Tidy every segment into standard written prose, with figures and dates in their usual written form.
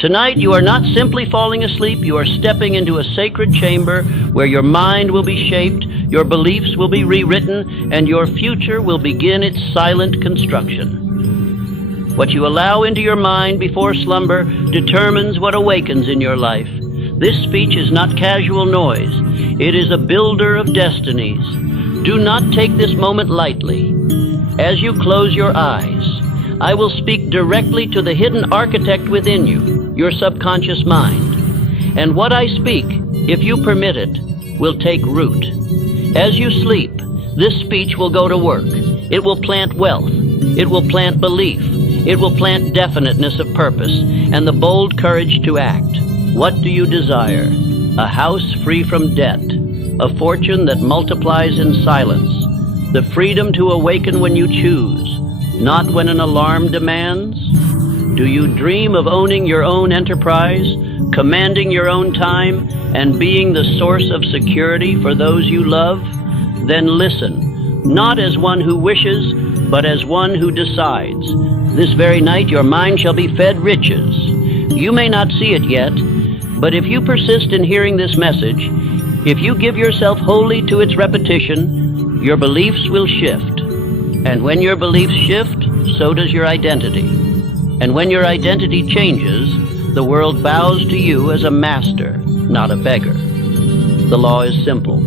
Tonight, you are not simply falling asleep, you are stepping into a sacred chamber where your mind will be shaped, your beliefs will be rewritten, and your future will begin its silent construction. What you allow into your mind before slumber determines what awakens in your life. This speech is not casual noise. It is a builder of destinies. Do not take this moment lightly. As you close your eyes, I will speak directly to the hidden architect within you, your subconscious mind. And what I speak, if you permit it, will take root. As you sleep, this speech will go to work. It will plant wealth. It will plant belief. It will plant definiteness of purpose and the bold courage to act. What do you desire? A house free from debt, a fortune that multiplies in silence, the freedom to awaken when you choose, not when an alarm demands? Do you dream of owning your own enterprise, commanding your own time, and being the source of security for those you love? Then listen, not as one who wishes, but as one who decides. This very night your mind shall be fed riches. You may not see it yet, but if you persist in hearing this message, if you give yourself wholly to its repetition, your beliefs will shift. And when your beliefs shift, so does your identity. And when your identity changes, the world bows to you as a master, not a beggar. The law is simple.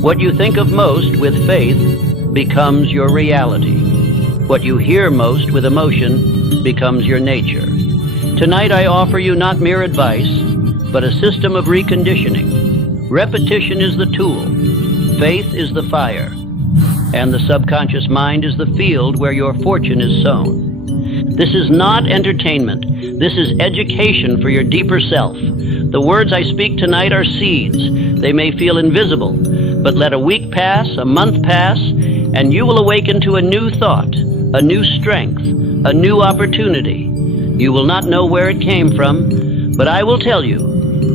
What you think of most with faith becomes your reality. What you hear most with emotion becomes your nature. Tonight I offer you not mere advice, but a system of reconditioning. Repetition is the tool. Faith is the fire. And the subconscious mind is the field where your fortune is sown. This is not entertainment. This is education for your deeper self. The words I speak tonight are seeds. They may feel invisible, but let a week pass, a month pass, and you will awaken to a new thought, a new strength, a new opportunity. You will not know where it came from, but I will tell you,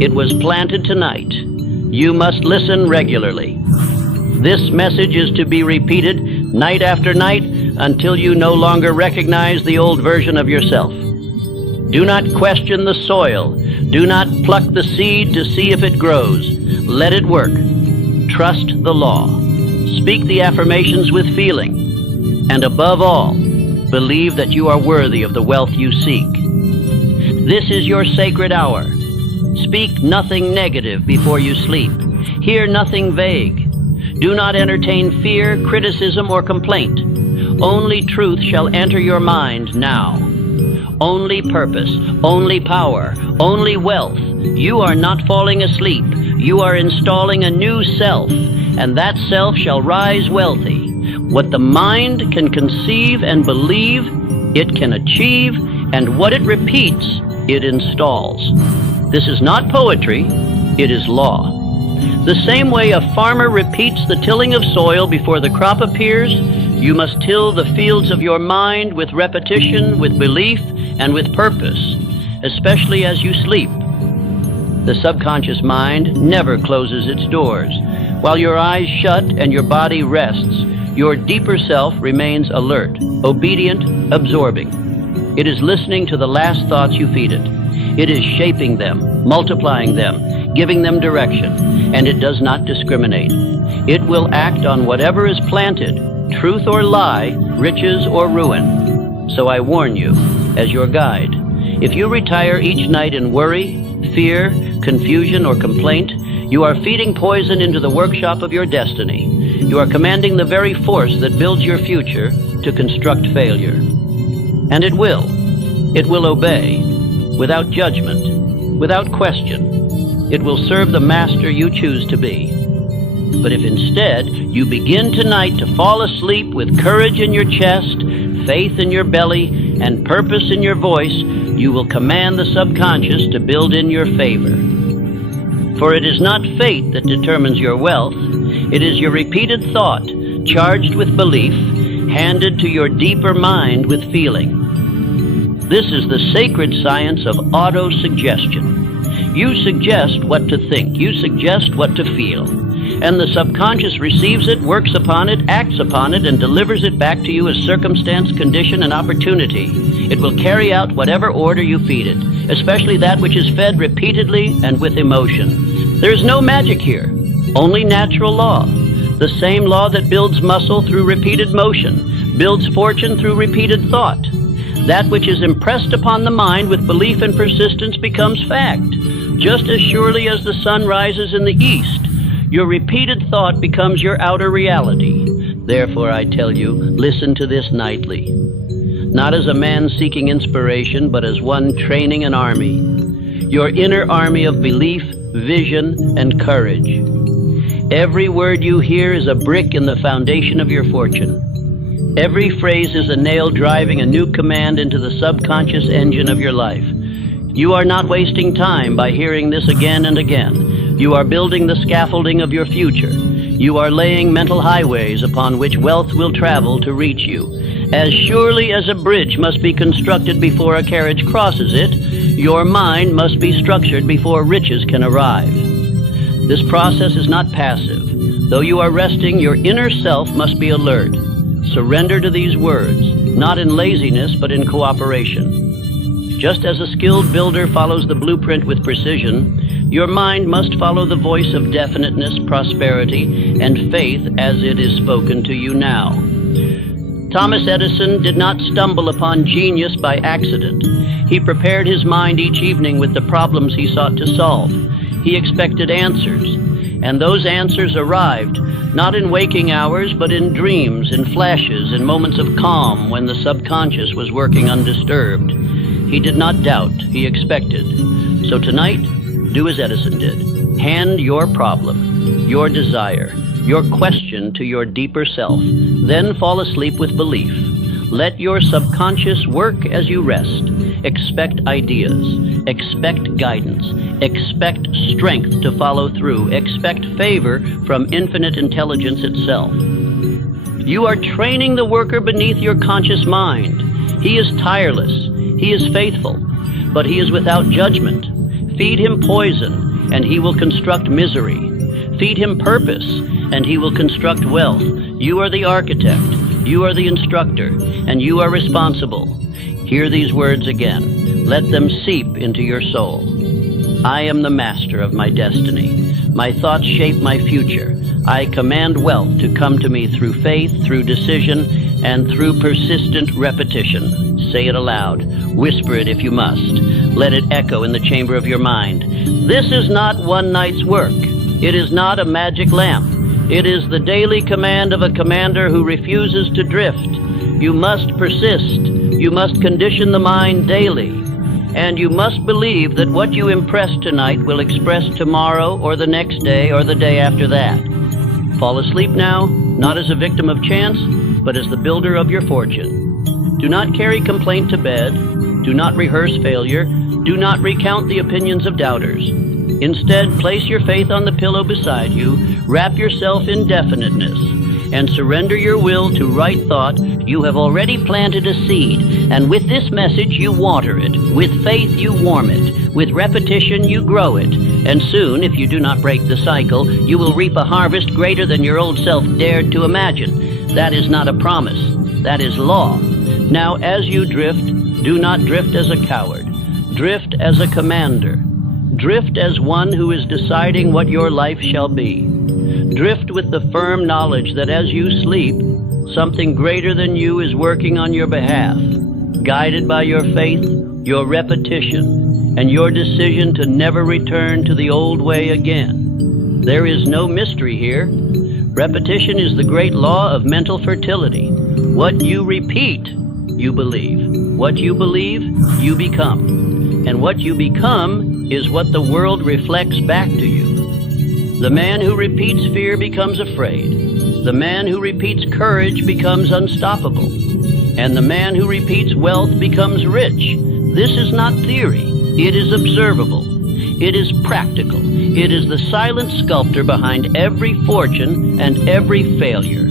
it was planted tonight. You must listen regularly. This message is to be repeated night after night until you no longer recognize the old version of yourself. Do not question the soil. Do not pluck the seed to see if it grows. Let it work. Trust the law. Speak the affirmations with feeling. And above all, believe that you are worthy of the wealth you seek. This is your sacred hour. Speak nothing negative before you sleep. Hear nothing vague. Do not entertain fear, criticism, or complaint. Only truth shall enter your mind now. Only purpose, only power, only wealth. You are not falling asleep. You are installing a new self, and that self shall rise wealthy. What the mind can conceive and believe, it can achieve, and what it repeats, it installs. This is not poetry, it is law. The same way a farmer repeats the tilling of soil before the crop appears, you must till the fields of your mind with repetition, with belief, and with purpose, especially as you sleep. The subconscious mind never closes its doors. While your eyes shut and your body rests, your deeper self remains alert, obedient, absorbing. It is listening to the last thoughts you feed it. It is shaping them, multiplying them, giving them direction, and it does not discriminate. It will act on whatever is planted, truth or lie, riches or ruin. So I warn you, as your guide, if you retire each night in worry, fear, confusion, or complaint, you are feeding poison into the workshop of your destiny. You are commanding the very force that builds your future to construct failure. And it will. It will obey, without judgment, without question. It will serve the master you choose to be. But if instead you begin tonight to fall asleep with courage in your chest, faith in your belly, and purpose in your voice, you will command the subconscious to build in your favor. For it is not fate that determines your wealth. It is your repeated thought, charged with belief, handed to your deeper mind with feeling. This is the sacred science of auto-suggestion. You suggest what to think. You suggest what to feel. and the subconscious receives it, works upon it, acts upon it, and delivers it back to you as circumstance, condition, and opportunity. It will carry out whatever order you feed it, especially that which is fed repeatedly and with emotion. There is no magic here, only natural law. The same law that builds muscle through repeated motion, builds fortune through repeated thought. That which is impressed upon the mind with belief and persistence becomes fact. Just as surely as the sun rises in the east, your repeated thought becomes your outer reality. Therefore, I tell you, listen to this nightly. Not as a man seeking inspiration, but as one training an army. Your inner army of belief, vision, and courage. Every word you hear is a brick in the foundation of your fortune. Every phrase is a nail driving a new command into the subconscious engine of your life. You are not wasting time by hearing this again and again. You are building the scaffolding of your future. You are laying mental highways upon which wealth will travel to reach you. As surely as a bridge must be constructed before a carriage crosses it, your mind must be structured before riches can arrive. This process is not passive. Though you are resting, your inner self must be alert. Surrender to these words, not in laziness, but in cooperation. Just as a skilled builder follows the blueprint with precision, your mind must follow the voice of definiteness, prosperity, and faith as it is spoken to you now. Thomas Edison did not stumble upon genius by accident. He prepared his mind each evening with the problems he sought to solve. He expected answers, and those answers arrived, not in waking hours, but in dreams, in flashes, in moments of calm when the subconscious was working undisturbed. He did not doubt, he expected. So tonight, do as Edison did. Hand your problem, your desire, your question to your deeper self. Then fall asleep with belief. Let your subconscious work as you rest. Expect ideas. Expect guidance. Expect strength to follow through. Expect favor from infinite intelligence itself. You are training the worker beneath your conscious mind. He is tireless. He is faithful. But he is without judgment. Feed him poison, and he will construct misery. Feed him purpose, and he will construct wealth. You are the architect. You are the instructor, and you are responsible. Hear these words again. Let them seep into your soul. I am the master of my destiny. My thoughts shape my future. I command wealth to come to me through faith, through decision, and through persistent repetition. Say it aloud. Whisper it if you must. Let it echo in the chamber of your mind. This is not one night's work. It is not a magic lamp. It is the daily command of a commander who refuses to drift. You must persist. You must condition the mind daily. And you must believe that what you impress tonight will express tomorrow or the next day or the day after that. Fall asleep now, not as a victim of chance, but as the builder of your fortune. Do not carry complaint to bed. Do not rehearse failure. Do not recount the opinions of doubters. Instead, place your faith on the pillow beside you, wrap yourself in definiteness, and surrender your will to right thought. You have already planted a seed, and with this message you water it. With faith you warm it. With repetition you grow it. And soon, if you do not break the cycle, you will reap a harvest greater than your old self dared to imagine. That is not a promise. That is law. Now, as you drift, do not drift as a coward. Drift as a commander. Drift as one who is deciding what your life shall be. Drift with the firm knowledge that as you sleep, something greater than you is working on your behalf, guided by your faith, your repetition, and your decision to never return to the old way again. There is no mystery here. Repetition is the great law of mental fertility. What you repeat, you believe. What you believe, you become. And what you become is what the world reflects back to you. The man who repeats fear becomes afraid. The man who repeats courage becomes unstoppable. And the man who repeats wealth becomes rich. This is not theory. It is observable. It is practical. It is the silent sculptor behind every fortune and every failure.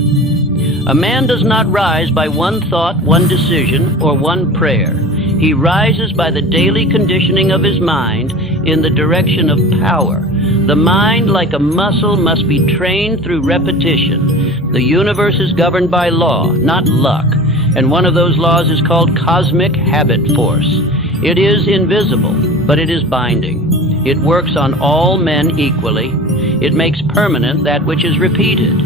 A man does not rise by one thought, one decision, or one prayer. He rises by the daily conditioning of his mind in the direction of power. The mind, like a muscle, must be trained through repetition. The universe is governed by law, not luck, and one of those laws is called cosmic habit force. It is invisible, but it is binding. It works on all men equally. It makes permanent that which is repeated.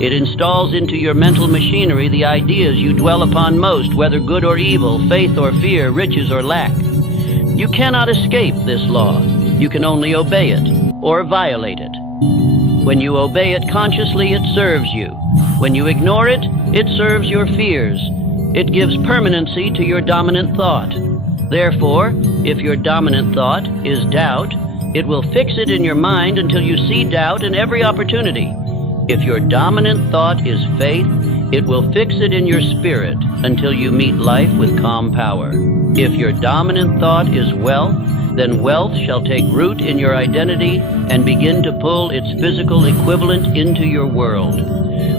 It installs into your mental machinery the ideas you dwell upon most, whether good or evil, faith or fear, riches or lack. You cannot escape this law. You can only obey it or violate it. When you obey it consciously, it serves you. When you ignore it, it serves your fears. It gives permanency to your dominant thought. Therefore, if your dominant thought is doubt, it will fix it in your mind until you see doubt in every opportunity. If your dominant thought is faith, it will fix it in your spirit until you meet life with calm power. If your dominant thought is wealth, then wealth shall take root in your identity and begin to pull its physical equivalent into your world.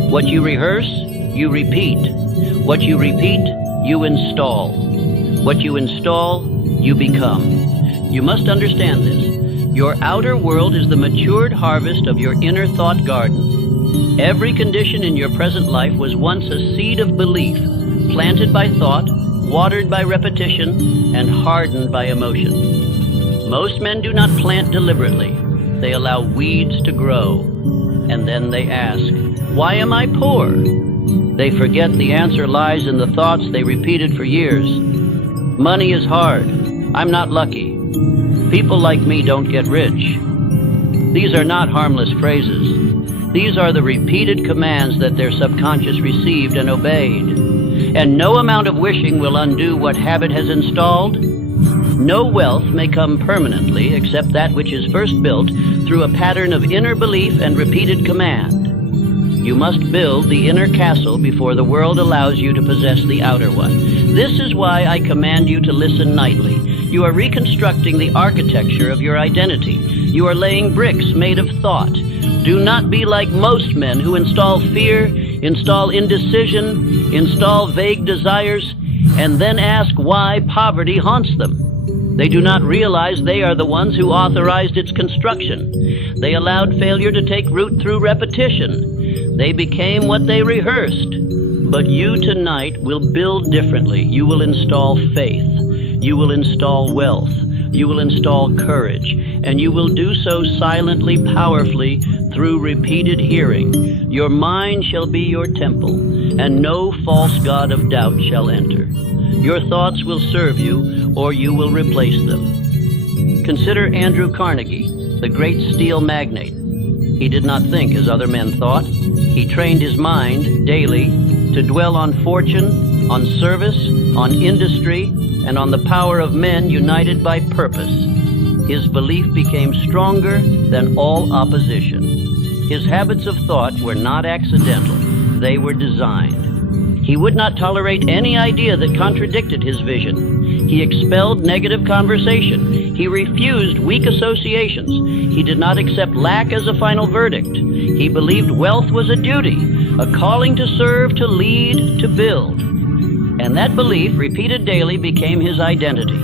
What you rehearse, you repeat. What you repeat, you install. What you install, you become. You must understand this. Your outer world is the matured harvest of your inner thought garden. Every condition in your present life was once a seed of belief, planted by thought, watered by repetition, and hardened by emotion. Most men do not plant deliberately. They allow weeds to grow, and then they ask, "Why am I poor?" They forget the answer lies in the thoughts they repeated for years. Money is hard. I'm not lucky. People like me don't get rich. These are not harmless phrases. These are the repeated commands that their subconscious received and obeyed. And no amount of wishing will undo what habit has installed. No wealth may come permanently except that which is first built through a pattern of inner belief and repeated command. You must build the inner castle before the world allows you to possess the outer one. This is why I command you to listen nightly. You are reconstructing the architecture of your identity. You are laying bricks made of thought. Do not be like most men who install fear, install indecision, install vague desires, and then ask why poverty haunts them. They do not realize they are the ones who authorized its construction. They allowed failure to take root through repetition. They became what they rehearsed. But you tonight will build differently. You will install faith. You will install wealth. You will install courage. And you will do so silently, powerfully, through repeated hearing. Your mind shall be your temple, and no false god of doubt shall enter. Your thoughts will serve you, or you will replace them. Consider Andrew Carnegie, the great steel magnate. He did not think as other men thought. He trained his mind daily to dwell on fortune, on service, on industry, and on the power of men united by purpose. His belief became stronger than all opposition. His habits of thought were not accidental. They were designed. He would not tolerate any idea that contradicted his vision. He expelled negative conversation. He refused weak associations. He did not accept lack as a final verdict. He believed wealth was a duty, a calling to serve, to lead, to build. And that belief, repeated daily, became his identity.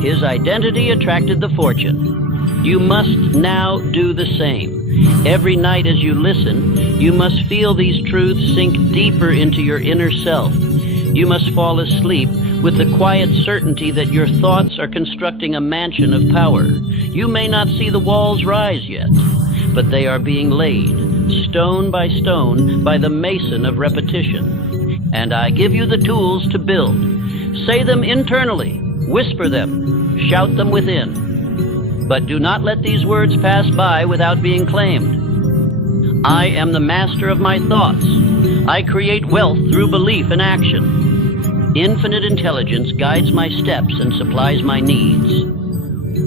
His identity attracted the fortune. You must now do the same. Every night as you listen, you must feel these truths sink deeper into your inner self. You must fall asleep with the quiet certainty that your thoughts are constructing a mansion of power. You may not see the walls rise yet, but they are being laid, stone by stone, by the mason of repetition. And I give you the tools to build. Say them internally, whisper them, shout them within. But do not let these words pass by without being claimed. I am the master of my thoughts. I create wealth through belief and action. Infinite intelligence guides my steps and supplies my needs.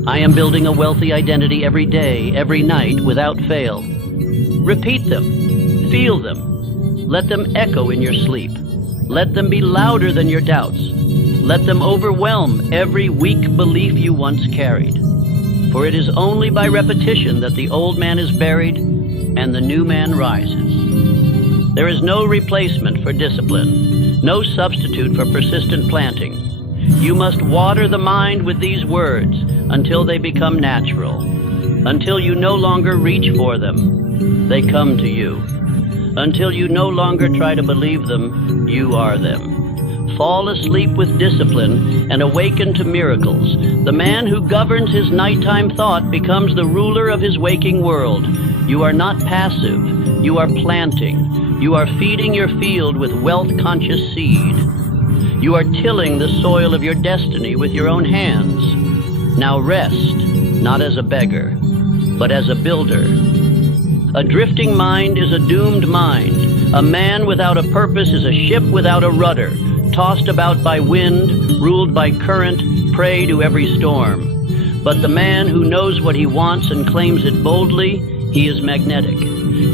I am building a wealthy identity every day, every night, without fail. Repeat them. Feel them. Let them echo in your sleep. Let them be louder than your doubts. Let them overwhelm every weak belief you once carried. For it is only by repetition that the old man is buried and the new man rises. There is no replacement for discipline, no substitute for persistent planting. You must water the mind with these words until they become natural, until you no longer reach for them. They come to you. Until you no longer try to believe them, you are them. Fall asleep with discipline and awaken to miracles. The man who governs his nighttime thought becomes the ruler of his waking world. You are not passive. You are planting. You are feeding your field with wealth-conscious seed. You are tilling the soil of your destiny with your own hands. Now rest, not as a beggar, but as a builder. A drifting mind is a doomed mind. A man without a purpose is a ship without a rudder, tossed about by wind, ruled by current, prey to every storm. But the man who knows what he wants and claims it boldly, he is magnetic.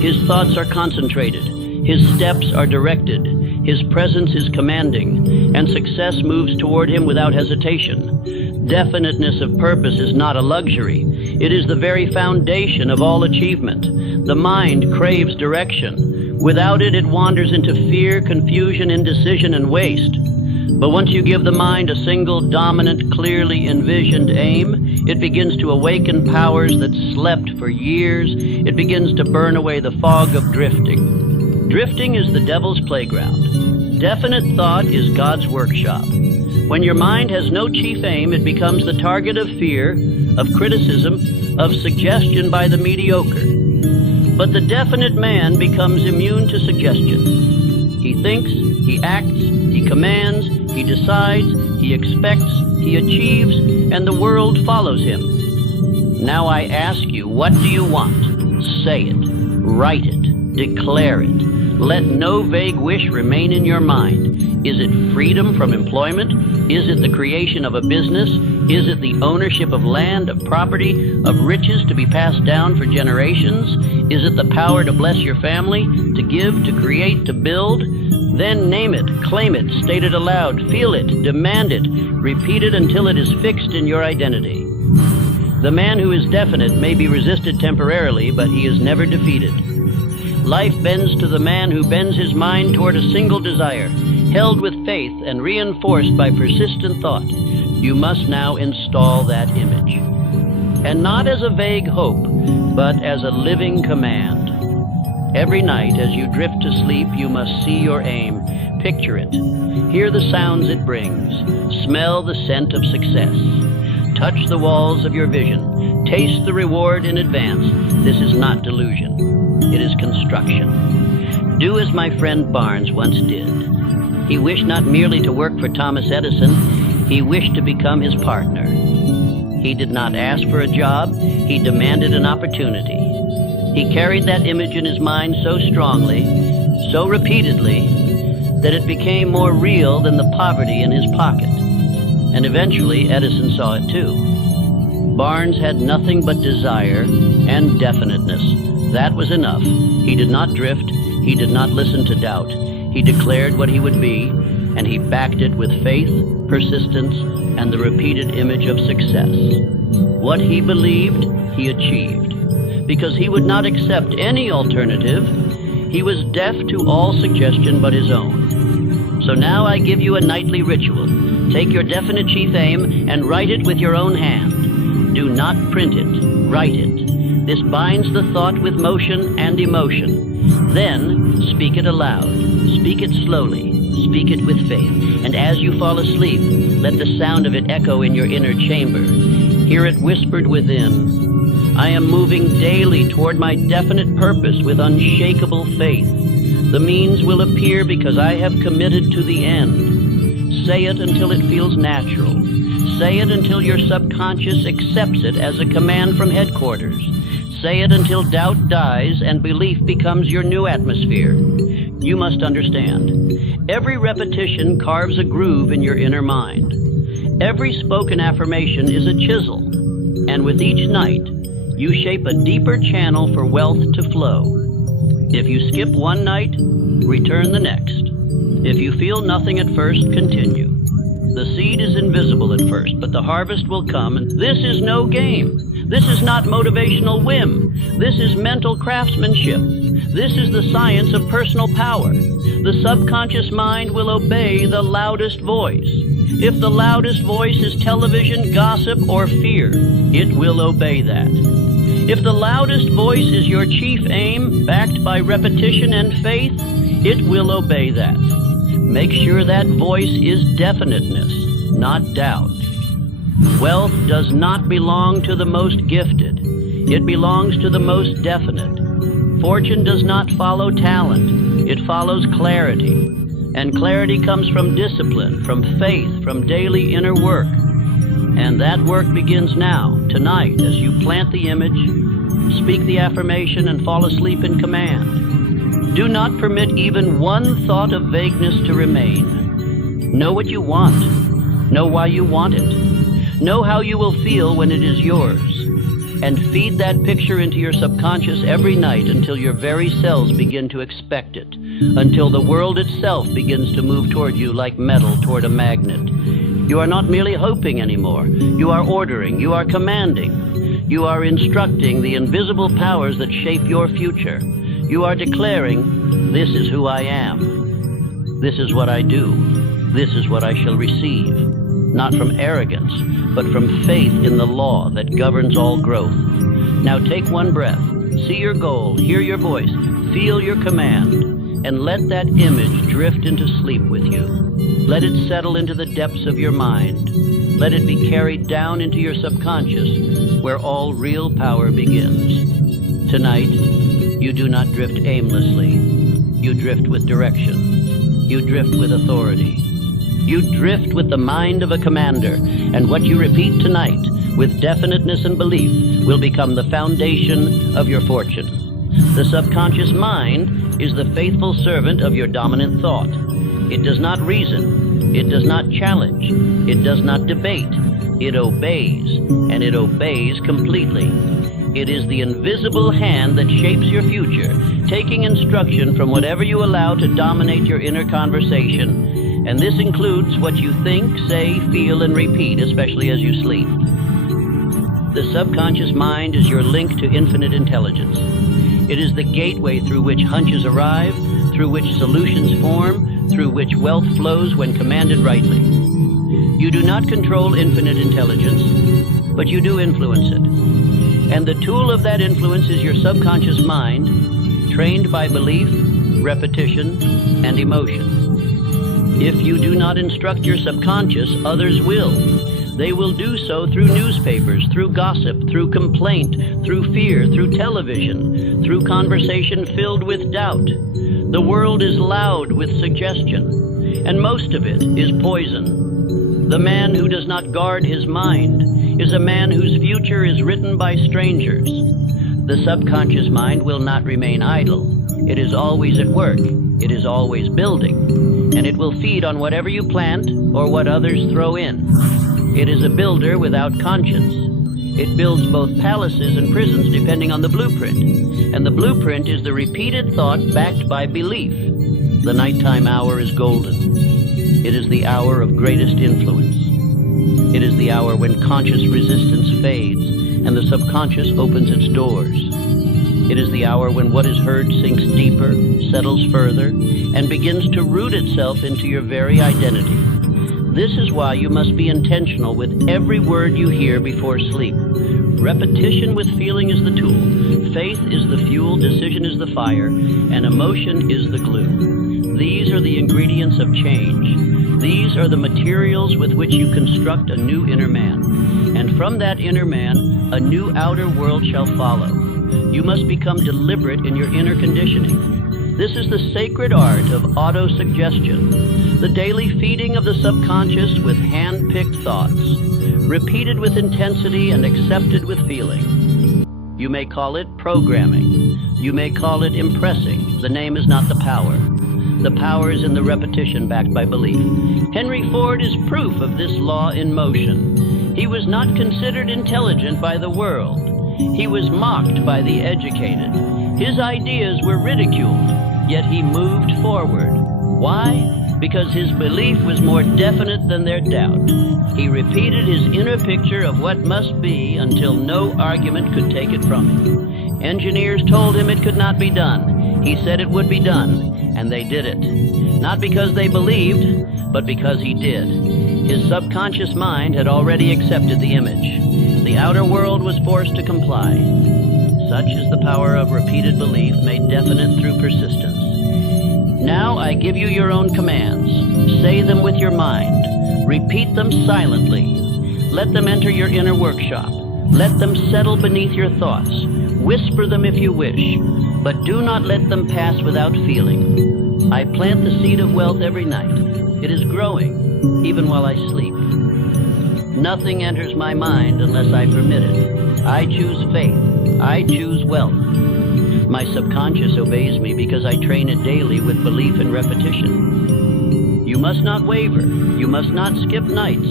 His thoughts are concentrated. His steps are directed. His presence is commanding, and success moves toward him without hesitation. Definiteness of purpose is not a luxury. It is the very foundation of all achievement. The mind craves direction. Without it, it wanders into fear, confusion, indecision, and waste. But once you give the mind a single, dominant, clearly envisioned aim, it begins to awaken powers that slept for years. It begins to burn away the fog of drifting. Drifting is the devil's playground. Definite thought is God's workshop. When your mind has no chief aim, it becomes the target of fear, of criticism, of suggestion by the mediocre. But the definite man becomes immune to suggestion. He thinks, he acts, he commands, he decides, he expects, he achieves, and the world follows him. Now I ask you, what do you want? Say it, write it, declare it. Let no vague wish remain in your mind. Is it freedom from employment? Is it the creation of a business? Is it the ownership of land, of property, of riches to be passed down for generations? Is it the power to bless your family, to give, to create, to build? Then name it, claim it, state it aloud, feel it, demand it, repeat it until it is fixed in your identity. The man who is definite may be resisted temporarily, but he is never defeated. Life bends to the man who bends his mind toward a single desire, held with faith and reinforced by persistent thought. You must now install that image. And not as a vague hope, but as a living command. Every night as you drift to sleep, you must see your aim, picture it, hear the sounds it brings, smell the scent of success, touch the walls of your vision, taste the reward in advance. This is not delusion, it is construction. Do as my friend Barnes once did. He wished not merely to work for Thomas Edison, he wished to become his partner. He did not ask for a job, he demanded an opportunity. He carried that image in his mind so strongly, so repeatedly, that it became more real than the poverty in his pocket. And eventually, Edison saw it too. Barnes had nothing but desire and definiteness. That was enough. He did not drift. He did not listen to doubt. He declared what he would be, and he backed it with faith, persistence, and the repeated image of success. What he believed, he achieved. Because he would not accept any alternative, he was deaf to all suggestion but his own. So now I give you a nightly ritual. Take your definite chief aim and write it with your own hand. Do not print it, write it. This binds the thought with motion and emotion. Then speak it aloud. Speak it slowly. Speak it with faith. And as you fall asleep, let the sound of it echo in your inner chamber. Hear it whispered within. I am moving daily toward my definite purpose with unshakable faith. The means will appear because I have committed to the end. Say it until it feels natural. Say it until your subconscious accepts it as a command from headquarters. Say it until doubt dies and belief becomes your new atmosphere. You must understand, every repetition carves a groove in your inner mind. Every spoken affirmation is a chisel, and with each night, you shape a deeper channel for wealth to flow. If you skip one night, return the next. If you feel nothing at first, continue. The seed is invisible at first, but the harvest will come. And this is no game. This is not motivational whim. This is mental craftsmanship. This is the science of personal power. The subconscious mind will obey the loudest voice. If the loudest voice is television, gossip, or fear, it will obey that. If the loudest voice is your chief aim, backed by repetition and faith, it will obey that. Make sure that voice is definiteness, not doubt. Wealth does not belong to the most gifted. It belongs to the most definite. Fortune does not follow talent. It follows clarity. And clarity comes from discipline, from faith, from daily inner work. And that work begins now, tonight, as you plant the image, speak the affirmation, and fall asleep in command. Do not permit even one thought of vagueness to remain. Know what you want. Know why you want it. Know how you will feel when it is yours. And feed that picture into your subconscious every night until your very cells begin to expect it, until the world itself begins to move toward you like metal toward a magnet. You are not merely hoping anymore. You are ordering. You are commanding. You are instructing the invisible powers that shape your future. You are declaring, this is who I am. This is what I do. This is what I shall receive. Not from arrogance, but from faith in the law that governs all growth. Now take one breath, see your goal, hear your voice, feel your command, and let that image drift into sleep with you. Let it settle into the depths of your mind. Let it be carried down into your subconscious, where all real power begins. Tonight, you do not drift aimlessly. You drift with direction. You drift with authority. You drift with the mind of a commander, and what you repeat tonight, with definiteness and belief, will become the foundation of your fortune. The subconscious mind is the faithful servant of your dominant thought. It does not reason. It does not challenge. It does not debate. It obeys, and it obeys completely. It is the invisible hand that shapes your future, taking instruction from whatever you allow to dominate your inner conversation. And this includes what you think, say, feel, and repeat, especially as you sleep. The subconscious mind is your link to infinite intelligence. It is the gateway through which hunches arrive, through which solutions form, through which wealth flows when commanded rightly. You do not control infinite intelligence, but you do influence it. And the tool of that influence is your subconscious mind, trained by belief, repetition, and emotion. If you do not instruct your subconscious, others will. They will do so through newspapers, through gossip, through complaint, through fear, through television, through conversation filled with doubt. The world is loud with suggestion, and most of it is poison. The man who does not guard his mind is a man whose future is written by strangers. The subconscious mind will not remain idle. It is always at work. It is always building, and it will feed on whatever you plant or what others throw in. It is a builder without conscience. It builds both palaces and prisons depending on the blueprint, and the blueprint is the repeated thought backed by belief. The nighttime hour is golden. It is the hour of greatest influence. It is the hour when conscious resistance fades and the subconscious opens its doors. It is the hour when what is heard sinks deeper, settles further, and begins to root itself into your very identity. This is why you must be intentional with every word you hear before sleep. Repetition with feeling is the tool. Faith is the fuel, decision is the fire, and emotion is the glue. These are the ingredients of change. These are the materials with which you construct a new inner man. And from that inner man, a new outer world shall follow. You must become deliberate in your inner conditioning. This is the sacred art of auto-suggestion, the daily feeding of the subconscious with hand-picked thoughts, repeated with intensity and accepted with feeling. You may call it programming. You may call it impressing. The name is not the power. The power is in the repetition backed by belief. Henry Ford is proof of this law in motion. He was not considered intelligent by the world. He was mocked by the educated. His ideas were ridiculed, yet he moved forward. Why? Because his belief was more definite than their doubt. He repeated his inner picture of what must be until no argument could take it from him. Engineers told him it could not be done. He said it would be done, and they did it. Not because they believed, but because he did. His subconscious mind had already accepted the image. The outer world was forced to comply. Such is the power of repeated belief made definite through persistence. Now I give you your own commands. Say them with your mind. Repeat them silently. Let them enter your inner workshop. Let them settle beneath your thoughts. Whisper them if you wish, but do not let them pass without feeling. I plant the seed of wealth every night. It is growing, even while I sleep. Nothing enters my mind unless I permit it. I choose faith. I choose wealth. My subconscious obeys me because I train it daily with belief and repetition. You must not waver. You must not skip nights.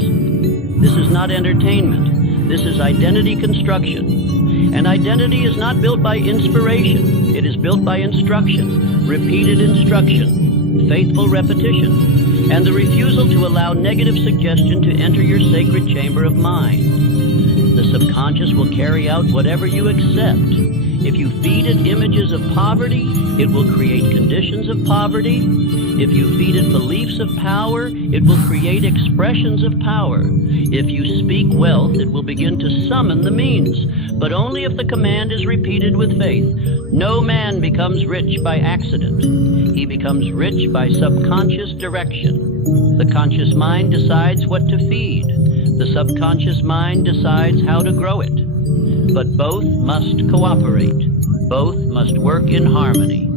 This is not entertainment. This is identity construction. And identity is not built by inspiration. It is built by instruction, repeated instruction, faithful repetition, and the refusal to allow negative suggestion to enter your sacred chamber of mind. The subconscious will carry out whatever you accept. If you feed it images of poverty, it will create conditions of poverty. If you feed it beliefs of power, it will create expressions of power. If you speak wealth, it will begin to summon the means, but only if the command is repeated with faith. No man becomes rich by accident. He becomes rich by subconscious direction. The conscious mind decides what to feed. The subconscious mind decides how to grow it. But both must cooperate. Both must work in harmony.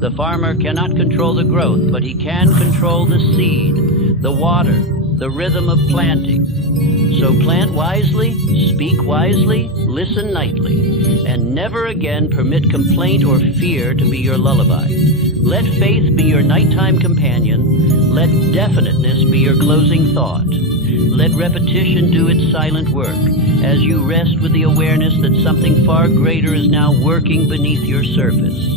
The farmer cannot control the growth, but he can control the seed, the water, the rhythm of planting. So plant wisely, speak wisely, listen nightly, and never again permit complaint or fear to be your lullaby. Let faith be your nighttime companion. Let definiteness be your closing thought. Let repetition do its silent work as you rest with the awareness that something far greater is now working beneath your surface.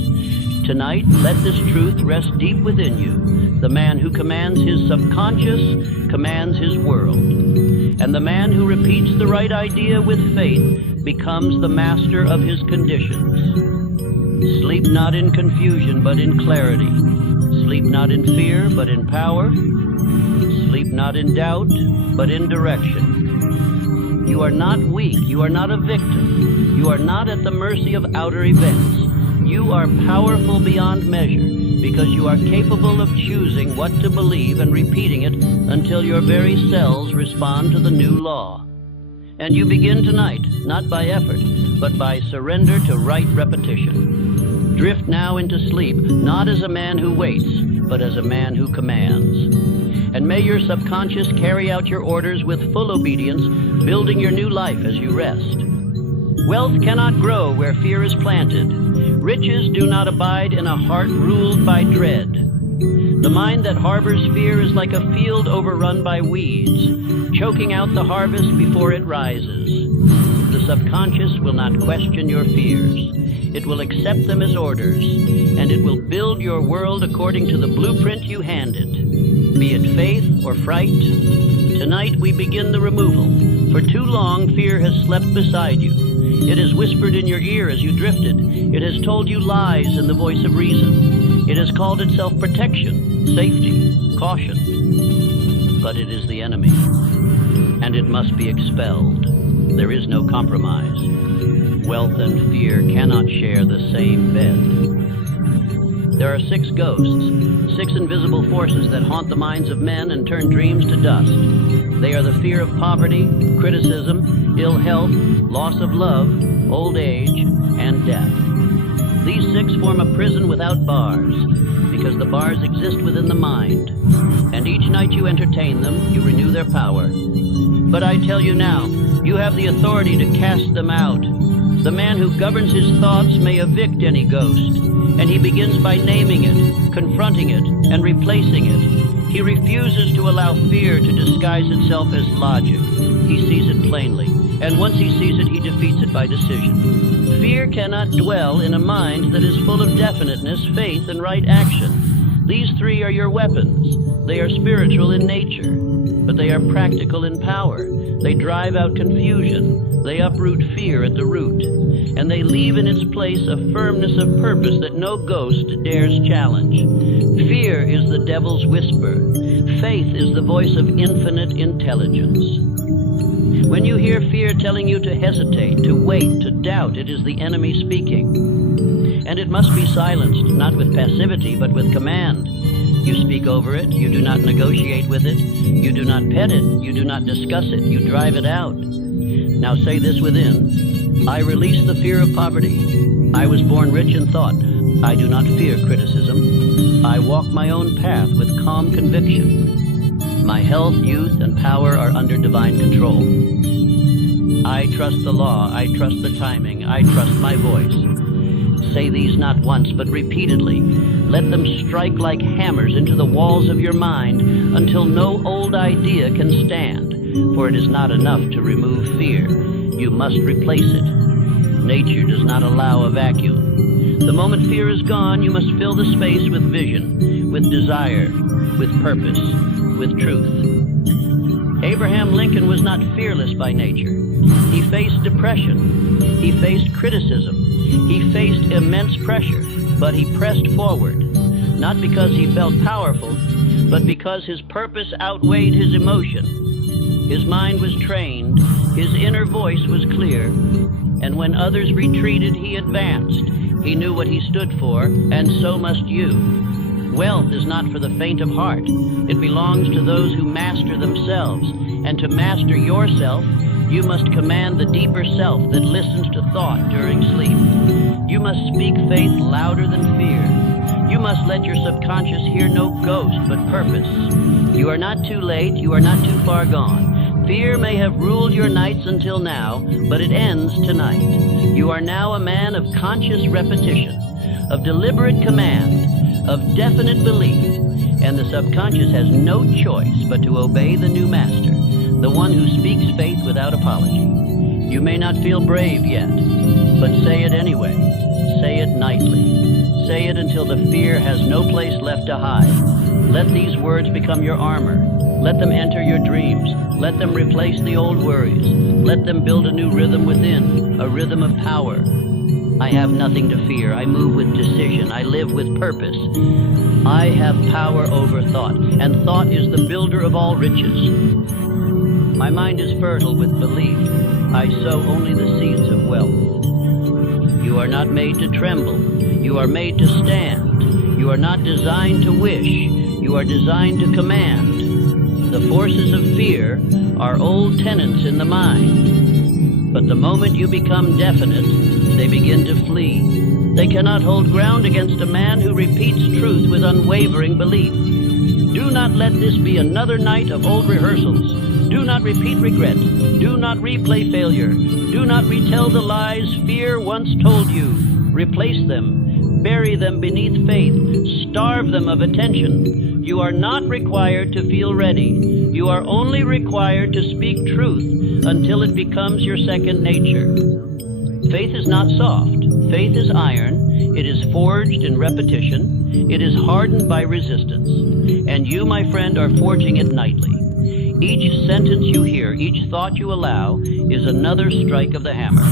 Tonight, let this truth rest deep within you. The man who commands his subconscious commands his world. And the man who repeats the right idea with faith becomes the master of his conditions. Sleep not in confusion, but in clarity. Sleep not in fear, but in power. Sleep not in doubt, but in direction. You are not weak. You are not a victim. You are not at the mercy of outer events. You are powerful beyond measure because you are capable of choosing what to believe and repeating it until your very cells respond to the new law. And you begin tonight, not by effort, but by surrender to right repetition. Drift now into sleep, not as a man who waits, but as a man who commands. And may your subconscious carry out your orders with full obedience, building your new life as you rest. Wealth cannot grow where fear is planted. Riches do not abide in a heart ruled by dread. The mind that harbors fear is like a field overrun by weeds, choking out the harvest before it rises. The subconscious will not question your fears. It will accept them as orders, and it will build your world according to the blueprint you hand it. Be it faith or fright, tonight we begin the removal. For too long, fear has slept beside you. It has whispered in your ear as you drifted. It has told you lies in the voice of reason. It has called itself protection, safety, caution. But it is the enemy, and it must be expelled. There is no compromise. Wealth and fear cannot share the same bed. There are 6 ghosts, 6 invisible forces that haunt the minds of men and turn dreams to dust. They are the fear of poverty, criticism, ill health, loss of love, old age, and death. These 6 form a prison without bars, because the bars exist within the mind. And each night you entertain them, you renew their power. But I tell you now, you have the authority to cast them out. The man who governs his thoughts may evict any ghost, and he begins by naming it, confronting it, and replacing it. He refuses to allow fear to disguise itself as logic. He sees it plainly, and once he sees it, he defeats it by decision. Fear cannot dwell in a mind that is full of definiteness, faith, and right action. These 3 are your weapons. They are spiritual in nature, but they are practical in power. They drive out confusion. They uproot fear at the root. And they leave in its place a firmness of purpose that no ghost dares challenge. Fear is the devil's whisper. Faith is the voice of infinite intelligence. When you hear fear telling you to hesitate, to wait, to doubt, it is the enemy speaking. And it must be silenced, not with passivity, but with command. You speak over it. You do not negotiate with it. You do not pet it. You do not discuss it. You drive it out. Now say this within. I release the fear of poverty. I was born rich in thought. I do not fear criticism. I walk my own path with calm conviction. My health, youth, and power are under divine control. I trust the law. I trust the timing. I trust my voice. Say these not once, but repeatedly. Let them strike like hammers into the walls of your mind until no old idea can stand. For it is not enough to remove fear. You must replace it. Nature does not allow a vacuum. The moment fear is gone, you must fill the space with vision, with desire, with purpose, with truth. Abraham Lincoln was not fearless by nature. He faced depression. He faced criticism. He faced immense pressure, but he pressed forward, not because he felt powerful, but because his purpose outweighed his emotion. His mind was trained, his inner voice was clear, and when others retreated, he advanced. He knew what he stood for, and so must you. Wealth is not for the faint of heart. It belongs to those who master themselves, and to master yourself, you must command the deeper self that listens to thought during sleep. You must speak faith louder than fear. You must let your subconscious hear no ghost but purpose. You are not too late. You are not too far gone. Fear may have ruled your nights until now, but it ends tonight. You are now a man of conscious repetition, of deliberate command, of definite belief, and the subconscious has no choice but to obey the new master, the one who speaks faith without apology. You may not feel brave yet, but say it anyway. Say it nightly. Say it until the fear has no place left to hide. Let these words become your armor. Let them enter your dreams. Let them replace the old worries. Let them build a new rhythm within, a rhythm of power. I have nothing to fear. I move with decision. I live with purpose. I have power over thought, and thought is the builder of all riches. My mind is fertile with belief. I sow only the seeds of wealth. You are not made to tremble. You are made to stand. You are not designed to wish. You are designed to command. The forces of fear are old tenants in the mind. But the moment you become definite, they begin to flee. They cannot hold ground against a man who repeats truth with unwavering belief. Do not let this be another night of old rehearsals. Do not repeat regret. Do not replay failure. Do not retell the lies fear once told you. Replace them. Bury them beneath faith. Starve them of attention. You are not required to feel ready. You are only required to speak truth until it becomes your second nature. Faith is not soft. Faith is iron. It is forged in repetition. It is hardened by resistance. And you, my friend, are forging it nightly. Each sentence you hear, each thought you allow, is another strike of the hammer.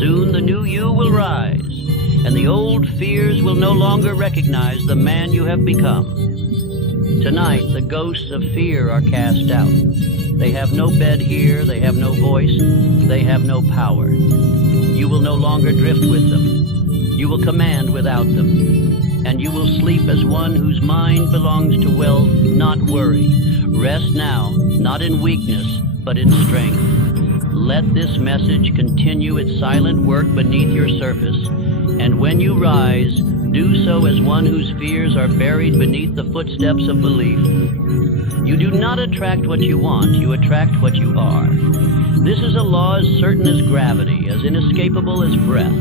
Soon the new you will rise, and the old fears will no longer recognize the man you have become. Tonight, the ghosts of fear are cast out. They have no bed here, they have no voice, they have no power. You will no longer drift with them. You will command without them. And you will sleep as one whose mind belongs to wealth, not worry. Rest now, not in weakness, but in strength. Let this message continue its silent work beneath your surface. And when you rise, do so as one whose fears are buried beneath the footsteps of belief. You do not attract what you want, you attract what you are. This is a law as certain as gravity, as inescapable as breath.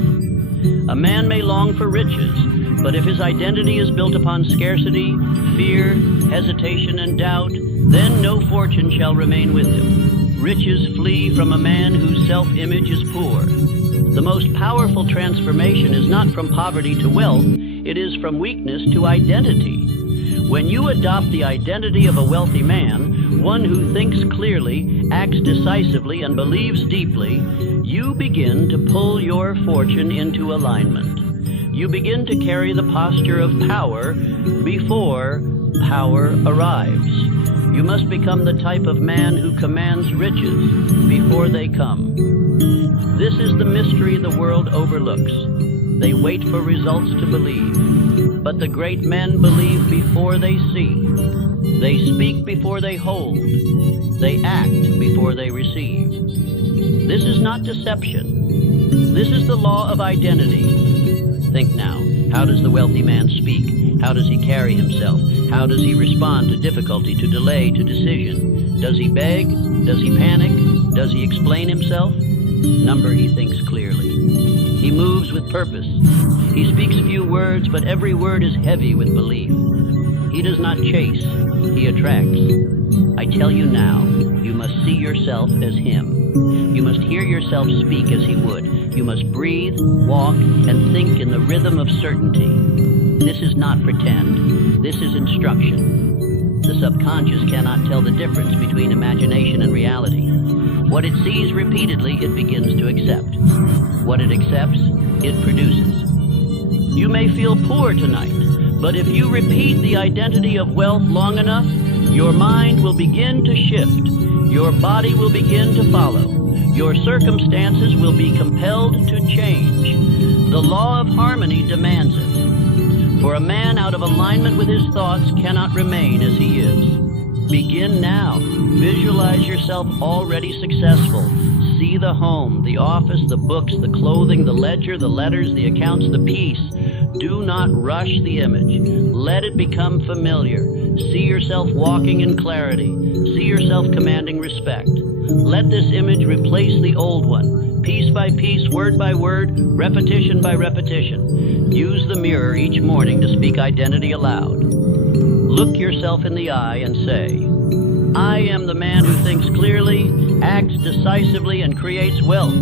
A man may long for riches, but if his identity is built upon scarcity, fear, hesitation, and doubt, then no fortune shall remain with him. Riches flee from a man whose self-image is poor. The most powerful transformation is not from poverty to wealth, it is from weakness to identity. When you adopt the identity of a wealthy man, one who thinks clearly, acts decisively, and believes deeply, you begin to pull your fortune into alignment. You begin to carry the posture of power before power arrives. You must become the type of man who commands riches before they come. This is the mystery the world overlooks. They wait for results to believe. But the great men believe before they see. They speak before they hold. They act before they receive. This is not deception. This is the law of identity. Think now. How does the wealthy man speak? How does he carry himself? How does he respond to difficulty, to delay, to decision? Does he beg? Does he panic? Does he explain himself? Number, he thinks clearly. He moves with purpose. He speaks few words, but every word is heavy with belief. He does not chase, he attracts. I tell you now, you must see yourself as him. You must hear yourself speak as he would. You must breathe, walk, and think in the rhythm of certainty. This is not pretend. This is instruction. The subconscious cannot tell the difference between imagination and reality. What it sees repeatedly, it begins to accept. What it accepts, it produces. You may feel poor tonight, but if you repeat the identity of wealth long enough, your mind will begin to shift. Your body will begin to follow. Your circumstances will be compelled to change. The law of harmony demands it. For a man out of alignment with his thoughts cannot remain as he is. Begin now. Visualize yourself already successful. See the home, the office, the books, the clothing, the ledger, the letters, the accounts, the peace. Do not rush the image. Let it become familiar. See yourself walking in clarity. See yourself commanding respect. Let this image replace the old one, piece by piece, word by word, repetition by repetition. Use the mirror each morning to speak identity aloud. Look yourself in the eye and say, I am the man who thinks clearly, acts decisively, and creates wealth.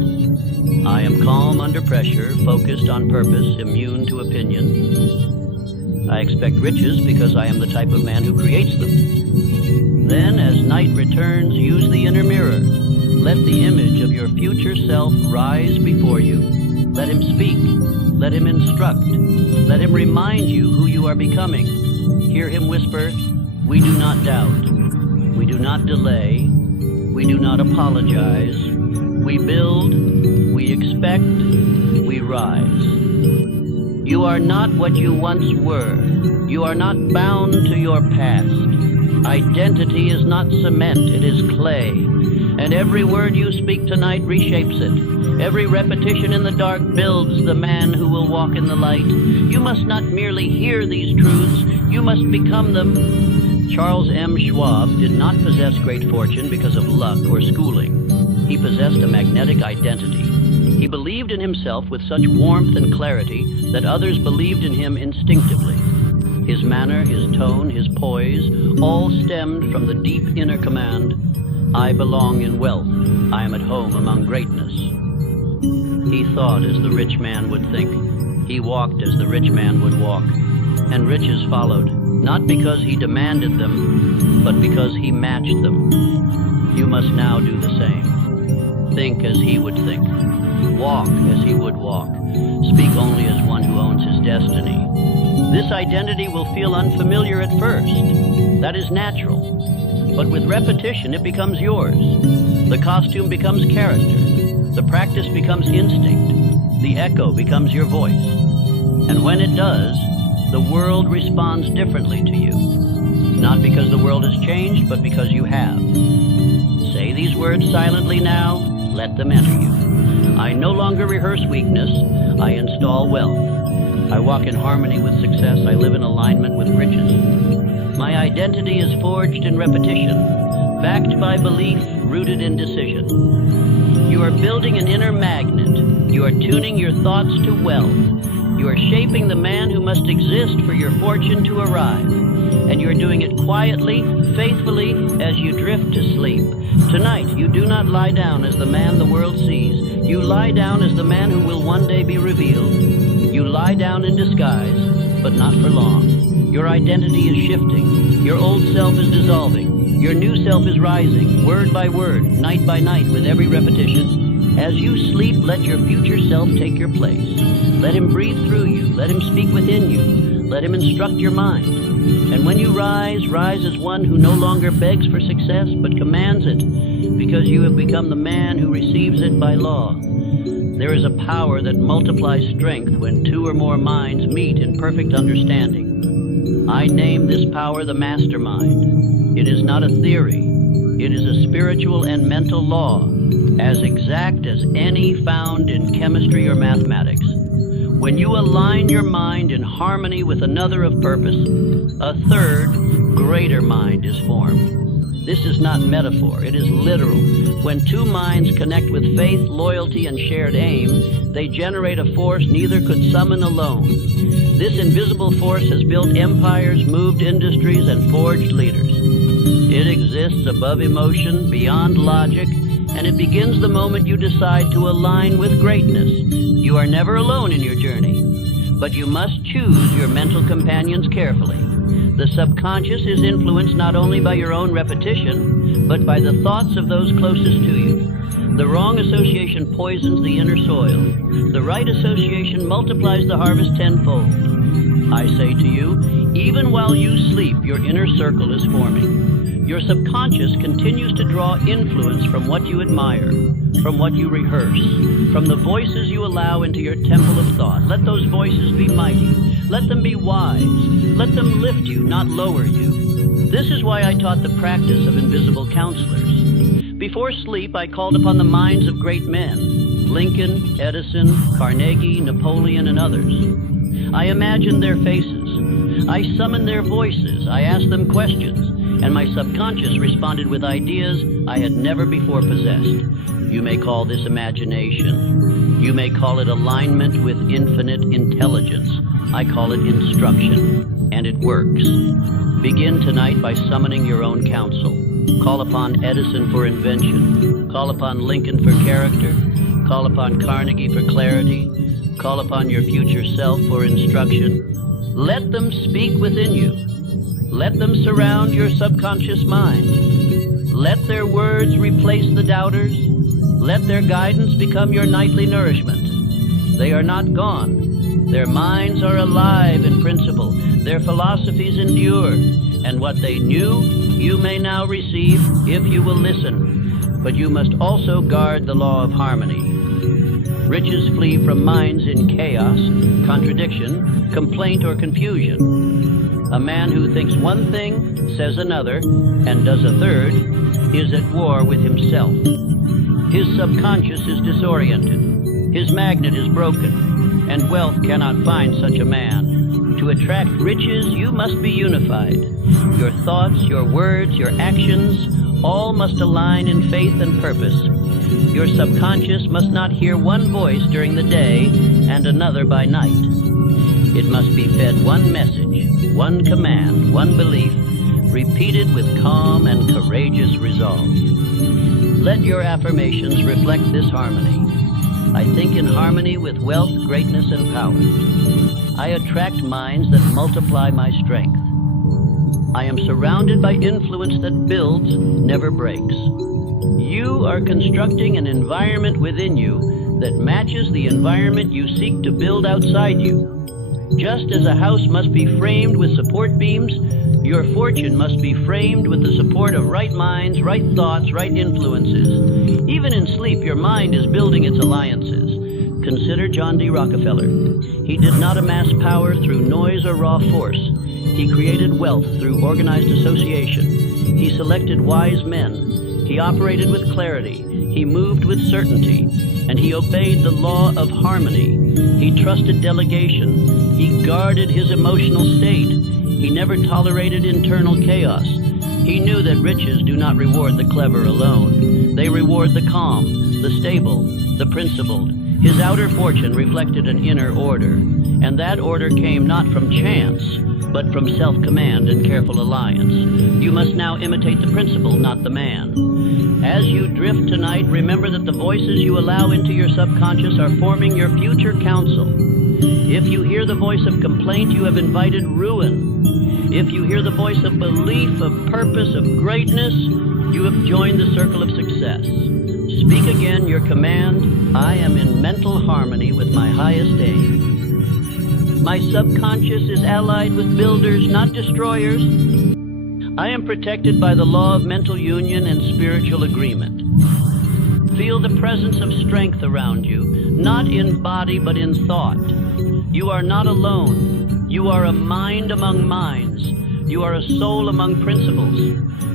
I am calm under pressure, focused on purpose, immune to opinion. I expect riches because I am the type of man who creates them. Then, as night returns, use the inner mirror. Let the image of your future self rise before you. Let him speak. Let him instruct. Let him remind you who you are becoming. Hear him whisper, we do not doubt. We do not delay. We do not apologize. We build. We expect. We rise. You are not what you once were. You are not bound to your past. Identity is not cement, it is clay. And every word you speak tonight reshapes it. Every repetition in the dark builds the man who will walk in the light. You must not merely hear these truths, you must become them. Charles M. Schwab did not possess great fortune because of luck or schooling. He possessed a magnetic identity. He believed in himself with such warmth and clarity that others believed in him instinctively. His manner, his tone, his poise, all stemmed from the deep inner command, I belong in wealth. I am at home among greatness. He thought as the rich man would think. He walked as the rich man would walk. And riches followed, not because he demanded them, but because he matched them. You must now do the same. Think as he would think. Walk as he would walk. Speak only as one who owns his destiny. This identity will feel unfamiliar at first. That is natural. But with repetition, it becomes yours. The costume becomes character. The practice becomes instinct. The echo becomes your voice. And when it does, the world responds differently to you. Not because the world has changed, but because you have. Say these words silently now. Let them enter you. I no longer rehearse weakness. I install wealth. I walk in harmony with success. I live in alignment with riches. My identity is forged in repetition, backed by belief, rooted in decision. You are building an inner magnet. You are tuning your thoughts to wealth. You are shaping the man who must exist for your fortune to arrive. And you are doing it quietly, faithfully, as you drift to sleep. Tonight, you do not lie down as the man the world sees. You lie down as the man who will one day be revealed. You lie down in disguise, but not for long. Your identity is shifting. Your old self is dissolving. Your new self is rising, word by word, night by night, with every repetition. As you sleep, let your future self take your place. Let him breathe through you. Let him speak within you. Let him instruct your mind. And when you rise, rise as one who no longer begs for success, but commands it, because you have become the man who receives it by law. There is a power that multiplies strength when two or more minds meet in perfect understanding. I name this power the mastermind. It is not a theory. It is a spiritual and mental law, as exact as any found in chemistry or mathematics. When you align your mind in harmony with another of purpose, a third, greater mind is formed. This is not metaphor, it is literal. When two minds connect with faith, loyalty, and shared aim, they generate a force neither could summon alone. This invisible force has built empires, moved industries, and forged leaders. It exists above emotion, beyond logic, and it begins the moment you decide to align with greatness. You are never alone in your journey, but you must choose your mental companions carefully. The subconscious is influenced not only by your own repetition, but by the thoughts of those closest to you. The wrong association poisons the inner soil. The right association multiplies the harvest tenfold. I say to you, even while you sleep, your inner circle is forming. Your subconscious continues to draw influence from what you admire, from what you rehearse, from the voices you allow into your temple of thought. Let those voices be mighty. Let them be wise. Let them lift you, not lower you. This is why I taught the practice of invisible counselors. Before sleep, I called upon the minds of great men, Lincoln, Edison, Carnegie, Napoleon, and others. I imagined their faces. I summoned their voices. I asked them questions, and my subconscious responded with ideas I had never before possessed. You may call this imagination. You may call it alignment with infinite intelligence. I call it instruction, and it works. Begin tonight by summoning your own counsel. Call upon Edison for invention. Call upon Lincoln for character. Call upon Carnegie for clarity. Call upon your future self for instruction. Let them speak within you. Let them surround your subconscious mind. Let their words replace the doubters. Let their guidance become your nightly nourishment. They are not gone. Their minds are alive in principle. Their philosophies endure. And what they knew, you may now receive if you will listen. But you must also guard the law of harmony. Riches flee from minds in chaos, contradiction, complaint, or confusion. A man who thinks one thing, says another, and does a third, is at war with himself. His subconscious is disoriented. His magnet is broken, and wealth cannot find such a man. To attract riches, you must be unified. Your thoughts, your words, your actions, all must align in faith and purpose. Your subconscious must not hear one voice during the day and another by night. It must be fed one message, one command, one belief, repeated with calm and courageous resolve. Let your affirmations reflect this harmony. I think in harmony with wealth, greatness, and power. I attract minds that multiply my strength. I am surrounded by influence that builds, never breaks. You are constructing an environment within you that matches the environment you seek to build outside you. Just as a house must be framed with support beams, your fortune must be framed with the support of right minds, right thoughts, right influences. Even in sleep, your mind is building its alliances. Consider John D. Rockefeller. He did not amass power through noise or raw force. He created wealth through organized association. He selected wise men. He operated with clarity. He moved with certainty. And he obeyed the law of harmony. He trusted delegation. He guarded his emotional state. He never tolerated internal chaos. He knew that riches do not reward the clever alone. They reward the calm, the stable, the principled. His outer fortune reflected an inner order, and that order came not from chance, but from self-command and careful alliance. You must now imitate the principle, not the man. As you drift tonight, remember that the voices you allow into your subconscious are forming your future counsel. If you hear the voice of complaint, you have invited ruin. If you hear the voice of belief, of purpose, of greatness, you have joined the circle of success. Speak again your command, I am in mental harmony with my highest aim. My subconscious is allied with builders, not destroyers. I am protected by the law of mental union and spiritual agreement. Feel the presence of strength around you, not in body but in thought. You are not alone. You are a mind among minds. You are a soul among principles.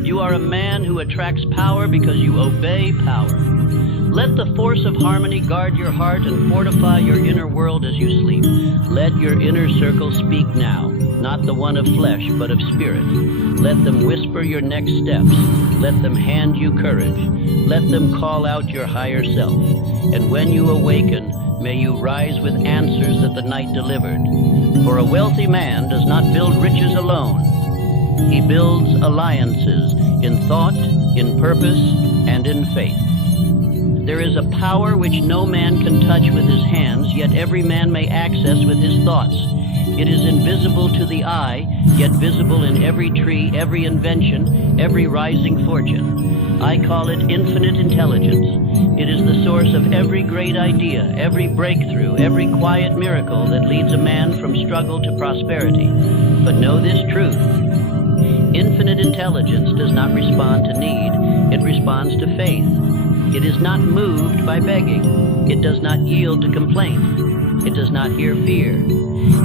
You are a man who attracts power because you obey power. Let the force of harmony guard your heart and fortify your inner world as you sleep. Let your inner circle speak now, not the one of flesh, but of spirit. Let them whisper your next steps. Let them hand you courage. Let them call out your higher self. And when you awaken, may you rise with answers that the night delivered. For a wealthy man does not build riches alone. He builds alliances in thought, in purpose, and in faith. There is a power which no man can touch with his hands, yet every man may access with his thoughts. It is invisible to the eye, yet visible in every tree, every invention, every rising fortune. I call it infinite intelligence. It is the source of every great idea, every breakthrough, every quiet miracle that leads a man from struggle to prosperity. But know this truth. Infinite intelligence does not respond to need, it responds to faith. It is not moved by begging. It does not yield to complaint. It does not hear fear.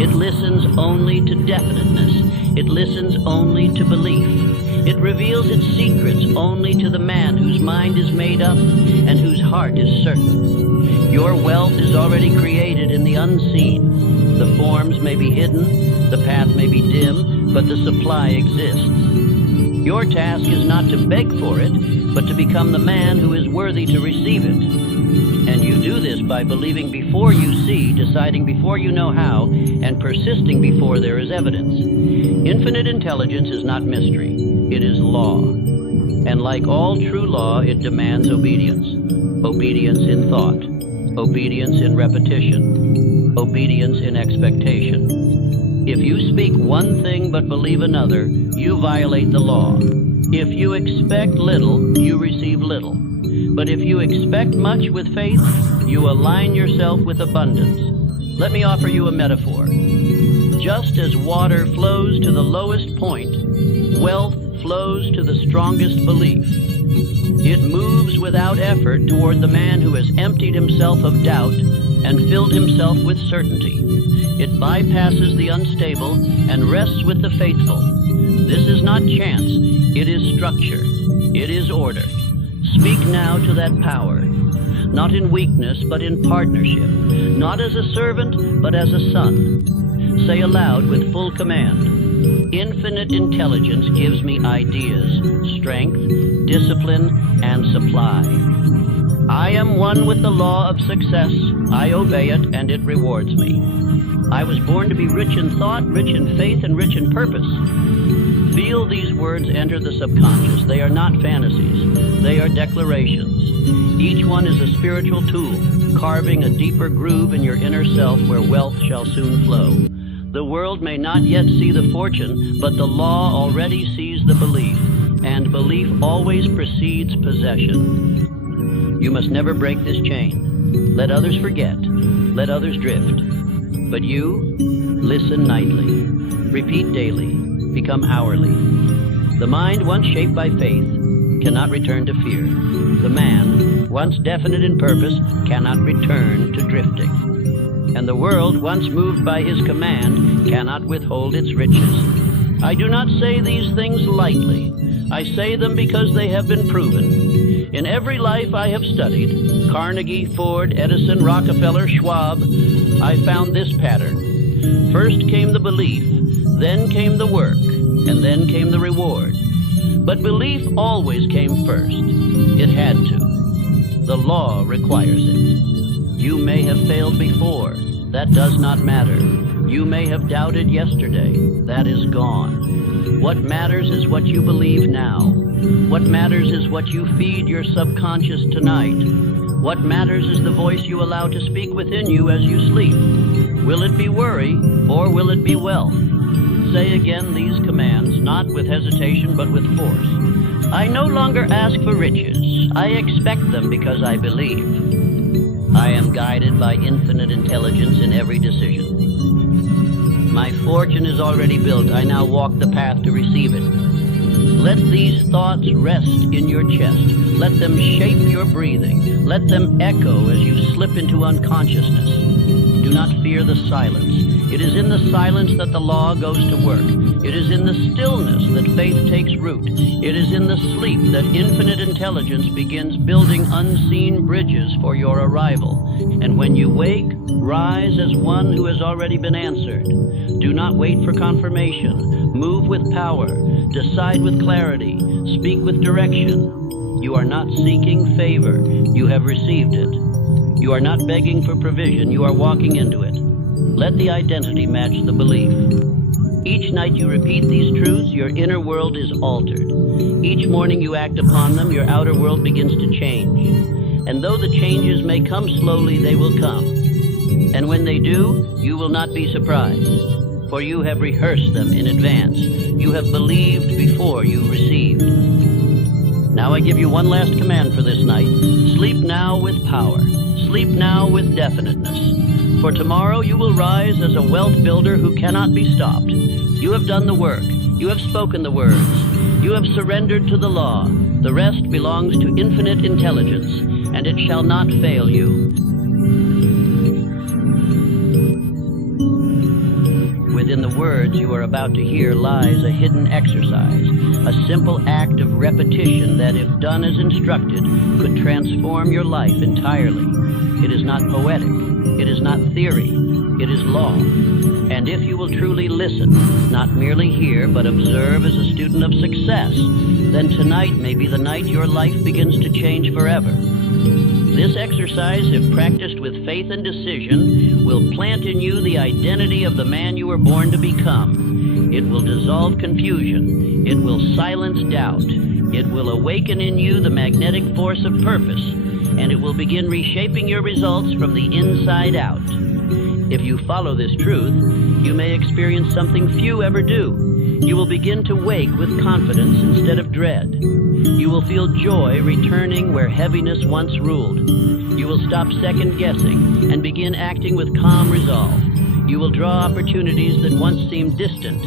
It listens only to definiteness. It listens only to belief. It reveals its secrets only to the man whose mind is made up and whose heart is certain. Your wealth is already created in the unseen. The forms may be hidden, the path may be dim, but the supply exists. Your task is not to beg for it, but to become the man who is worthy to receive it. And you do this by believing before you see, deciding before you know how, and persisting before there is evidence. Infinite intelligence is not mystery, it is law. And like all true law, it demands obedience. Obedience in thought, obedience in repetition, obedience in expectation. If you speak one thing but believe another, you violate the law. If you expect little, you receive little. But if you expect much with faith, you align yourself with abundance. Let me offer you a metaphor. Just as water flows to the lowest point, wealth flows to the strongest belief. It moves without effort toward the man who has emptied himself of doubt and filled himself with certainty. It bypasses the unstable and rests with the faithful. This is not chance, it is structure, it is order. Speak now to that power, not in weakness but in partnership, not as a servant but as a son. Say aloud with full command, infinite intelligence gives me ideas, strength, discipline, and supply. I am one with the law of success. I obey it, and it rewards me. I was born to be rich in thought, rich in faith, and rich in purpose. Feel these words enter the subconscious. They are not fantasies. They are declarations. Each one is a spiritual tool, carving a deeper groove in your inner self where wealth shall soon flow. The world may not yet see the fortune, but the law already sees the belief, and belief always precedes possession. You must never break this chain. Let others forget. Let others drift. But you, listen nightly. Repeat daily. Become hourly. The mind once shaped by faith cannot return to fear. The man, once definite in purpose, cannot return to drifting. And the world, once moved by his command, cannot withhold its riches. I do not say these things lightly. I say them because they have been proven. In every life I have studied, Carnegie, Ford, Edison, Rockefeller, Schwab, I found this pattern. First came the belief, then came the work, and then came the reward. But belief always came first. It had to. The law requires it. You may have failed before. That does not matter. You may have doubted yesterday. That is gone. What matters is what you believe now. What matters is what you feed your subconscious tonight. What matters is the voice you allow to speak within you as you sleep. Will it be worry, or will it be wealth? Say again these commands, not with hesitation, but with force. I no longer ask for riches. I expect them because I believe. I am guided by infinite intelligence in every decision. My fortune is already built. I now walk the path to receive it. Let these thoughts rest in your chest. Let them shape your breathing. Let them echo as you slip into unconsciousness. Do not fear the silence. It is in the silence that the law goes to work. It is in the stillness that faith takes root. It is in the sleep that infinite intelligence begins building unseen bridges for your arrival. And when you wake, rise as one who has already been answered. Do not wait for confirmation. Move with power. Decide with clarity. Speak with direction. You are not seeking favor. You have received it. You are not begging for provision. You are walking into it. Let the identity match the belief. Each night you repeat these truths, your inner world is altered. Each morning you act upon them, your outer world begins to change. And though the changes may come slowly, they will come. And when they do, you will not be surprised, for you have rehearsed them in advance. You have believed before you received. Now I give you one last command for this night. Sleep now with power. Sleep now with definiteness. For tomorrow you will rise as a wealth builder who cannot be stopped. You have done the work. You have spoken the words. You have surrendered to the law. The rest belongs to infinite intelligence, and it shall not fail you. Within the words you are about to hear lies a hidden exercise, a simple act of repetition that, if done as instructed, could transform your life entirely. It is not poetic. It is not theory. It is law. And if you will truly listen, not merely hear, but observe as a student of success, then tonight may be the night your life begins to change forever. This exercise, if practiced with faith and decision, will plant in you the identity of the man you were born to become. It will dissolve confusion. It will silence doubt. It will awaken in you the magnetic force of purpose, and it will begin reshaping your results from the inside out. If you follow this truth, you may experience something few ever do. You will begin to wake with confidence instead of dread. You will feel joy returning where heaviness once ruled. You will stop second-guessing and begin acting with calm resolve. You will draw opportunities that once seemed distant,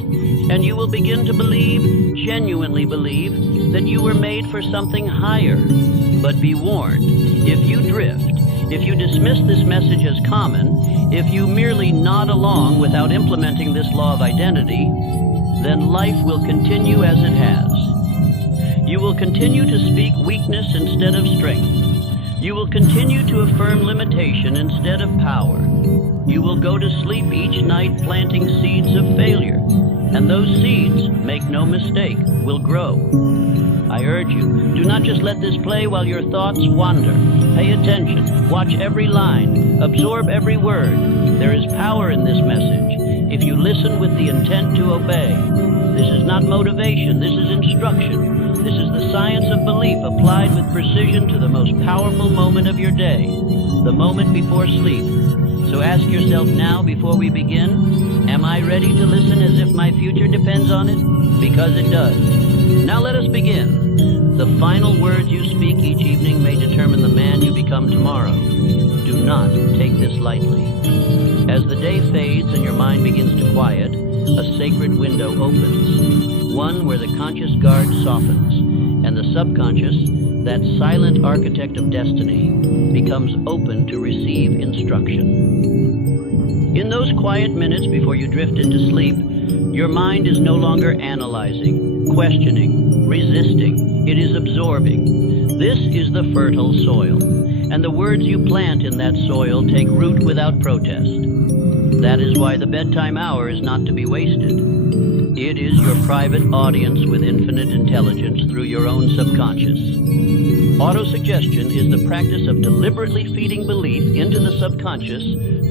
and you will begin to believe, genuinely believe, that you were made for something higher. But be warned, if you drift, if you dismiss this message as common, if you merely nod along without implementing this law of identity, then life will continue as it has. You will continue to speak weakness instead of strength. You will continue to affirm limitation instead of power. You will go to sleep each night planting seeds of failure, and those seeds, make no mistake, will grow. I urge you, do not just let this play while your thoughts wander. Pay attention, watch every line, absorb every word. There is power in this message if you listen with the intent to obey. This is not motivation, this is instruction. This is the science of belief applied with precision to the most powerful moment of your day, the moment before sleep. So ask yourself now before we begin, am I ready to listen as if my future depends on it? Because it does. Now let us begin. The final words you speak each evening may determine the man you become tomorrow. Do not take this lightly. As the day fades and your mind begins to quiet, a sacred window opens, one where the conscious guard softens, and the subconscious, that silent architect of destiny, becomes open to receive instruction. In those quiet minutes before you drift into sleep, your mind is no longer analyzing, questioning, resisting. It is absorbing. This is the fertile soil, and the words you plant in that soil take root without protest. That is why the bedtime hour is not to be wasted. It is your private audience with infinite intelligence through your own subconscious. Autosuggestion is the practice of deliberately feeding belief into the subconscious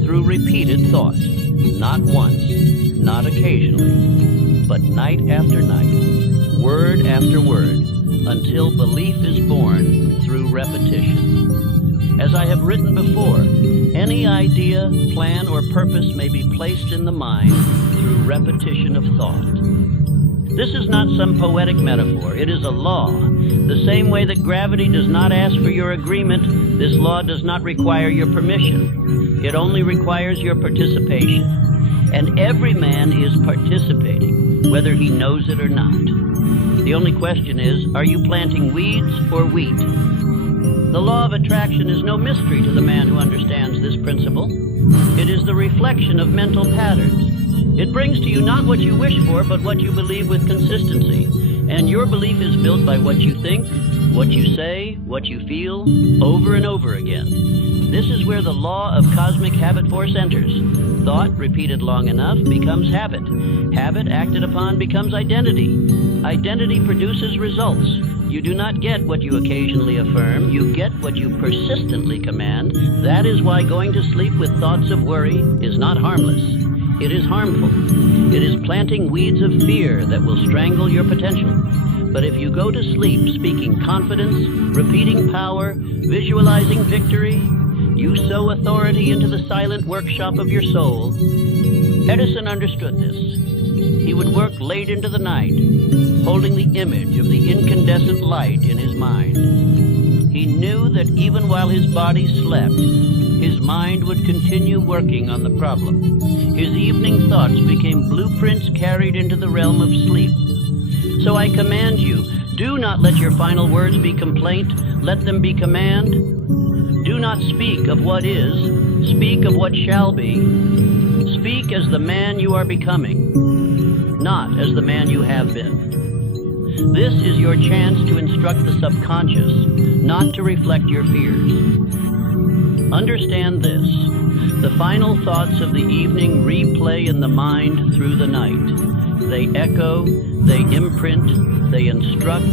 through repeated thought. Not once, not occasionally, but night after night, word after word, until belief is born through repetition. As I have written before, any idea, plan, or purpose may be placed in the mind through repetition of thought. This is not some poetic metaphor. It is a law. The same way that gravity does not ask for your agreement, this law does not require your permission. It only requires your participation. And every man is participating, whether he knows it or not. The only question is, are you planting weeds or wheat? The law of attraction is no mystery to the man who understands this principle. It is the reflection of mental patterns. It brings to you not what you wish for, but what you believe with consistency. And your belief is built by what you think, what you say, what you feel, over and over again. This is where the law of cosmic habit force enters. Thought, repeated long enough, becomes habit. Habit, acted upon, becomes identity. Identity produces results. You do not get what you occasionally affirm. You get what you persistently command. That is why going to sleep with thoughts of worry is not harmless. It is harmful. It is planting weeds of fear that will strangle your potential. But if you go to sleep speaking confidence, repeating power, visualizing victory, you sow authority into the silent workshop of your soul. Edison understood this. He would work late into the night, holding the image of the incandescent light in his mind. He knew that even while his body slept, his mind would continue working on the problem. His evening thoughts became blueprints carried into the realm of sleep. So I command you, do not let your final words be complaint, let them be command. Do not speak of what is, speak of what shall be. Speak as the man you are becoming, not as the man you have been. This is your chance to instruct the subconscious, not to reflect your fears. Understand this. The final thoughts of the evening replay in the mind through the night. They echo, they imprint, they instruct,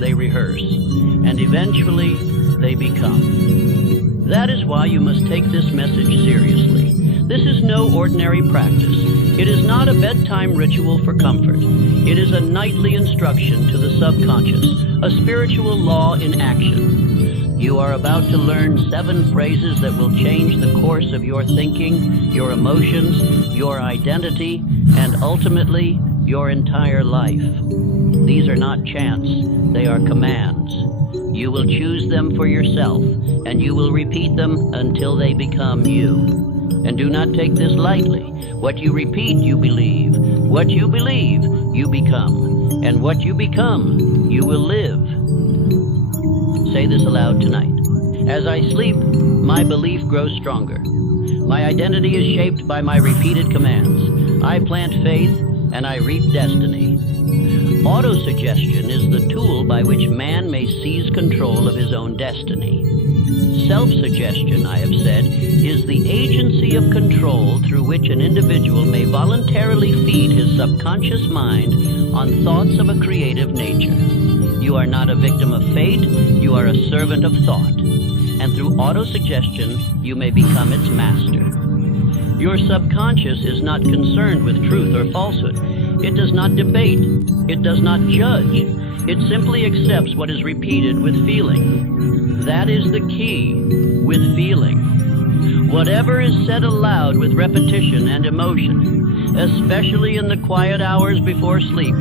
they rehearse, and eventually they become. That is why you must take this message seriously. This is no ordinary practice. It is not a bedtime ritual for comfort. It is a nightly instruction to the subconscious, a spiritual law in action. You are about to learn 7 phrases that will change the course of your thinking, your emotions, your identity, and ultimately, your entire life. These are not chants, they are commands. You will choose them for yourself, and you will repeat them until they become you. And do not take this lightly. What you repeat, you believe. What you believe, you become. And what you become, you will live. Say this aloud tonight. As I sleep, my belief grows stronger. My identity is shaped by my repeated commands. I plant faith, and I reap destiny. Autosuggestion is the tool by which man may seize control of his own destiny. Self-suggestion, I have said, is the agency of control through which an individual may voluntarily feed his subconscious mind on thoughts of a creative nature. You are not a victim of fate, you are a servant of thought. And through autosuggestion, you may become its master. Your subconscious is not concerned with truth or falsehood. It does not debate. It does not judge. It simply accepts what is repeated with feeling. That is the key, with feeling. Whatever is said aloud with repetition and emotion, especially in the quiet hours before sleep,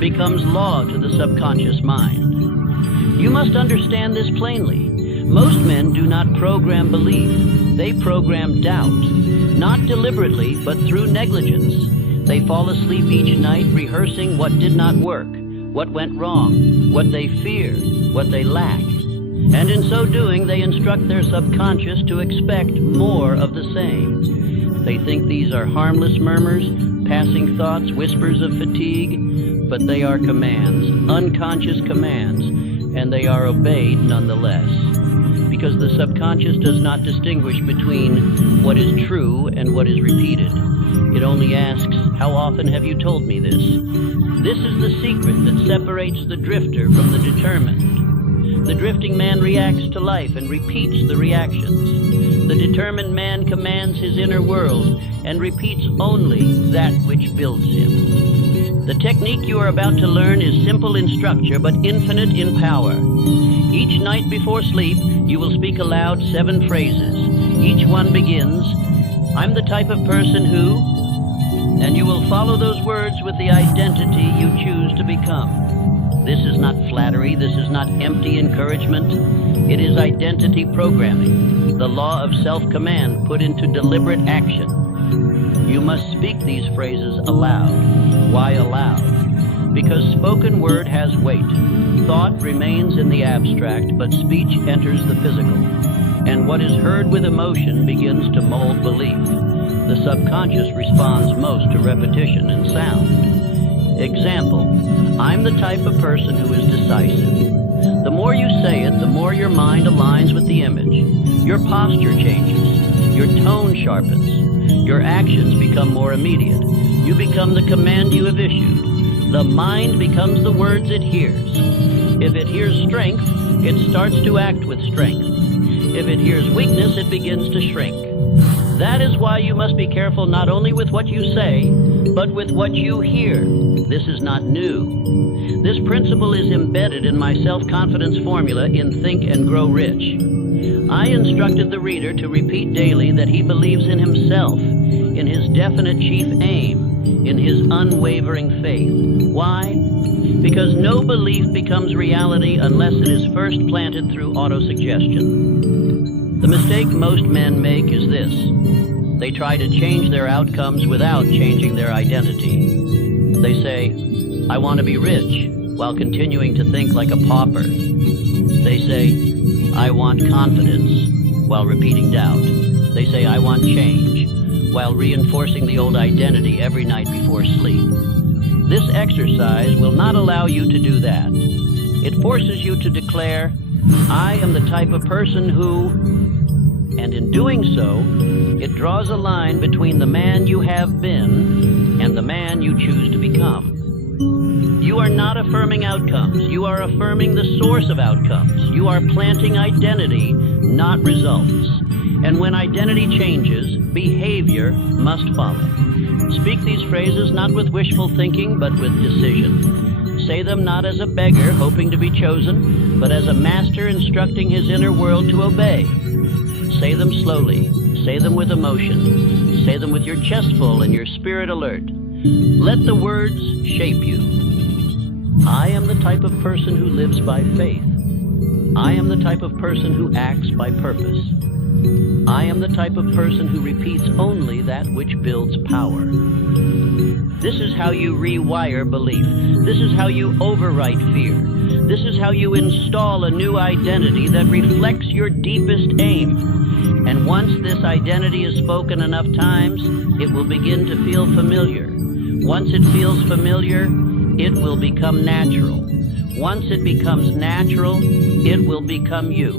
becomes law to the subconscious mind. You must understand this plainly. Most men do not program belief. They program doubt, not deliberately, but through negligence. They fall asleep each night rehearsing what did not work, what went wrong, what they fear, what they lack. And in so doing, they instruct their subconscious to expect more of the same. They think these are harmless murmurs, passing thoughts, whispers of fatigue, but they are commands, unconscious commands, and they are obeyed nonetheless. because the subconscious does not distinguish between what is true and what is repeated. It only asks, how often have you told me this? This is the secret that separates the drifter from the determined. The drifting man reacts to life and repeats the reactions. The determined man commands his inner world and repeats only that which builds him. The technique you are about to learn is simple in structure but infinite in power. Each night before sleep, you will speak aloud 7 phrases. Each one begins, I'm the type of person who, and you will follow those words with the identity you choose to become. This is not flattery, this is not empty encouragement. It is identity programming, the law of self-command put into deliberate action. You must speak these phrases aloud. Why aloud? Because spoken word has weight. Thought remains in the abstract, but speech enters the physical. And what is heard with emotion begins to mold belief. The subconscious responds most to repetition and sound. Example, I'm the type of person who is decisive. The more you say it, the more your mind aligns with the image. Your posture changes. Your tone sharpens. Your actions become more immediate. You become the command you have issued. The mind becomes the words it hears. If it hears strength, it starts to act with strength. If it hears weakness, it begins to shrink. That is why you must be careful not only with what you say, but with what you hear. This is not new. This principle is embedded in my self-confidence formula in Think and Grow Rich. I instructed the reader to repeat daily that he believes in himself, in his definite chief aim, in his unwavering faith. Why? Because no belief becomes reality unless it is first planted through autosuggestion. The mistake most men make is this. They try to change their outcomes without changing their identity. They say, I want to be rich, while continuing to think like a pauper. They say, I want confidence, while repeating doubt. They say, I want change, while reinforcing the old identity every night before sleep. This exercise will not allow you to do that. It forces you to declare, I am the type of person who, and in doing so, it draws a line between the man you have been and the man you choose to become. You are not affirming outcomes. You are affirming the source of outcomes. You are planting identity, not results. And when identity changes, behavior must follow. Speak these phrases not with wishful thinking, but with decision. Say them not as a beggar hoping to be chosen, but as a master instructing his inner world to obey. Say them slowly. Say them with emotion. Say them with your chest full and your spirit alert. Let the words shape you. I am the type of person who lives by faith. I am the type of person who acts by purpose. I am the type of person who repeats only that which builds power. This is how you rewire belief. This is how you overwrite fear. This is how you install a new identity that reflects your deepest aim. And once this identity is spoken enough times, it will begin to feel familiar. Once it feels familiar, it will become natural. Once it becomes natural, it will become you.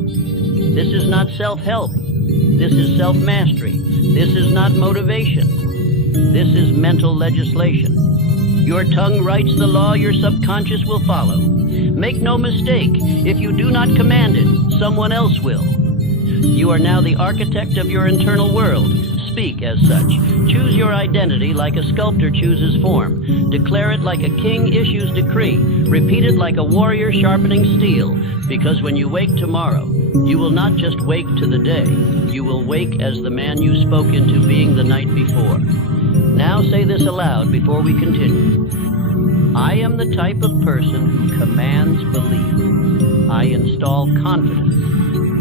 This is not self-help. This is self-mastery. This is not motivation. This is mental legislation. Your tongue writes the law your subconscious will follow. Make no mistake, if you do not command it, someone else will. You are now the architect of your internal world. Speak as such. Choose your identity like a sculptor chooses form. Declare it like a king issues decree. Repeat it like a warrior sharpening steel. Because when you wake tomorrow, you will not just wake to the day. You will wake as the man you spoke into being the night before. Now say this aloud before we continue. I am the type of person who commands belief. I install confidence.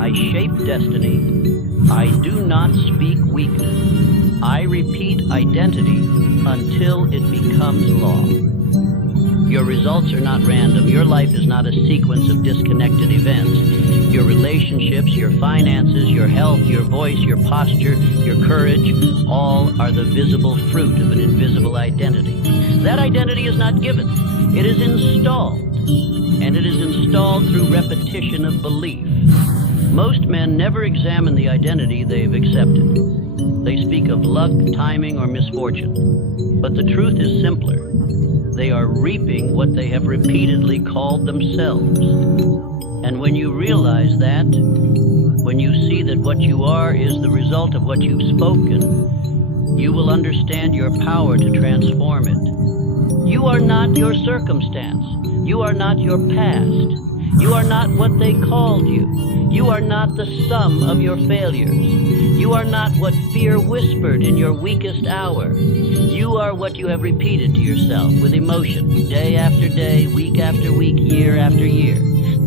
I shape destiny. I do not speak weakness. I repeat identity until it becomes law. Your results are not random. Your life is not a sequence of disconnected events. Your relationships, your finances, your health, your voice, your posture, your courage, all are the visible fruit of an invisible identity. That identity is not given. It is installed. And it is installed through repetition of belief. Most men never examine the identity they've accepted. They speak of luck, timing, or misfortune. But the truth is simpler. They are reaping what they have repeatedly called themselves. And when you realize that, when you see that what you are is the result of what you've spoken, you will understand your power to transform it. You are not your circumstance. You are not your past. You are not what they called you. You are not the sum of your failures. You are not what fear whispered in your weakest hour. You are what you have repeated to yourself with emotion, day after day, week after week, year after year.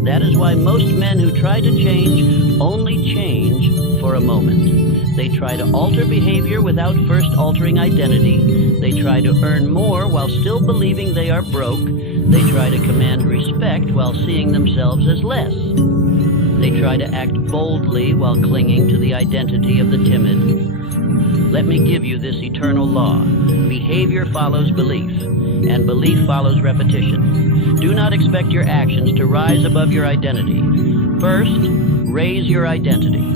That is why most men who try to change only change for a moment. They try to alter behavior without first altering identity. They try to earn more while still believing they are broke. They try to command respect while seeing themselves as less. They try to act boldly while clinging to the identity of the timid. Let me give you this eternal law. Behavior follows belief, and belief follows repetition. Do not expect your actions to rise above your identity. First, raise your identity.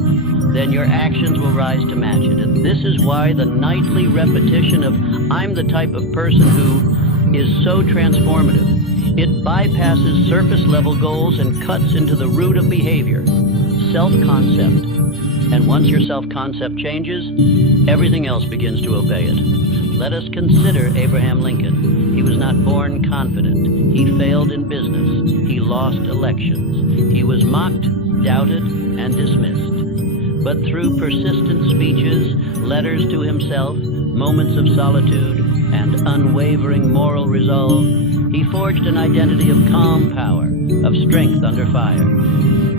Then your actions will rise to match it. And this is why the nightly repetition of "I'm the type of person who" is so transformative. It bypasses surface-level goals and cuts into the root of behavior, self-concept. And once your self-concept changes, everything else begins to obey it. Let us consider Abraham Lincoln. He was not born confident. He failed in business. He lost elections. He was mocked, doubted, and dismissed. But through persistent speeches, letters to himself, moments of solitude, and unwavering moral resolve, he forged an identity of calm power, of strength under fire.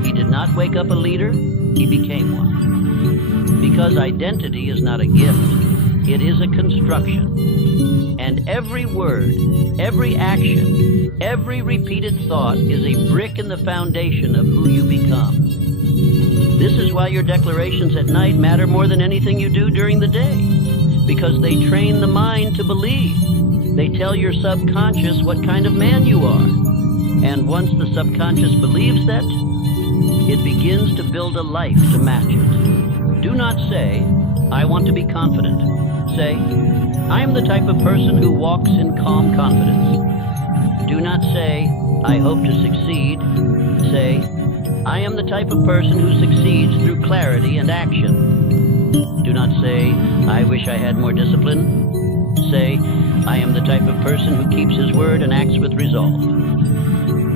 He did not wake up a leader, he became one. Because identity is not a gift, it is a construction. And every word, every action, every repeated thought is a brick in the foundation of who you become. This is why your declarations at night matter more than anything you do during the day, because they train the mind to believe. They tell your subconscious what kind of man you are. And once the subconscious believes that, it begins to build a life to match it. Do not say, "I want to be confident." Say, "I am the type of person who walks in calm confidence." Do not say, "I hope to succeed." Say, "I am the type of person who succeeds through clarity and action." Do not say, "I wish I had more discipline." Say, "I am the type of person who keeps his word and acts with resolve."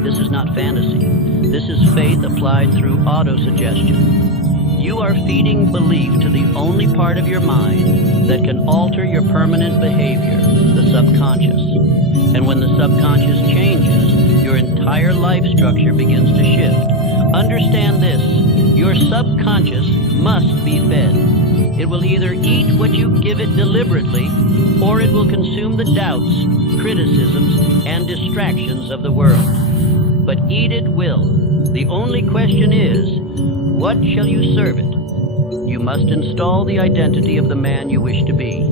This is not fantasy. This is faith applied through autosuggestion. You are feeding belief to the only part of your mind that can alter your permanent behavior, the subconscious. And when the subconscious changes, your entire life structure begins to shift. Understand this: your subconscious must be fed. It will either eat what you give it deliberately, or it will consume the doubts, criticisms, and distractions of the world. But eat it will. The only question is, what shall you serve it? You must install the identity of the man you wish to be.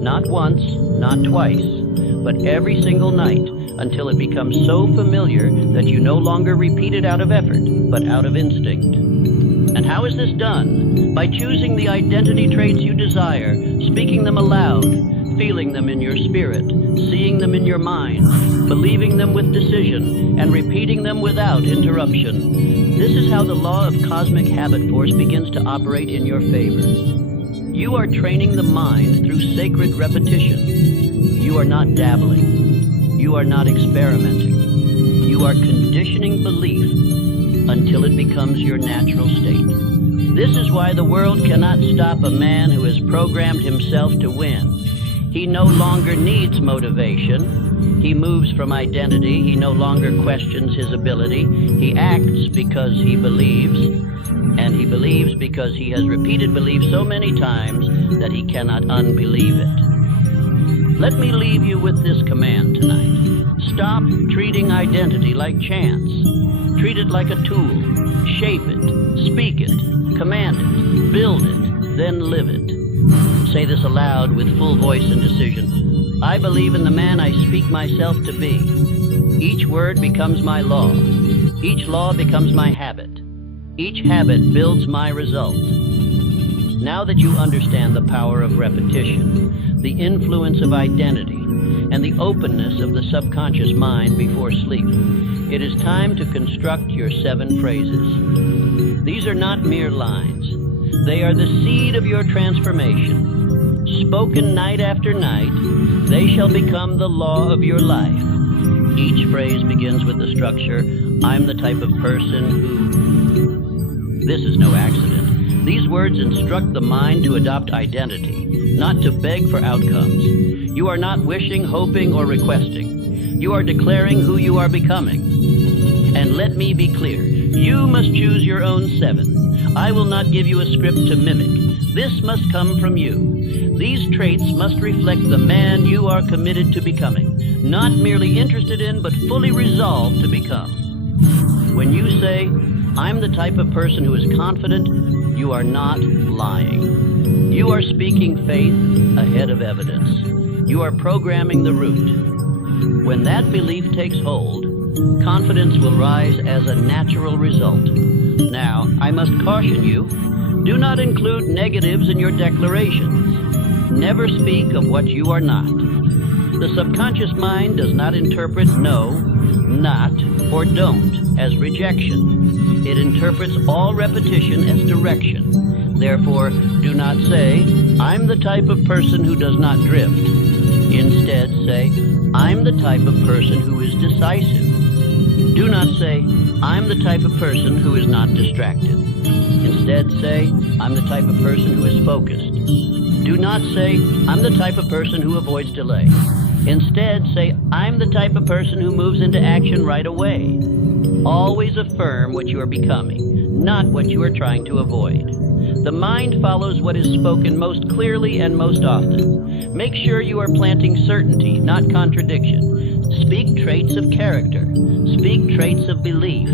Not once, not twice, but every single night, until it becomes so familiar that you no longer repeat it out of effort, but out of instinct. And how is this done? By choosing the identity traits you desire, speaking them aloud, feeling them in your spirit, seeing them in your mind, believing them with decision, and repeating them without interruption. This is how the law of cosmic habit force begins to operate in your favor. You are training the mind through sacred repetition. You are not dabbling. You are not experimenting. You are conditioning belief until it becomes your natural state. This is why the world cannot stop a man who has programmed himself to win. He no longer needs motivation. He moves from identity. He no longer questions his ability. He acts because he believes, and he believes because he has repeated belief so many times that he cannot unbelieve it. Let me leave you with this command tonight. Stop treating identity like chance. Treat it like a tool. Shape it, speak it, command it, build it, then live it. Say this aloud with full voice and decision. I believe in the man I speak myself to be. Each word becomes my law. Each law becomes my habit. Each habit builds my result. Now that you understand the power of repetition, the influence of identity, and the openness of the subconscious mind before sleep, it is time to construct your 7 phrases. These are not mere lines. They are the seed of your transformation. Spoken night after night, they shall become the law of your life. Each phrase begins with the structure, I'm the type of person who... This is no accident. These words instruct the mind to adopt identity, not to beg for outcomes. You are not wishing, hoping, or requesting. You are declaring who you are becoming. And let me be clear, you must choose your own 7. I will not give you a script to mimic. This must come from you. These traits must reflect the man you are committed to becoming, not merely interested in, but fully resolved to become. When you say, I'm the type of person who is confident, you are not lying. You are speaking faith ahead of evidence. You are programming the root. When that belief takes hold, confidence will rise as a natural result. Now, I must caution you, do not include negatives in your declarations. Never speak of what you are not. The subconscious mind does not interpret no, not, or don't as rejection. It interprets all repetition as direction. Therefore, do not say, I'm the type of person who does not drift. Instead, say, I'm the type of person who is decisive. Do not say, I'm the type of person who is not distracted. Instead, say, I'm the type of person who is focused. Do not say, I'm the type of person who avoids delay. Instead, say, I'm the type of person who moves into action right away. Always affirm what you are becoming, not what you are trying to avoid. The mind follows what is spoken most clearly and most often. Make sure you are planting certainty, not contradiction. Speak traits of character. Speak traits of belief.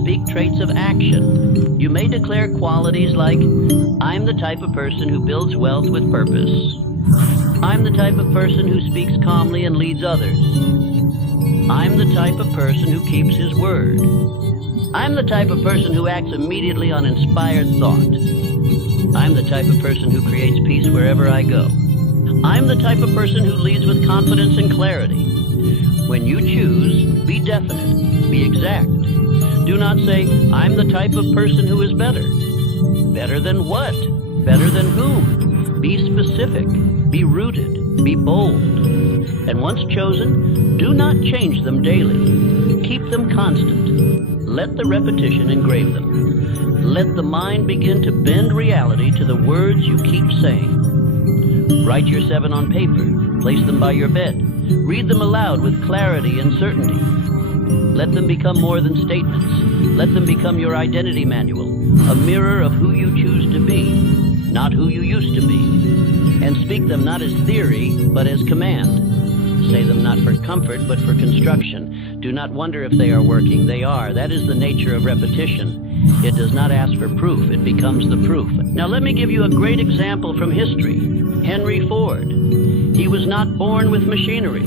Speak traits of action. You may declare qualities like, I'm the type of person who builds wealth with purpose. I'm the type of person who speaks calmly and leads others. I'm the type of person who keeps his word. I'm the type of person who acts immediately on inspired thought. I'm the type of person who creates peace wherever I go. I'm the type of person who leads with confidence and clarity. When you choose, be definite, be exact. Do not say, I'm the type of person who is better. Better than what? Better than whom? Be specific, be rooted, be bold. And once chosen, do not change them daily. Keep them constant. Let the repetition engrave them. Let the mind begin to bend reality to the words you keep saying. Write your 7 on paper. Place them by your bed. Read them aloud with clarity and certainty. Let them become more than statements. Let them become your identity manual, a mirror of who you choose to be, not who you used to be. And speak them not as theory, but as command. Say them not for comfort, but for construction. Do not wonder if they are working. They are. That is the nature of repetition. It does not ask for proof. It becomes the proof. Now let me give you a great example from history. Henry Ford. He was not born with machinery.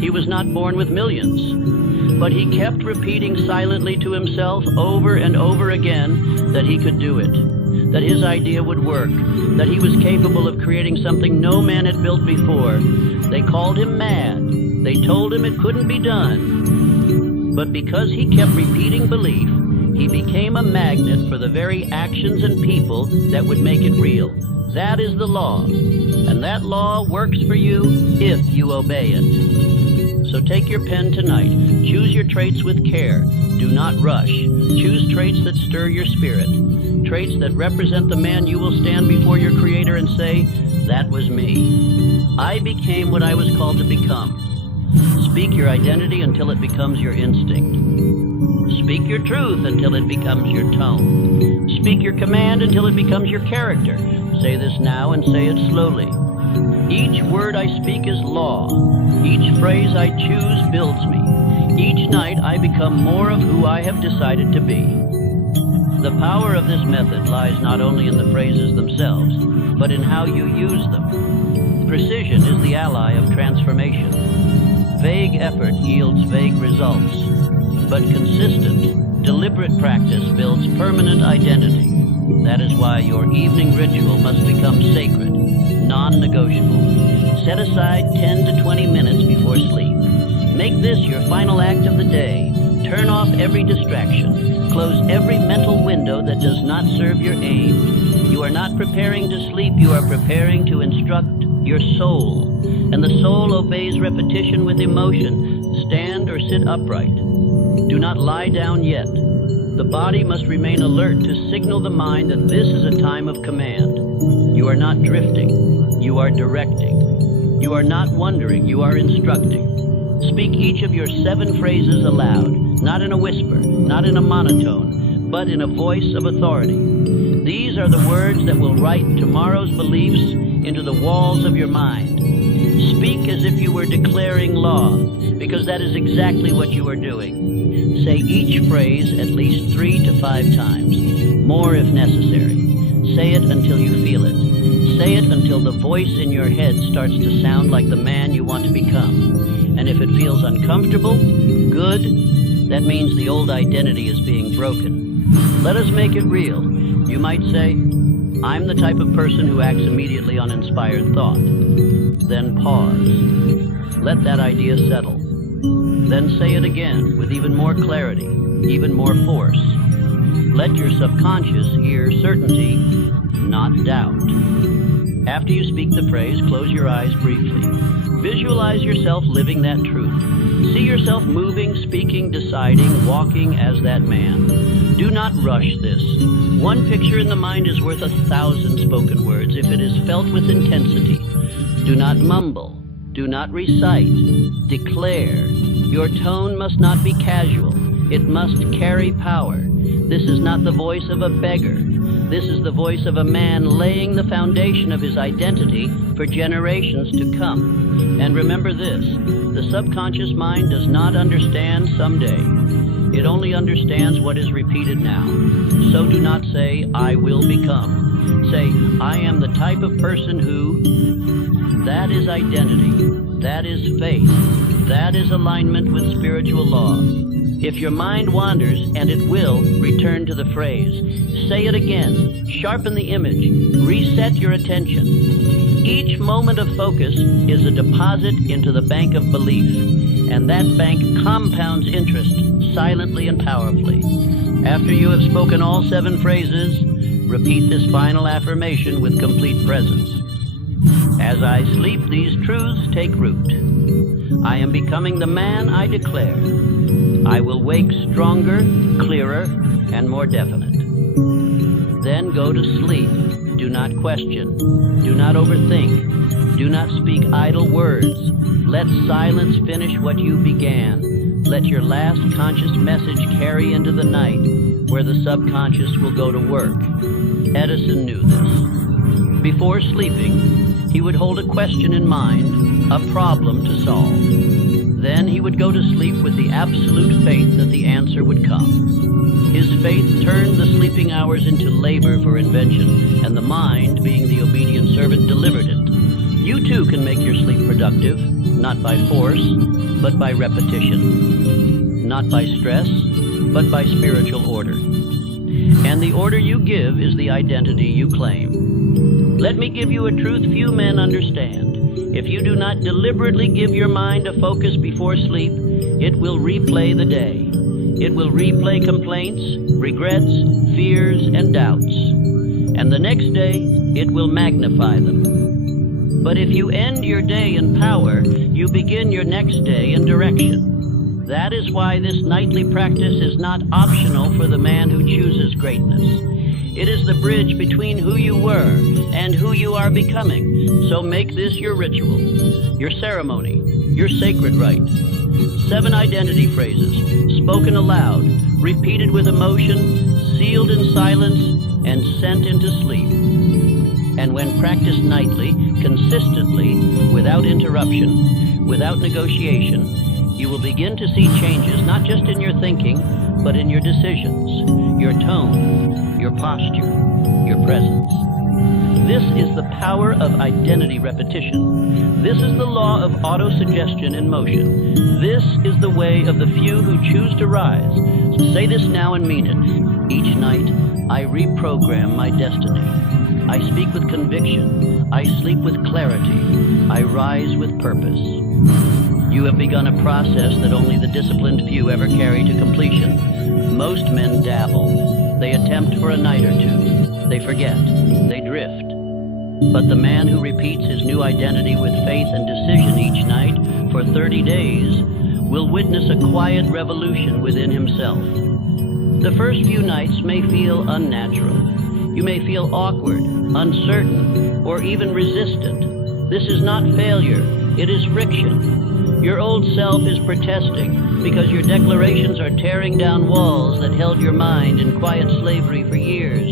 He was not born with millions. But he kept repeating silently to himself over and over again that he could do it, that his idea would work, that he was capable of creating something no man had built before. They called him mad. They told him it couldn't be done. But because he kept repeating belief, he became a magnet for the very actions and people that would make it real. That is the law. And that law works for you if you obey it. So take your pen tonight. Choose your traits with care. Do not rush. Choose traits that stir your spirit. Traits that represent the man you will stand before your Creator and say, that was me. I became what I was called to become. Speak your identity until it becomes your instinct. Speak your truth until it becomes your tone. Speak your command until it becomes your character. Say this now and say it slowly. Each word I speak is law. Each phrase I choose builds me. Each night I become more of who I have decided to be. The power of this method lies not only in the phrases themselves, but in how you use them. Precision is the ally of transformation. Vague effort yields vague results, but consistent, Deliberate practice builds permanent identity. That is why your evening ritual must become sacred, non-negotiable. Set aside 10 to 20 minutes before sleep. Make this your final act of the day. Turn off every distraction. Close every mental window that does not serve your aim. You are not preparing to sleep, you are preparing to instruct your soul. And the soul obeys repetition with emotion. Stand or sit upright. Do not lie down yet. The body must remain alert to signal the mind that this is a time of command. You are not drifting, you are directing. You are not wondering, you are instructing. Speak each of your 7 phrases aloud, not in a whisper, not in a monotone, but in a voice of authority. These are the words that will write tomorrow's beliefs into the walls of your mind. Speak as if you were declaring law, because that is exactly what you are doing. Say each phrase at least 3 to 5 times, more if necessary. Say it until you feel it. Say it until the voice in your head starts to sound like the man you want to become. And if it feels uncomfortable, good, that means the old identity is being broken. Let us make it real. You might say, I'm the type of person who acts immediately on inspired thought. Then pause. Let that idea settle. Then say it again with even more clarity, even more force. Let your subconscious hear certainty, not doubt. After you speak the phrase, close your eyes briefly. Visualize yourself living that truth. See yourself moving, speaking, deciding, walking as that man. Do not rush this. One picture in the mind is worth 1,000 spoken words if it is felt with intensity. Do not mumble. Do not recite. Declare. Your tone must not be casual. It must carry power. This is not the voice of a beggar. This is the voice of a man laying the foundation of his identity for generations to come. And remember this, the subconscious mind does not understand someday. It only understands what is repeated now. So do not say, I will become. Say, I am the type of person who. That is identity. That is faith. That is alignment with spiritual law. If your mind wanders, and it will, return to the phrase. Say it again. Sharpen the image. Reset your attention. Each moment of focus is a deposit into the bank of belief, and that bank compounds interest silently and powerfully. After you have spoken all 7 phrases, repeat this final affirmation with complete presence. As I sleep, these truths take root. I am becoming the man I declare. I will wake stronger, clearer, and more definite. Then go to sleep. Do not question. Do not overthink. Do not speak idle words. Let silence finish what you began. Let your last conscious message carry into the night, where the subconscious will go to work. Edison knew this. Before sleeping, he would hold a question in mind, a problem to solve. Then he would go to sleep with the absolute faith that the answer would come. His faith turned the sleeping hours into labor for invention, and the mind, being the obedient servant, delivered it. You too can make your sleep productive, not by force, but by repetition. Not by stress, but by spiritual order. And the order you give is the identity you claim. Let me give you a truth few men understand. If you do not deliberately give your mind a focus before sleep, it will replay the day. It will replay complaints, regrets, fears, and doubts. And the next day, it will magnify them. But if you end your day in power, you begin your next day in direction. That is why this nightly practice is not optional for the man who chooses greatness. It is the bridge between who you were and who you are becoming. So make this your ritual, your ceremony, your sacred rite. 7 identity phrases, spoken aloud, repeated with emotion, sealed in silence, and sent into sleep. And when practiced nightly, consistently, without interruption, without negotiation, you will begin to see changes not just in your thinking, but in your decisions, your tone, your posture, your presence. This is the power of identity repetition. This is the law of autosuggestion in motion. This is the way of the few who choose to rise. Say this now and mean it. Each night, I reprogram my destiny. I speak with conviction. I sleep with clarity. I rise with purpose. You have begun a process that only the disciplined few ever carry to completion. Most men dabble. They attempt for a night or two. They forget. They drift. But the man who repeats his new identity with faith and decision each night for 30 days will witness a quiet revolution within himself. The first few nights may feel unnatural. You may feel awkward, uncertain, or even resistant. This is not failure, it is friction. Your old self is protesting because your declarations are tearing down walls that held your mind in quiet slavery for years.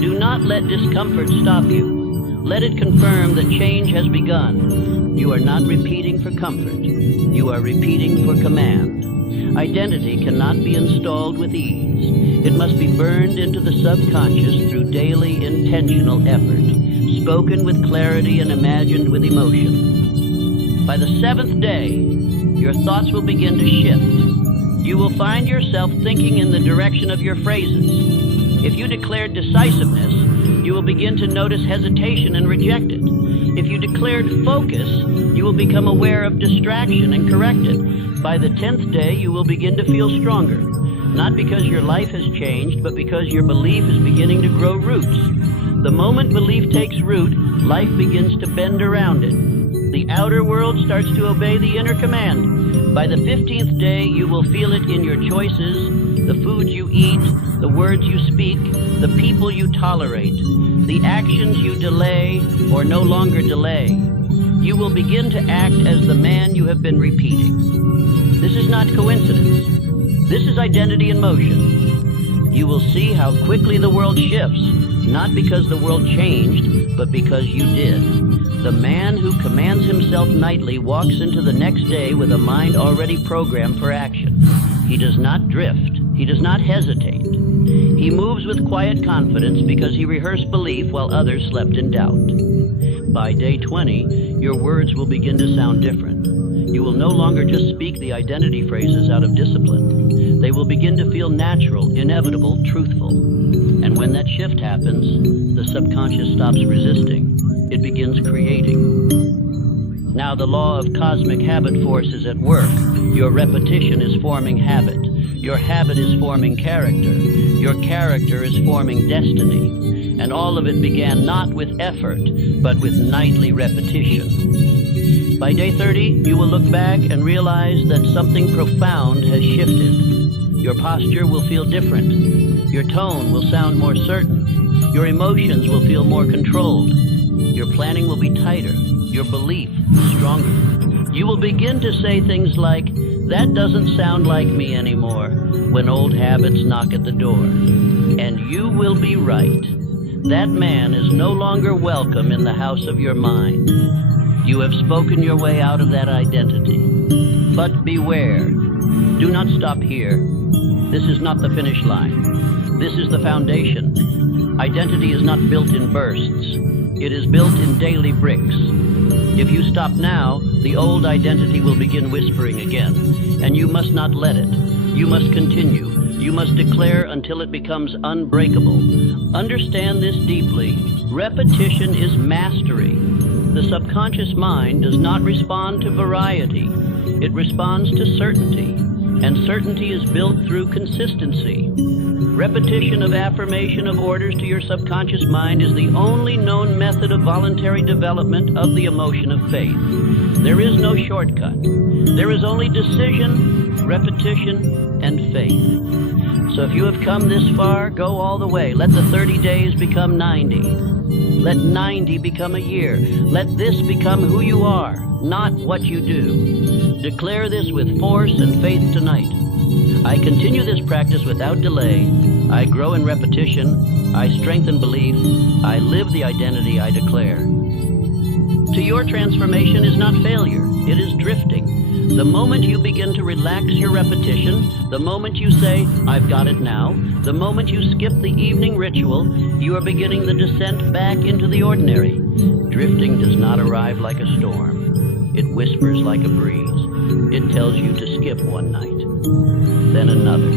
Do not let discomfort stop you. Let it confirm that change has begun. You are not repeating for comfort. You are repeating for command. Identity cannot be installed with ease. It must be burned into the subconscious through daily intentional effort, spoken with clarity and imagined with emotion. By the 7th day, your thoughts will begin to shift. You will find yourself thinking in the direction of your phrases. If you declared decisiveness, you will begin to notice hesitation and reject it. If you declared focus, you will become aware of distraction and correct it. By the 10th day, you will begin to feel stronger, not because your life has changed, but because your belief is beginning to grow roots. The moment belief takes root, life begins to bend around it. The outer world starts to obey the inner command. By the 15th day, you will feel it in your choices, the foods you eat, the words you speak, the people you tolerate, the actions you delay or no longer delay. You will begin to act as the man you have been repeating. This is not coincidence. This is identity in motion. You will see how quickly the world shifts, not because the world changed, but because you did. The man who commands himself nightly walks into the next day with a mind already programmed for action. He does not drift. He does not hesitate. He moves with quiet confidence because he rehearsed belief while others slept in doubt. By day 20, your words will begin to sound different. You will no longer just speak the identity phrases out of discipline. They will begin to feel natural, inevitable, truthful. And when that shift happens, the subconscious stops resisting. It begins creating. Now the law of cosmic habit force is at work. Your repetition is forming habit. Your habit is forming character. Your character is forming destiny. And all of it began not with effort, but with nightly repetition. By day 30, you will look back and realize that something profound has shifted. Your posture will feel different. Your tone will sound more certain. Your emotions will feel more controlled. Your planning will be tighter. Your belief stronger. You will begin to say things like, "That doesn't sound like me anymore," when old habits knock at the door. And you will be right. That man is no longer welcome in the house of your mind. You have spoken your way out of that identity. But beware. Do not stop here. This is not the finish line. This is the foundation. Identity is not built in bursts. It is built in daily bricks. If you stop now, the old identity will begin whispering again, and you must not let it. You must continue. You must declare until it becomes unbreakable. Understand this deeply. Repetition is mastery. The subconscious mind does not respond to variety. It responds to certainty, and certainty is built through consistency. Repetition of affirmation of orders to your subconscious mind is the only known method of voluntary development of the emotion of faith. There is no shortcut. There is only decision, repetition, and faith. So if you have come this far, go all the way. Let the 30 days become 90. Let 90 become a year. Let this become who you are, not what you do. Declare this with force and faith tonight. I continue this practice without delay. I grow in repetition. I strengthen belief. I live the identity I declare. To your transformation is not failure. It is drifting. The moment you begin to relax your repetition, the moment you say, "I've got it now," the moment you skip the evening ritual, you are beginning the descent back into the ordinary. Drifting does not arrive like a storm. It whispers like a breeze. It tells you to skip one night, then another.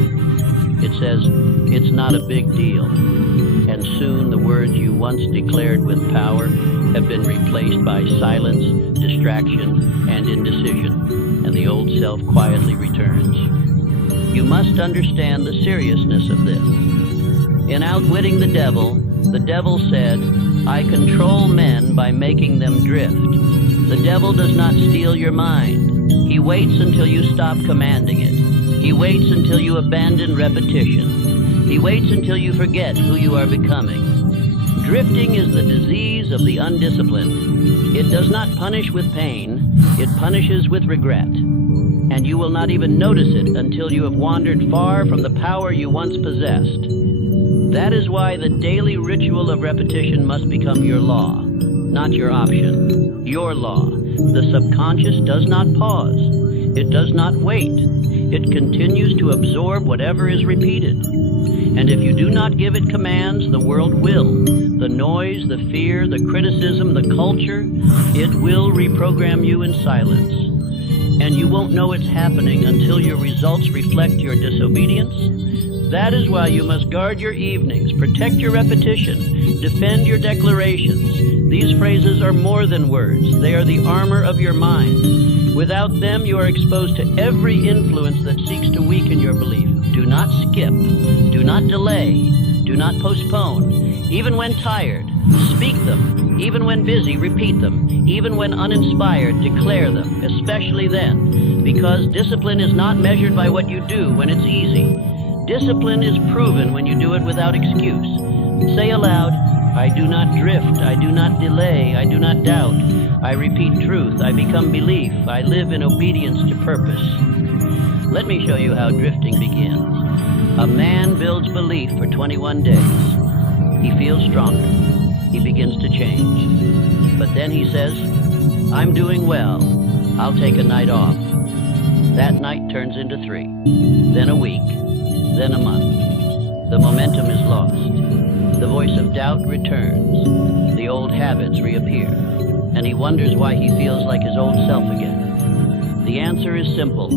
It says, "It's not a big deal." And soon the words you once declared with power have been replaced by silence, distraction, and indecision, and the old self quietly returns. You must understand the seriousness of this. In Outwitting the devil said, "I control men by making them drift." The devil does not steal your mind. He waits until you stop commanding it. He waits until you abandon repetition. He waits until you forget who you are becoming. Drifting is the disease of the undisciplined. It does not punish with pain, it punishes with regret. And you will not even notice it until you have wandered far from the power you once possessed. That is why the daily ritual of repetition must become your law, not your option. Your law. The subconscious does not pause. It does not wait. It continues to absorb whatever is repeated. And if you do not give it commands, the world will. The noise, the fear, the criticism, the culture, it will reprogram you in silence. And you won't know it's happening until your results reflect your disobedience. That is why you must guard your evenings, protect your repetition, defend your declarations. These phrases are more than words. They are the armor of your mind. Without them, you are exposed to every influence that seeks to weaken your belief. Do not skip. Do not delay. Do not postpone. Even when tired, speak them. Even when busy, repeat them. Even when uninspired, declare them, especially then. Because discipline is not measured by what you do when it's easy. Discipline is proven when you do it without excuse. Say aloud, "I do not drift, I do not delay, I do not doubt. I repeat truth, I become belief, I live in obedience to purpose." Let me show you how drifting begins. A man builds belief for 21 days. He feels stronger. He begins to change. But then he says, "I'm doing well. I'll take a night off." That night turns into 3, then a week, then a month. The momentum is lost. The voice of doubt returns. The old habits reappear. And he wonders why he feels like his old self again. The answer is simple.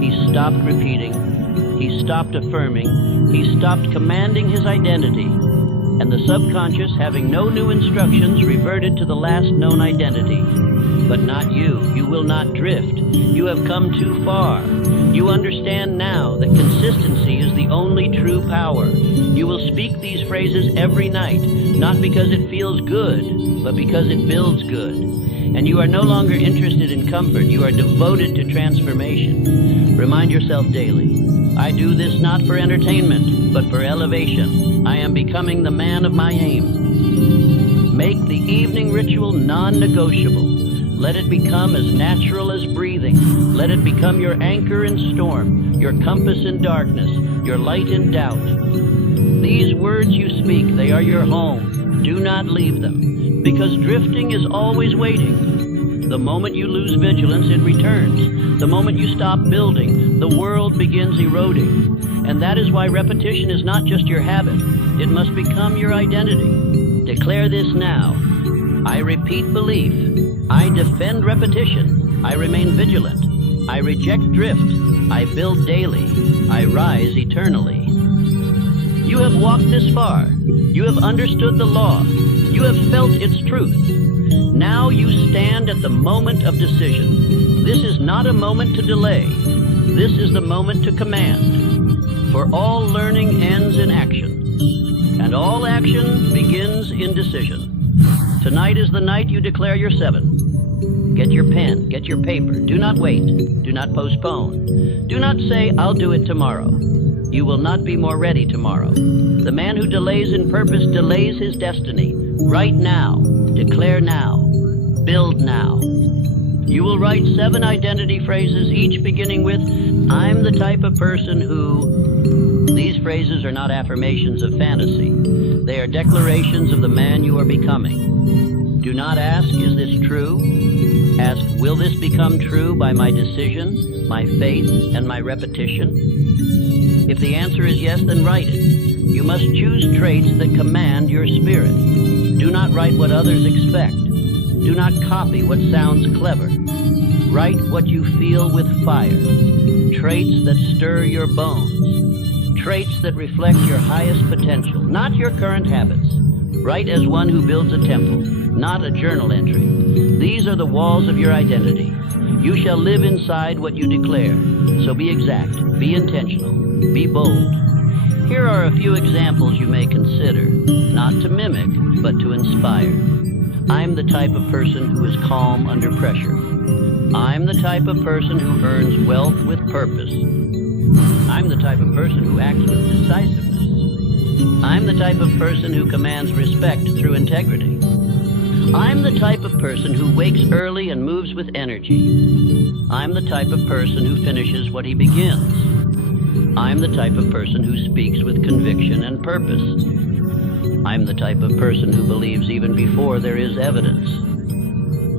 He stopped repeating. He stopped affirming. He stopped commanding his identity. And the subconscious, having no new instructions, reverted to the last known identity. But not you. You will not drift. You have come too far. You understand now that consistency is the only true power. You will speak these phrases every night, not because it feels good, but because it builds good. And you are no longer interested in comfort. You are devoted to transformation. Remind yourself daily, "I do this not for entertainment, but for elevation. I am becoming the man of my aim." Make the evening ritual non-negotiable. Let it become as natural as breathing. Let it become your anchor in storm, your compass in darkness, your light in doubt. These words you speak, they are your home. Do not leave them, because drifting is always waiting. The moment you lose vigilance, it returns. The moment you stop building, the world begins eroding. And that is why repetition is not just your habit. It must become your identity. Declare this now. I repeat belief. I defend repetition. I remain vigilant. I reject drift. I build daily. I rise eternally. You have walked this far. You have understood the law. You have felt its truth. Now you stand at the moment of decision. This is not a moment to delay. This is the moment to command. For all learning ends in action, and all action begins in decision. Tonight is the night you declare your 7. Get your pen, get your paper. Do not wait. Do not postpone. Do not say, "I'll do it tomorrow." You will not be more ready tomorrow. The man who delays in purpose delays his destiny. Write now. Declare now. Build now. You will write 7 identity phrases, each beginning with, "I'm the type of person who..." These phrases are not affirmations of fantasy. They are declarations of the man you are becoming. Do not ask, "Is this true?" Ask, will this become true by my decision, my faith, and my repetition? If the answer is yes, then write it. You must choose traits that command your spirit. Do not write what others expect. Do not copy what sounds clever. Write what you feel with fire. Traits that stir your bones. Traits that reflect your highest potential, not your current habits. Write as one who builds a temple, not a journal entry. These are the walls of your identity. You shall live inside what you declare. So be exact, be intentional, be bold. Here are a few examples you may consider, not to mimic, but to inspire. I'm the type of person who is calm under pressure. I'm the type of person who earns wealth with purpose. I'm the type of person who acts with decisiveness. I'm the type of person who commands respect through integrity. I'm the type of person who wakes early and moves with energy. I'm the type of person who finishes what he begins. I'm the type of person who speaks with conviction and purpose. I'm the type of person who believes even before there is evidence.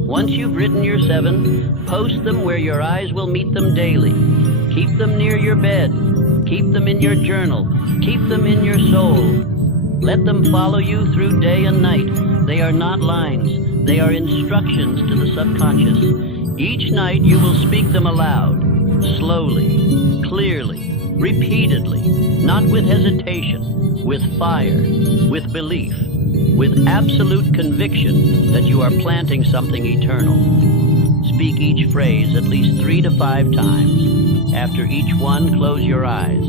Once you've written your 7, post them where your eyes will meet them daily. Keep them near your bed. Keep them in your journal. Keep them in your soul. Let them follow you through day and night. They are not lines. They are instructions to the subconscious. Each night you will speak them aloud, slowly, clearly, repeatedly, not with hesitation, with fire, with belief, with absolute conviction that you are planting something eternal. Speak each phrase at least 3 to 5 times. After each one, close your eyes.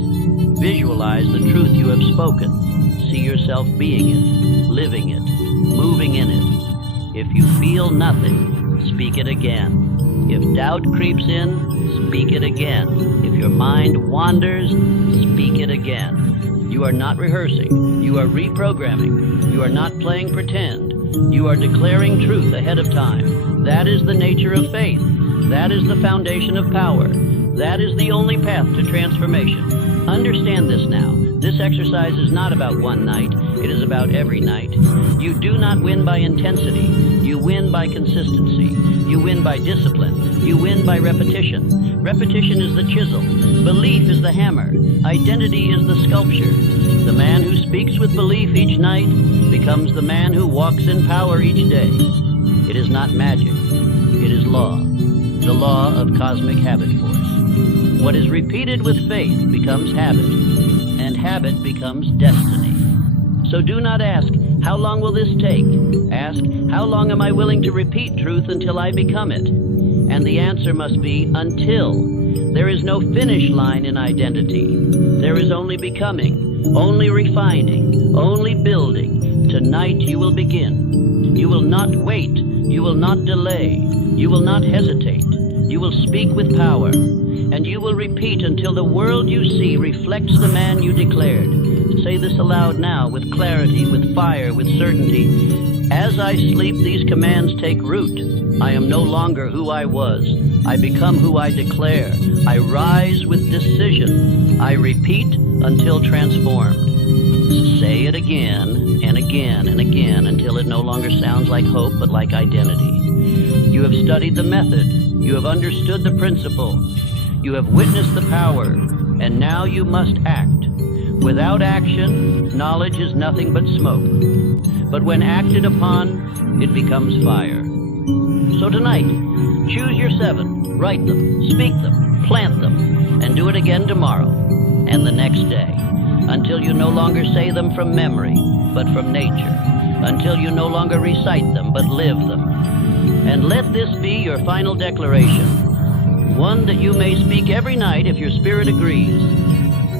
Visualize the truth you have spoken. See yourself being it, living it, moving in it. If you feel nothing, speak it again. If doubt creeps in, speak it again. If your mind wanders, speak it again. You are not rehearsing. You are reprogramming. You are not playing pretend. You are declaring truth ahead of time. That is the nature of faith. That is the foundation of power. That is the only path to transformation. Understand this now. This exercise is not about one night. It is about every night. You do not win by intensity. You win by consistency. You win by discipline. You win by repetition. Repetition is the chisel. Belief is the hammer. Identity is the sculpture. The man who speaks with belief each night becomes the man who walks in power each day. It is not magic. It is law. The law of cosmic habit force. What is repeated with faith becomes habit, and habit becomes destiny. So do not ask, how long will this take? Ask, how long am I willing to repeat truth until I become it? And the answer must be, until. There is no finish line in identity. There is only becoming, only refining, only building. Tonight you will begin. You will not wait. You will not delay. You will not hesitate. You will speak with power. And you will repeat until the world you see reflects the man you declared. Say this aloud now, with clarity, with fire, with certainty. As I sleep, these commands take root. I am no longer who I was. I become who I declare. I rise with decision. I repeat until transformed. Say it again and again and again until it no longer sounds like hope but like identity. You have studied the method. You have understood the principle. You have witnessed the power, and now you must act. Without action, knowledge is nothing but smoke. But when acted upon, it becomes fire. So tonight, choose your 7, write them, speak them, plant them, and do it again tomorrow, and the next day, until you no longer say them from memory, but from nature, until you no longer recite them, but live them. And let this be your final declaration. One that you may speak every night if your spirit agrees.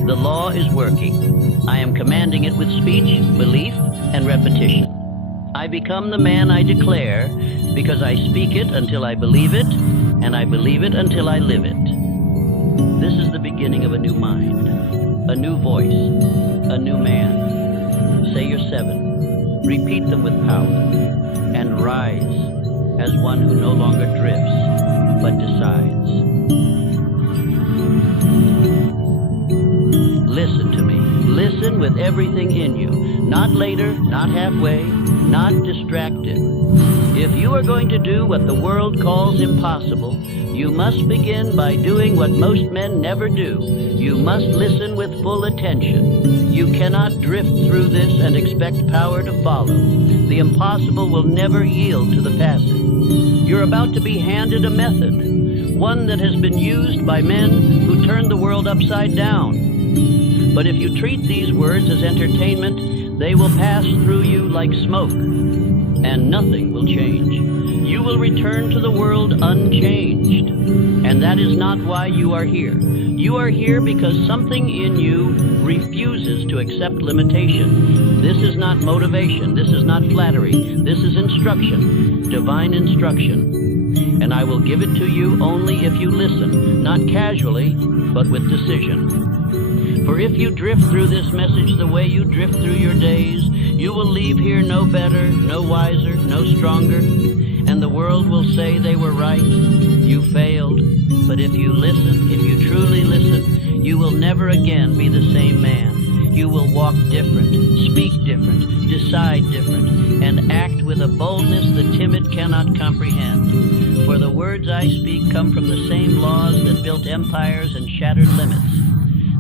The law is working. I am commanding it with speech, belief, and repetition. I become the man I declare because I speak it until I believe it, and I believe it until I live it. This is the beginning of a new mind, a new voice, a new man. Say your 7. Repeat them with power, and rise as one who no longer drifts, but decides. Listen to me. Listen with everything in you. Not later, not halfway, not distracted. If you are going to do what the world calls impossible, you must begin by doing what most men never do. You must listen with full attention. You cannot drift through this and expect power to follow. The impossible will never yield to the passive. You're about to be handed a method, one that has been used by men who turned the world upside down. But if you treat these words as entertainment, they will pass through you like smoke, and nothing will change. You will return to the world unchanged. And that is not why you are here. You are here because something in you refuses to accept limitation. This is not motivation. This is not flattery. This is instruction, divine instruction. And I will give it to you only if you listen, not casually, but with decision. For if you drift through this message the way you drift through your days, you will leave here no better, no wiser, no stronger, and the world will say they were right. You failed. But if you listen, if you truly listen, you will never again be the same man. You will walk different, speak different, decide different, and act with a boldness the timid cannot comprehend. For the words I speak come from the same laws that built empires and shattered limits.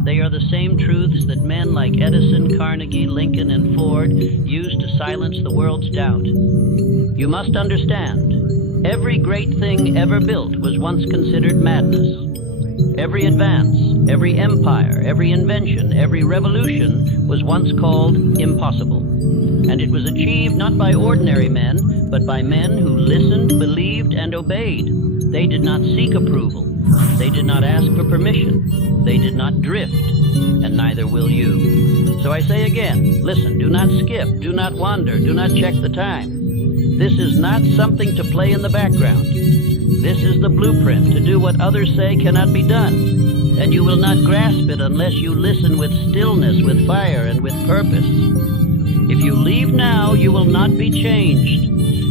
They are the same truths that men like Edison, Carnegie, Lincoln, and Ford used to silence the world's doubt. You must understand, every great thing ever built was once considered madness. Every advance, every empire, every invention, every revolution was once called impossible. And it was achieved not by ordinary men, but by men who listened, believed, and obeyed. They did not seek approval. They did not ask for permission. They did not drift, and neither will you. So I say again, listen, do not skip, do not wander, do not check the time. This is not something to play in the background. This is the blueprint to do what others say cannot be done. And you will not grasp it unless you listen with stillness, with fire, and with purpose. If you leave now, you will not be changed.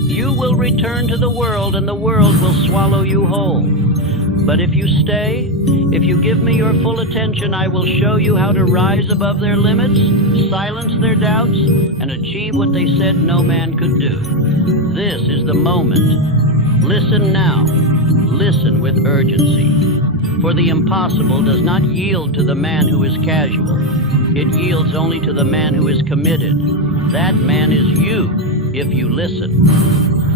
You will return to the world, and the world will swallow you whole. But if you stay, if you give me your full attention, I will show you how to rise above their limits, silence their doubts, and achieve what they said no man could do. This is the moment. Listen now. Listen with urgency. For the impossible does not yield to the man who is casual. It yields only to the man who is committed. That man is you, if you listen.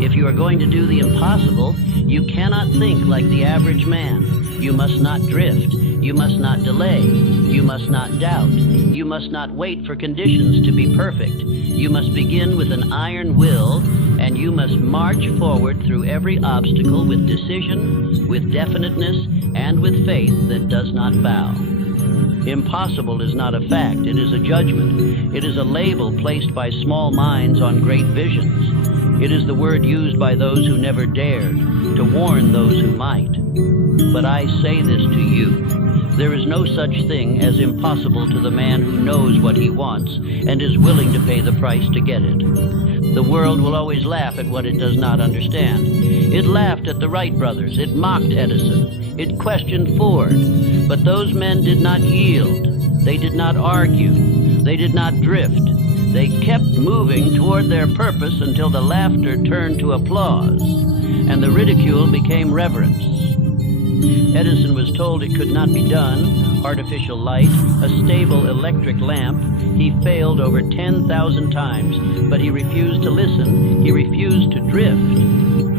If you are going to do the impossible, you cannot think like the average man. You must not drift. You must not delay. You must not doubt. You must not wait for conditions to be perfect. You must begin with an iron will, and you must march forward through every obstacle with decision, with definiteness, and with faith that does not bow. Impossible is not a fact. It is a judgment. It is a label placed by small minds on great visions. It is the word used by those who never dared, to warn those who might. But I say this to you. There is no such thing as impossible to the man who knows what he wants and is willing to pay the price to get it. The world will always laugh at what it does not understand. It laughed at the Wright brothers. It mocked Edison. It questioned Ford. But those men did not yield. They did not argue. They did not drift. They kept moving toward their purpose until the laughter turned to applause, and the ridicule became reverence. Edison was told it could not be done. Artificial light, a stable electric lamp. He failed over 10,000 times, but he refused to listen. He refused to drift.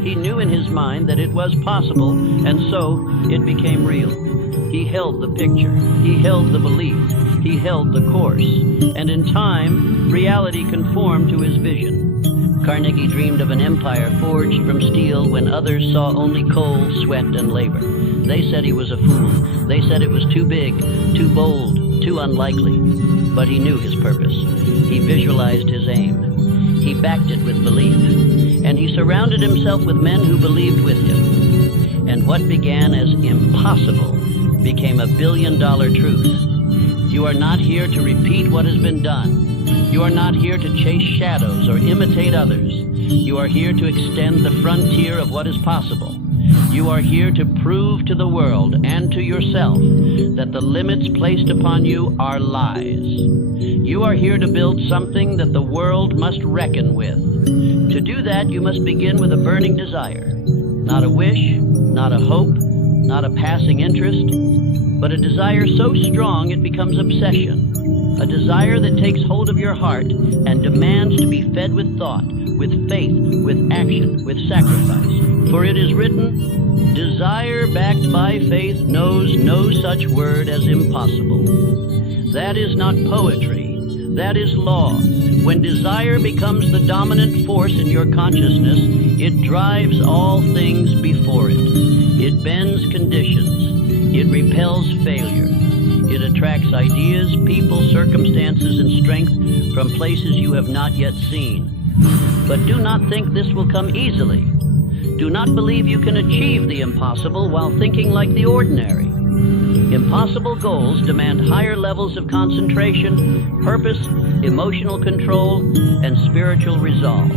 He knew in his mind that it was possible, and so it became real. He held the picture. He held the belief. He held the course. And in time, reality conformed to his vision. Carnegie dreamed of an empire forged from steel when others saw only coal, sweat, and labor. They said he was a fool. They said it was too big, too bold, too unlikely. But he knew his purpose. He visualized his aim. He backed it with belief. And he surrounded himself with men who believed with him. And what began as impossible became a billion-dollar truth. You are not here to repeat what has been done. You are not here to chase shadows or imitate others. You are here to extend the frontier of what is possible. You are here to prove to the world and to yourself that the limits placed upon you are lies. You are here to build something that the world must reckon with. To do that, you must begin with a burning desire. Not a wish, not a hope, not a passing interest, but a desire so strong it becomes obsession. A desire that takes hold of your heart and demands to be fed with thought, with faith, with action, with sacrifice. For it is written, "Desire backed by faith knows no such word as impossible." That is not poetry. That is law. When desire becomes the dominant force in your consciousness, it drives all things before it. It bends conditions. It repels failure. It attracts ideas, people, circumstances, and strength from places you have not yet seen. But do not think this will come easily. Do not believe you can achieve the impossible while thinking like the ordinary. Impossible goals demand higher levels of concentration, purpose, emotional control, and spiritual resolve.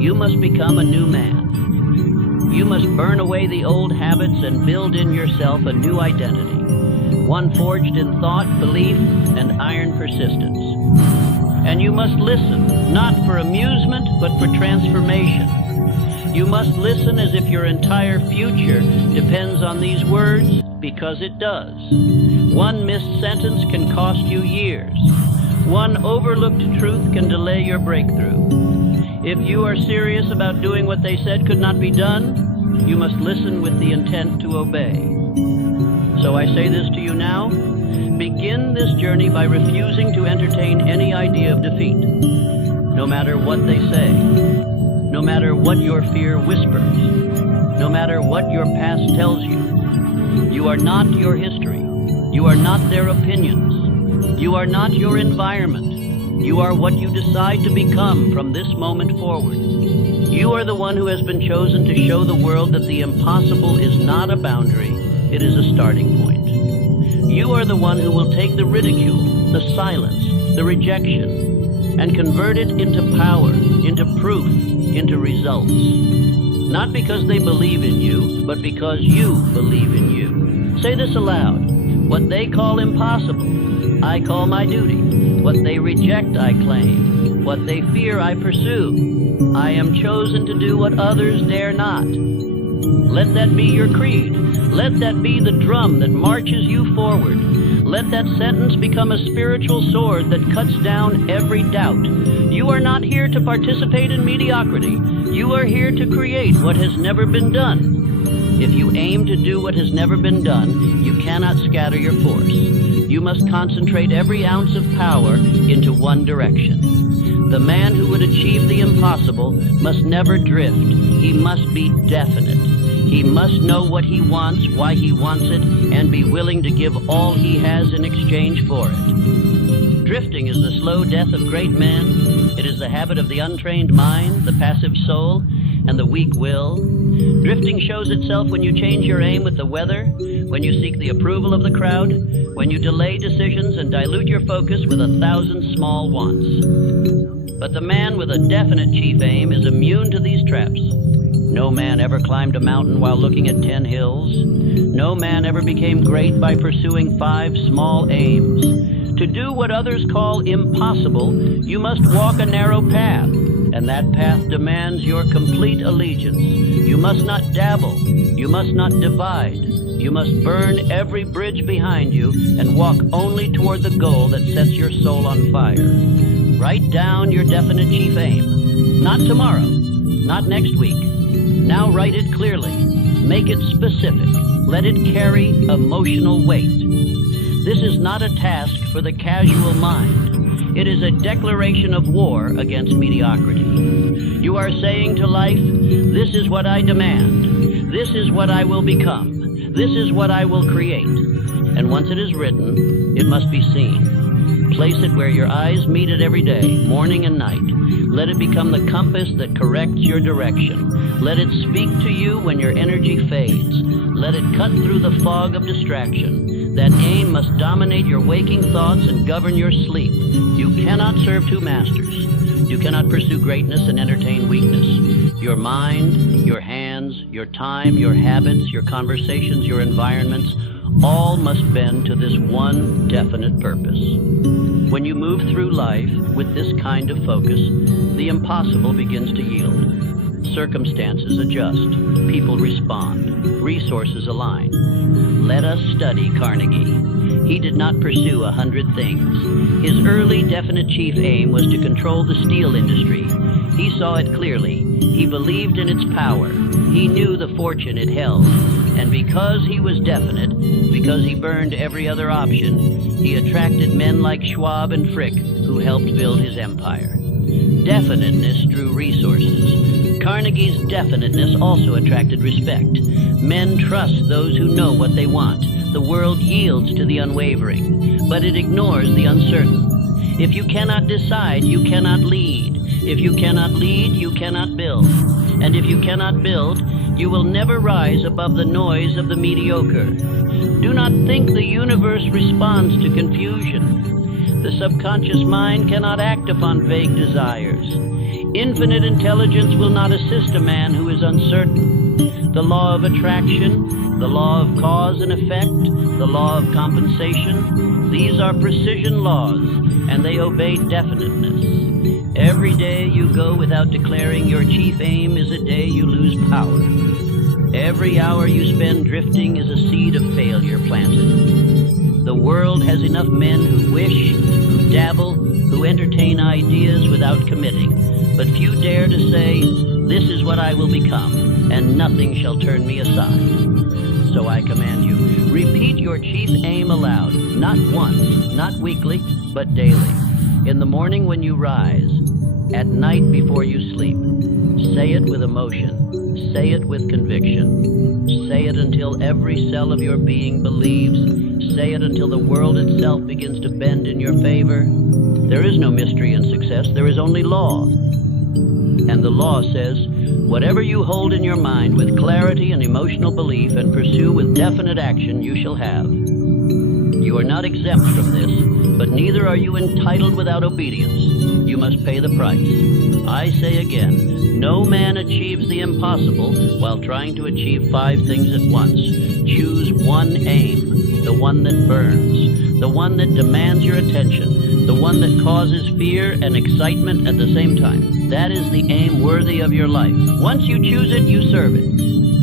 You must become a new man. You must burn away the old habits and build in yourself a new identity, one forged in thought, belief, and iron persistence. And you must listen, not for amusement, but for transformation. You must listen as if your entire future depends on these words, because it does. One missed sentence can cost you years. One overlooked truth can delay your breakthrough. If you are serious about doing what they said could not be done, you must listen with the intent to obey. So I say this to you now. Begin this journey by refusing to entertain any idea of defeat, no matter what they say, no matter what your fear whispers, no matter what your past tells you. You are not your history. You are not their opinions. You are not your environment. You are what you decide to become from this moment forward. You are the one who has been chosen to show the world that the impossible is not a boundary, it is a starting point. You are the one who will take the ridicule, the silence, the rejection, and convert it into power, into proof, into results. Not because they believe in you, but because you believe in you. Say this aloud. What they call impossible, I call my duty. What they reject, I claim. What they fear, I pursue. I am chosen to do what others dare not. Let that be your creed. Let that be the drum that marches you forward. Let that sentence become a spiritual sword that cuts down every doubt. You are not here to participate in mediocrity. You are here to create what has never been done. If you aim to do what has never been done, you cannot scatter your force. You must concentrate every ounce of power into one direction. The man who would achieve the impossible must never drift. He must be definite. He must know what he wants, why he wants it, and be willing to give all he has in exchange for it. Drifting is the slow death of great men. It is the habit of the untrained mind, the passive soul, and the weak will. Drifting shows itself when you change your aim with the weather, when you seek the approval of the crowd, when you delay decisions and dilute your focus with 1,000 small wants. But the man with a definite chief aim is immune to these traps. No man ever climbed a mountain while looking at 10 hills. No man ever became great by pursuing 5 small aims. To do what others call impossible, you must walk a narrow path, and that path demands your complete allegiance. You must not dabble. You must not divide. You must burn every bridge behind you and walk only toward the goal that sets your soul on fire. Write down your definite chief aim. Not tomorrow, not next week. Now write it clearly. Make it specific. Let it carry emotional weight. This is not a task for the casual mind. It is a declaration of war against mediocrity. You are saying to life, this is what I demand. This is what I will become. This is what I will create. And once it is written, it must be seen. Place it where your eyes meet it every day, morning and night. Let it become the compass that corrects your direction. Let it speak to you when your energy fades. Let it cut through the fog of distraction. That aim must dominate your waking thoughts and govern your sleep. You cannot serve 2 masters. You cannot pursue greatness and entertain weakness. Your mind, your hands, your time, your habits, your conversations, your environments, all must bend to this one definite purpose. When you move through life with this kind of focus, the impossible begins to yield. Circumstances adjust, people respond, resources align. Let us study Carnegie. He did not pursue 100 things. His early definite chief aim was to control the steel industry. He saw it clearly. He believed in its power. He knew the fortune it held. And because he was definite, because he burned every other option, he attracted men like Schwab and Frick, who helped build his empire. Definiteness drew resources. Carnegie's definiteness also attracted respect. Men trust those who know what they want. The world yields to the unwavering, but it ignores the uncertain. If you cannot decide, you cannot lead. If you cannot lead, you cannot build. And if you cannot build, you will never rise above the noise of the mediocre. Do not think the universe responds to confusion. The subconscious mind cannot act upon vague desires. Infinite intelligence will not assist a man who is uncertain. The law of attraction, the law of cause and effect, the law of compensation, these are precision laws, and they obey definiteness. Every day you go without declaring your chief aim is a day you lose power. Every hour you spend drifting is a seed of failure planted. The world has enough men who wish, who dabble, who entertain ideas without committing, but few dare to say, "This is what I will become, and nothing shall turn me aside." So I command you, repeat your chief aim aloud, not once, not weekly, but daily. In the morning when you rise, at night before you sleep. Say it with emotion. Say it with conviction. Say it until every cell of your being believes. Say it until the world itself begins to bend in your favor. There is no mystery in success. There is only law. And the law says, whatever you hold in your mind with clarity and emotional belief and pursue with definite action, you shall have. You are not exempt from this, but neither are you entitled without obedience. You must pay the price. I say again, no man achieves the impossible while trying to achieve 5 things at once. Choose one aim, the one that burns, the one that demands your attention, the one that causes fear and excitement at the same time. That is the aim worthy of your life. Once you choose it, you serve it.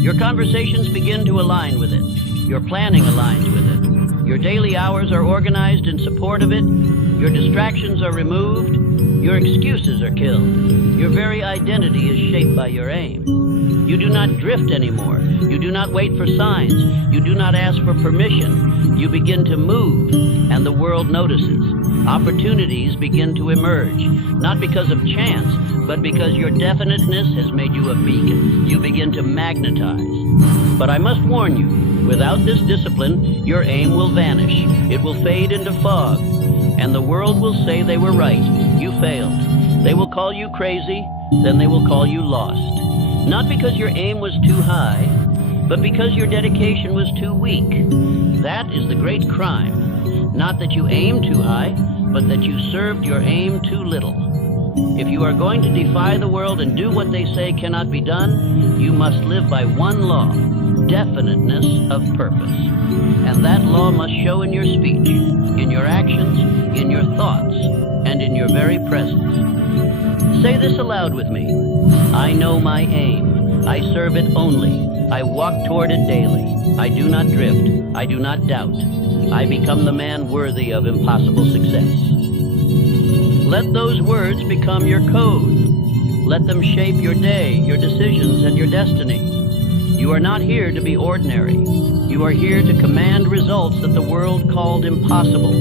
Your conversations begin to align with it. Your planning aligns with it. Your daily hours are organized in support of it. Your distractions are removed. Your excuses are killed. Your very identity is shaped by your aim. You do not drift anymore. You do not wait for signs. You do not ask for permission. You begin to move, and the world notices. Opportunities begin to emerge, not because of chance, but because your definiteness has made you a beacon. You begin to magnetize. But I must warn you, without this discipline, your aim will vanish. It will fade into fog, and the world will say they were right. You failed. They will call you crazy, then they will call you lost. Not because your aim was too high, but because your dedication was too weak. That is the great crime. Not that you aimed too high, but that you served your aim too little. If you are going to defy the world and do what they say cannot be done, you must live by one law, definiteness of purpose. And that law must show in your speech, in your actions, in your thoughts, and in your very presence. Say this aloud with me. I know my aim. I serve it only. I walk toward it daily. I do not drift. I do not doubt. I become the man worthy of impossible success. Let those words become your code. Let them shape your day, your decisions, and your destiny. You are not here to be ordinary. You are here to command results that the world called impossible.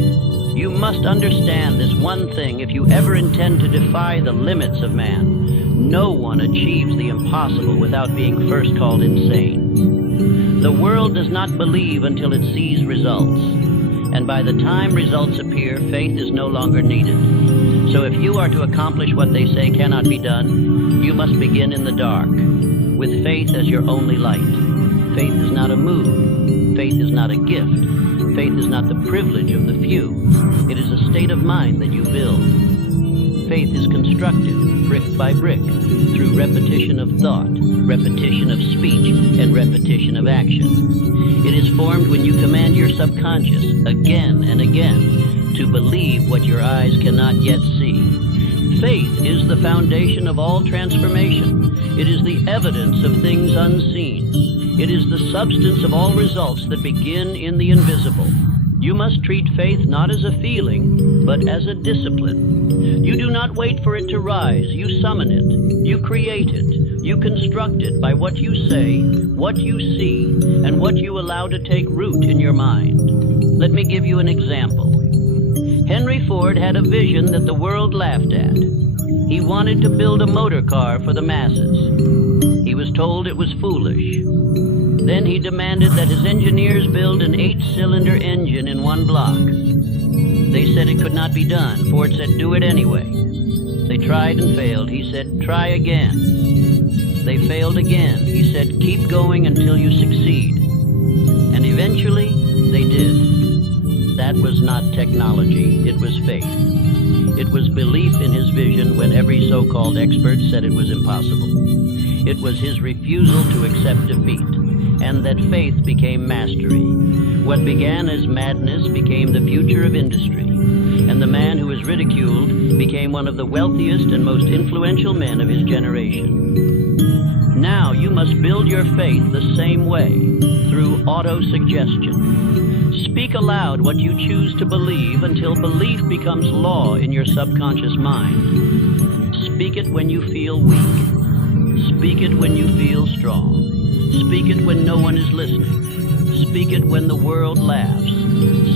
You must understand this one thing if you ever intend to defy the limits of man. No one achieves the impossible without being first called insane. The world does not believe until it sees results. And by the time results appear, faith is no longer needed. So if you are to accomplish what they say cannot be done, you must begin in the dark, with faith as your only light. Faith is not a mood. Faith is not a gift. Faith is not the privilege of the few. It is a state of mind that you build. faith is constructed, brick by brick, through repetition of thought, repetition of speech, and repetition of action. It is formed when you command your subconscious, again and again, to believe what your eyes cannot yet see. Faith is the foundation of all transformation. It is the evidence of things unseen. It is the substance of all results that begin in the invisible. You must treat faith not as a feeling, but as a discipline. You do not wait for it to rise. You summon it. You create it. You construct it by what you say, what you see, and what you allow to take root in your mind. Let me give you an example. Henry Ford had a vision that the world laughed at. He wanted to build a motor car for the masses. He was told it was foolish. Then he demanded that his engineers build an 8-cylinder engine in one block. They said it could not be done. Ford said, do it anyway. They tried and failed. He said, try again. They failed again. He said, keep going until you succeed. And eventually, they did. That was not technology. It was faith. It was belief in his vision when every so-called expert said it was impossible. It was his refusal to accept defeat. And that faith became mastery. What began as madness became the future of industry, and the man who was ridiculed became one of the wealthiest and most influential men of his generation. Now you must build your faith the same way, through auto-suggestion. Speak aloud what you choose to believe until belief becomes law in your subconscious mind. Speak it when you feel weak. Speak it when you feel strong. Speak it when no one is listening. Speak it when the world laughs.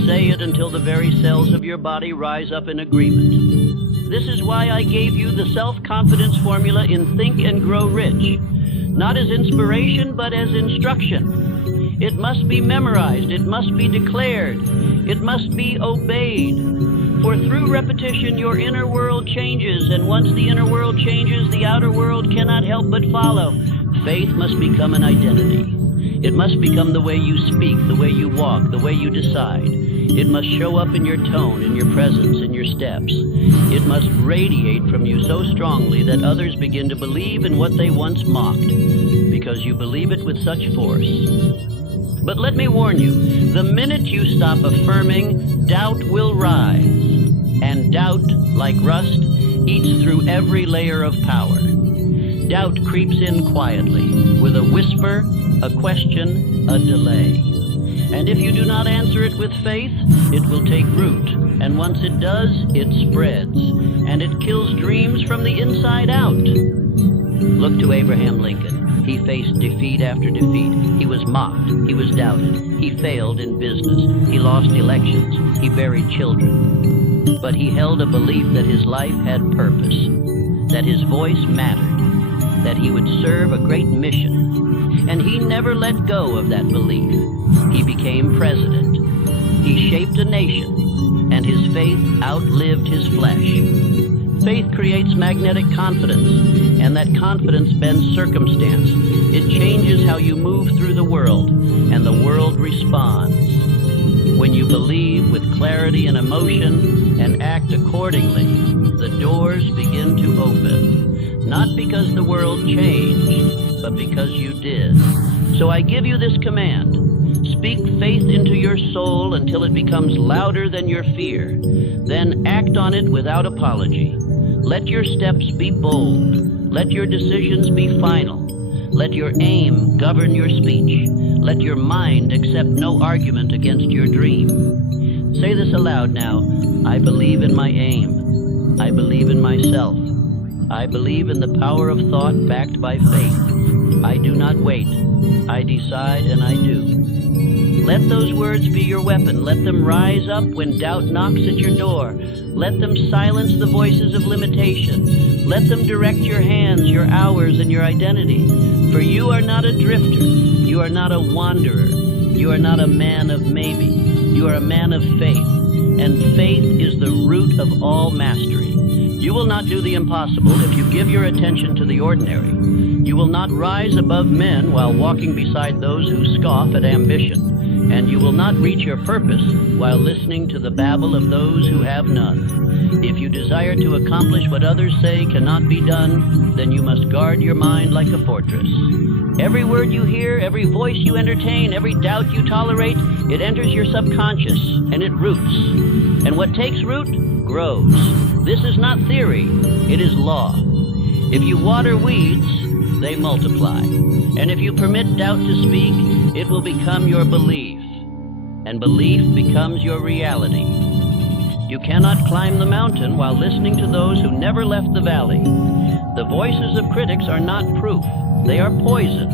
Say it until the very cells of your body rise up in agreement. This is why I gave you the self-confidence formula in Think and Grow Rich. Not as inspiration, but as instruction. It must be memorized. It must be declared. It must be obeyed. For through repetition, your inner world changes, and once the inner world changes, the outer world cannot help but follow. Faith must become an identity. It must become the way you speak, the way you walk, the way you decide. It must show up in your tone, in your presence, in your steps. It must radiate from you so strongly that others begin to believe in what they once mocked, because you believe it with such force. But let me warn you, the minute you stop affirming, doubt will rise. And doubt, like rust, eats through every layer of power. Doubt creeps in quietly, with a whisper, a question, a delay. And if you do not answer it with faith, it will take root. And once it does, it spreads. And it kills dreams from the inside out. Look to Abraham Lincoln. He faced defeat after defeat. He was mocked. He was doubted. He failed in business. He lost elections. He buried children. But he held a belief that his life had purpose, that his voice mattered, that he would serve a great mission. And he never let go of that belief. He became president. He shaped a nation, and his faith outlived his flesh. Faith creates magnetic confidence, and that confidence bends circumstance. It changes how you move through the world, and the world responds. When you believe with clarity and emotion and act accordingly, the doors begin to open. Not because the world changed, but because you did. So I give you this command. Speak faith into your soul until it becomes louder than your fear. Then act on it without apology. Let your steps be bold. Let your decisions be final. Let your aim govern your speech. Let your mind accept no argument against your dream. Say this aloud now. I believe in my aim. I believe in myself. I believe in the power of thought backed by faith. I do not wait. I decide and I do. Let those words be your weapon. Let them rise up when doubt knocks at your door. Let them silence the voices of limitation. Let them direct your hands, your hours, and your identity. For you are not a drifter. You are not a wanderer. You are not a man of maybe. You are a man of faith. And faith is the root of all mastery. You will not do the impossible if you give your attention to the ordinary. You will not rise above men while walking beside those who scoff at ambition. and you will not reach your purpose while listening to the babble of those who have none. If you desire to accomplish what others say cannot be done, then you must guard your mind like a fortress. Every word you hear, every voice you entertain, every doubt you tolerate, it enters your subconscious, and it roots. And what takes root grows. This is not theory, it is law. If you water weeds, they multiply. And if you permit doubt to speak, it will become your belief. And belief becomes your reality. You cannot climb the mountain while listening to those who never left the valley. The voices of critics are not proof. They are poison,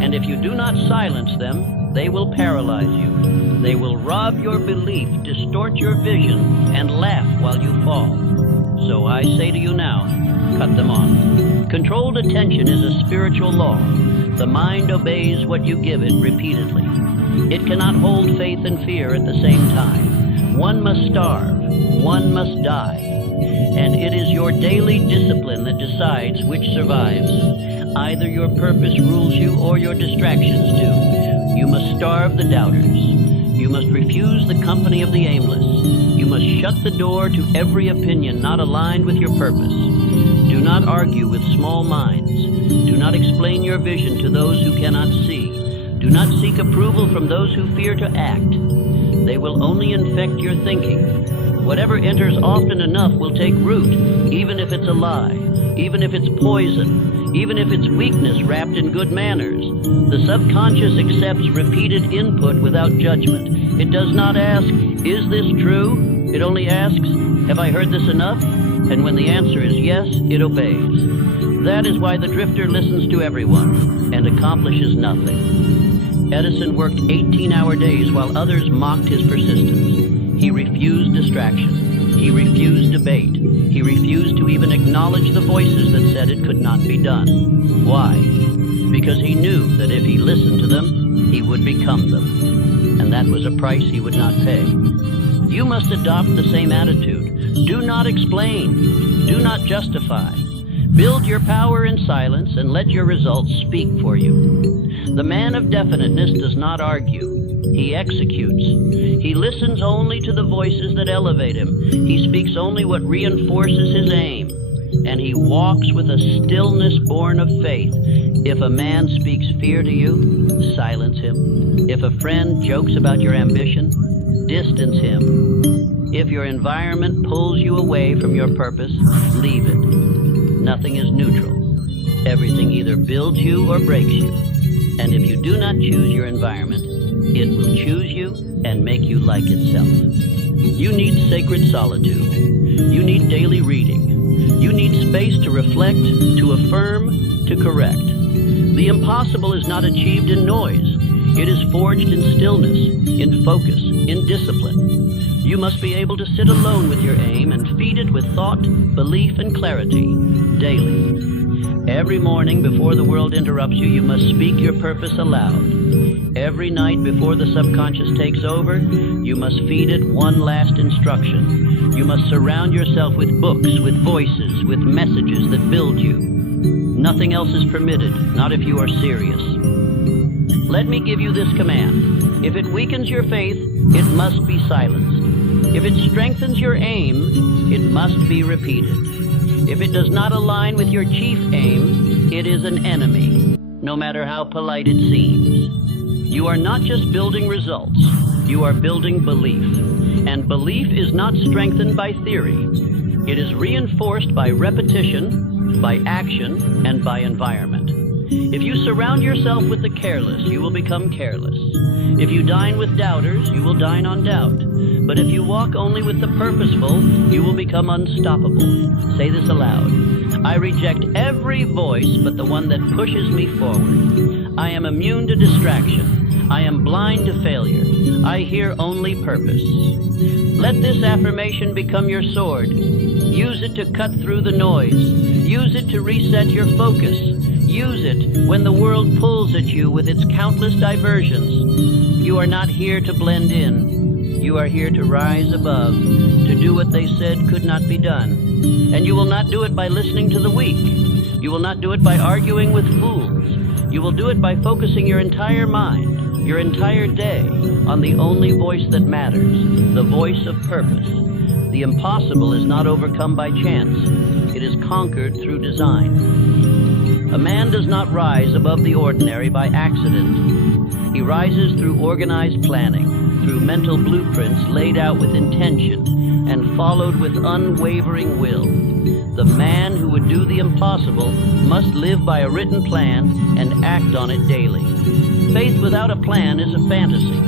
and if you do not silence them, they will paralyze you. They will rob your belief, distort your vision, and laugh while you fall. So I say to you now, cut them off. Controlled attention is a spiritual law. The mind obeys what you give it repeatedly. It cannot hold faith and fear at the same time. One must starve, one must die. And it is your daily discipline that decides which survives. Either your purpose rules you or your distractions do. You must starve the doubters. You must refuse the company of the aimless. You must shut the door to every opinion not aligned with your purpose. Do not argue with small minds. Do not explain your vision to those who cannot see. Do not seek approval from those who fear to act. They will only infect your thinking. Whatever enters often enough will take root, even if it's a lie, even if it's poison, even if it's weakness wrapped in good manners. The subconscious accepts repeated input without judgment. It does not ask, is this true? It only asks, have I heard this enough? And when the answer is yes, it obeys. That is why the drifter listens to everyone and accomplishes nothing. Edison worked 18-hour days while others mocked his persistence. He refused distraction. He refused debate. He refused to even acknowledge the voices that said it could not be done. Why? Because he knew that if he listened to them, he would become them. And that was a price he would not pay. You must adopt the same attitude. Do not explain. Do not justify. Build your power in silence and let your results speak for you. The man of definiteness does not argue. He executes. He listens only to the voices that elevate him. He speaks only what reinforces his aim. And he walks with a stillness born of faith. If a man speaks fear to you, silence him. If a friend jokes about your ambition, distance him. If your environment pulls you away from your purpose, leave it. Nothing is neutral. Everything either builds you or breaks you. And if you do not choose your environment, it will choose you and make you like itself. You need sacred solitude. You need daily reading. You need space to reflect, to affirm, to correct. The impossible is not achieved in noise. It is forged in stillness, in focus, in discipline. You must be able to sit alone with your aim and feed it with thought, belief, and clarity, daily. Every morning before the world interrupts you, you must speak your purpose aloud. Every night before the subconscious takes over, you must feed it one last instruction. You must surround yourself with books, with voices, with messages that build you. Nothing else is permitted, not if you are serious. Let me give you this command. If it weakens your faith, it must be silenced. If it strengthens your aim, it must be repeated. If it does not align with your chief aim, it is an enemy, no matter how polite it seems. You are not just building results, you are building belief. And belief is not strengthened by theory. It is reinforced by repetition, by action, and by environment. If you surround yourself with the careless, you will become careless. If you dine with doubters, you will dine on doubt. But if you walk only with the purposeful, you will become unstoppable. Say this aloud. I reject every voice but the one that pushes me forward. I am immune to distraction. I am blind to failure. I hear only purpose. Let this affirmation become your sword. Use it to cut through the noise. Use it to reset your focus. Use it when the world pulls at you with its countless diversions. You are not here to blend in. You are here to rise above, to do what they said could not be done. And you will not do it by listening to the weak. You will not do it by arguing with fools. You will do it by focusing your entire mind. your entire day on the only voice that matters, the voice of purpose. The impossible is not overcome by chance. It is conquered through design. A man does not rise above the ordinary by accident. He rises through organized planning, through mental blueprints laid out with intention and followed with unwavering will. The man who would do the impossible must live by a written plan and act on it daily. Faith without a plan is a fantasy.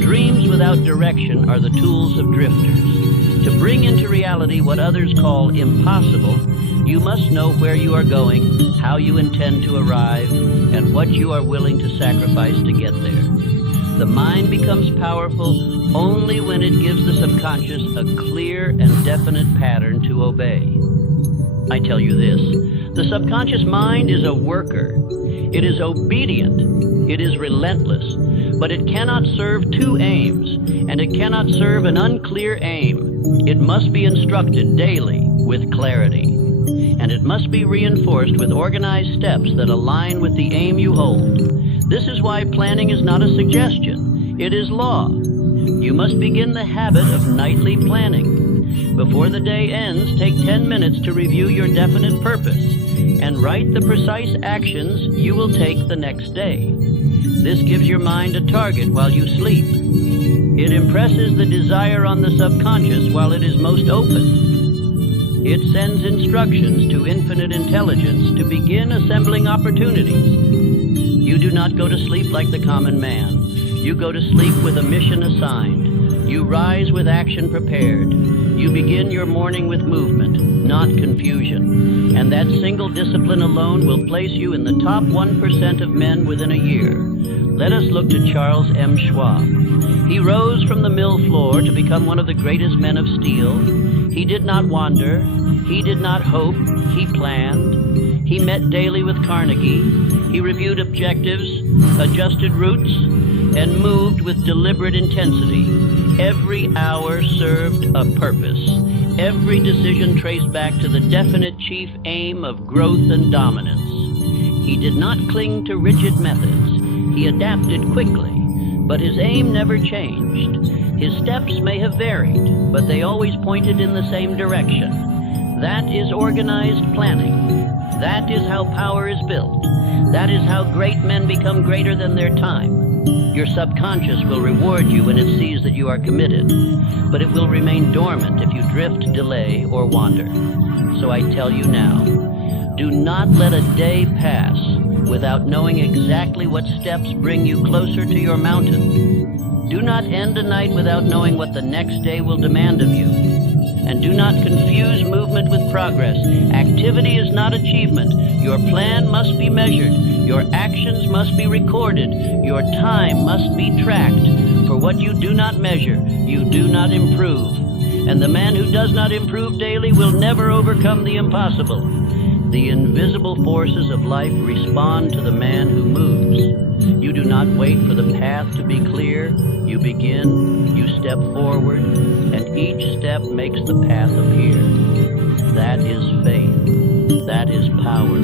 Dreams without direction are the tools of drifters. To bring into reality what others call impossible, you must know where you are going, how you intend to arrive, and what you are willing to sacrifice to get there. The mind becomes powerful only when it gives the subconscious a clear and definite pattern to obey. I tell you this, the subconscious mind is a worker. It is obedient. It is relentless. But it cannot serve two aims, and it cannot serve an unclear aim. It must be instructed daily with clarity. And it must be reinforced with organized steps that align with the aim you hold. This is why planning is not a suggestion. It is law. You must begin the habit of nightly planning. Before the day ends, take 10 minutes to review your definite purpose and write the precise actions you will take the next day. This gives your mind a target while you sleep. It impresses the desire on the subconscious while it is most open. It sends instructions to infinite intelligence to begin assembling opportunities. You do not go to sleep like the common man. You go to sleep with a mission assigned. You rise with action prepared. You begin your morning with movement, not confusion. And that single discipline alone will place you in the top 1% of men within a year. Let us look to Charles M. Schwab. He rose from the mill floor to become one of the greatest men of steel. He did not wander. He did not hope. He planned. He met daily with Carnegie. He reviewed objectives, adjusted routes, and moved with deliberate intensity. Every hour served a purpose. Every decision traced back to the definite chief aim of growth and dominance. He did not cling to rigid methods. He adapted quickly, but his aim never changed. His steps may have varied, but they always pointed in the same direction. That is organized planning. That is how power is built. That is how great men become greater than their time. Your subconscious will reward you when it sees that you are committed, but it will remain dormant if you drift, delay, or wander. So I tell you now, do not let a day pass without knowing exactly what steps bring you closer to your mountain. Do not end a night without knowing what the next day will demand of you. And do not confuse movement with progress. Activity is not achievement. Your plan must be measured. Your actions must be recorded. Your time must be tracked. For what you do not measure, you do not improve. And the man who does not improve daily will never overcome the impossible. The invisible forces of life respond to the man who moves. You do not wait for the path to be clear. You begin, you step forward, and each step makes the path appear. That is faith. That is power.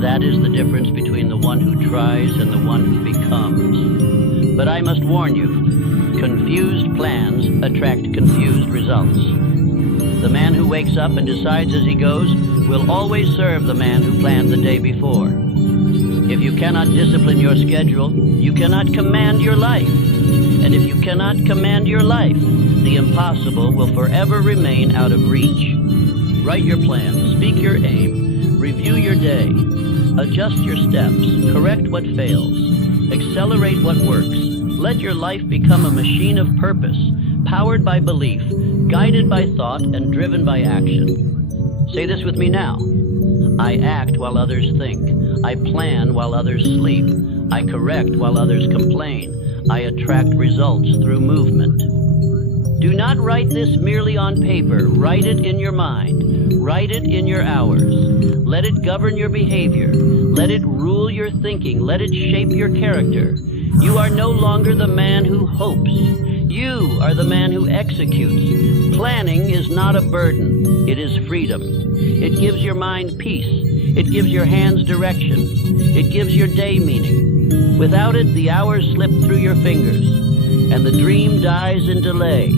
That is the difference between the one who tries and the one who becomes. But I must warn you, confused plans attract confused results. The man who wakes up and decides as he goes will always serve the man who planned the day before. If you cannot discipline your schedule, you cannot command your life. And if you cannot command your life, the impossible will forever remain out of reach. Write your plan, speak your aim, review your day, adjust your steps, correct what fails, accelerate what works. Let your life become a machine of purpose, powered by belief, guided by thought, and driven by action. Say this with me now. I act while others think. I plan while others sleep. I correct while others complain. I attract results through movement. Do not write this merely on paper. Write it in your mind. Write it in your hours. Let it govern your behavior. Let it rule your thinking. Let it shape your character. You are no longer the man who hopes. You are the man who executes. Planning is not a burden. It is freedom. It gives your mind peace. It gives your hands direction. It gives your day meaning. Without it, the hours slip through your fingers, and the dream dies in delay.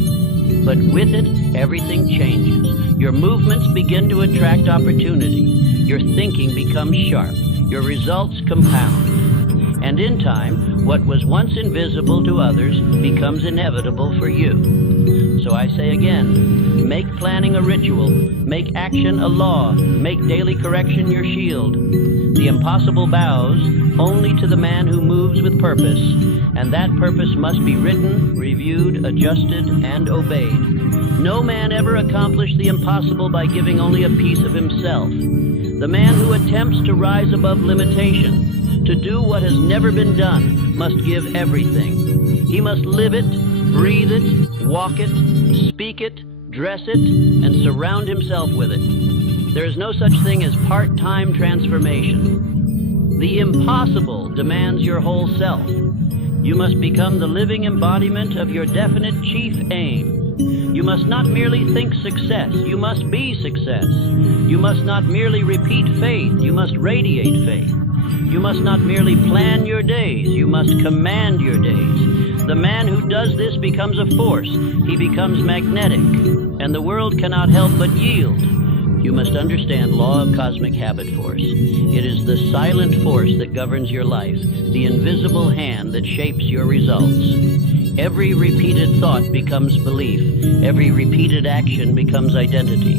But with it, everything changes. Your movements begin to attract opportunity. Your thinking becomes sharp. Your results compound. And in time, what was once invisible to others becomes inevitable for you. So I say again, make planning a ritual, make action a law, make daily correction your shield. The impossible bows only to the man who moves with purpose, and that purpose must be written, reviewed, adjusted, and obeyed. No man ever accomplished the impossible by giving only a piece of himself. The man who attempts to rise above limitation, to do what has never been done, must give everything. He must live it, breathe it, walk it, speak it, dress it, and surround himself with it. There is no such thing as part-time transformation. The impossible demands your whole self. You must become the living embodiment of your definite chief aim. You must not merely think success, you must be success. You must not merely repeat faith, you must radiate faith. You must not merely plan your days, you must command your days. The man who does this becomes a force. He becomes magnetic, and the world cannot help but yield. You must understand law of cosmic habit force. It is the silent force that governs your life, the invisible hand that shapes your results. Every repeated thought becomes belief. Every repeated action becomes identity.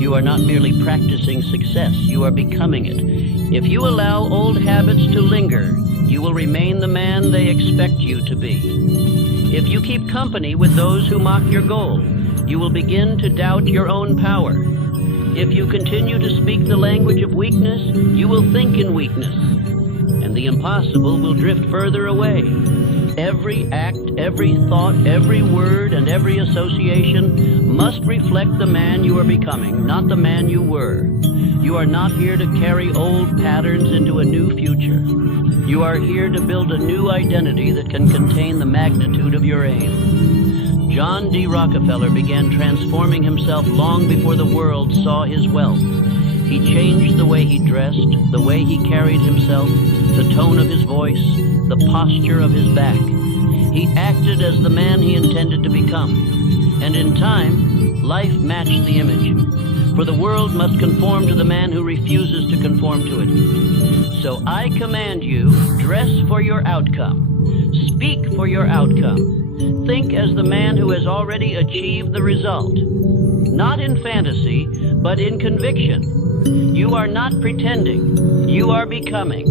You are not merely practicing success, you are becoming it. If you allow old habits to linger, you will remain the man they expect you to be. If you keep company with those who mock your goal, you will begin to doubt your own power. If you continue to speak the language of weakness, you will think in weakness, and the impossible will drift further away. Every act, every thought, every word, and every association must reflect the man you are becoming, not the man you were. You are not here to carry old patterns into a new future. You are here to build a new identity that can contain the magnitude of your aim. John D. Rockefeller began transforming himself long before the world saw his wealth. He changed the way he dressed, the way he carried himself, the tone of his voice, the posture of his back. He acted as the man he intended to become. And in time, life matched the image. For the world must conform to the man who refuses to conform to it. So I command you, dress for your outcome. Speak for your outcome. Think as the man who has already achieved the result. Not in fantasy, but in conviction. You are not pretending. You are becoming.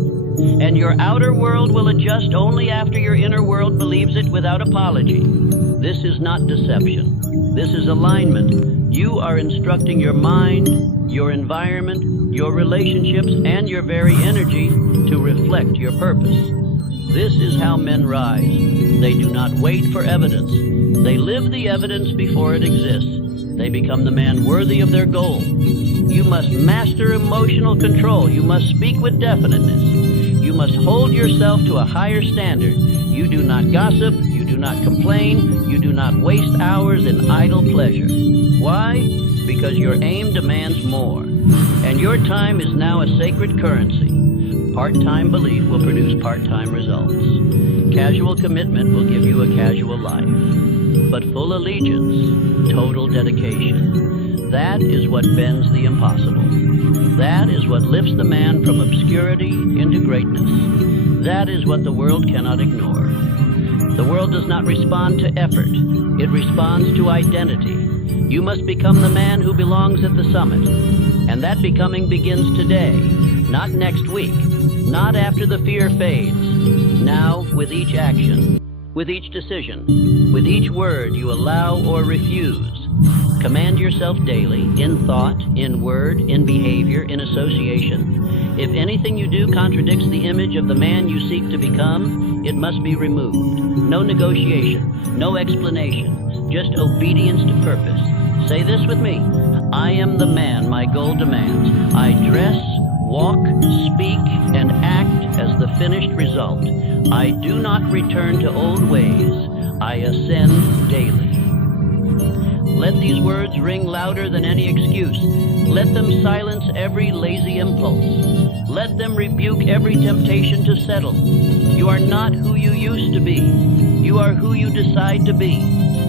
And your outer world will adjust only after your inner world believes it without apology. This is not deception. This is alignment. You are instructing your mind, your environment, your relationships, and your very energy to reflect your purpose. This is how men rise. They do not wait for evidence. They live the evidence before it exists. They become the man worthy of their goal. You must master emotional control. You must speak with definiteness. You must hold yourself to a higher standard. You do not gossip. You do not complain. You do not waste hours in idle pleasure. Why? Because your aim demands more. And your time is now a sacred currency. Part-time belief will produce part-time results. Casual commitment will give you a casual life. But full allegiance, total dedication. That is what bends the impossible. That is what lifts the man from obscurity into greatness. That is what the world cannot ignore. The world does not respond to effort. It responds to identity. You must become the man who belongs at the summit. And that becoming begins today, not next week, not after the fear fades. Now, with each action, with each decision, with each word you allow or refuse. Command yourself daily, in thought, in word, in behavior, in association. If anything you do contradicts the image of the man you seek to become, it must be removed. No negotiation, no explanation, just obedience to purpose. Say this with me. I am the man my goal demands. I dress, walk, speak, and act as the finished result. I do not return to old ways. I ascend daily. Let these words ring louder than any excuse. Let them silence every lazy impulse. Let them rebuke every temptation to settle. You are not who you used to be. You are who you decide to be.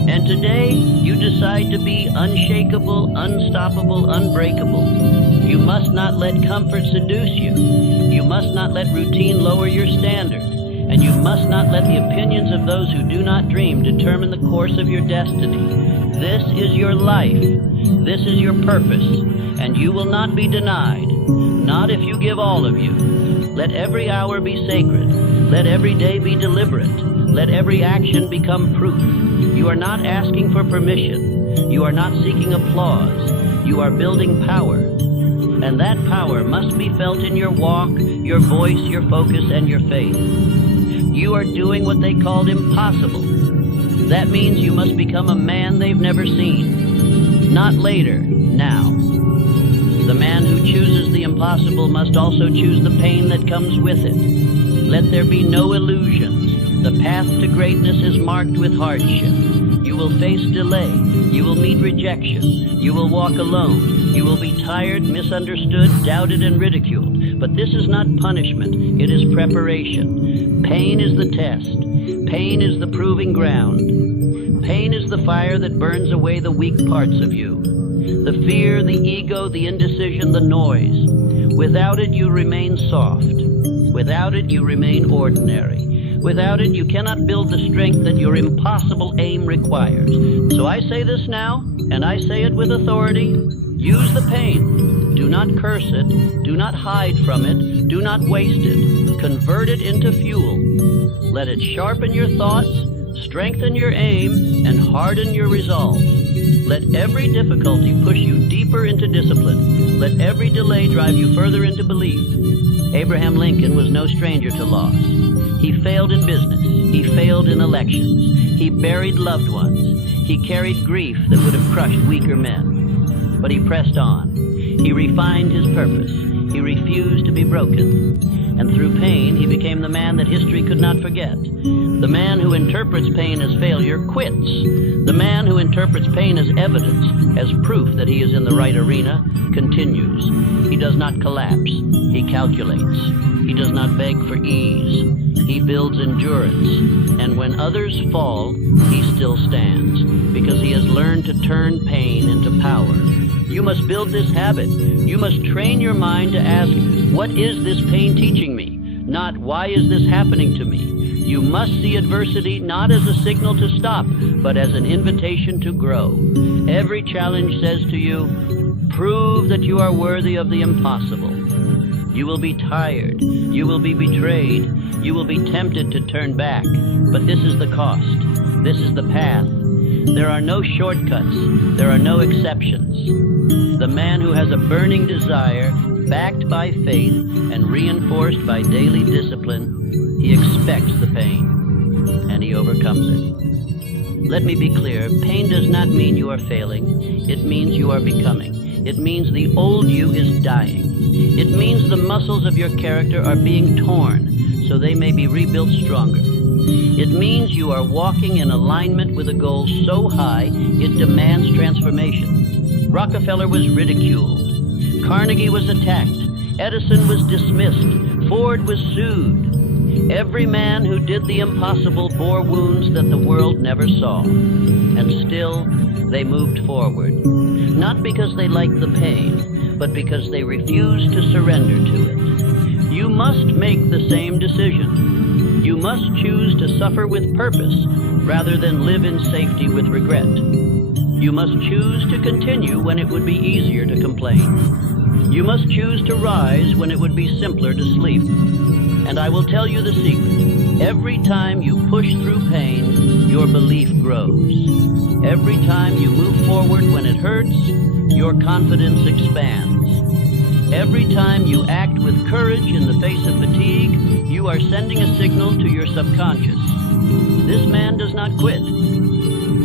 And today, you decide to be unshakable, unstoppable, unbreakable. You must not let comfort seduce you. You must not let routine lower your standard. And you must not let the opinions of those who do not dream determine the course of your destiny. This is your life. This is your purpose. And you will not be denied. Not if you give all of you. Let every hour be sacred. Let every day be deliberate. Let every action become proof. You are not asking for permission. You are not seeking applause. You are building power. And that power must be felt in your walk, your voice, your focus, and your faith. You are doing what they called impossible. That means you must become a man they've never seen. Not later, now. The man who chooses the impossible must also choose the pain that comes with it. Let there be no illusions. The path to greatness is marked with hardship. You will face delay. You will meet rejection. You will walk alone. You will be tired, misunderstood, doubted, and ridiculed. But this is not punishment. It is preparation. Pain is the test. Pain is the proving ground. Pain is the fire that burns away the weak parts of you. The fear, the ego, the indecision, the noise. Without it, you remain soft. Without it, you remain ordinary. Without it, you cannot build the strength that your impossible aim requires. So I say this now, and I say it with authority. Use the pain. Do not curse it. Do not hide from it. Do not waste it. Convert it into fuel. Let it sharpen your thoughts, strengthen your aim, and harden your resolve. Let every difficulty push you deeper into discipline. Let every delay drive you further into belief. Abraham Lincoln was no stranger to loss. He failed in business. He failed in elections. He buried loved ones. He carried grief that would have crushed weaker men. But he pressed on. He refined his purpose. He refused to be broken. And through pain, he became the man that history could not forget. The man who interprets pain as failure quits. The man who interprets pain as evidence, as proof that he is in the right arena, continues. He does not collapse. He calculates. He does not beg for ease. He builds endurance. And when others fall, he still stands, because he has learned to turn pain into power. You must build this habit. You must train your mind to ask, what is this pain teaching me? Not, why is this happening to me? You must see adversity not as a signal to stop, but as an invitation to grow. Every challenge says to you, prove that you are worthy of the impossible. You will be tired. You will be betrayed. You will be tempted to turn back. But this is the cost. This is the path. There are no shortcuts. There are no exceptions. The man who has a burning desire, backed by faith and reinforced by daily discipline, he expects the pain, and he overcomes it. Let me be clear, pain does not mean you are failing. It means you are becoming. It means the old you is dying. It means the muscles of your character are being torn so they may be rebuilt stronger. It means you are walking in alignment with a goal so high it demands transformation. Rockefeller was ridiculed. Carnegie was attacked. Edison was dismissed. Ford was sued. Every man who did the impossible bore wounds that the world never saw. And still, they moved forward. Not because they liked the pain, but because they refused to surrender to it. You must make the same decision. You must choose to suffer with purpose rather than live in safety with regret. You must choose to continue when it would be easier to complain. You must choose to rise when it would be simpler to sleep. And I will tell you the secret. Every time you push through pain, your belief grows. Every time you move forward when it hurts, your confidence expands. Every time you act with courage in the face of fatigue, you are sending a signal to your subconscious. This man does not quit.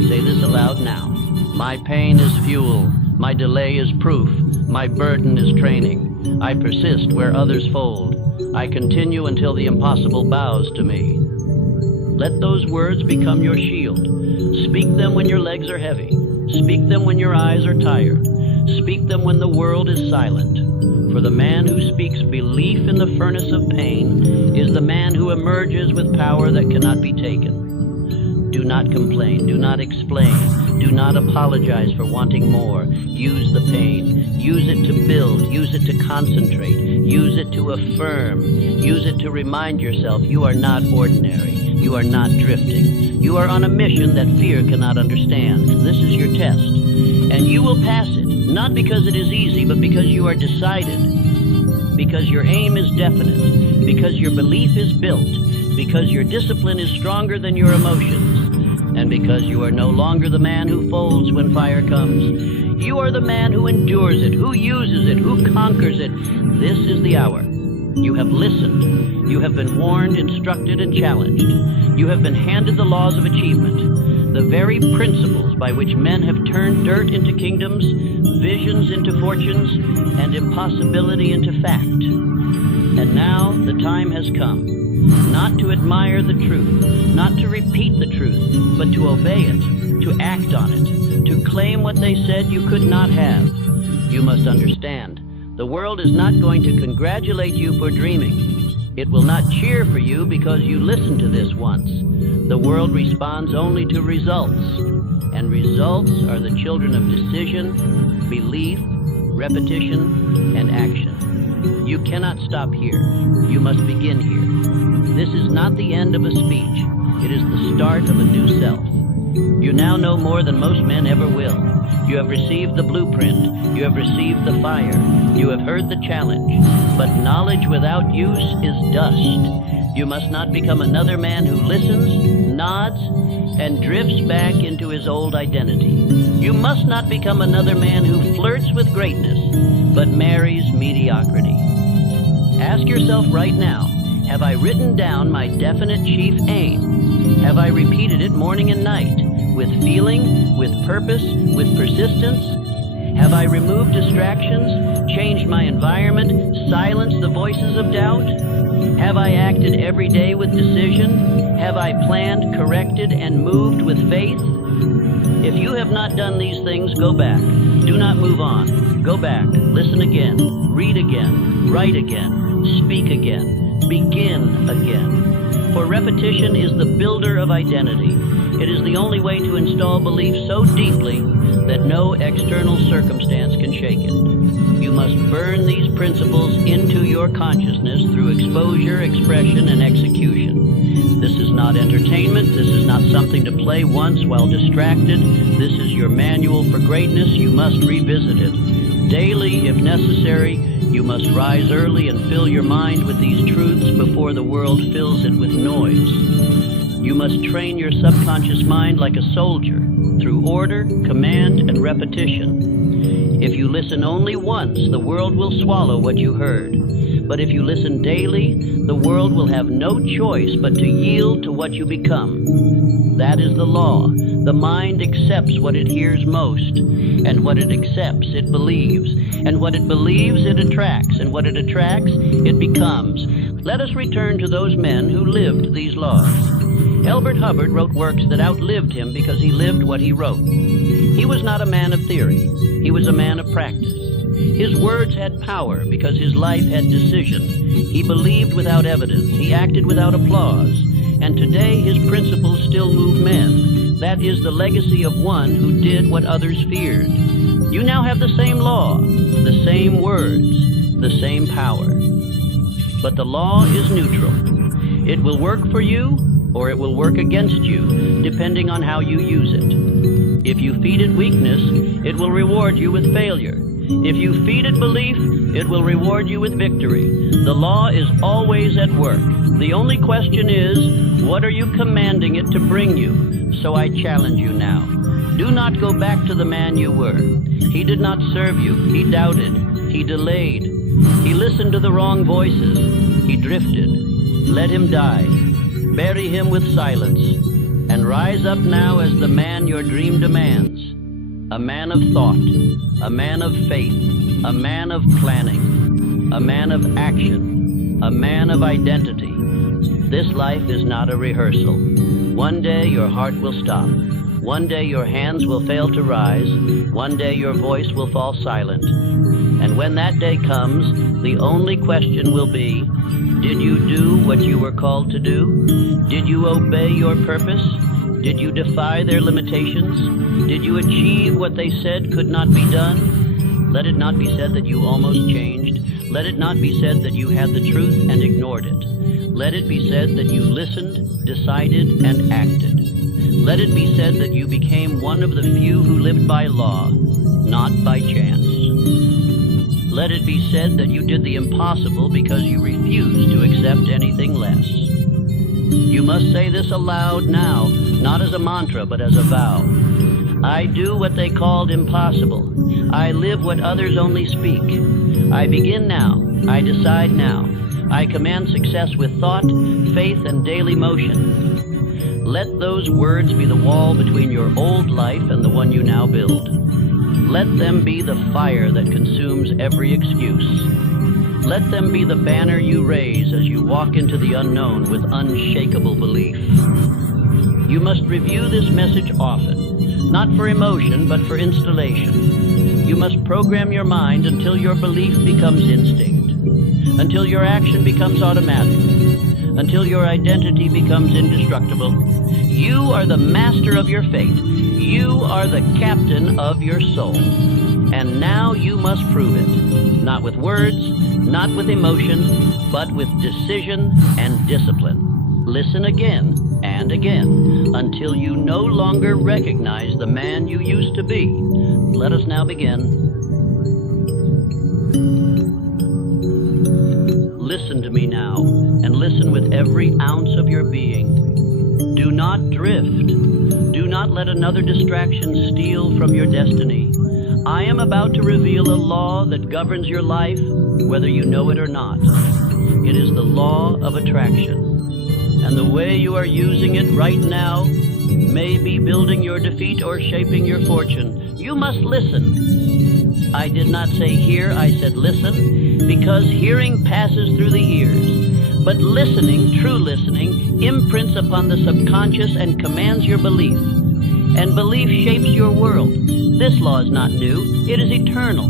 Say this aloud now. My pain is fuel. My delay is proof. My burden is training. I persist where others fold. I continue until the impossible bows to me. Let those words become your shield. Speak them when your legs are heavy. Speak them when your eyes are tired. Speak them when the world is silent. For the man who speaks belief in the furnace of pain is the man who emerges with power that cannot be taken. Do not complain. Do not explain. Do not apologize for wanting more. Use the pain. Use it to build. Use it to concentrate. Use it to affirm. Use it to remind yourself you are not ordinary. You are not drifting. You are on a mission that fear cannot understand. This is your test. And you will pass it, not because it is easy, but because you are decided. Because your aim is definite. Because your belief is built. Because your discipline is stronger than your emotions. And because you are no longer the man who folds when fire comes. You are the man who endures it, who uses it, who conquers it. This is the hour. You have listened. You have been warned, instructed, and challenged. You have been handed the laws of achievement, the very principles by which men have turned dirt into kingdoms, visions into fortunes, and impossibility into fact. And now the time has come, not to admire the truth, not to repeat the truth, but to obey it, to act on it, to claim what they said you could not have. You must understand. The world is not going to congratulate you for dreaming. It will not cheer for you because you listened to this once. The world responds only to results, and results are the children of decision, belief, repetition, and action. You cannot stop here. You must begin here. This is not the end of a speech. It is the start of a new self. You now know more than most men ever will. You have received the blueprint. You have received the fire. You have heard the challenge. But knowledge without use is dust. You must not become another man who listens, nods, and drifts back into his old identity. You must not become another man who flirts with greatness, but marries mediocrity. Ask yourself right now, have I written down my definite chief aim? Have I repeated it morning and night, with feeling, with purpose, with persistence? Have I removed distractions, changed my environment, silenced the voices of doubt? Have I acted every day with decision? Have I planned, corrected, and moved with faith? If you have not done these things, go back. Do not move on. Go back. Listen again. Read again. Write again. Speak again. Begin again. For repetition is the builder of identity. It is the only way to install belief so deeply that no external circumstance can shake it. You must burn these principles into your consciousness through exposure, expression, and execution. This is not entertainment. This is not something to play once while distracted. This is your manual for greatness. You must revisit it. Daily, if necessary, you must rise early and fill your mind with these truths before the world fills it with noise. You must train your subconscious mind like a soldier through order, command, and repetition. If you listen only once, the world will swallow what you heard. But if you listen daily, the world will have no choice but to yield to what you become. That is the law. The mind accepts what it hears most, and what it accepts, it believes. And what it believes, it attracts, and what it attracts, it becomes. Let us return to those men who lived these laws. Elbert Hubbard wrote works that outlived him because he lived what he wrote. He was not a man of theory. He was a man of practice. His words had power because his life had decision. He believed without evidence. He acted without applause. And today his principles still move men. That is the legacy of one who did what others feared. You now have the same law, the same words, the same power. But the law is neutral. It will work for you, or it will work against you, depending on how you use it. If you feed it weakness, it will reward you with failure. If you feed it belief, it will reward you with victory. The law is always at work. The only question is, what are you commanding it to bring you? So I challenge you now. Do not go back to the man you were. He did not serve you. He doubted. He delayed. He listened to the wrong voices. He drifted. Let him die. Bury him with silence, and rise up now as the man your dream demands. A man of thought, a man of faith, a man of planning, a man of action, a man of identity. This life is not a rehearsal. One day your heart will stop. One day your hands will fail to rise. One day your voice will fall silent. And when that day comes, the only question will be, did you do what you were called to do? Did you obey your purpose? Did you defy their limitations? Did you achieve what they said could not be done? Let it not be said that you almost changed. Let it not be said that you had the truth and ignored it. Let it be said that you listened, decided, and acted. Let it be said that you became one of the few who lived by law, not by chance. Let it be said that you did the impossible because you refused to accept anything less. You must say this aloud now, not as a mantra, but as a vow. I do what they called impossible. I live what others only speak. I begin now. I decide now. I command success with thought, faith, and daily motion. Let those words be the wall between your old life and the one you now build. Let them be the fire that consumes every excuse. Let them be the banner you raise as you walk into the unknown with unshakable belief. You must review this message often, not for emotion, but for installation. You must program your mind until your belief becomes instinct, until your action becomes automatic, until your identity becomes indestructible. You are the master of your fate. You are the captain of your soul. And now you must prove it, not with words, not with emotion, but with decision and discipline. Listen again and again until you no longer recognize the man you used to be. Let us now begin. Listen to me now, and listen with every ounce of your being. Do not drift. Do not let another distraction steal from your destiny. I am about to reveal a law that governs your life, whether you know it or not. It is the law of attraction. And the way you are using it right now may be building your defeat or shaping your fortune. You must listen. I did not say hear, I said listen, because hearing passes through the ears. But listening, true listening, imprints upon the subconscious and commands your belief. And belief shapes your world. This law is not new. It is eternal.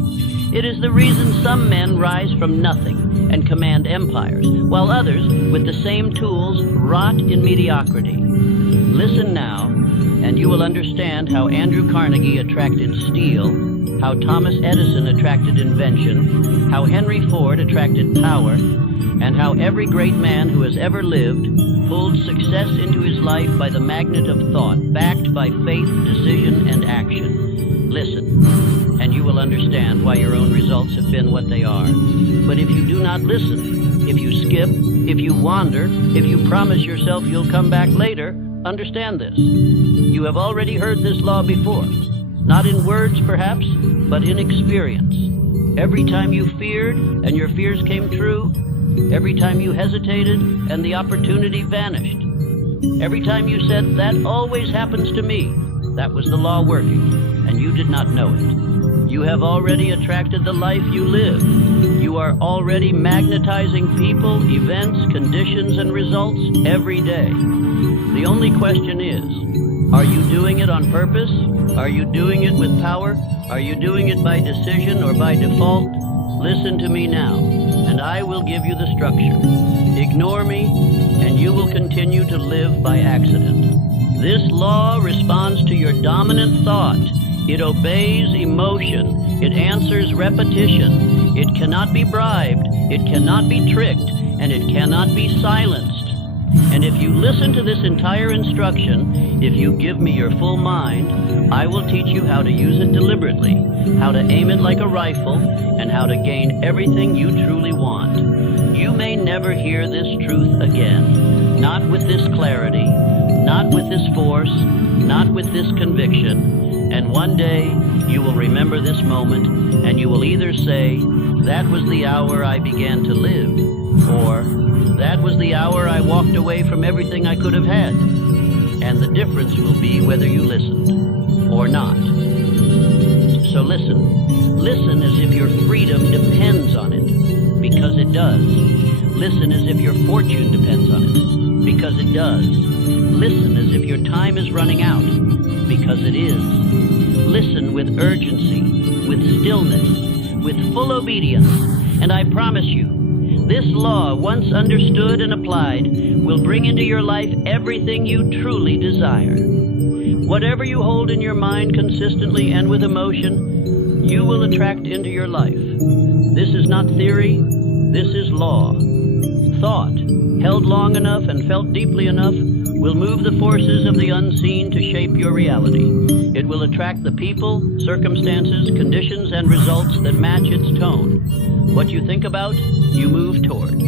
It is the reason some men rise from nothing and command empires, while others, with the same tools, rot in mediocrity. Listen now, and you will understand how Andrew Carnegie attracted steel, how Thomas Edison attracted invention, how Henry Ford attracted power, and how every great man who has ever lived pulled success into his life by the magnet of thought, backed by faith, decision, and action. Listen, and you will understand why your own results have been what they are. But if you do not listen, if you skip, if you wander, if you promise yourself you'll come back later, understand this. You have already heard this law before. Not in words, perhaps, but in experience. Every time you feared and your fears came true, every time you hesitated and the opportunity vanished, every time you said, that always happens to me, that was the law working, and you did not know it. You have already attracted the life you live. You are already magnetizing people, events, conditions, and results every day. The only question is, are you doing it on purpose? Are you doing it with power? Are you doing it by decision or by default? Listen to me now, and I will give you the structure. Ignore me, and you will continue to live by accident. This law responds to your dominant thought. It obeys emotion. It answers repetition. It cannot be bribed. It cannot be tricked. And it cannot be silenced. And if you listen to this entire instruction, if you give me your full mind, I will teach you how to use it deliberately, how to aim it like a rifle, and how to gain everything you truly want. You may never hear this truth again. Not with this clarity, not with this force, not with this conviction. And one day, you will remember this moment, and you will either say, that was the hour I began to live, or that was the hour I walked away from everything I could have had. And the difference will be whether you listened or not. So listen. Listen as if your freedom depends on it, because it does. Listen as if your fortune depends on it, because it does. Listen as if your time is running out, because it is. Listen with urgency, with stillness, with full obedience, and I promise you, this law, once understood and applied, will bring into your life everything you truly desire. Whatever you hold in your mind consistently and with emotion, you will attract into your life. This is not theory, this is law. Thought, held long enough and felt deeply enough, will move the forces of the unseen to shape your reality. It will attract the people, circumstances, conditions, and results that match its tone. What you think about, you move toward.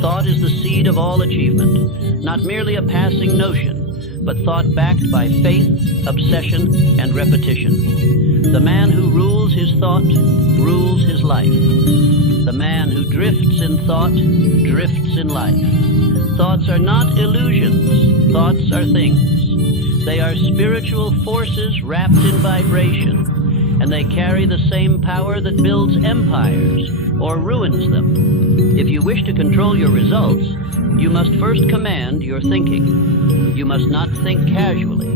Thought is the seed of all achievement, not merely a passing notion, but thought backed by faith, obsession, and repetition. The man who rules his thought rules his life. The man who drifts in thought drifts in life. Thoughts are not illusions. Thoughts are things. They are spiritual forces wrapped in vibration, and they carry the same power that builds empires or ruins them. If you wish to control your results, you must first command your thinking. You must not think casually.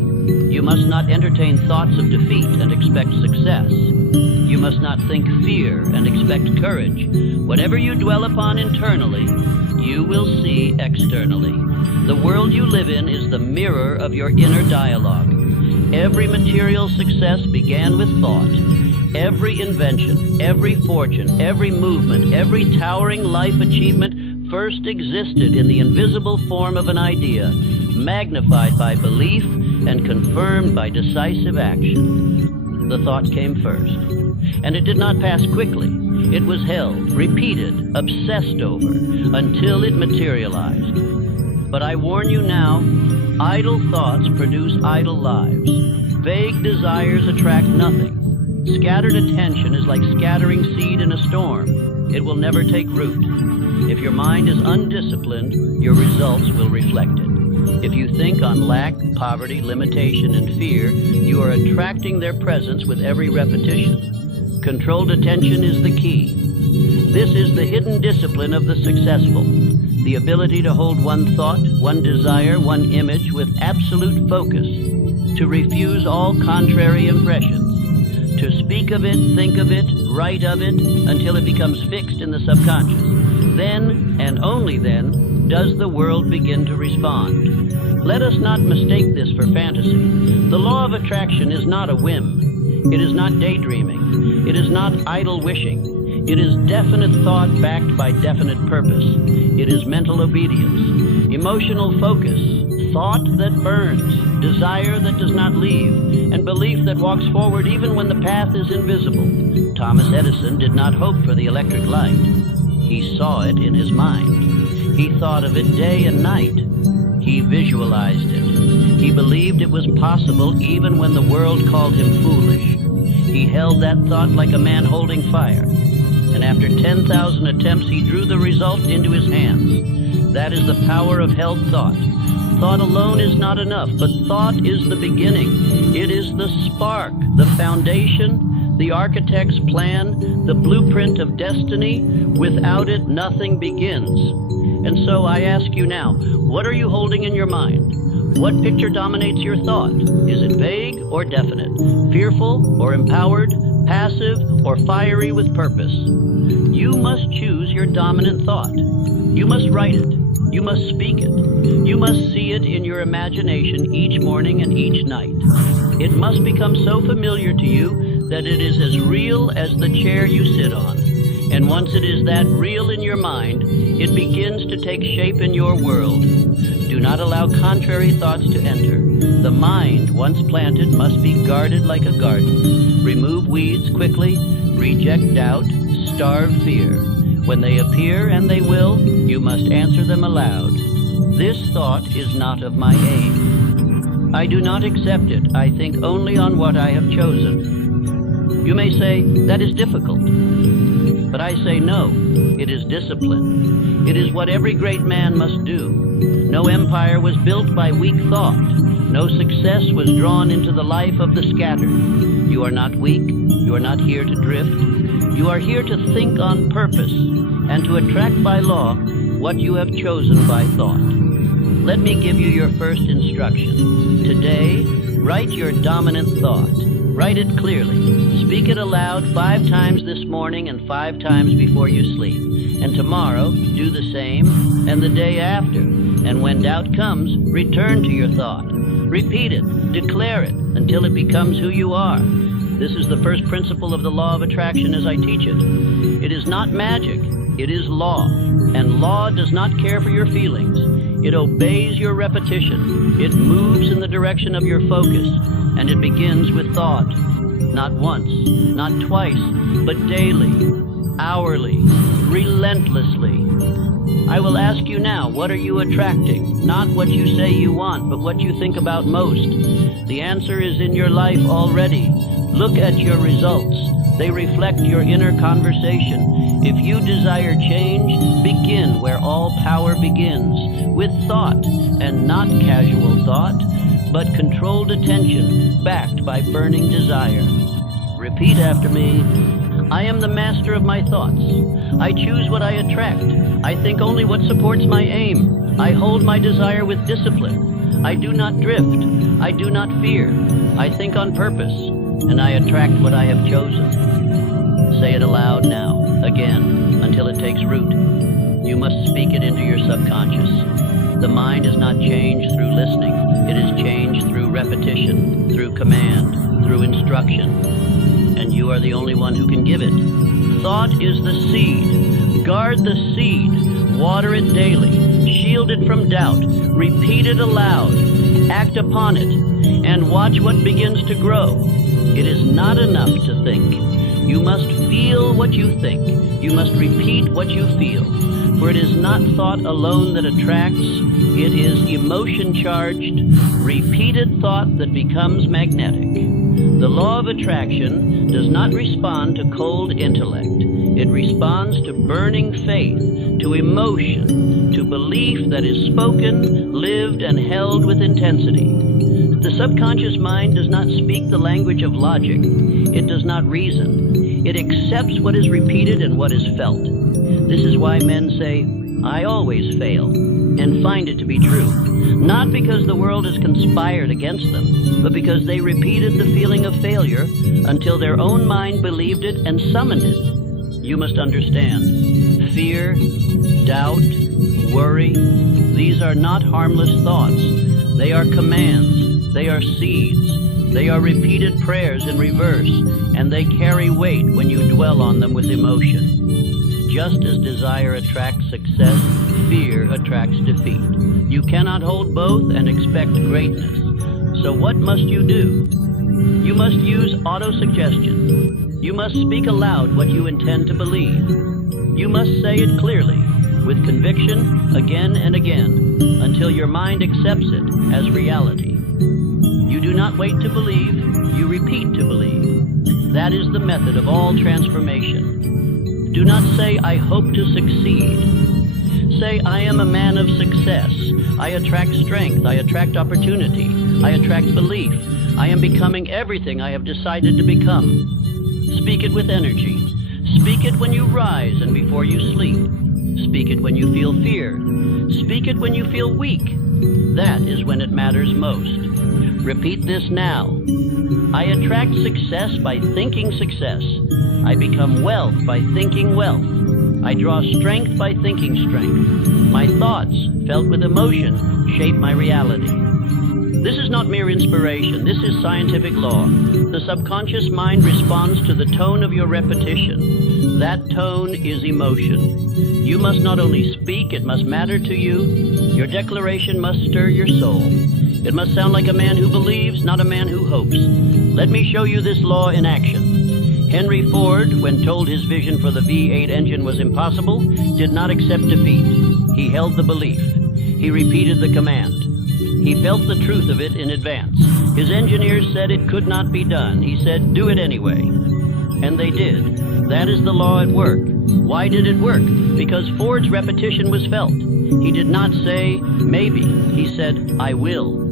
You must not entertain thoughts of defeat and expect success. You must not think fear and expect courage. Whatever you dwell upon internally, you will see externally. The world you live in is the mirror of your inner dialogue. Every material success began with thought. Every invention, every fortune, every movement, every towering life achievement first existed in the invisible form of an idea, magnified by belief and confirmed by decisive action. The thought came first, and it did not pass quickly. It was held, repeated, obsessed over, until it materialized. But I warn you now, idle thoughts produce idle lives. Vague desires attract nothing. Scattered attention is like scattering seed in a storm. It will never take root. If your mind is undisciplined, your results will reflect it. If you think on lack, poverty, limitation, and fear, you are attracting their presence with every repetition. Controlled attention is the key. This is the hidden discipline of the successful. The ability to hold one thought, one desire, one image with absolute focus. To refuse all contrary impressions. To speak of it, think of it, write of it, until it becomes fixed in the subconscious. Then, and only then, does the world begin to respond. Let us not mistake this for fantasy. The law of attraction is not a whim. It is not daydreaming. It is not idle wishing. It is definite thought backed by definite purpose. It is mental obedience, emotional focus, thought that burns, desire that does not leave, and belief that walks forward even when the path is invisible. Thomas Edison did not hope for the electric light. He saw it in his mind. He thought of it day and night. He visualized it. He believed it was possible even when the world called him foolish. He held that thought like a man holding fire. And after 10,000 attempts, he drew the result into his hands. That is the power of held thought. Thought alone is not enough, but thought is the beginning. It is the spark, the foundation, the architect's plan, the blueprint of destiny. Without it, nothing begins. And so I ask you now, what are you holding in your mind? What picture dominates your thought? Is it vague or definite? Fearful or empowered? Passive or fiery with purpose? You must choose your dominant thought. You must write it. You must speak it. You must see it in your imagination each morning and each night. It must become so familiar to you that it is as real as the chair you sit on. And once it is that real in your mind, it begins to take shape in your world. Do not allow contrary thoughts to enter. The mind, once planted, must be guarded like a garden. Remove weeds quickly, reject doubt, starve fear. When they appear, and they will, you must answer them aloud. This thought is not of my aim. I do not accept it. I think only on what I have chosen. You may say, that is difficult. But I say no, it is discipline. It is what every great man must do. No empire was built by weak thought. No success was drawn into the life of the scattered. You are not weak. You are not here to drift. You are here to think on purpose and to attract by law what you have chosen by thought. Let me give you your first instruction. Today, Write your dominant thought. Write it clearly. Speak it aloud 5 times this morning and 5 times before you sleep. And tomorrow, do the same, and the day after. And when doubt comes, return to your thought. Repeat it, declare it, until it becomes who you are. This is the first principle of the law of attraction as I teach it. It is not magic, it is law. And law does not care for your feelings. It obeys your repetition. It moves in the direction of your focus. And it begins with thought. Not once, not twice, but daily, hourly, relentlessly. I will ask you now, what are you attracting? Not what you say you want, but what you think about most. The answer is in your life already. Look at your results. They reflect your inner conversation. If you desire change, begin where all power begins, with thought, and not casual thought, but controlled attention backed by burning desire. Repeat after me. I am the master of my thoughts. I choose what I attract. I think only what supports my aim. I hold my desire with discipline. I do not drift. I do not fear. I think on purpose, and I attract what I have chosen. Say it aloud now, again, until it takes root. You must speak it into your subconscious. The mind is not changed through listening. It is changed through repetition, through command, through instruction. And you are the only one who can give it. Thought is the seed. Guard the seed. Water it daily. Shield it from doubt. Repeat it aloud. Act upon it. And watch what begins to grow. It is not enough to think. You must feel what you think. You must repeat what you feel. For it is not thought alone that attracts. It is emotion-charged, repeated thought that becomes magnetic. The law of attraction does not respond to cold intellect. It responds to burning faith, to emotion, to belief that is spoken, lived, and held with intensity. The subconscious mind does not speak the language of logic. It does not reason. It accepts what is repeated and what is felt. This is why men say, I always fail, and find it to be true. Not because the world has conspired against them, but because they repeated the feeling of failure until their own mind believed it and summoned it. You must understand, fear, doubt, worry, these are not harmless thoughts. They are commands. They are seeds. They are repeated prayers in reverse, and they carry weight when you dwell on them with emotion. Just as desire attracts success, fear attracts defeat. You cannot hold both and expect greatness. So what must you do? You must use autosuggestion. You must speak aloud what you intend to believe. You must say it clearly, with conviction, again and again, until your mind accepts it as reality. You do not wait to believe, you repeat to believe. That is the method of all transformation. Do not say, I hope to succeed. Say, I am a man of success. I attract strength. I attract opportunity. I attract belief. I am becoming everything I have decided to become. Speak it with energy. Speak it when you rise and before you sleep. Speak it when you feel fear. Speak it when you feel weak. That is when it matters most. Repeat this now. I attract success by thinking success. I become wealth by thinking wealth. I draw strength by thinking strength. My thoughts, felt with emotion, shape my reality. This is not mere inspiration. This is scientific law. The subconscious mind responds to the tone of your repetition. That tone is emotion. You must not only speak, it must matter to you. Your declaration must stir your soul. It must sound like a man who believes, not a man who hopes. Let me show you this law in action. Henry Ford, when told his vision for the V8 engine was impossible, did not accept defeat. He held the belief. He repeated the command. He felt the truth of it in advance. His engineers said it could not be done. He said, do it anyway. And they did. That is the law at work. Why did it work? Because Ford's repetition was felt. He did not say, maybe. He said, I will.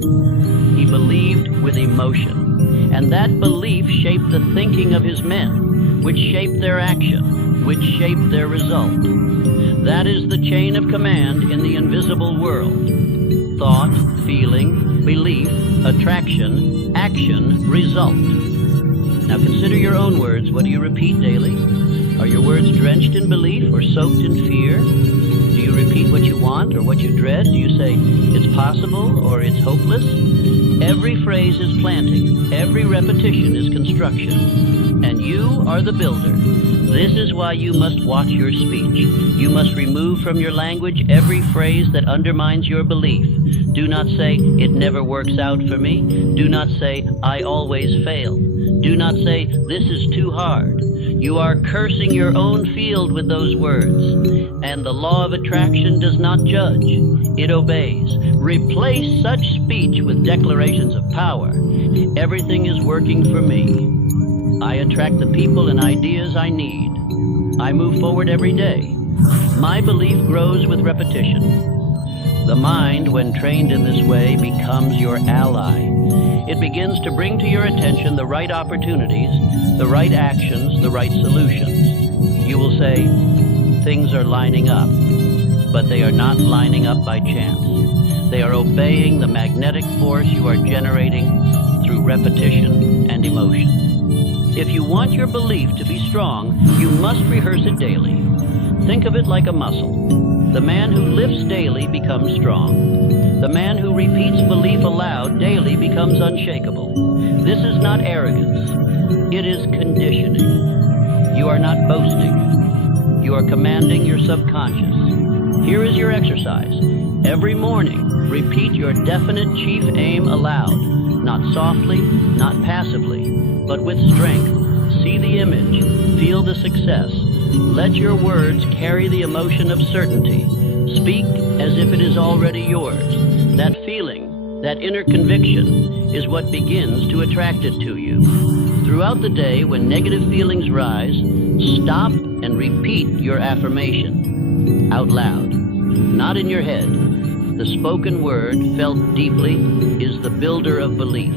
He believed with emotion. And that belief shaped the thinking of his men, which shaped their action, which shaped their result. That is the chain of command in the invisible world. Thought, feeling, belief, attraction, action, result. Now consider your own words. What do you repeat daily? Are your words drenched in belief or soaked in fear? Do you repeat what you want or what you dread? Do you say, it's possible or it's hopeless? Every phrase is planting. Every repetition is construction. And you are the builder. This is why you must watch your speech. You must remove from your language every phrase that undermines your belief. Do not say, it never works out for me. Do not say, I always fail. Do not say, this is too hard. You are cursing your own field with those words. And the law of attraction does not judge. It obeys. Replace such speech with declarations of power. Everything is working for me. I attract the people and ideas I need. I move forward every day. My belief grows with repetition. The mind, when trained in this way, becomes your ally. It begins to bring to your attention the right opportunities, the right actions, the right solutions. You will say, things are lining up, but they are not lining up by chance. They are obeying the magnetic force you are generating through repetition and emotion. If you want your belief to be strong, you must rehearse it daily. Think of it like a muscle. The man who lifts daily becomes strong. The man who repeats belief aloud daily becomes unshakable. This is not arrogance. It is conditioning. You are not boasting. You are commanding your subconscious. Here is your exercise. Every morning, repeat your definite chief aim aloud. Not softly, not passively, but with strength. See the image. Feel the success. Let your words carry the emotion of certainty. Speak as if it is already yours. That feeling, that inner conviction, is what begins to attract it to you. Throughout the day, when negative feelings rise, stop and repeat your affirmation out loud, not in your head. The spoken word, felt deeply, is the builder of belief.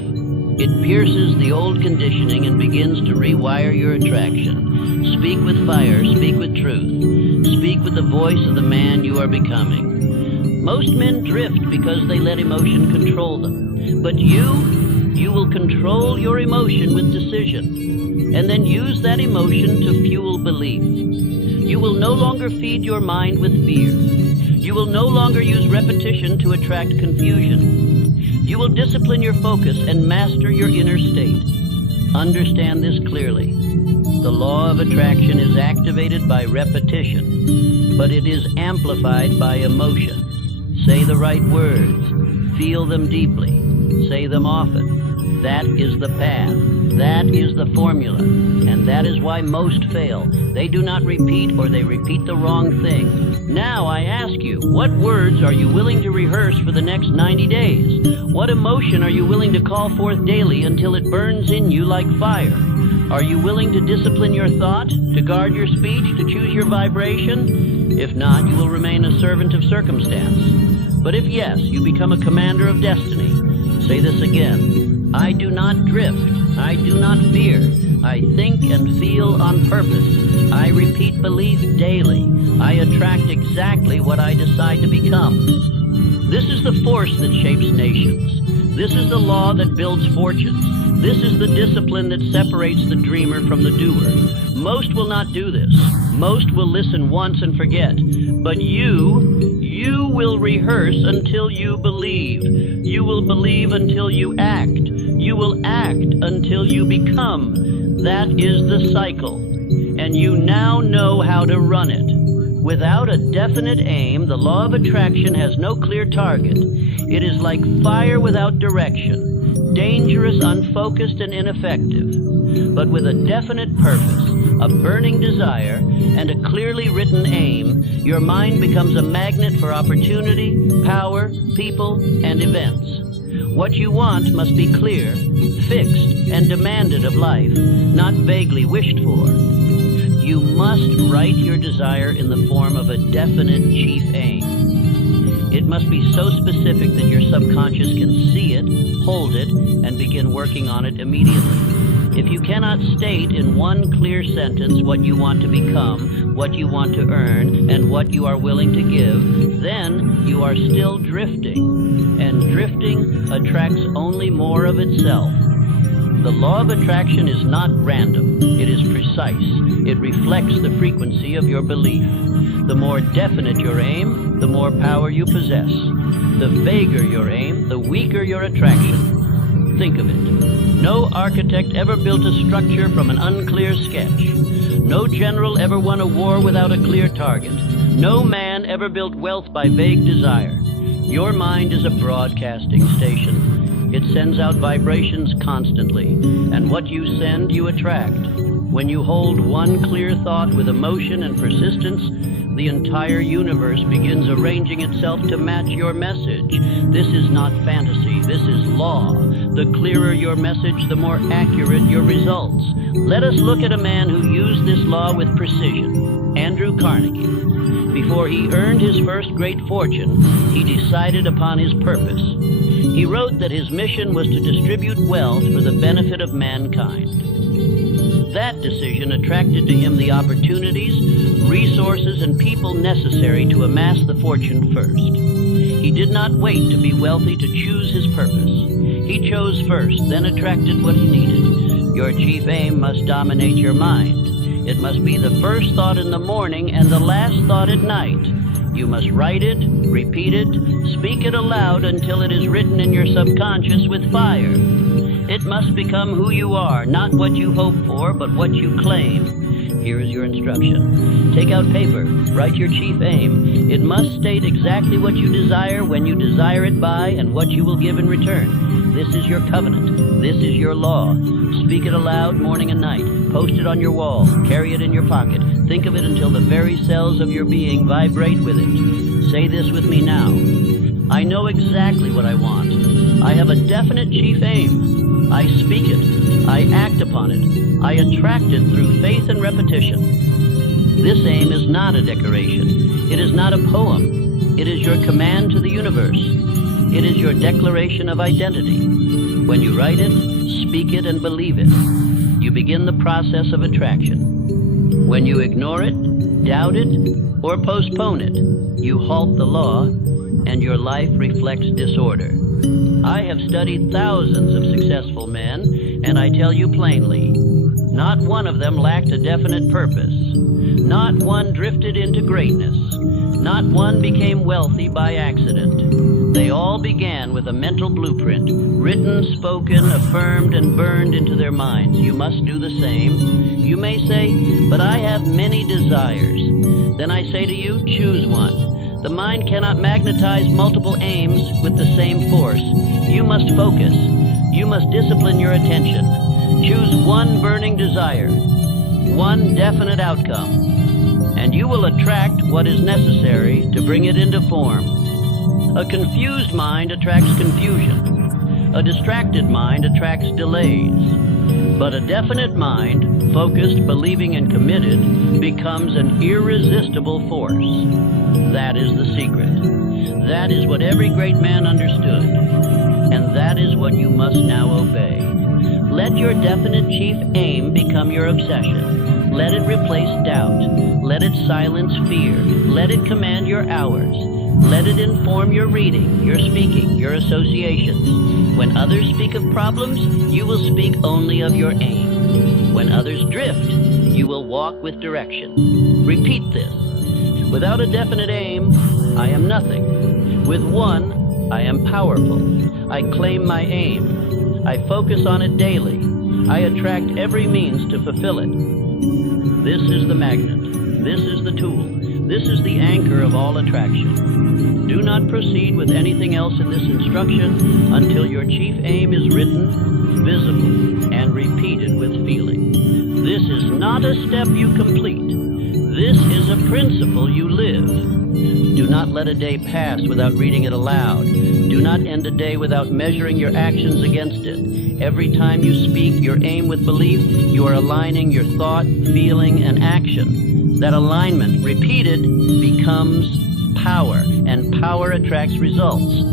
It pierces the old conditioning and begins to rewire your attraction. Speak with fire, speak with truth. Speak with the voice of the man you are becoming. Most men drift because they let emotion control them. But you will control your emotion with decision, and then use that emotion to fuel belief. You will no longer feed your mind with fear. You will no longer use repetition to attract confusion. You will discipline your focus and master your inner state. Understand this clearly. The law of attraction is activated by repetition, but it is amplified by emotion. Say the right words. Feel them deeply. Say them often. That is the path. That is the formula. And that is why most fail. They do not repeat, or they repeat the wrong thing. Now I ask you, what words are you willing to rehearse for the next 90 days? What emotion are you willing to call forth daily until it burns in you like fire? Are you willing to discipline your thought, to guard your speech, to choose your vibration? If not, you will remain a servant of circumstance. But if yes, you become a commander of destiny. Say this again. I do not drift. I do not fear. I think and feel on purpose. I repeat belief daily. I attract exactly what I decide to become. This is the force that shapes nations. This is the law that builds fortunes. This is the discipline that separates the dreamer from the doer. Most will not do this. Most will listen once and forget. But you will rehearse until you believe. You will believe until you act. You will act until you become. That is the cycle. And you now know how to run it. Without a definite aim, the law of attraction has no clear target. It is like fire without direction, dangerous, unfocused, and ineffective. But with a definite purpose, a burning desire, and a clearly written aim, your mind becomes a magnet for opportunity, power, people, and events. What you want must be clear, fixed, and demanded of life, not vaguely wished for. You must write your desire in the form of a definite chief aim. It must be so specific that your subconscious can see it, hold it, and begin working on it immediately. If you cannot state in one clear sentence what you want to become, what you want to earn, and what you are willing to give, then you are still drifting, and drifting attracts only more of itself. The law of attraction is not random. It is precise. It reflects the frequency of your belief. The more definite your aim, the more power you possess. The vaguer your aim, the weaker your attraction. Think of it. No architect ever built a structure from an unclear sketch. No general ever won a war without a clear target. No man ever built wealth by vague desire. Your mind is a broadcasting station. It sends out vibrations constantly, and what you send, you attract. When you hold one clear thought with emotion and persistence, the entire universe begins arranging itself to match your message. This is not fantasy, this is law. The clearer your message, the more accurate your results. Let us look at a man who used this law with precision, Andrew Carnegie. Before he earned his first great fortune, he decided upon his purpose. He wrote that his mission was to distribute wealth for the benefit of mankind. That decision attracted to him the opportunities, resources, and people necessary to amass the fortune first. He did not wait to be wealthy to choose his purpose. He chose first, then attracted what he needed. Your chief aim must dominate your mind. It must be the first thought in the morning and the last thought at night. You must write it, repeat it, speak it aloud until it is written in your subconscious with fire. It must become who you are, not what you hope for, but what you claim. Here is your instruction. Take out paper, write your chief aim. It must state exactly what you desire, when you desire it by, and what you will give in return. This is your covenant. This is your law. Speak it aloud morning and night. Post it on your wall. Carry it in your pocket. Think of it until the very cells of your being vibrate with it. Say this with me now. I know exactly what I want. I have a definite chief aim. I speak it. I act upon it. I attract it through faith and repetition. This aim is not a decoration. It is not a poem. It is your command to the universe. It is your declaration of identity. When you write it, speak it, and believe it, you begin the process of attraction. When you ignore it, doubt it, or postpone it, you halt the law, and your life reflects disorder. I have studied thousands of successful men, and I tell you plainly, not one of them lacked a definite purpose. Not one drifted into greatness. Not one became wealthy by accident. They all began with a mental blueprint, written, spoken, affirmed, and burned into their minds. You must do the same. You may say, but I have many desires. Then I say to you, choose one. The mind cannot magnetize multiple aims with the same force. You must focus. You must discipline your attention. Choose one burning desire, one definite outcome, and you will attract what is necessary to bring it into form. A confused mind attracts confusion. A distracted mind attracts delays. But a definite mind, focused, believing, and committed, becomes an irresistible force. That is the secret. That is what every great man understood. And that is what you must now obey. Let your definite chief aim become your obsession. Let it replace doubt. Let it silence fear. Let it command your hours. Let it inform your reading, your speaking, your associations. When others speak of problems, you will speak only of your aim. When others drift, you will walk with direction. Repeat this. Without a definite aim, I am nothing. With one, I am powerful. I claim my aim. I focus on it daily. I attract every means to fulfill it. This is the magnet. This is the tool. This is the anchor of all attraction. Do not proceed with anything else in this instruction until your chief aim is written, visible, and repeated with feeling. This is not a step you complete. This is a principle you live. Do not let a day pass without reading it aloud. Do not end a day without measuring your actions against it. Every time you speak your aim with belief, you are aligning your thought, feeling, and action. That alignment, repeated, becomes power, and power attracts results.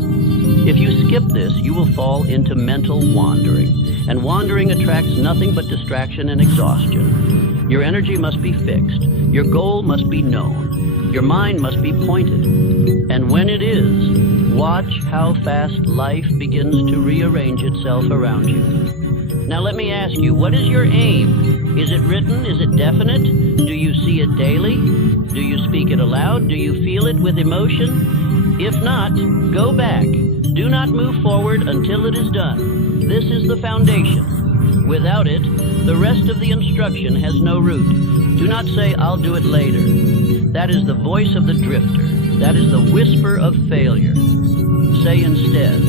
If you skip this, you will fall into mental wandering, and wandering attracts nothing but distraction and exhaustion. Your energy must be fixed. Your goal must be known. Your mind must be pointed. And when it is, watch how fast life begins to rearrange itself around you. Now let me ask you, what is your aim? Is it written? Is it definite? Do you see it daily? Do you speak it aloud? Do you feel it with emotion? If not, go back. Do not move forward until it is done. This is the foundation. Without it, the rest of the instruction has no root. Do not say, "I'll do it later." That is the voice of the drifter. That is the whisper of failure. Say instead,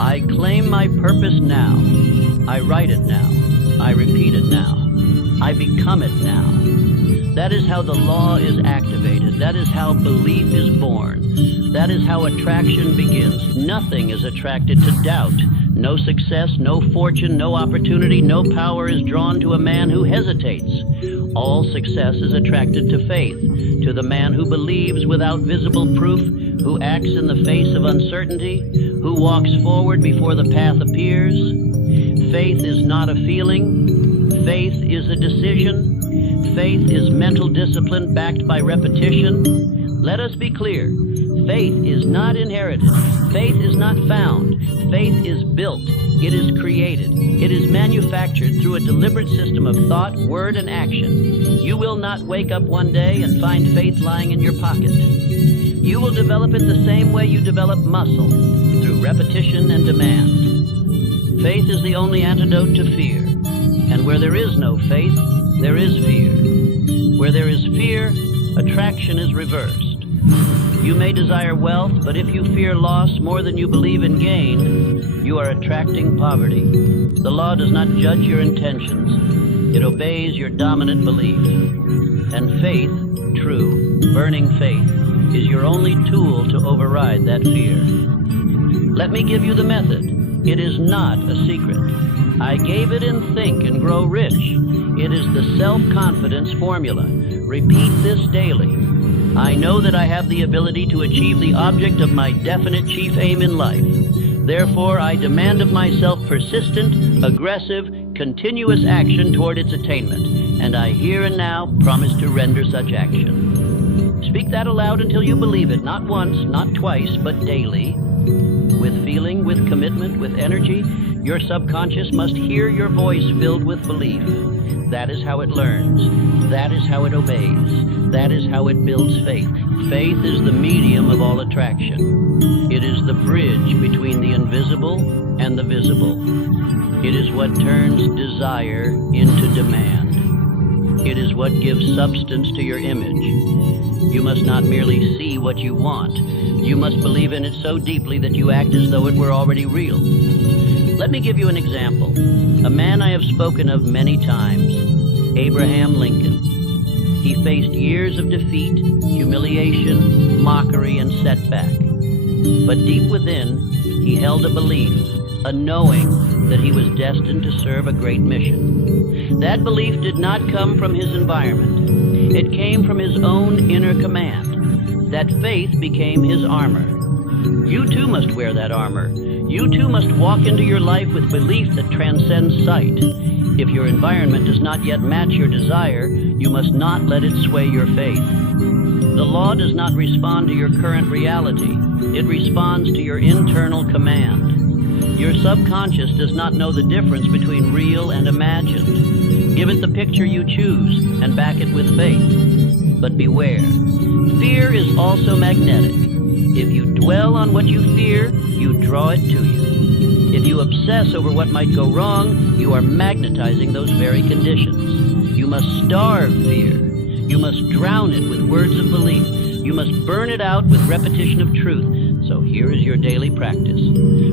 "I claim my purpose now. I write it now. I repeat it now. I become it now." That is how the law is activated. That is how belief is born. That is how attraction begins. Nothing is attracted to doubt. No success, no fortune, no opportunity, no power is drawn to a man who hesitates. All success is attracted to faith, to the man who believes without visible proof, who acts in the face of uncertainty, who walks forward before the path appears. Faith is not a feeling. Faith is a decision. Faith is mental discipline backed by repetition. Let us be clear. Faith is not inherited. Faith is not found. Faith is built. It is created. It is manufactured through a deliberate system of thought, word, and action. You will not wake up one day and find faith lying in your pocket. You will develop it the same way you develop muscle, through repetition and demand. Faith is the only antidote to fear. And where there is no faith, there is fear. Where there is fear, attraction is reversed. You may desire wealth, but if you fear loss more than you believe in gain, you are attracting poverty. The law does not judge your intentions. It obeys your dominant belief. And faith, true, burning faith, is your only tool to override that fear. Let me give you the method. It is not a secret. I gave it in Think and Grow Rich. It is the self-confidence formula. Repeat this daily. I know that I have the ability to achieve the object of my definite chief aim in life. Therefore, I demand of myself persistent, aggressive, continuous action toward its attainment, and I here and now promise to render such action. Speak that aloud until you believe it, not once, not twice, but daily. With feeling, with commitment, with energy, your subconscious must hear your voice filled with belief. That is how it learns. That is how it obeys. That is how it builds faith. Faith is the medium of all attraction. It is the bridge between the invisible and the visible. It is what turns desire into demand. It is what gives substance to your image. You must not merely see what you want. You must believe in it so deeply that you act as though it were already real. Let me give you an example. A man I have spoken of many times, Abraham Lincoln. He faced years of defeat, humiliation, mockery, and setback. But deep within, he held a belief, a knowing that he was destined to serve a great mission. That belief did not come from his environment. It came from his own inner command. That faith became his armor. You too must wear that armor. You too must walk into your life with belief that transcends sight. If your environment does not yet match your desire, you must not let it sway your faith. The law does not respond to your current reality. It responds to your internal command. Your subconscious does not know the difference between real and imagined. Give it the picture you choose and back it with faith. But beware, fear is also magnetic. If you dwell on what you fear, you draw it to you. If you obsess over what might go wrong, you are magnetizing those very conditions. You must starve fear. You must drown it with words of belief. You must burn it out with repetition of truth. So here is your daily practice.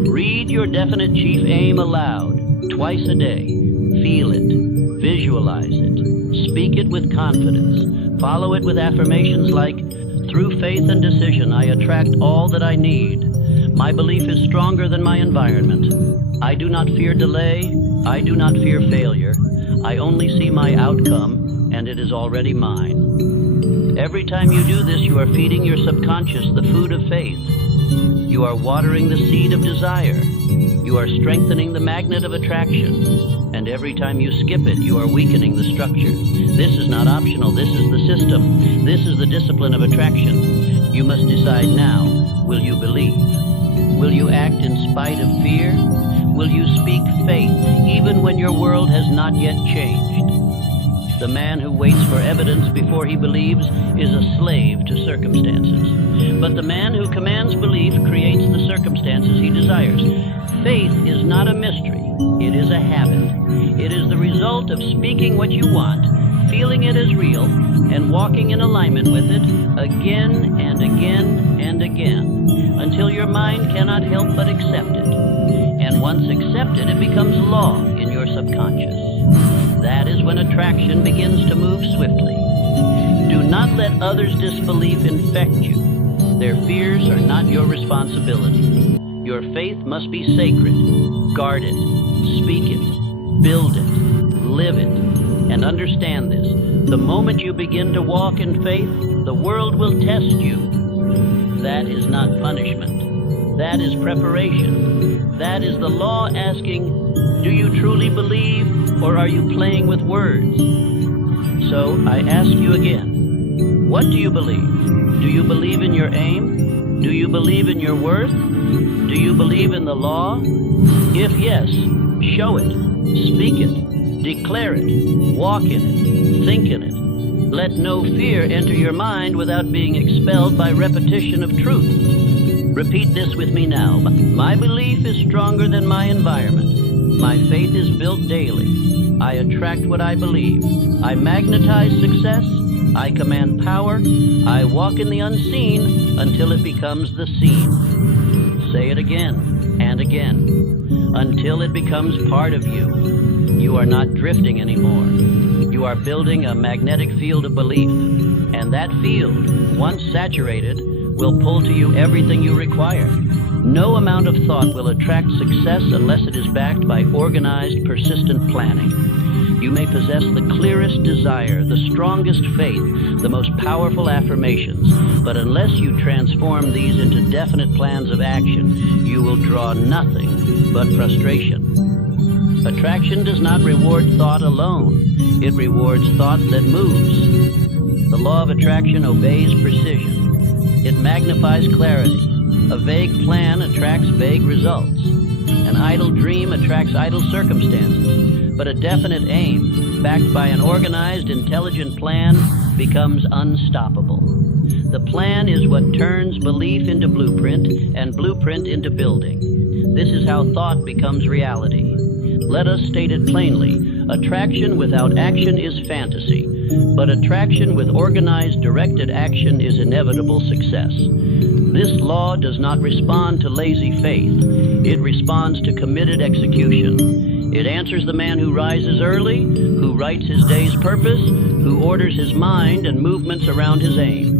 Read your definite chief aim aloud, twice a day. Feel it. Visualize it. Speak it with confidence. Follow it with affirmations like, "Through faith and decision, I attract all that I need. My belief is stronger than my environment. I do not fear delay. I do not fear failure. I only see my outcome, and it is already mine." Every time you do this, you are feeding your subconscious the food of faith. You are watering the seed of desire. you are strengthening the magnet of attraction. And every time you skip it, you are weakening the structure. This is not optional. This is the system. This is the discipline of attraction. You must decide now, will you believe? Will you act in spite of fear? Will you speak faith even when your world has not yet changed? The man who waits for evidence before he believes is a slave to circumstances. But the man who commands belief creates the circumstances he desires. Faith is not a mystery. It is a habit. It is the result of speaking what you want, feeling it as real, and walking in alignment with it again and again and again, until your mind cannot help but accept it. And once accepted, it becomes law in your subconscious. That is when attraction begins to move swiftly. Do not let others' disbelief infect you. Their fears are not your responsibility. Your faith must be sacred. Guard it, speak it, build it, live it, and understand this. The moment you begin to walk in faith, the world will test you. That is not punishment. That is preparation. That is the law asking, do you truly believe, or are you playing with words? So I ask you again, what do you believe? Do you believe in your aim? Do you believe in your worth? Do you believe in the law? If yes, show it, speak it, declare it, walk in it, think in it. Let no fear enter your mind without being expelled by repetition of truth. Repeat this with me now. My belief is stronger than my environment. My faith is built daily. I attract what I believe. I magnetize success. I command power. I walk in the unseen until it becomes the seen. Say it again and again until it becomes part of you. You are not drifting anymore. You are building a magnetic field of belief, and that field, once saturated, will pull to you everything you require. No amount of thought will attract success unless it is backed by organized, persistent planning. You may possess the clearest desire, the strongest faith, the most powerful affirmations, but unless you transform these into definite plans of action, you will draw nothing but frustration. Attraction does not reward thought alone. It rewards thought that moves. The law of attraction obeys precision. It magnifies clarity. A vague plan attracts vague results. An idle dream attracts idle circumstances. But a definite aim, backed by an organized, intelligent plan, becomes unstoppable. The plan is what turns belief into blueprint and blueprint into building. This is how thought becomes reality. Let us state it plainly. Attraction without action is fantasy, but attraction with organized, directed action is inevitable success. This law does not respond to lazy faith. It responds to committed execution. It answers the man who rises early, who writes his day's purpose, who orders his mind and movements around his aim.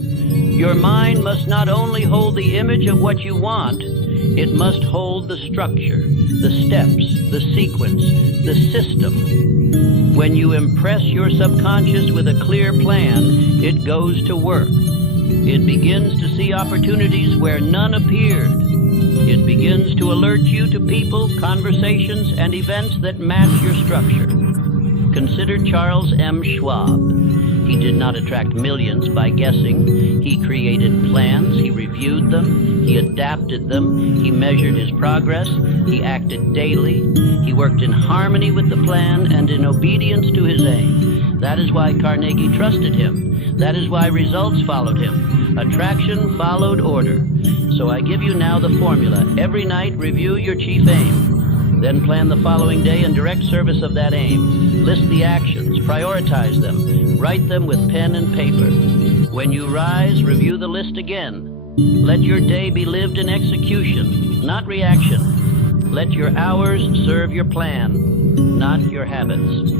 Your mind must not only hold the image of what you want, it must hold the structure, the steps, the sequence, the system. When you impress your subconscious with a clear plan, it goes to work. It begins to see opportunities where none appeared. It begins to alert you to people, conversations, and events that match your structure. Consider Charles M. Schwab. He did not attract millions by guessing. He created plans, he reviewed them, he adapted them, he measured his progress, he acted daily, he worked in harmony with the plan and in obedience to his aim. That is why Carnegie trusted him. That is why results followed him. Attraction followed order. So I give you now the formula. Every night, review your chief aim. Then plan the following day in direct service of that aim. List the actions, prioritize them, write them with pen and paper. When you rise, review the list again. Let your day be lived in execution, not reaction. Let your hours serve your plan, not your habits.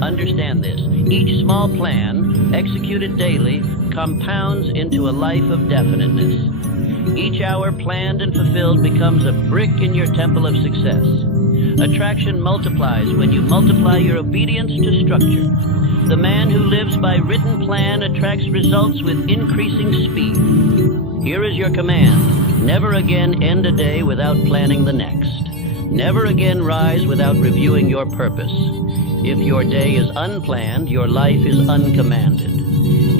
Understand this. Each small plan, executed daily, compounds into a life of definiteness. Each hour planned and fulfilled becomes a brick in your temple of success. Attraction multiplies when you multiply your obedience to structure. The man who lives by written plan attracts results with increasing speed. Here is your command. Never again end a day without planning the next. Never again rise without reviewing your purpose. If your day is unplanned, your life is uncommanded.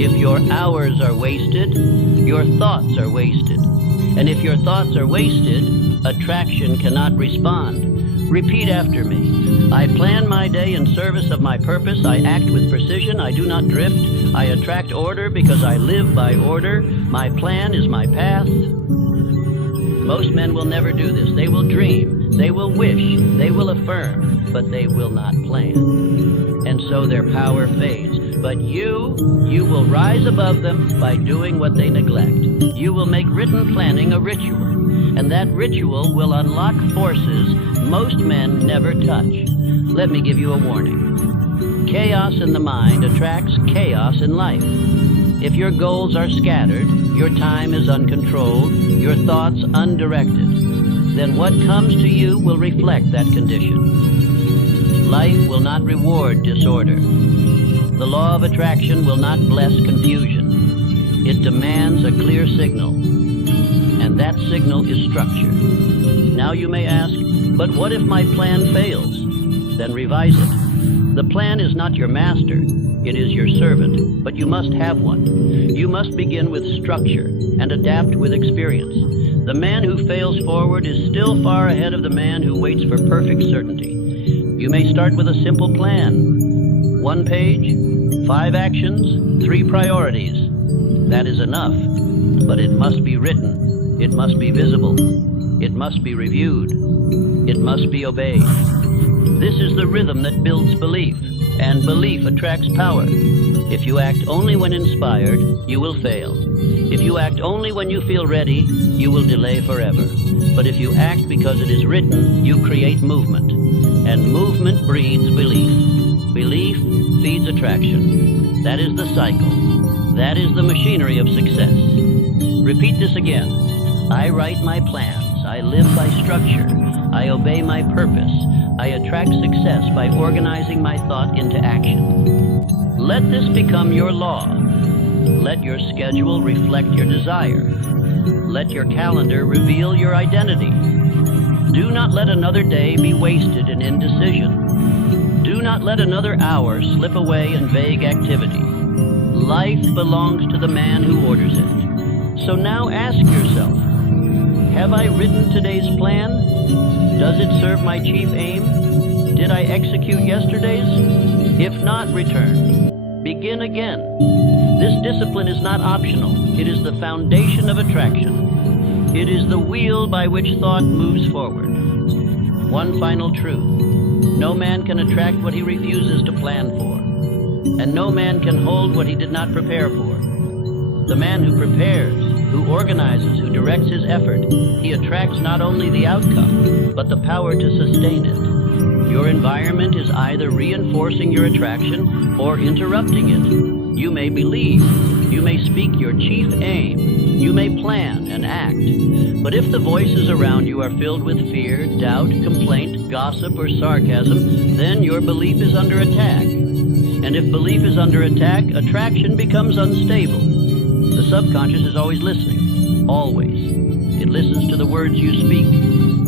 If your hours are wasted, your thoughts are wasted. And if your thoughts are wasted, attraction cannot respond. Repeat after me. I plan my day in service of my purpose. I act with precision. I do not drift. I attract order because I live by order. My plan is my path. Most men will never do this. They will dream. They will wish. They will affirm. But they will not plan. And so their power fades. But you will rise above them by doing what they neglect. You will make written planning a ritual. And that ritual will unlock forces most men never touch. Let me give you a warning. Chaos in the mind attracts chaos in life. If your goals are scattered, your time is uncontrolled, your thoughts undirected, then what comes to you will reflect that condition. Life will not reward disorder. The law of attraction will not bless confusion. It demands a clear signal. And that signal is structure. Now you may ask, but what if my plan fails? Then revise it. The plan is not your master, it is your servant, but you must have one. You must begin with structure and adapt with experience. The man who fails forward is still far ahead of the man who waits for perfect certainty. You may start with a simple plan. 1 page, 5 actions, 3 priorities. That is enough, but it must be written. It must be visible. It must be reviewed. It must be obeyed. This is the rhythm that builds belief, and belief attracts power. If you act only when inspired, you will fail. If you act only when you feel ready, you will delay forever. But if you act because it is written, you create movement. And movement breeds belief. Belief feeds attraction. That is the cycle. That is the machinery of success. Repeat this again. I write my plans. I live by structure. I obey my purpose. I attract success by organizing my thought into action. Let this become your law. Let your schedule reflect your desire. Let your calendar reveal your identity. Do not let another day be wasted in indecision. Do not let another hour slip away in vague activity. Life belongs to the man who orders it. So now ask yourself, have I written today's plan? Does it serve my chief aim? Did I execute yesterday's? If not, return. Begin again. This discipline is not optional. It is the foundation of attraction. It is the wheel by which thought moves forward. One final truth. No man can attract what he refuses to plan for. And no man can hold what he did not prepare for. The man who prepares, who organizes, who directs his effort, he attracts not only the outcome, but the power to sustain it. Your environment is either reinforcing your attraction or interrupting it. You may believe, you may speak your chief aim, you may plan and act. But if the voices around you are filled with fear, doubt, complaint, gossip, or sarcasm, then your belief is under attack. And if belief is under attack, attraction becomes unstable. The subconscious is always listening, always. It listens to the words you speak.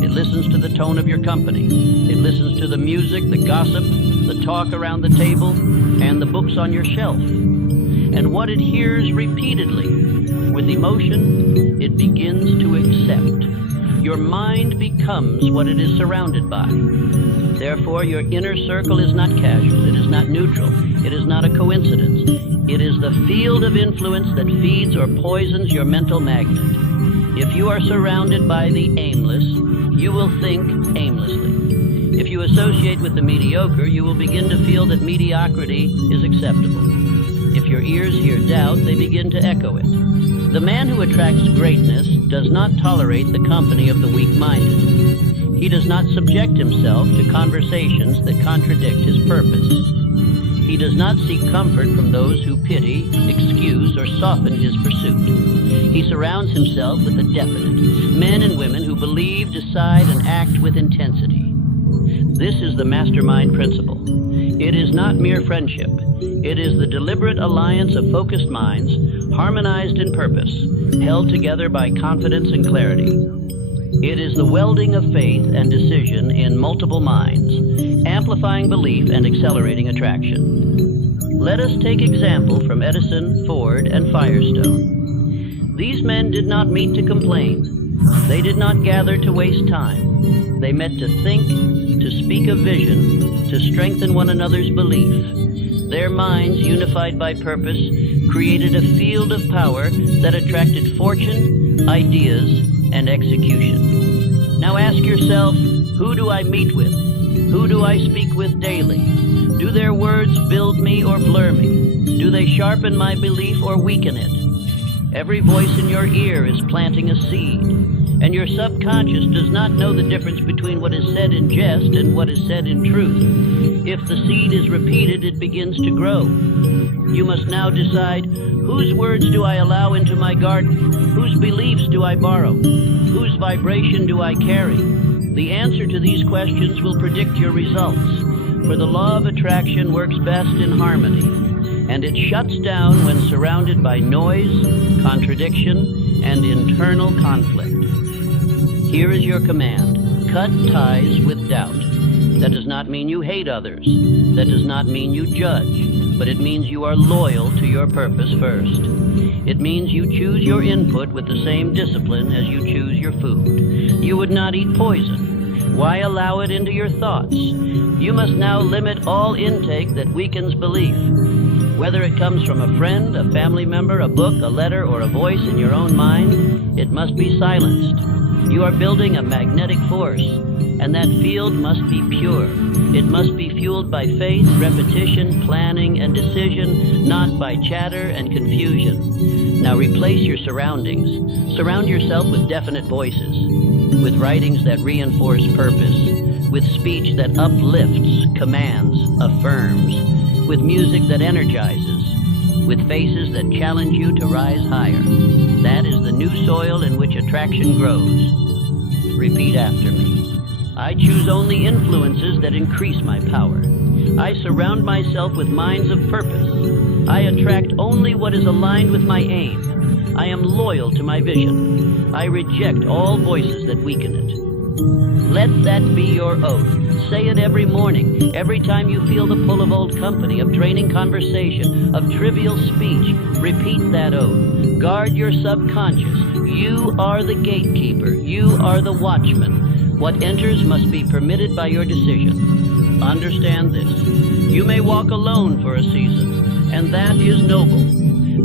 It listens to the tone of your company. It listens to the music, the gossip, the talk around the table, and the books on your shelf. And what it hears repeatedly, with emotion, it begins to accept. Your mind becomes what it is surrounded by. Therefore, your inner circle is not casual. It is not neutral. It is not a coincidence. It is the field of influence that feeds or poisons your mental magnet. If you are surrounded by the aimless, you will think aimlessly. If you associate with the mediocre, you will begin to feel that mediocrity is acceptable. If your ears hear doubt, they begin to echo it. The man who attracts greatness does not tolerate the company of the weak-minded. He does not subject himself to conversations that contradict his purpose. He does not seek comfort from those who pity, excuse, or soften his pursuit. He surrounds himself with the definite, men and women who believe, decide, and act with intensity. This is the mastermind principle. It is not mere friendship. It is the deliberate alliance of focused minds, harmonized in purpose, held together by confidence and clarity. It is the welding of faith and decision in multiple minds, amplifying belief and accelerating attraction. Let us take example from Edison, Ford, and Firestone. These men did not meet to complain. They did not gather to waste time. They met to think, to speak of vision, to strengthen one another's belief. Their minds, unified by purpose, created a field of power that attracted fortune, ideas, and execution. Now ask yourself, who do I meet with? Who do I speak with daily? Do their words build me or blur me? Do they sharpen my belief or weaken it? Every voice in your ear is planting a seed, and your subconscious does not know the difference between what is said in jest and what is said in truth. If the seed is repeated, it begins to grow. You must now decide, whose words do I allow into my garden? Whose beliefs do I borrow? Whose vibration do I carry? The answer to these questions will predict your results, for the law of attraction works best in harmony, and it shuts down when surrounded by noise, contradiction, and internal conflict. Here is your command: cut ties with doubt. That does not mean you hate others. That does not mean you judge, but it means you are loyal to your purpose first. It means you choose your input with the same discipline as you choose your food. You would not eat poison. Why allow it into your thoughts? You must now limit all intake that weakens belief. Whether it comes from a friend, a family member, a book, a letter, or a voice in your own mind, it must be silenced. You are building a magnetic force, and that field must be pure. It must be fueled by faith, repetition, planning, and decision, not by chatter and confusion. Now replace your surroundings. Surround yourself with definite voices, with writings that reinforce purpose, with speech that uplifts, commands, affirms, with music that energizes, with faces that challenge you to rise higher. That is the new soil in which attraction grows. Repeat after me. I choose only influences that increase my power. I surround myself with minds of purpose. I attract only what is aligned with my aim. I am loyal to my vision. I reject all voices that weaken it. Let that be your oath. Say it every morning, every time you feel the pull of old company, of draining conversation, of trivial speech. Repeat that oath. Guard your subconscious. You are the gatekeeper. You are the watchman. What enters must be permitted by your decision. Understand this. You may walk alone for a season, and that is noble.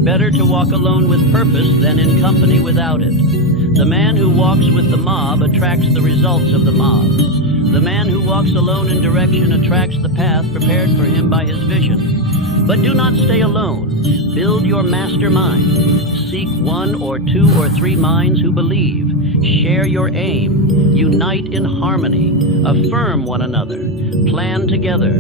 Better to walk alone with purpose than in company without it. The man who walks with the mob attracts the results of the mob. The man who walks alone in direction attracts the path prepared for him by his vision. But do not stay alone. Build your mastermind. Seek one or two or three minds who believe. Share your aim. Unite in harmony. Affirm one another. Plan together.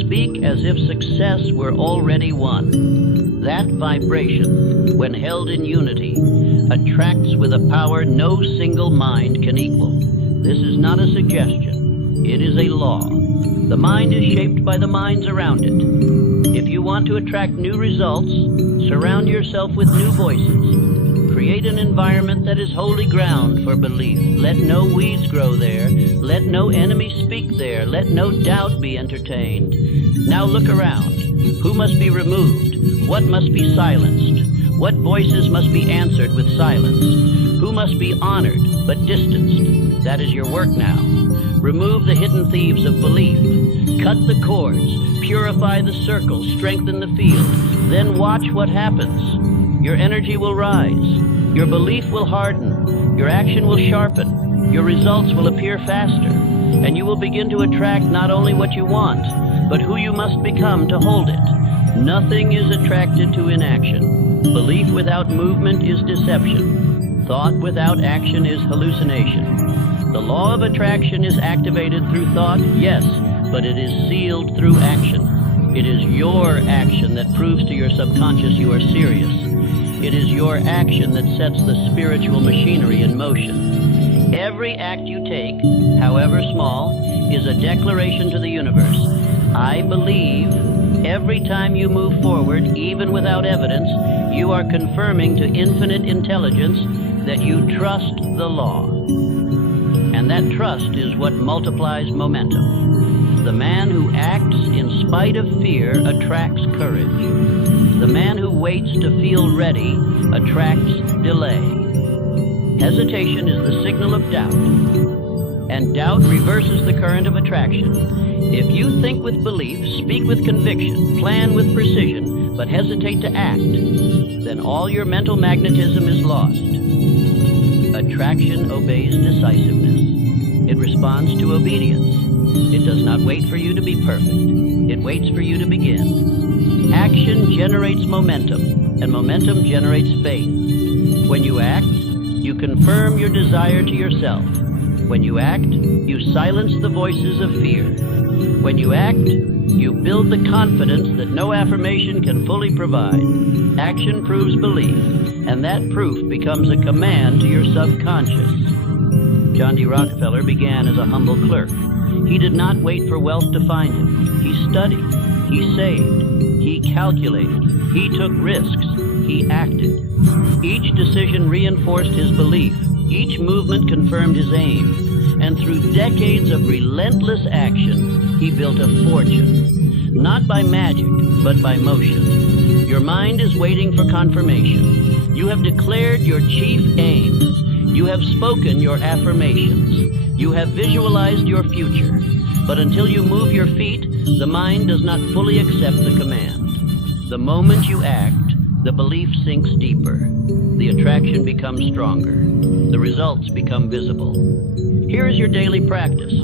Speak as if success were already won. That vibration, when held in unity, attracts with a power no single mind can equal. This is not a suggestion. It is a law. The mind is shaped by the minds around it. If you want to attract new results, surround yourself with new voices. Create an environment that is holy ground for belief. Let no weeds grow there. Let no enemy speak there. Let no doubt be entertained. Now look around. Who must be removed? What must be silenced? What voices must be answered with silence? Who must be honored but distanced? That is your work now. Remove the hidden thieves of belief. Cut the cords. Purify the circle. Strengthen the field. Then watch what happens. Your energy will rise. Your belief will harden. Your action will sharpen. Your results will appear faster. And you will begin to attract not only what you want, but who you must become to hold it. Nothing is attracted to inaction. Belief without movement is deception. Thought without action is hallucination. The law of attraction is activated through thought, yes, but it is sealed through action. It is your action that proves to your subconscious you are serious. It is your action that sets the spiritual machinery in motion. Every act you take, however small, is a declaration to the universe. I believe. Every time you move forward, even without evidence, you are confirming to infinite intelligence that you trust the law. And that trust is what multiplies momentum. The man who acts in spite of fear attracts courage. The man who waits to feel ready attracts delay. Hesitation is the signal of doubt, and doubt reverses the current of attraction. If you think with belief, speak with conviction, plan with precision, but hesitate to act, then all your mental magnetism is lost. Attraction obeys decisiveness. It responds to obedience. It does not wait for you to be perfect. It waits for you to begin. Action generates momentum, and momentum generates faith. When you act, you confirm your desire to yourself. When you act, you silence the voices of fear. When you act, you build the confidence that no affirmation can fully provide. Action proves belief, and that proof becomes a command to your subconscious. John D. Rockefeller began as a humble clerk. He did not wait for wealth to find him. He studied, he saved, he calculated, he took risks, he acted. Each decision reinforced his belief. Each movement confirmed his aim. And through decades of relentless action, he built a fortune. Not by magic, but by motion. Your mind is waiting for confirmation. You have declared your chief aim. You have spoken your affirmations. You have visualized your future. But until you move your feet, the mind does not fully accept the command. The moment you act, the belief sinks deeper. The attraction becomes stronger. The results become visible. Here is your daily practice.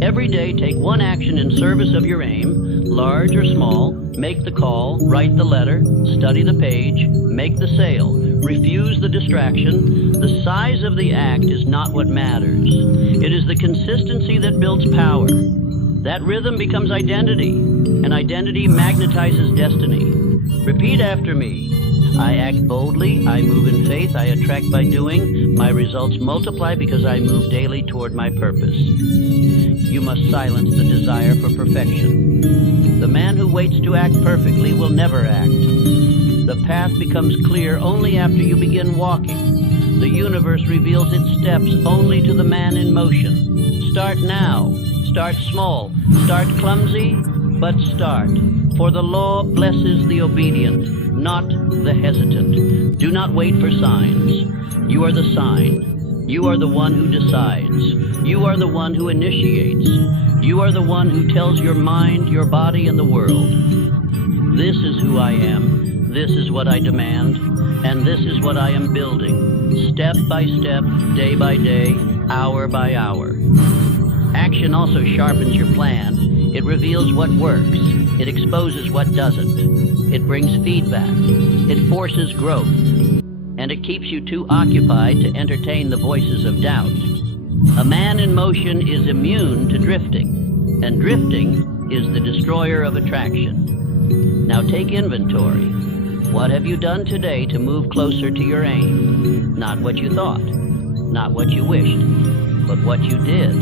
Every day, take one action in service of your aim, large or small. Make the call, write the letter, study the page, make the sale. Refuse the distraction. The size of the act is not what matters. It is the consistency that builds power. That rhythm becomes identity, and identity magnetizes destiny. Repeat after me. I act boldly, I move in faith, I attract by doing. My results multiply because I move daily toward my purpose. You must silence the desire for perfection. The man who waits to act perfectly will never act. The path becomes clear only after you begin walking. The universe reveals its steps only to the man in motion. Start now. Start small. Start clumsy, but start. For the law blesses the obedient, not the hesitant. Do not wait for signs. You are the sign. You are the one who decides. You are the one who initiates. You are the one who tells your mind, your body, and the world. This is who I am. This is what I demand. And this is what I am building. Step by step, day by day, hour by hour. Action also sharpens your plan. It reveals what works. It exposes what doesn't. It brings feedback. It forces growth. And it keeps you too occupied to entertain the voices of doubt. A man in motion is immune to drifting, and drifting is the destroyer of attraction. Now take inventory. What have you done today to move closer to your aim? Not what you thought, not what you wished, but what you did.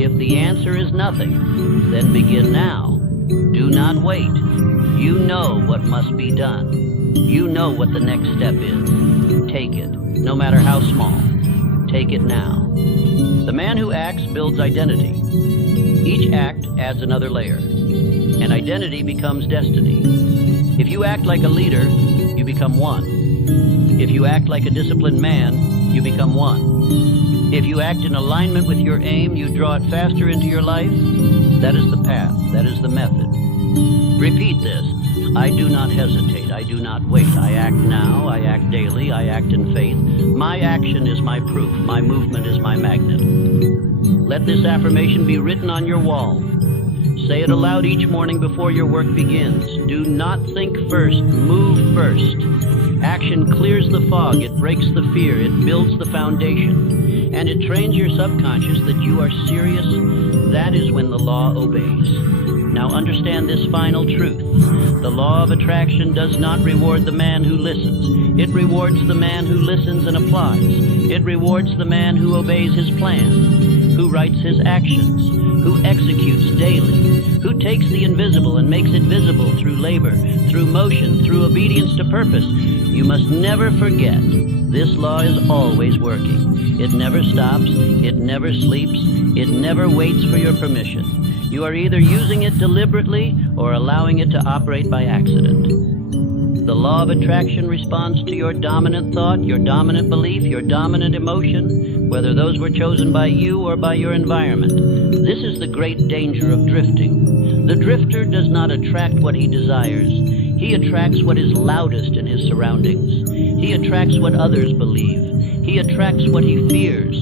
If the answer is nothing, then begin now. Do not wait. You know what must be done. You know what the next step is. Take it, no matter how small. Take it now. The man who acts builds identity. Each act adds another layer, and identity becomes destiny. If you act like a leader, you become one. If you act like a disciplined man, you become one. If you act in alignment with your aim, you draw it faster into your life. That is the path. That is the method. Repeat this. I do not hesitate. I do not wait. I act now. I act daily. I act in faith. My action is my proof. My movement is my magnet. Let this affirmation be written on your wall. Say it aloud each morning before your work begins. Do not think first. Move first. Action clears the fog. It breaks the fear. It builds the foundation. And it trains your subconscious that you are serious. That is when the law obeys. Now understand this final truth. The law of attraction does not reward the man who listens. It rewards the man who listens and applies. It rewards the man who obeys his plan, who writes his actions, who executes daily, who takes the invisible and makes it visible through labor, through motion, through obedience to purpose. You must never forget This law is always working. It never stops, it never sleeps, it never waits for your permission. You are either using it deliberately or allowing it to operate by accident. The law of attraction responds to your dominant thought, your dominant belief, your dominant emotion, whether those were chosen by you or by your environment. This is the great danger of drifting. The drifter does not attract what he desires. He attracts what is loudest in his surroundings. He attracts what others believe. He attracts what he fears.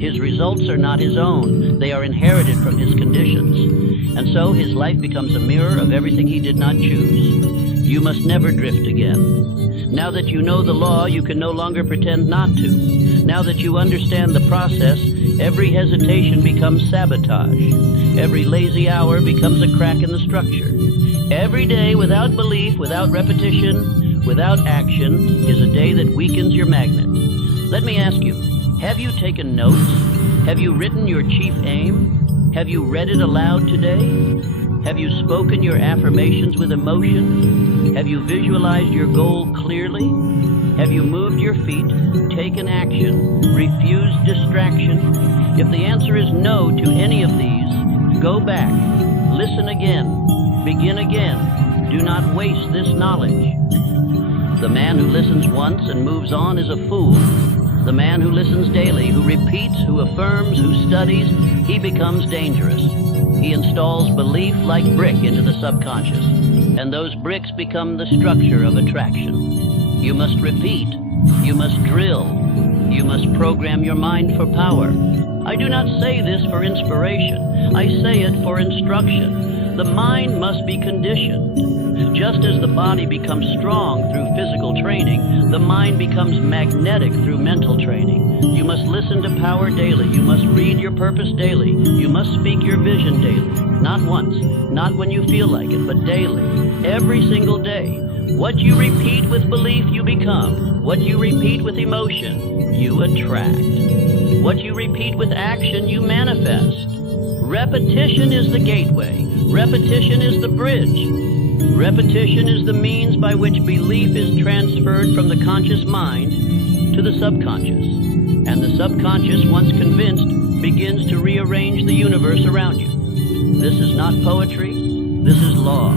His results are not his own. They are inherited from his conditions. And so his life becomes a mirror of everything he did not choose. You must never drift again. Now that you know the law, you can no longer pretend not to. Now that you understand the process, every hesitation becomes sabotage. Every lazy hour becomes a crack in the structure. Every day without belief, without repetition, without action, is a day that weakens your magnet. Let me ask you, have you taken notes? Have you written your chief aim? Have you read it aloud today? Have you spoken your affirmations with emotion? Have you visualized your goal clearly? Have you moved your feet, taken action, refused distraction? If the answer is no to any of these, go back, listen again, begin again. Do not waste this knowledge. The man who listens once and moves on is a fool. The man who listens daily, who repeats, who affirms, who studies, he becomes dangerous. He installs belief like brick into the subconscious, and those bricks become the structure of attraction. You must repeat, you must drill, you must program your mind for power. I do not say this for inspiration, I say it for instruction. The mind must be conditioned. Just as the body becomes strong through physical training, the mind becomes magnetic through mental training. You must listen to power daily. You must read your purpose daily. You must speak your vision daily. Not once, not when you feel like it, but daily, every single day. What you repeat with belief, you become. What you repeat with emotion, you attract. What you repeat with action, you manifest. Repetition is the gateway. Repetition is the bridge. Repetition is the means by which belief is transferred from the conscious mind to the subconscious. And the subconscious, once convinced, begins to rearrange the universe around you. This is not poetry, this is law.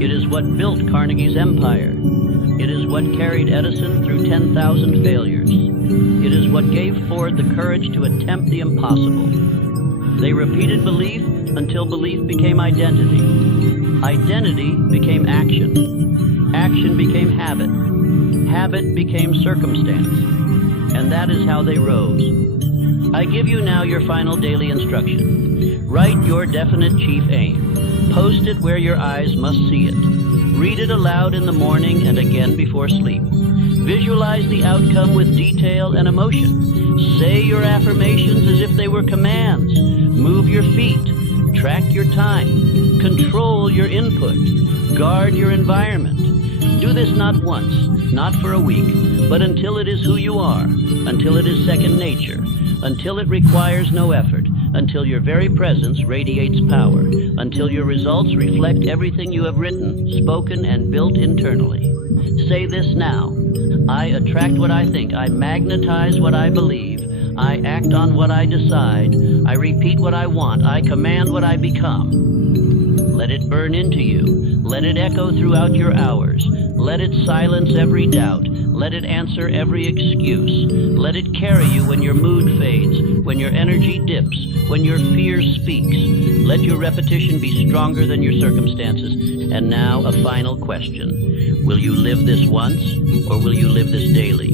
It is what built Carnegie's empire. It is what carried Edison through 10,000 failures. It is what gave Ford the courage to attempt the impossible. They repeated belief until belief became identity. Identity became action. Action became habit. Habit became circumstance. And that is how they rose. I give you now your final daily instruction. Write your definite chief aim. Post it where your eyes must see it. Read it aloud in the morning and again before sleep. Visualize the outcome with detail and emotion. Say your affirmations as if they were commands. Move your feet. Track your time. Control your input. Guard your environment. Do this not once, not for a week, but until it is who you are, until it is second nature, until it requires no effort, until your very presence radiates power, until your results reflect everything you have written, spoken, and built internally. Say this now. I attract what I think. I magnetize what I believe. I act on what I decide. I repeat what I want. I command what I become. Let it burn into you. Let it echo throughout your hours. Let it silence every doubt. Let it answer every excuse. Let it carry you when your mood fades, when your energy dips, when your fear speaks. Let your repetition be stronger than your circumstances. And now a final question. Will you live this once, or will you live this daily?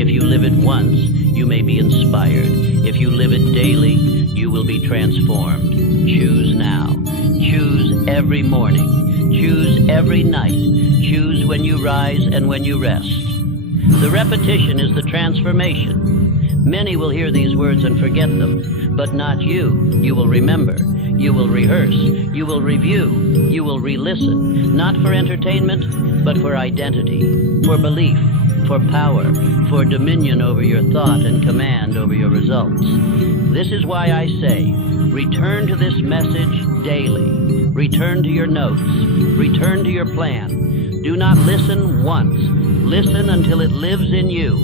If you live it once, you may be inspired. If you live it daily, you will be transformed. Choose now. Choose every morning. Choose every night. Choose when you rise and when you rest. The repetition is the transformation. Many will hear these words and forget them, but not you. You will remember. You will rehearse. You will review. You will re-listen, not for entertainment, but for identity, for belief, for power, for dominion over your thought and command over your results. This is why I say, Return to this message daily. Return to your notes. Return to your plan. Do not listen once. Listen until it lives in you.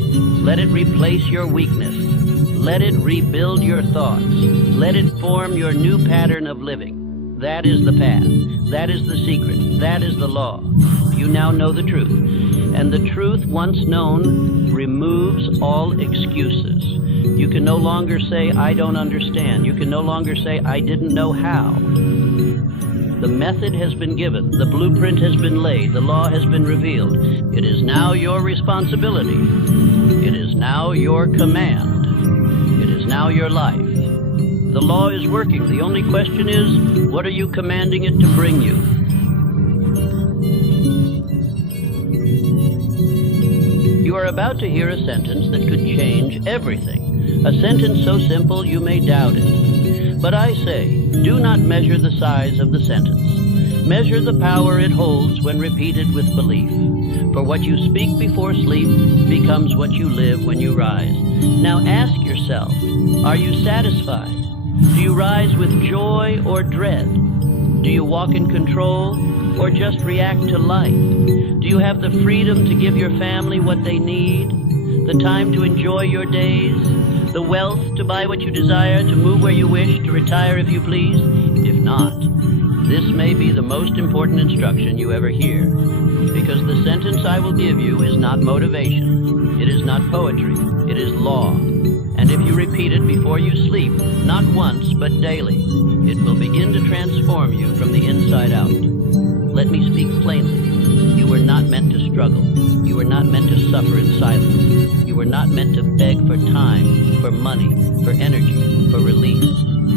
Let it replace your weakness. Let it rebuild your thoughts. Let it form your new pattern of living. That is the path. That is the secret. That is the law. You now know the truth. And the truth, once known, removes all excuses. You can no longer say, I don't understand. You can no longer say, I didn't know how. The method has been given. The blueprint has been laid. The law has been revealed. It is now your responsibility. It is now your command. It is now your life. The law is working. The only question is, what are you commanding it to bring you? You are about to hear a sentence that could change everything. A sentence so simple you may doubt it. But I say, do not measure the size of the sentence. Measure the power it holds when repeated with belief. For what you speak before sleep becomes what you live when you rise. Now ask yourself, are you satisfied? Do you rise with joy or dread? Do you walk in control or just react to life? Do you have the freedom to give your family what they need? The time to enjoy your days? The wealth to buy what you desire, to move where you wish, to retire if you please? If not, this may be the most important instruction you ever hear. Because the sentence I will give you is not motivation. It is not poetry. It is law. And if you repeat it before you sleep, not once, but daily, it will begin to transform you from the inside out. Let me speak plainly. You were not meant to struggle. You were not meant to suffer in silence. You were not meant to beg for time, for money, for energy, for relief.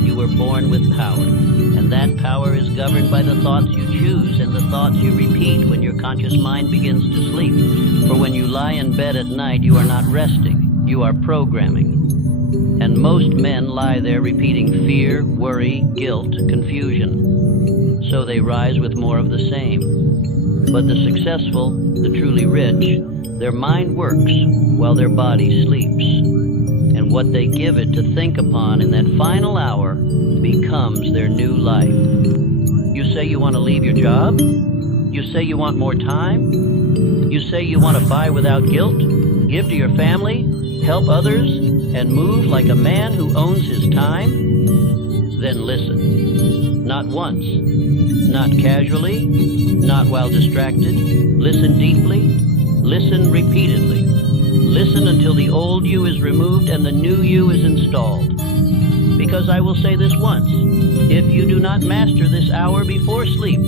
You were born with power, and that power is governed by the thoughts you choose and the thoughts you repeat when your conscious mind begins to sleep. For when you lie in bed at night, you are not resting. You are programming. And most men lie there repeating fear, worry, guilt, confusion. So they rise with more of the same. But the successful, the truly rich, their mind works while their body sleeps. And what they give it to think upon in that final hour becomes their new life. You say you want to leave your job? You say you want more time? You say you want to buy without guilt, give to your family, help others, and move like a man who owns his time? Then listen. Not once, not casually, not while distracted. Listen deeply, listen repeatedly. Listen until the old you is removed and the new you is installed. Because I will say this once, if you do not master this hour before sleep,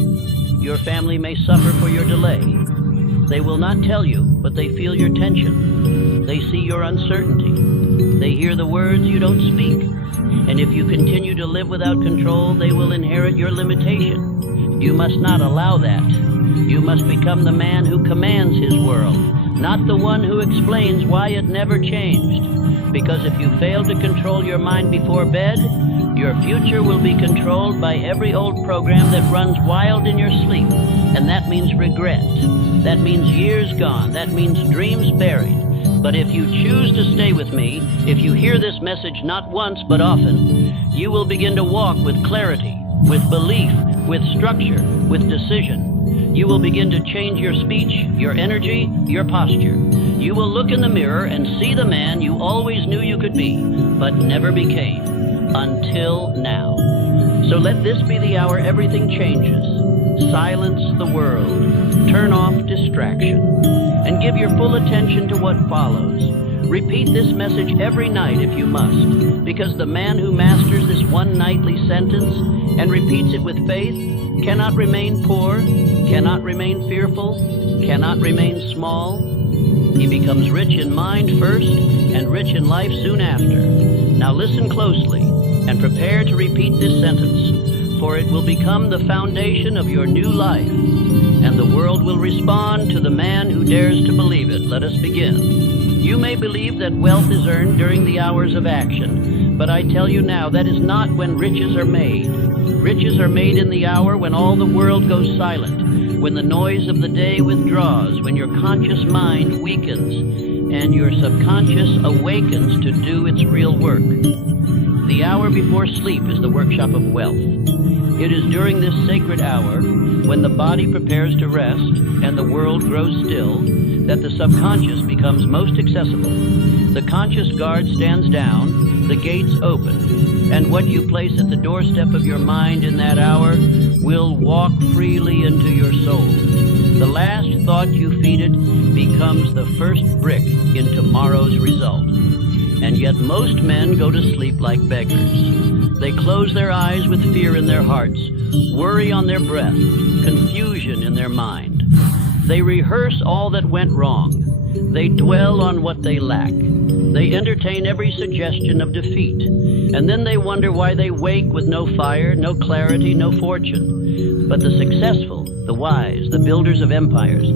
your family may suffer for your delay. They will not tell you, but they feel your tension. They see your uncertainty. They hear the words you don't speak. And if you continue to live without control, they will inherit your limitation. You must not allow that. You must become the man who commands his world, not the one who explains why it never changed. Because if you fail to control your mind before bed, your future will be controlled by every old program that runs wild in your sleep. And that means regret. That means years gone. That means dreams buried. But if you choose to stay with me, if you hear this message not once but often, you will begin to walk with clarity, with belief, with structure, with decision. You will begin to change your speech, your energy, your posture. You will look in the mirror and see the man you always knew you could be, but never became, until now. So let this be the hour everything changes. Silence the world. Turn off distraction. And give your full attention to what follows. Repeat this message every night if you must, because the man who masters this one nightly sentence and repeats it with faith cannot remain poor, cannot remain fearful, cannot remain small. He becomes rich in mind first and rich in life soon after. Now listen closely and prepare to repeat this sentence, for it will become the foundation of your new life, and the world will respond to the man who dares to believe it. Let us begin. You may believe that wealth is earned during the hours of action, but I tell you now that is not when riches are made. Riches are made in the hour when all the world goes silent, when the noise of the day withdraws, when your conscious mind weakens, and your subconscious awakens to do its real work. The hour before sleep is the workshop of wealth. It is during this sacred hour, when the body prepares to rest and the world grows still, that the subconscious becomes most accessible. The conscious guard stands down, the gates open, and what you place at the doorstep of your mind in that hour will walk freely into your soul. The last thought you feed it becomes the first brick in tomorrow's result. And yet most men go to sleep like beggars. They close their eyes with fear in their hearts, worry on their breath, confusion in their mind. They rehearse all that went wrong. They dwell on what they lack. They entertain every suggestion of defeat. And then they wonder why they wake with no fire, no clarity, no fortune. But the successful, the wise, the builders of empires,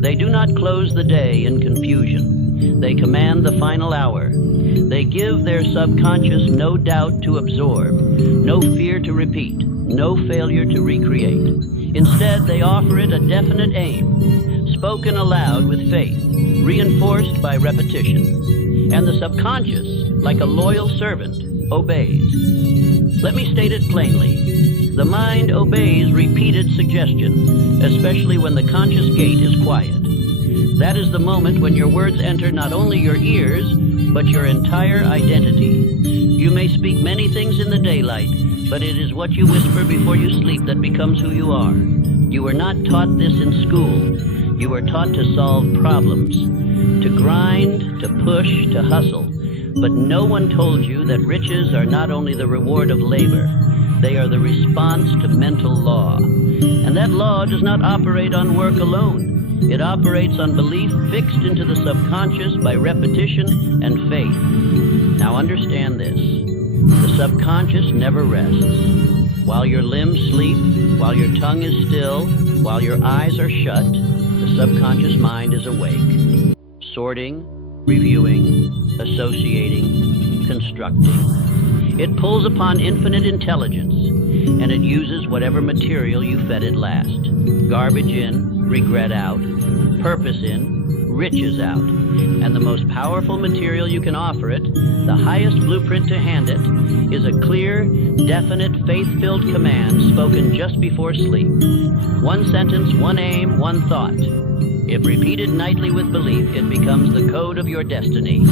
they do not close the day in confusion. They command the final hour. They give their subconscious no doubt to absorb, no fear to repeat, no failure to recreate. Instead, they offer it a definite aim, spoken aloud with faith, reinforced by repetition. And the subconscious, like a loyal servant, obeys. Let me state it plainly. The mind obeys repeated suggestion, especially when the conscious gate is quiet. That is the moment when your words enter not only your ears, but your entire identity. You may speak many things in the daylight, but it is what you whisper before you sleep that becomes who you are. You were not taught this in school. You were taught to solve problems, to grind, to push, to hustle. But no one told you that riches are not only the reward of labor, they are the response to mental law. And that law does not operate on work alone. It operates on belief fixed into the subconscious by repetition and faith. Now understand this. The subconscious never rests. While your limbs sleep, while your tongue is still, while your eyes are shut, the subconscious mind is awake, sorting, reviewing, associating, constructing. It pulls upon infinite intelligence, and it uses whatever material you fed it last. Garbage in, regret out, purpose in, riches out. And the most powerful material you can offer it, the highest blueprint to hand it, is a clear, definite, faith-filled command spoken just before sleep. One sentence, one aim, one thought. If repeated nightly with belief, it becomes the code of your destiny.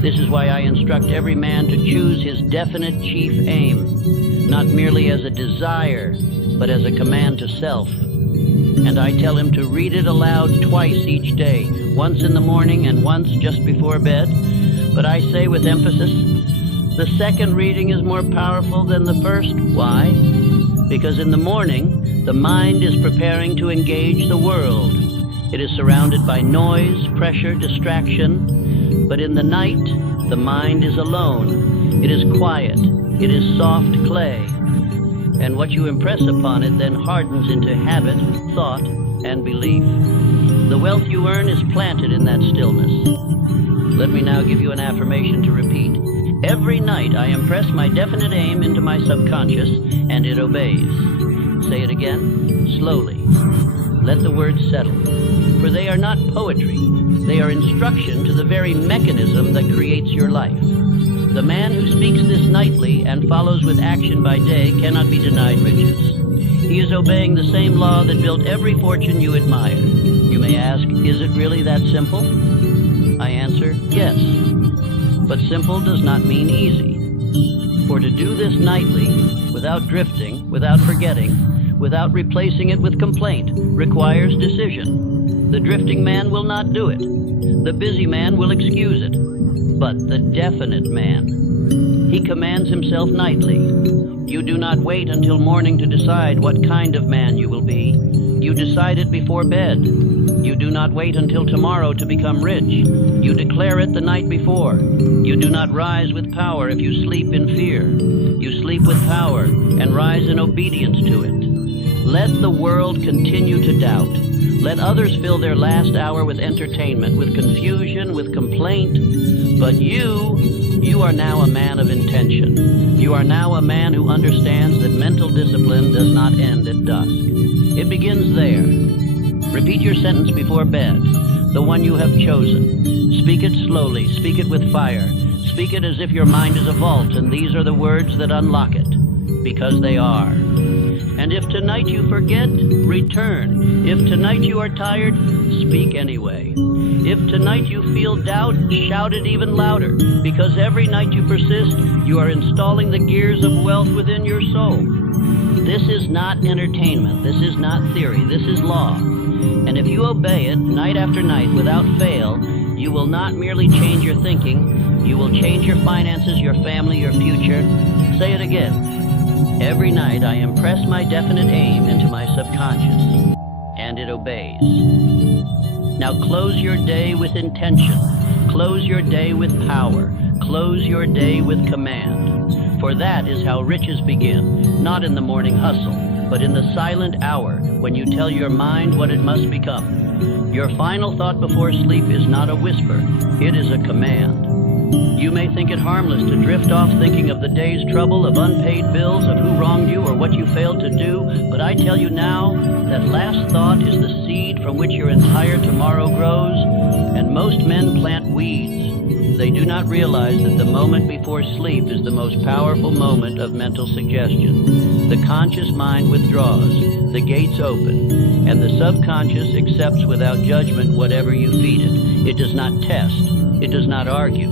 This is why I instruct every man to choose his definite chief aim, not merely as a desire, but as a command to self. And I tell him to read it aloud twice each day, once in the morning and once just before bed. But I say with emphasis, the second reading is more powerful than the first. Why? Because in the morning, the mind is preparing to engage the world. It is surrounded by noise, pressure, distraction. But in the night, the mind is alone. It is quiet. It is soft clay. And what you impress upon it then hardens into habit, thought, and belief. The wealth you earn is planted in that stillness. Let me now give you an affirmation to repeat. Every night I impress my definite aim into my subconscious, and it obeys. Say it again, slowly. Let the words settle. For they are not poetry. They are instruction to the very mechanism that creates your life. The man who speaks this nightly and follows with action by day cannot be denied riches. He is obeying the same law that built every fortune you admire. You may ask, is it really that simple? I answer, yes. But simple does not mean easy. For to do this nightly, without drifting, without forgetting, without replacing it with complaint, requires decision. The drifting man will not do it. The busy man will excuse it. But the definite man, he commands himself nightly. You do not wait until morning to decide what kind of man you will be. You decide it before bed. You do not wait until tomorrow to become rich. You declare it the night before. You do not rise with power if you sleep in fear. You sleep with power and rise in obedience to it. Let the world continue to doubt. Let others fill their last hour with entertainment, with confusion, with complaint. But you are now a man of intention. You are now a man who understands that mental discipline does not end at dusk. It begins there. Repeat your sentence before bed. the one you have chosen. Speak it slowly, speak it with fire. Speak it as if your mind is a vault, and these are the words that unlock it, because they are. And if tonight you forget, return. If tonight you are tired, speak anyway. If tonight you feel doubt, shout it even louder, because every night you persist, you are installing the gears of wealth within your soul. This is not entertainment. This is not theory. This is law. And if you obey it night after night without fail, you will not merely change your thinking, you will change your finances, your family, your future. Say it again. Every night I impress my definite aim into my subconscious, and it obeys. Now close your day with intention. Close your day with power. Close your day with command. For that is how riches begin, not in the morning hustle, but in the silent hour when you tell your mind what it must become. Your final thought before sleep is not a whisper, it is a command. You may think it harmless to drift off thinking of the day's trouble, of unpaid bills, of who wronged you or what you failed to do, but I tell you now that last thought is the seed from which your entire tomorrow grows, and most men plant weeds. They do not realize that the moment before sleep is the most powerful moment of mental suggestion. The conscious mind withdraws, the gates open, and the subconscious accepts without judgment whatever you feed it. It does not test, it does not argue,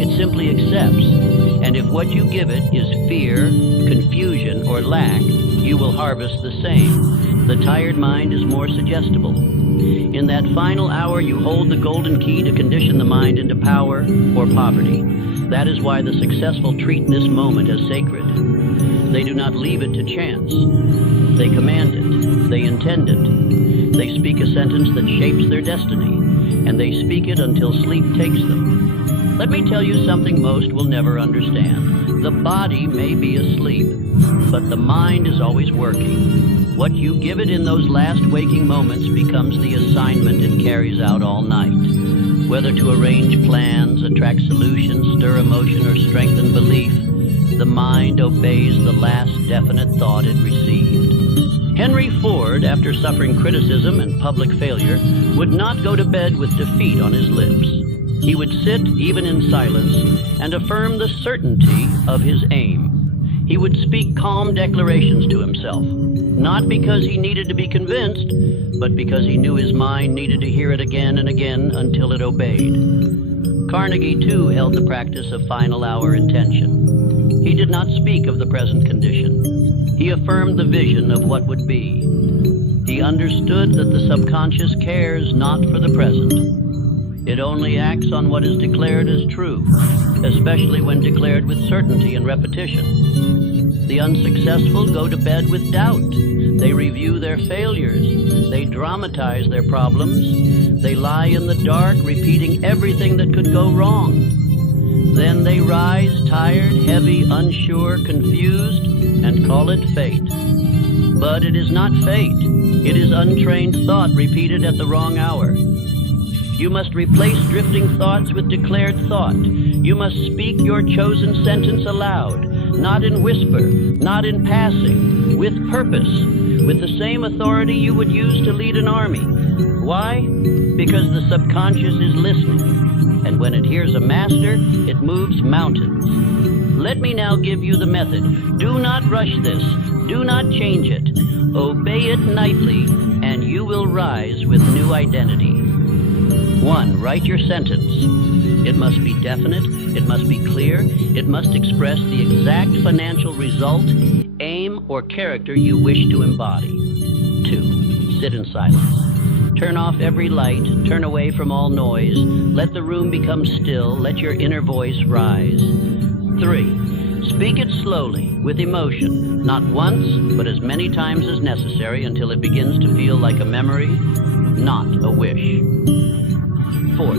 it simply accepts. And if what you give it is fear, confusion, or lack, you will harvest the same. The tired mind is more suggestible. In that final hour, you hold the golden key to condition the mind into power or poverty. That is why the successful treat this moment as sacred. They do not leave it to chance. They command it. They intend it. They speak a sentence that shapes their destiny, and they speak it until sleep takes them. Let me tell you something most will never understand. The body may be asleep, but the mind is always working. What you give it in those last waking moments becomes the assignment it carries out all night. Whether to arrange plans, attract solutions, stir emotion, or strengthen belief, the mind obeys the last definite thought it received. Henry Ford, after suffering criticism and public failure, would not go to bed with defeat on his lips. He would sit, even in silence, and affirm the certainty of his aim. He would speak calm declarations to himself, not because he needed to be convinced, but because he knew his mind needed to hear it again and again until it obeyed. Carnegie, too, held the practice of final hour intention. He did not speak of the present condition. He affirmed the vision of what would be. He understood that the subconscious cares not for the present. It only acts on what is declared as true, especially when declared with certainty and repetition. The unsuccessful go to bed with doubt. They review their failures. They dramatize their problems. They lie in the dark, repeating everything that could go wrong. Then they rise, tired, heavy, unsure, confused, and call it fate. But it is not fate. It is untrained thought repeated at the wrong hour. You must replace drifting thoughts with declared thought. You must speak your chosen sentence aloud, not in whisper, not in passing, with purpose, with the same authority you would use to lead an army. Why? Because the subconscious is listening, and when it hears a master, it moves mountains. Let me now give you the method. Do not rush this. Do not change it. Obey it nightly, and you will rise with new identity. 1. Write your sentence. It must be definite, it must be clear, it must express the exact financial result, aim, or character you wish to embody. 2. Sit in silence. Turn off every light, turn away from all noise, let the room become still, let your inner voice rise. 3. Speak it slowly, with emotion, not once, but as many times as necessary until it begins to feel like a memory, not a wish. 4.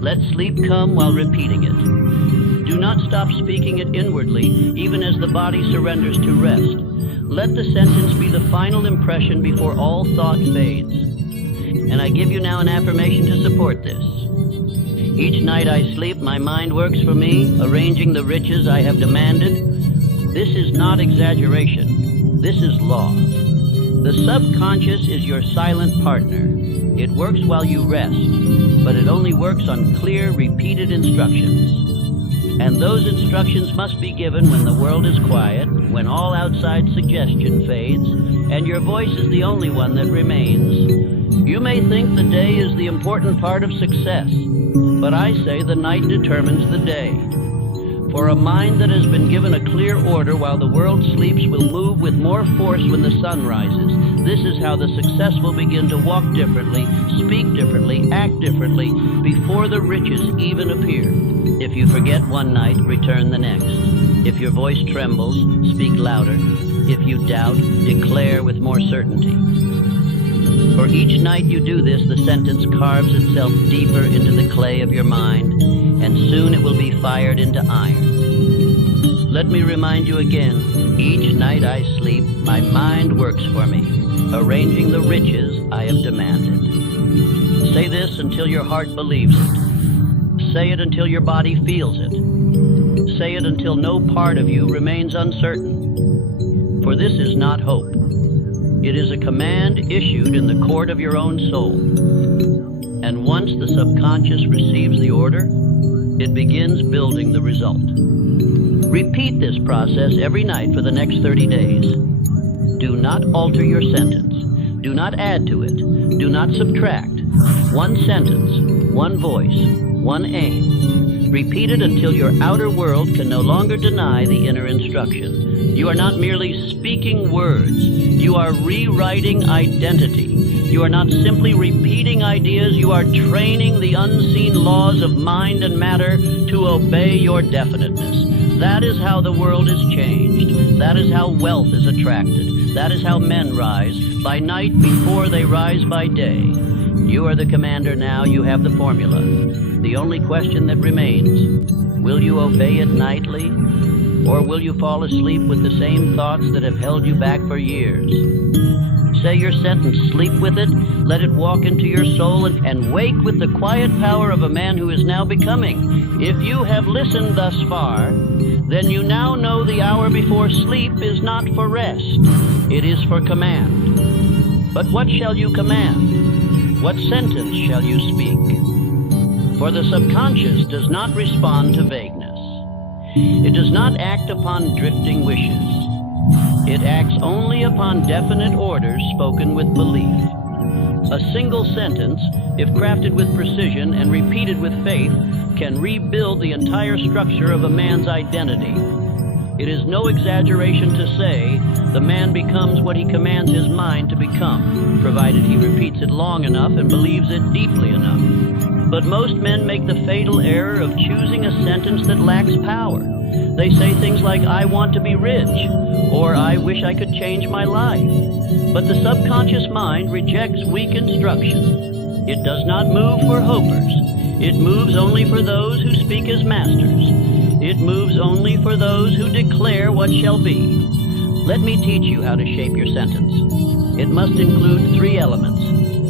Let sleep come while repeating it. Do not stop speaking it inwardly, even as the body surrenders to rest. Let the sentence be the final impression before all thought fades. And I give you now an affirmation to support this. Each night I sleep, my mind works for me, arranging the riches I have demanded. This is not exaggeration. This is law. The subconscious is your silent partner. It works while you rest, but it only works on clear, repeated instructions. And those instructions must be given when the world is quiet, when all outside suggestion fades, and your voice is the only one that remains. You may think the day is the important part of success, but I say the night determines the day. For a mind that has been given a clear order while the world sleeps will move with more force when the sun rises. This is how the successful begin to walk differently, speak differently, act differently, before the riches even appear. If you forget one night, return the next. If your voice trembles, speak louder. If you doubt, declare with more certainty. For each night you do this, the sentence carves itself deeper into the clay of your mind, and soon it will be fired into iron. Let me remind you again, each night I sleep, my mind works for me, arranging the riches I have demanded. Say this until your heart believes it. Say it until your body feels it. Say it until no part of you remains uncertain. For this is not hope. It is a command issued in the court of your own soul. And once the subconscious receives the order, it begins building the result. Repeat this process every night for the next 30 days. Do not alter your sentence. Do not add to it. Do not subtract. One sentence, one voice, one aim. Repeat it until your outer world can no longer deny the inner instruction. You are not merely speaking words. You are rewriting identity. You are not simply repeating ideas. You are training the unseen laws of mind and matter to obey your definiteness. That is how the world is changed. That is how wealth is attracted. That is how men rise by night before they rise by day. You are the commander now. You have the formula. The only question that remains, will you obey it nightly, or will you fall asleep with the same thoughts that have held you back for years? Say your sentence, sleep with it, let it walk into your soul, and wake with the quiet power of a man who is now becoming. If you have listened thus far, then you now know the hour before sleep is not for rest. It is for command. But what shall you command? What sentence shall you speak? For the subconscious does not respond to vagueness. It does not act upon drifting wishes. It acts only upon definite orders spoken with belief. A single sentence, if crafted with precision and repeated with faith, can rebuild the entire structure of a man's identity. It is no exaggeration to say the man becomes what he commands his mind to become, provided he repeats it long enough and believes it deeply enough. But most men make the fatal error of choosing a sentence that lacks power. They say things like, I want to be rich, or I wish I could change my life. But the subconscious mind rejects weak instruction. It does not move for hopers. It moves only for those who speak as masters. It moves only for those who declare what shall be. Let me teach you how to shape your sentence. It must include 3 elements: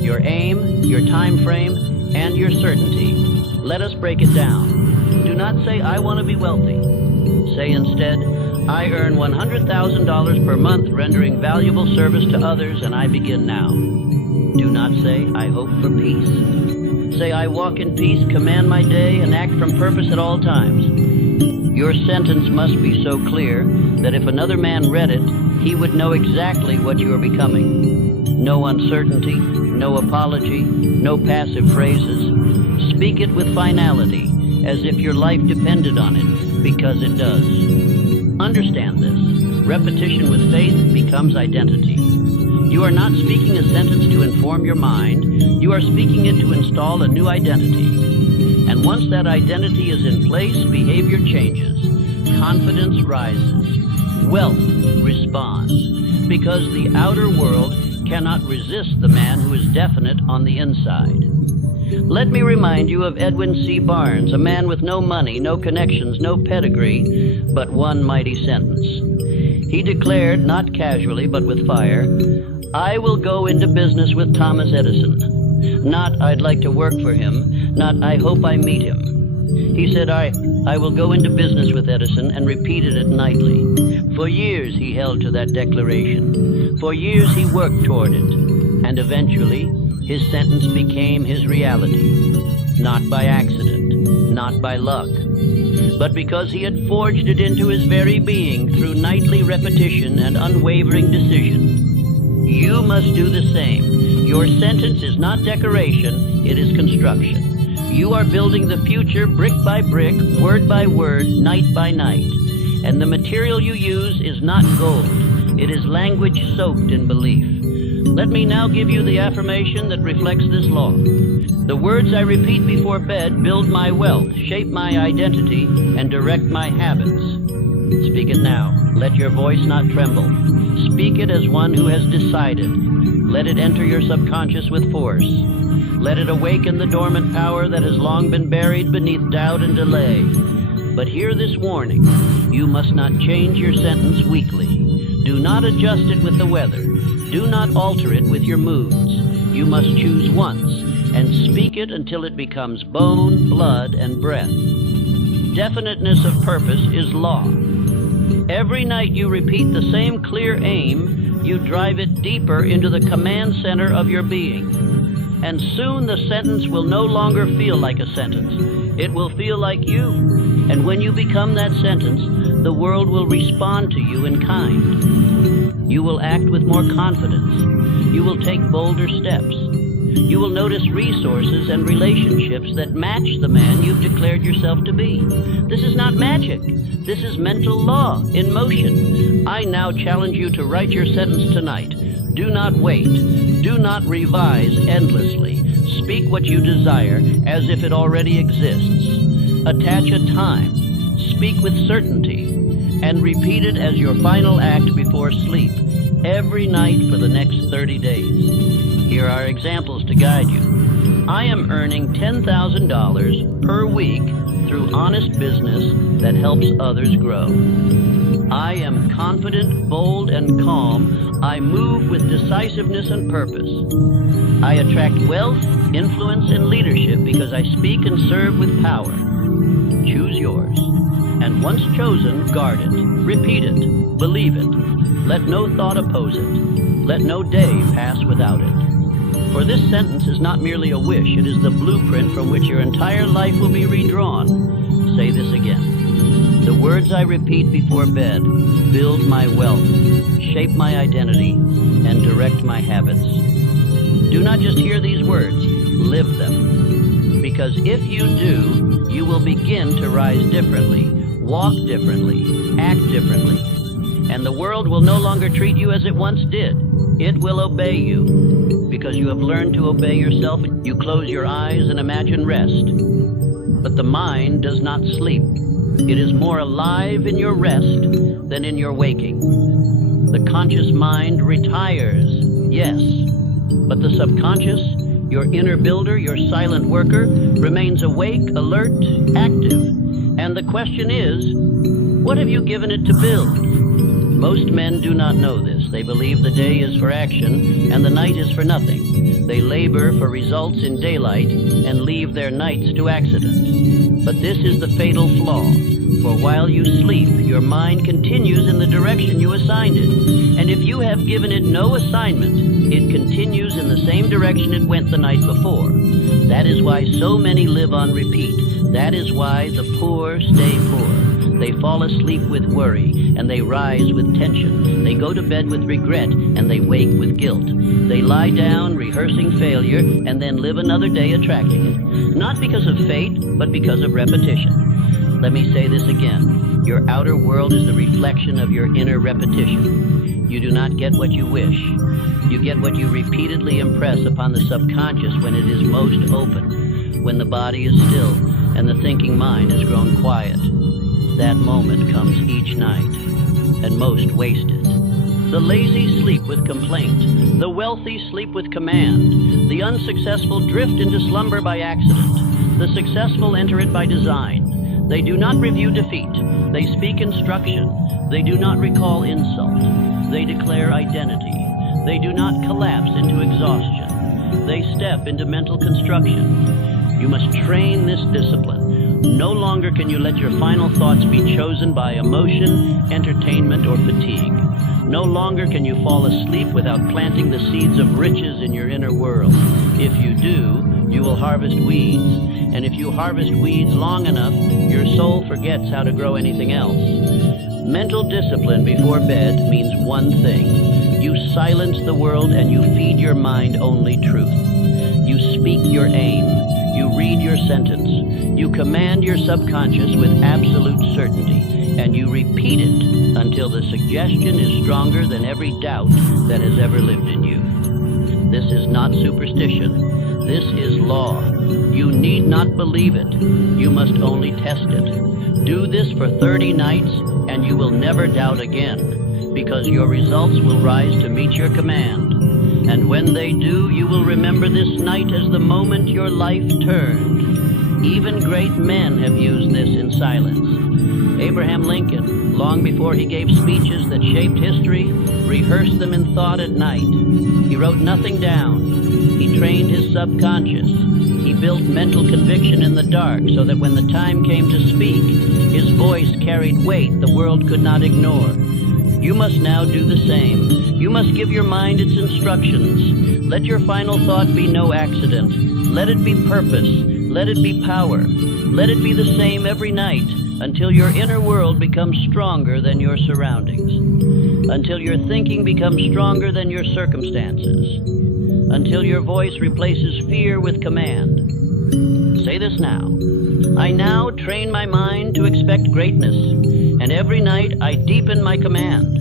your aim, your time frame, and your certainty. Let us break it down. Do not say, I want to be wealthy. Say instead, I earn $100,000 per month rendering valuable service to others, and I begin now. Do not say, I hope for peace. Say, I walk in peace, command my day, and act from purpose at all times. Your sentence must be so clear that if another man read it, he would know exactly what you are becoming. No uncertainty, no apology, no passive phrases. Speak it with finality, as if your life depended on it, because it does. Understand this. Repetition with faith becomes identity. You are not speaking a sentence to inform your mind. You are speaking it to install a new identity. And once that identity is in place, behavior changes. Confidence rises. Wealth responds. Because the outer world cannot resist the man who is definite on the inside. Let me remind you of Edwin C. Barnes, a man with no money, no connections, no pedigree, but one mighty sentence. He declared, not casually but with fire, I will go into business with Thomas Edison. Not, I'd like to work for him, not, I hope I meet him. He said, I will go into business with Edison, and repeated it nightly. For years he held to that declaration. For years he worked toward it. And eventually, his sentence became his reality. Not by accident, not by luck, but because he had forged it into his very being through nightly repetition and unwavering decision. You must do the same. Your sentence is not decoration, it is construction. You are building the future brick by brick, word by word, night by night. And the material you use is not gold. It is language soaked in belief. Let me now give you the affirmation that reflects this law. The words I repeat before bed build my wealth, shape my identity, and direct my habits. Speak it now. Let your voice not tremble. Speak it as one who has decided. Let it enter your subconscious with force. Let it awaken the dormant power that has long been buried beneath doubt and delay. But hear this warning. You must not change your sentence weekly. Do not adjust it with the weather. Do not alter it with your moods. You must choose once and speak it until it becomes bone, blood, and breath. Definiteness of purpose is law. Every night you repeat the same clear aim, you drive it deeper into the command center of your being. And soon the sentence will no longer feel like a sentence. It will feel like you. And when you become that sentence, the world will respond to you in kind. You will act with more confidence. You will take bolder steps. You will notice resources and relationships that match the man you've declared yourself to be. This is not magic. This is mental law in motion. I now challenge you to write your sentence tonight. Do not wait. Do not revise endlessly. Speak what you desire as if it already exists. Attach a time. Speak with certainty. And repeat it as your final act before sleep, every night for the next 30 days. Here are examples to guide you. I am earning $10,000 per week through honest business that helps others grow. I am confident, bold, and calm. I move with decisiveness and purpose. I attract wealth, influence, and leadership because I speak and serve with power. Choose yours. And once chosen, guard it, repeat it, believe it. Let no thought oppose it. Let no day pass without it. For this sentence is not merely a wish, it is the blueprint from which your entire life will be redrawn. Say this again. The words I repeat before bed build my wealth, shape my identity, and direct my habits. Do not just hear these words, live them. Because if you do, you will begin to rise differently, walk differently, act differently. And the world will no longer treat you as it once did. It will obey you. Because you have learned to obey yourself, you close your eyes and imagine rest. But the mind does not sleep. It is more alive in your rest than in your waking. The conscious mind retires, yes, but the subconscious, your inner builder, your silent worker, remains awake, alert, active. And the question is, what have you given it to build? Most men do not know this. They believe the day is for action and the night is for nothing. They labor for results in daylight and leave their nights to accident. But this is the fatal flaw. For while you sleep, your mind continues in the direction you assigned it. And if you have given it no assignment, it continues in the same direction it went the night before. That is why so many live on repeat. That is why the poor stay poor. They fall asleep with worry, and they rise with tension. They go to bed with regret, and they wake with guilt. They lie down rehearsing failure, and then live another day attracting it. Not because of fate, but because of repetition. Let me say this again. Your outer world is the reflection of your inner repetition. You do not get what you wish. You get what you repeatedly impress upon the subconscious when it is most open, when the body is still, and the thinking mind has grown quiet. That moment comes each night, and most wasted. The lazy sleep with complaint. The wealthy sleep with command. The unsuccessful drift into slumber by accident. The successful enter it by design. They do not review defeat. They speak instruction. They do not recall insult. They declare identity. They do not collapse into exhaustion. They step into mental construction. You must train this discipline. No longer can you let your final thoughts be chosen by emotion, entertainment, or fatigue. No longer can you fall asleep without planting the seeds of riches in your inner world. If you do, you will harvest weeds. And if you harvest weeds long enough, your soul forgets how to grow anything else. Mental discipline before bed means one thing. You silence the world and you feed your mind only truth. You speak your aim. You read your sentence. You command your subconscious with absolute certainty, and you repeat it until the suggestion is stronger than every doubt that has ever lived in you. This is not superstition. This is law. You need not believe it. You must only test it. Do this for 30 nights, and you will never doubt again, because your results will rise to meet your command. And when they do, you will remember this night as the moment your life turned. Even great men have used this in silence. Abraham Lincoln, long before he gave speeches that shaped history, rehearsed them in thought at night. He wrote nothing down. He trained his subconscious. He built mental conviction in the dark so that when the time came to speak, his voice carried weight the world could not ignore. You must now do the same. You must give your mind its instructions. Let your final thought be no accident. Let it be purpose. Let it be power. Let it be the same every night until your inner world becomes stronger than your surroundings. Until your thinking becomes stronger than your circumstances. Until your voice replaces fear with command. Say this now. I now train my mind to expect greatness, and every night I deepen my command.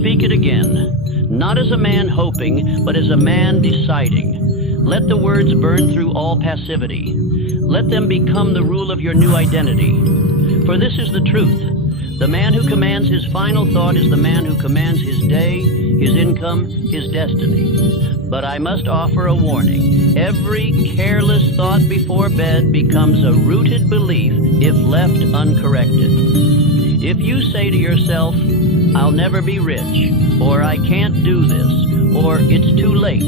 Speak it again, not as a man hoping, but as a man deciding. Let the words burn through all passivity. Let them become the rule of your new identity. For this is the truth. The man who commands his final thought is the man who commands his day, his income, his destiny. But I must offer a warning. Every careless thought before bed becomes a rooted belief if left uncorrected. If you say to yourself, I'll never be rich, or I can't do this, or it's too late,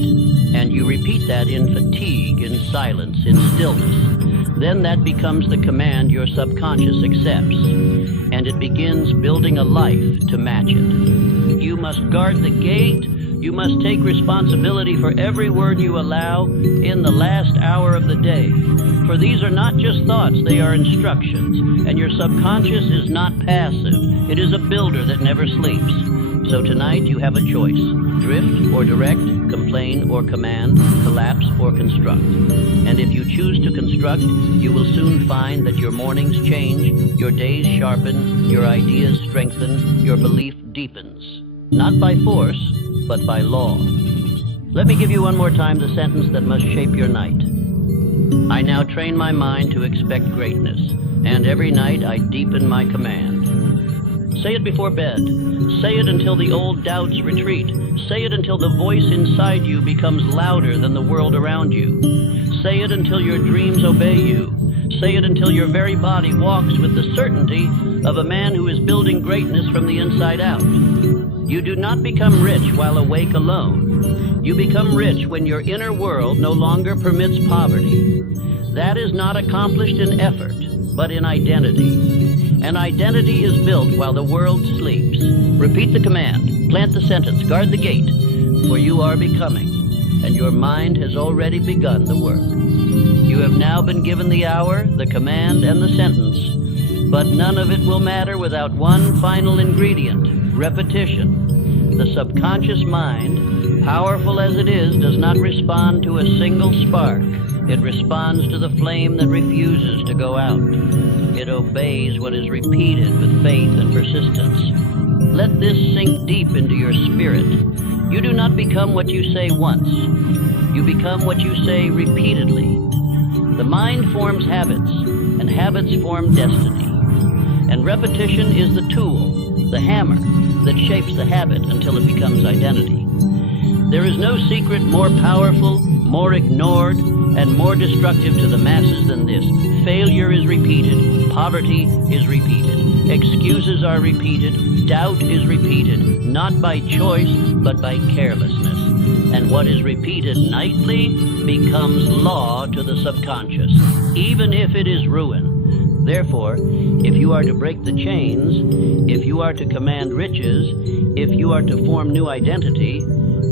and you repeat that in fatigue, in silence, in stillness, then that becomes the command your subconscious accepts, and it begins building a life to match it. You must guard the gate. You must take responsibility for every word you allow in the last hour of the day. For these are not just thoughts, they are instructions, and your subconscious is not passive. It is a builder that never sleeps. So tonight you have a choice: drift or direct, complain or command, collapse or construct. And if you choose to construct, you will soon find that your mornings change, your days sharpen, your ideas strengthen, your belief deepens. Not by force, but by law. Let me give you one more time the sentence that must shape your night. I now train my mind to expect greatness, and every night I deepen my command. Say it before bed. Say it until the old doubts retreat. Say it until the voice inside you becomes louder than the world around you. Say it until your dreams obey you. Say it until your very body walks with the certainty of a man who is building greatness from the inside out. You do not become rich while awake alone. You become rich when your inner world no longer permits poverty. That is not accomplished in effort, but in identity. And identity is built while the world sleeps. Repeat the command, plant the sentence, guard the gate, for you are becoming, and your mind has already begun the work. You have now been given the hour, the command, and the sentence, but none of it will matter without one final ingredient: repetition. The subconscious mind, powerful as it is, does not respond to a single spark. It responds to the flame that refuses to go out. It obeys what is repeated with faith and persistence. Let this sink deep into your spirit. You do not become what you say once. You become what you say repeatedly. The mind forms habits, and habits form destiny. And repetition is the tool, the hammer, that shapes the habit until it becomes identity. There is no secret more powerful, more ignored, and more destructive to the masses than this. Failure is repeated, poverty is repeated, excuses are repeated, doubt is repeated, not by choice, but by carelessness. And what is repeated nightly becomes law to the subconscious, even if it is ruin. Therefore, if you are to break the chains, if you are to command riches, if you are to form new identity,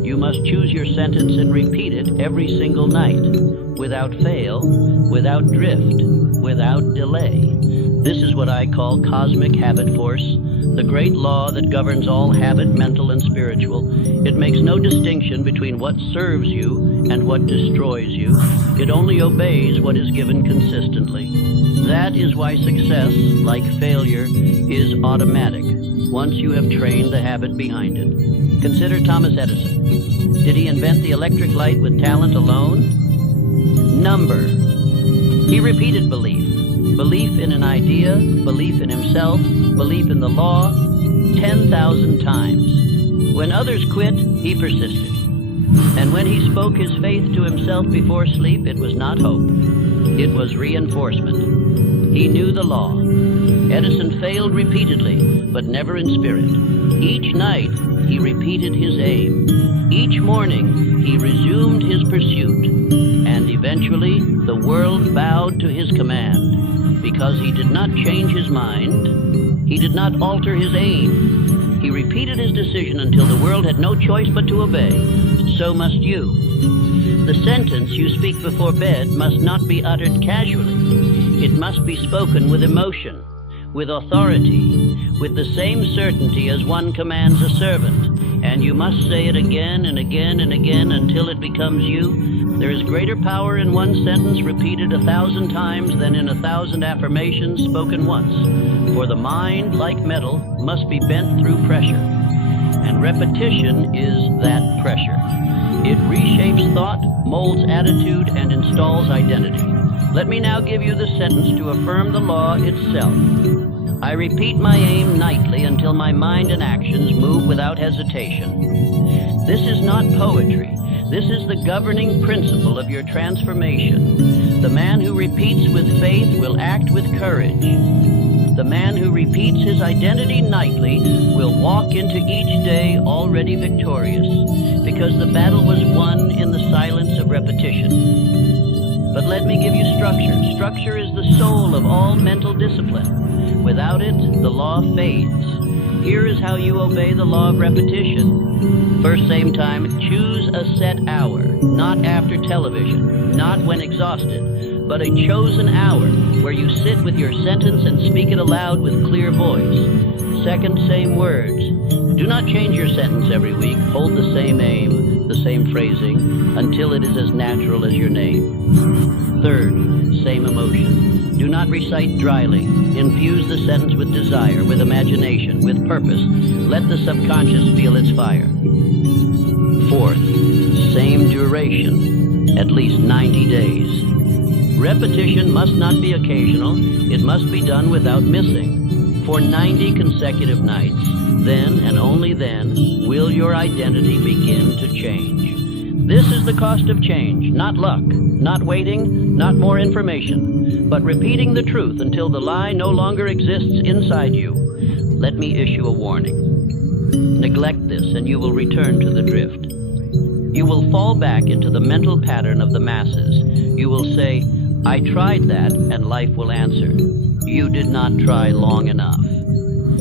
you must choose your sentence and repeat it every single night, without fail, without drift, without delay. This is what I call cosmic habit force, the great law that governs all habit, mental and spiritual. It makes no distinction between what serves you and what destroys you. It only obeys what is given consistently. That is why success, like failure, is automatic, once you have trained the habit behind it. Consider Thomas Edison. Did he invent the electric light with talent alone? Number. He repeated belief. Belief in an idea, belief in himself, belief in the law, 10,000 times. When others quit, he persisted. And when he spoke his faith to himself before sleep, it was not hope. It was reinforcement. He knew the law. Edison failed repeatedly, but never in spirit. Each night, he repeated his aim. Each morning, he resumed his pursuit. And eventually, the world bowed to his command. Because he did not change his mind, he did not alter his aim. He repeated his decision until the world had no choice but to obey. So must you. The sentence you speak before bed must not be uttered casually. It must be spoken with emotion, with authority, with the same certainty as one commands a servant. And you must say it again and again and again until it becomes you. There is greater power in one sentence repeated 1,000 times than in 1,000 affirmations spoken once. For the mind, like metal, must be bent through pressure. And repetition is that pressure. It reshapes thought, molds attitude, and installs identity. Let me now give you the sentence to affirm the law itself. I repeat my aim nightly until my mind and actions move without hesitation. This is not poetry. This is the governing principle of your transformation. The man who repeats with faith will act with courage. The man who repeats his identity nightly will walk into each day already victorious, because the battle was won in the silence of repetition. But let me give you structure. Structure is the soul of all mental discipline. Without it, the law fades. Here is how you obey the law of repetition. First, same time, choose a set hour, not after television, not when exhausted, but a chosen hour where you sit with your sentence and speak it aloud with clear voice. Second, same words. Do not change your sentence every week. Hold the same aim, the same phrasing, until it is as natural as your name. Third, same emotion. Do not recite dryly. Infuse the sentence with desire, with imagination, with purpose. Let the subconscious feel its fire. Fourth, same duration, at least 90 days. Repetition must not be occasional. It must be done without missing. For 90 consecutive nights, then and only then will your identity begin to change. This is the cost of change, not luck, not waiting, not more information, but repeating the truth until the lie no longer exists inside you. Let me issue a warning. Neglect this and you will return to the drift. You will fall back into the mental pattern of the masses. You will say, I tried that, and life will answer. You did not try long enough.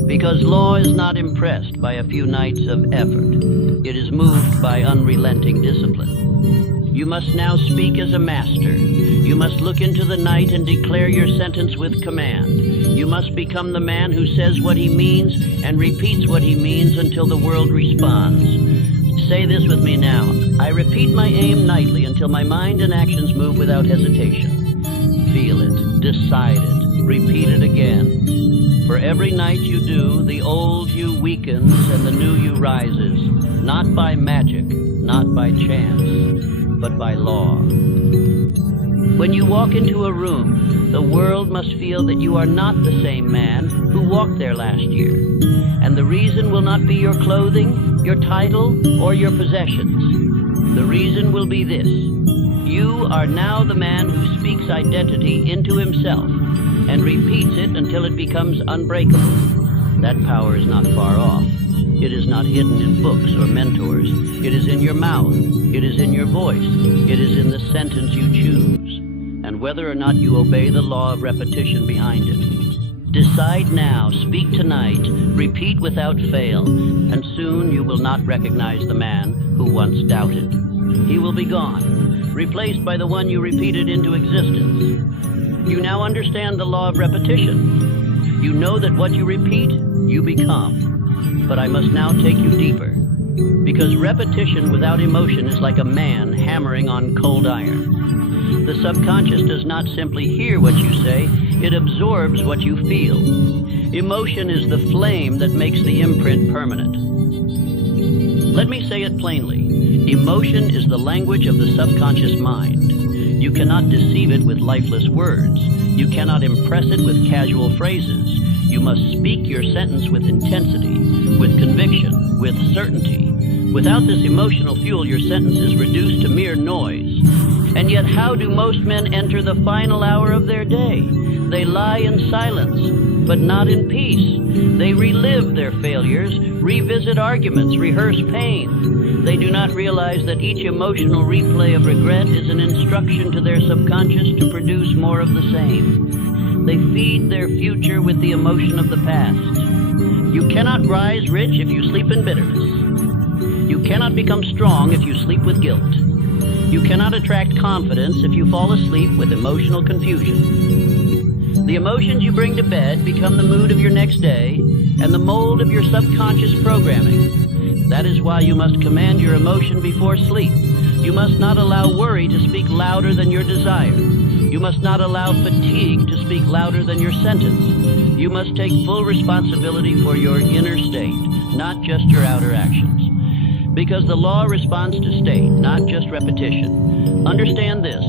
Because law is not impressed by a few nights of effort. It is moved by unrelenting discipline. You must now speak as a master. You must look into the night and declare your sentence with command. You must become the man who says what he means and repeats what he means until the world responds. Say this with me now. I repeat my aim nightly until my mind and actions move without hesitation. Feel it, decide it, repeat it again. For every night you do, the old you weakens and the new you rises, not by magic, not by chance, but by law. When you walk into a room, the world must feel that you are not the same man who walked there last year. And the reason will not be your clothing, your title, or your possessions. The reason will be this. You are now the man who speaks identity into himself and repeats it until it becomes unbreakable. That power is not far off. It is not hidden in books or mentors. It is in your mouth. It is in your voice. It is in the sentence you choose. And whether or not you obey the law of repetition behind it. Decide now, speak tonight, repeat without fail, and soon you will not recognize the man who once doubted. He will be gone, replaced by the one you repeated into existence. You now understand the law of repetition. You know that what you repeat, you become. But I must now take you deeper, because repetition without emotion is like a man hammering on cold iron. The subconscious does not simply hear what you say, it absorbs what you feel. Emotion is the flame that makes the imprint permanent. Let me say it plainly. Emotion is the language of the subconscious mind. You cannot deceive it with lifeless words. You cannot impress it with casual phrases. You must speak your sentence with intensity, with conviction, with certainty. Without this emotional fuel, your sentence is reduced to mere noise. And yet, how do most men enter the final hour of their day? They lie in silence, but not in peace. They relive their failures, revisit arguments, rehearse pain. They do not realize that each emotional replay of regret is an instruction to their subconscious to produce more of the same. They feed their future with the emotion of the past. You cannot rise rich if you sleep in bitterness. You cannot become strong if you sleep with guilt. You cannot attract confidence if you fall asleep with emotional confusion. The emotions you bring to bed become the mood of your next day and the mold of your subconscious programming. That is why you must command your emotion before sleep. You must not allow worry to speak louder than your desire. You must not allow fatigue to speak louder than your sentence. You must take full responsibility for your inner state, not just your outer actions. Because the law responds to state, not just repetition. Understand this.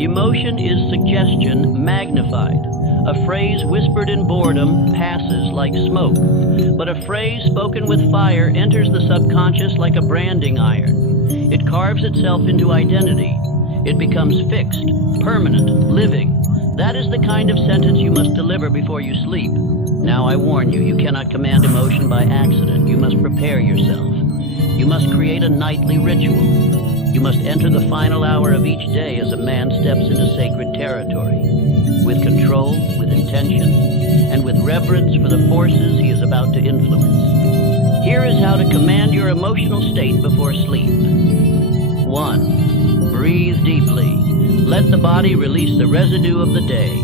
Emotion is suggestion magnified. A phrase whispered in boredom passes like smoke, but a phrase spoken with fire enters the subconscious like a branding iron. It carves itself into identity. It becomes fixed, permanent, living. That is the kind of sentence you must deliver before you sleep. Now I warn you, you cannot command emotion by accident. You must prepare yourself. You must create a nightly ritual. You must enter the final hour of each day as a man steps into sacred territory, with control, with intention, and with reverence for the forces he is about to influence. Here is how to command your emotional state before sleep. 1. Breathe deeply. Let the body release the residue of the day.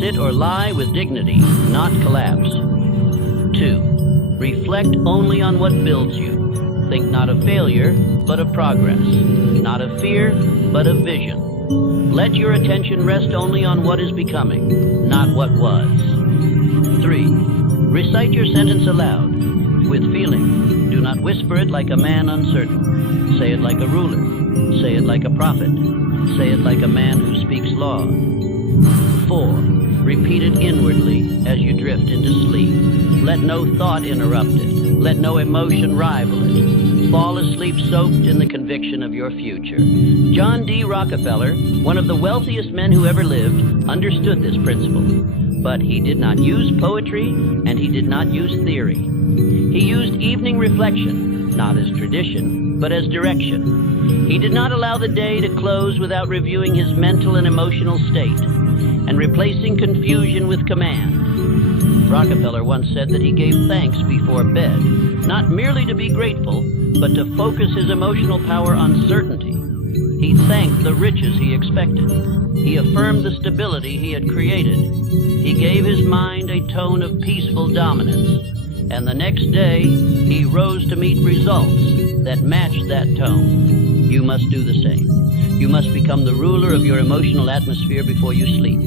Sit or lie with dignity, not collapse. 2. Reflect only on what builds you. Think not of failure, but of progress. Not of fear, but of vision. Let your attention rest only on what is becoming, not what was. 3. Recite your sentence aloud, with feeling. Do not whisper it like a man uncertain. Say it like a ruler. Say it like a prophet. Say it like a man who speaks law. 4. Repeat it inwardly as you drift into sleep. Let no thought interrupt it. Let no emotion rival it. Fall asleep soaked in the conviction of your future. John D. Rockefeller, one of the wealthiest men who ever lived, understood this principle. But he did not use poetry, and he did not use theory. He used evening reflection, not as tradition, but as direction. He did not allow the day to close without reviewing his mental and emotional state, and replacing confusion with command. Rockefeller once said that he gave thanks before bed, not merely to be grateful, but to focus his emotional power on certainty. He thanked the riches he expected. He affirmed the stability he had created. He gave his mind a tone of peaceful dominance. And the next day, he rose to meet results that matched that tone. You must do the same. You must become the ruler of your emotional atmosphere before you sleep.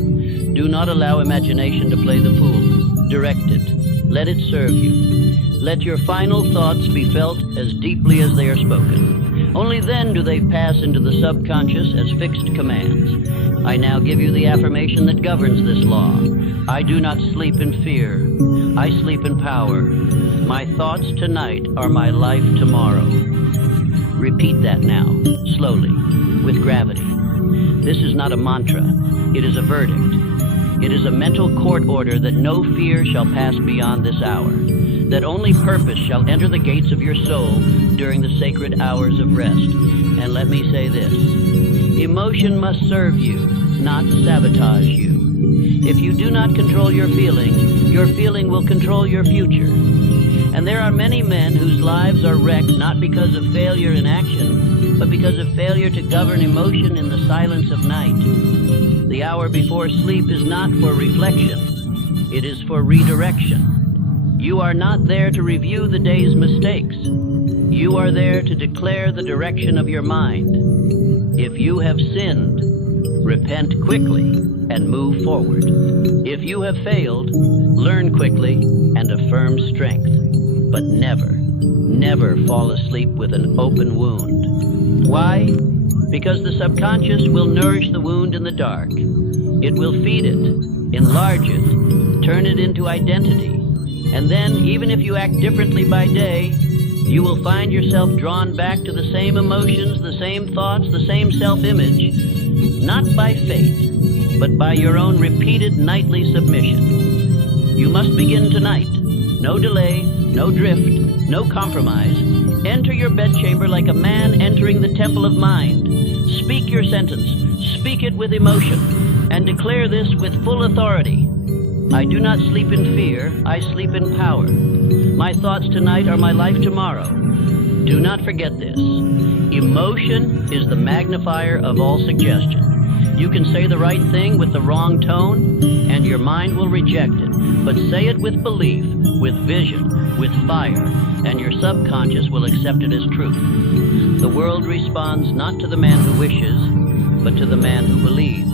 Do not allow imagination to play the fool. Direct it. Let it serve you. Let your final thoughts be felt as deeply as they are spoken. Only then do they pass into the subconscious as fixed commands. I now give you the affirmation that governs this law. I do not sleep in fear. I sleep in power. My thoughts tonight are my life tomorrow. Repeat that now, slowly, with gravity. This is not a mantra. It is a verdict. It is a mental court order that no fear shall pass beyond this hour, that only purpose shall enter the gates of your soul during the sacred hours of rest. And let me say this, emotion must serve you, not sabotage you. If you do not control your feeling will control your future. And there are many men whose lives are wrecked not because of failure in action, but because of failure to govern emotion in the silence of night. The hour before sleep is not for reflection. It is for redirection. You are not there to review the day's mistakes. You are there to declare the direction of your mind. If you have sinned, repent quickly and move forward. If you have failed, learn quickly and affirm strength. But never, never fall asleep with an open wound. Why? Because the subconscious will nourish the wound in the dark. It will feed it, enlarge it, turn it into identity. And then, even if you act differently by day, you will find yourself drawn back to the same emotions, the same thoughts, the same self-image, not by fate, but by your own repeated nightly submission. You must begin tonight. No delay, no drift, no compromise. Enter your bedchamber like a man entering the temple of mind. Speak your sentence, speak it with emotion, and declare this with full authority. I do not sleep in fear, I sleep in power. My thoughts tonight are my life tomorrow. Do not forget this. Emotion is the magnifier of all suggestion. You can say the right thing with the wrong tone, and your mind will reject it. But say it with belief, with vision, with fire, and your subconscious will accept it as truth. The world responds not to the man who wishes, but to the man who believes.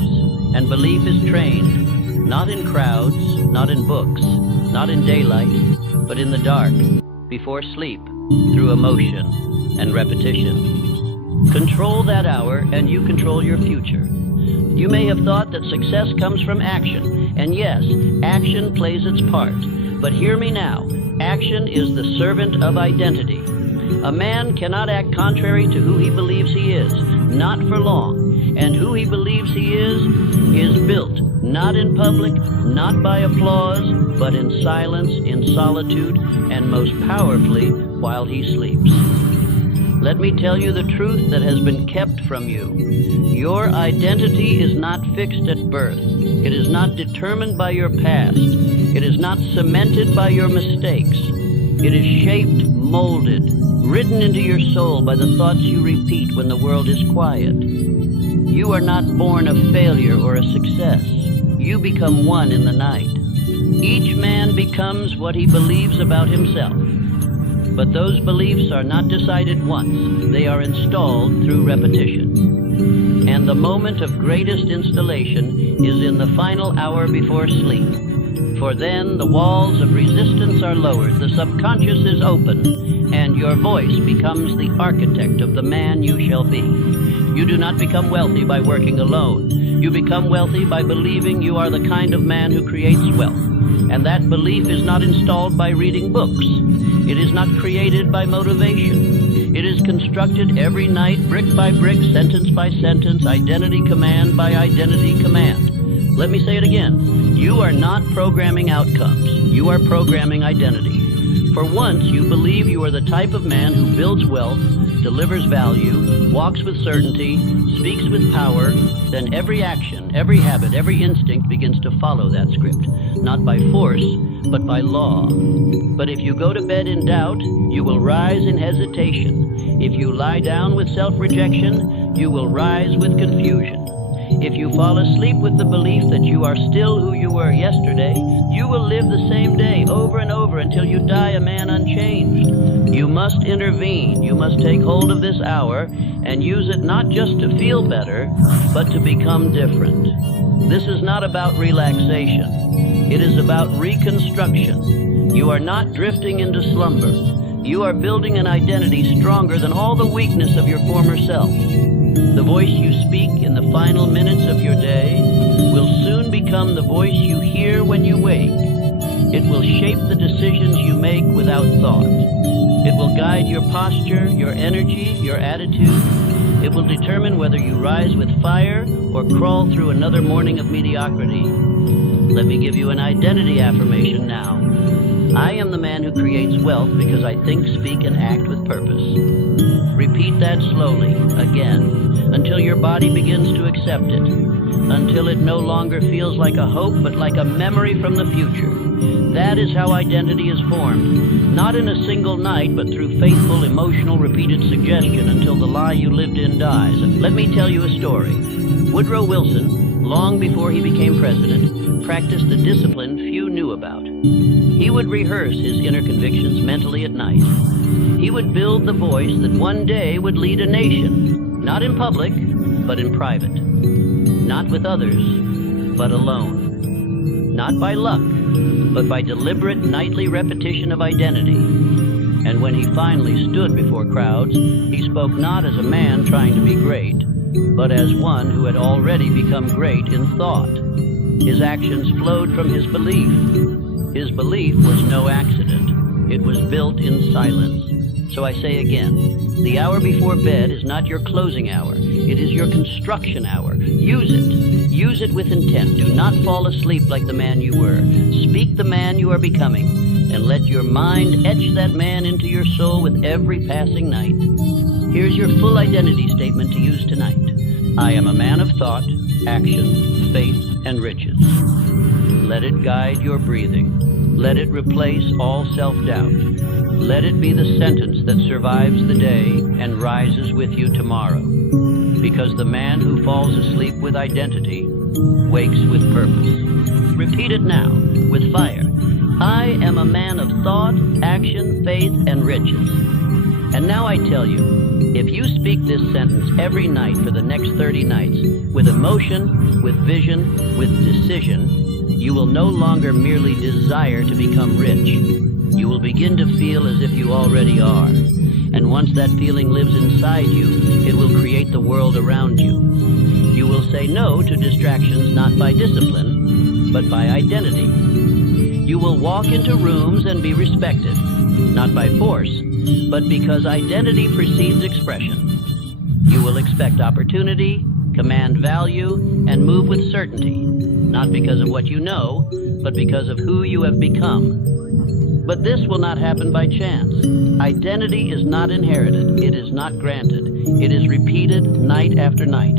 And belief is trained, not in crowds, not in books, not in daylight, but in the dark, before sleep, through emotion and repetition. Control that hour, and you control your future. You may have thought that success comes from action, and yes, action plays its part. But hear me now, action is the servant of identity. A man cannot act contrary to who he believes he is, not for long. And who he believes he is built, not in public, not by applause, but in silence, in solitude, and most powerfully while he sleeps. Let me tell you the truth that has been kept from you. Your identity is not fixed at birth. It is not determined by your past. It is not cemented by your mistakes. It is shaped, molded, written into your soul by the thoughts you repeat when the world is quiet. You are not born a failure or a success. You become one in the night. Each man becomes what he believes about himself. But those beliefs are not decided once. They are installed through repetition. And the moment of greatest installation is in the final hour before sleep. For then the walls of resistance are lowered, the subconscious is open, and your voice becomes the architect of the man you shall be. You do not become wealthy by working alone. You become wealthy by believing you are the kind of man who creates wealth. And that belief is not installed by reading books. It is not created by motivation. It is constructed every night, brick by brick, sentence by sentence, identity command by identity command. Let me say it again. You are not programming outcomes. You are programming identity. For once you believe you are the type of man who builds wealth, delivers value, walks with certainty, speaks with power, then every action, every habit, every instinct begins to follow that script, not by force, but by law. But if you go to bed in doubt, you will rise in hesitation. If you lie down with self-rejection, you will rise with confusion. If you fall asleep with the belief that you are still who you were yesterday, you will live the same day over and over until you die a man unchanged. You must intervene. You must take hold of this hour and use it not just to feel better, but to become different. This is not about relaxation. It is about reconstruction. You are not drifting into slumber. You are building an identity stronger than all the weakness of your former self. The voice you speak in the final minutes of your day will soon become the voice you hear when you wake. It will shape the decisions you make without thought. It will guide your posture, your energy, your attitude. It will determine whether you rise with fire or crawl through another morning of mediocrity. Let me give you an identity affirmation now. I am the man who creates wealth because I think, speak, and act with purpose. Repeat that slowly, again, until your body begins to accept it, until it no longer feels like a hope, but like a memory from the future. That is how identity is formed, not in a single night, but through faithful, emotional, repeated suggestion until the lie you lived in dies. Let me tell you a story. Woodrow Wilson, long before he became president, practiced a discipline few knew about. He would rehearse his inner convictions mentally at night. He would build the voice that one day would lead a nation, not in public, but in private. Not with others, but alone. Not by luck, but by deliberate nightly repetition of identity. And when he finally stood before crowds, he spoke not as a man trying to be great, but as one who had already become great in thought. His actions flowed from his belief. His belief was no accident. It was built in silence. So I say again, the hour before bed is not your closing hour. It is your construction hour. Use it. Use it with intent. Do not fall asleep like the man you were. Speak the man you are becoming, and let your mind etch that man into your soul with every passing night. Here's your full identity statement to use tonight. I am a man of thought, action, faith, and riches. Let it guide your breathing. Let it replace all self-doubt. Let it be the sentence that survives the day and rises with you tomorrow. Because the man who falls asleep with identity wakes with purpose. Repeat it now, with fire. I am a man of thought, action, faith, and riches. And now I tell you, if you speak this sentence every night for the next 30 nights, with emotion, with vision, with decision, you will no longer merely desire to become rich. You will begin to feel as if you already are. And once that feeling lives inside you, it will create the world around you. You will say no to distractions not by discipline, but by identity. You will walk into rooms and be respected, not by force, but because identity precedes expression. You will expect opportunity, command value, and move with certainty, not because of what you know, but because of who you have become. But this will not happen by chance. Identity is not inherited. It is not granted. It is repeated night after night,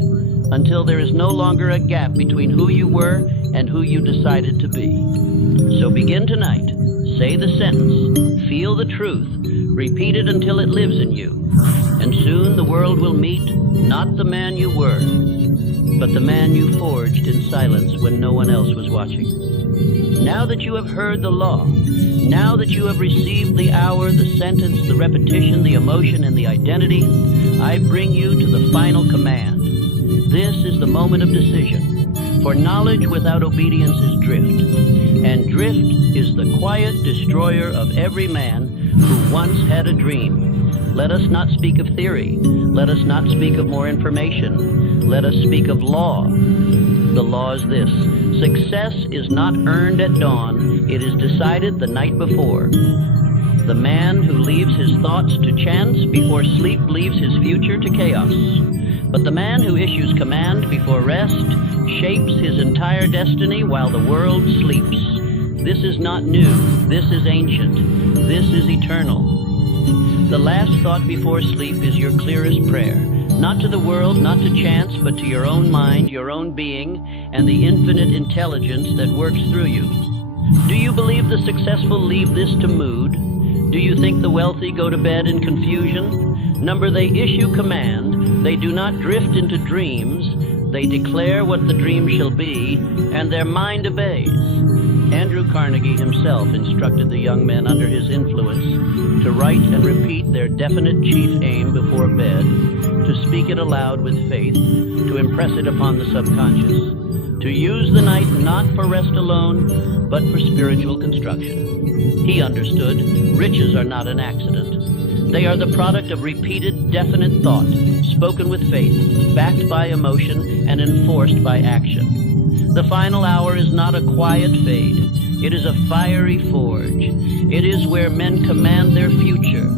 until there is no longer a gap between who you were and who you decided to be. So begin tonight. Say the sentence. Feel the truth. Repeat it until it lives in you. And soon the world will meet not the man you were, but the man you forged in silence when no one else was watching. Now that you have heard the law, now that you have received the hour, the sentence, the repetition, the emotion, and the identity, I bring you to the final command. This is the moment of decision, for knowledge without obedience is drift, and drift is the quiet destroyer of every man who once had a dream. Let us not speak of theory. Let us not speak of more information. Let us speak of law. The law is this: success is not earned at dawn, it is decided the night before. The man who leaves his thoughts to chance before sleep leaves his future to chaos. But the man who issues command before rest shapes his entire destiny while the world sleeps. This is not new, this is ancient, this is eternal. The last thought before sleep is your clearest prayer. Not to the world, not to chance, but to your own mind, your own being, and the infinite intelligence that works through you. Do you believe the successful leave this to mood? Do you think the wealthy go to bed in confusion? Number, they issue command, they do not drift into dreams, they declare what the dream shall be, and their mind obeys. Andrew Carnegie himself instructed the young men under his influence to write and repeat their definite chief aim before bed, to speak it aloud with faith, to impress it upon the subconscious, to use the night not for rest alone, but for spiritual construction. He understood riches are not an accident. They are the product of repeated, definite thought, spoken with faith, backed by emotion, and enforced by action. The final hour is not a quiet fade. It is a fiery forge. It is where men command their future,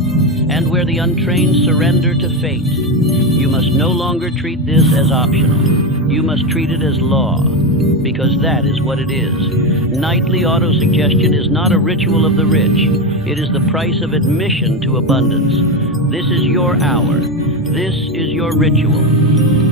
and where the untrained surrender to fate. You must no longer treat this as optional. you must treat it as law, because that is what it is. Nightly autosuggestion is not a ritual of the rich. It is the price of admission to abundance. This is your hour. This is your ritual.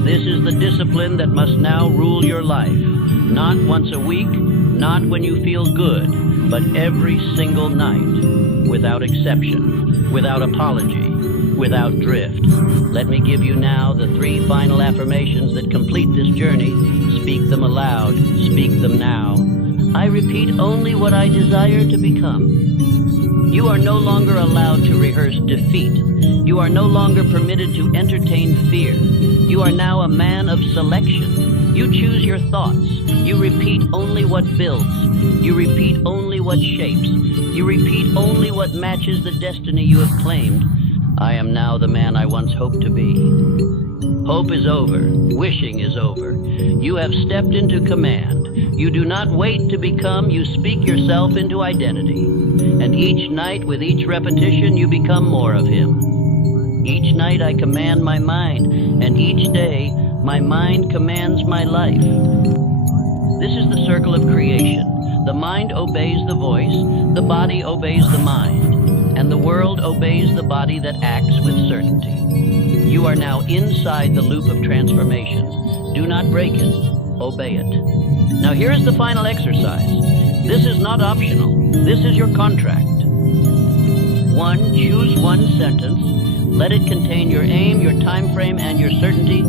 This is the discipline that must now rule your life. Not once a week, not when you feel good, but every single night, without exception, without apology, without drift. Let me give you now the 3 final affirmations that complete this journey. Speak them aloud. Speak them now. I repeat only what I desire to become. You are no longer allowed to rehearse defeat. You are no longer permitted to entertain fear. You are now a man of selection. You choose your thoughts. You repeat only what builds. You repeat only what shapes. You repeat only what matches the destiny you have claimed. I am now the man I once hoped to be. Hope is over. Wishing is over. You have stepped into command. You do not wait to become, you speak yourself into identity. And each night, with each repetition, you become more of him. Each night I command my mind, and each day my mind commands my life. This is the circle of creation. The mind obeys the voice, the body obeys the mind, and the world obeys the body that acts with certainty. You are now inside the loop of transformation. Do not break it, obey it. Now here is the final exercise. This is not optional. This is your contract. 1, choose one sentence. Let it contain your aim, your time frame, and your certainty.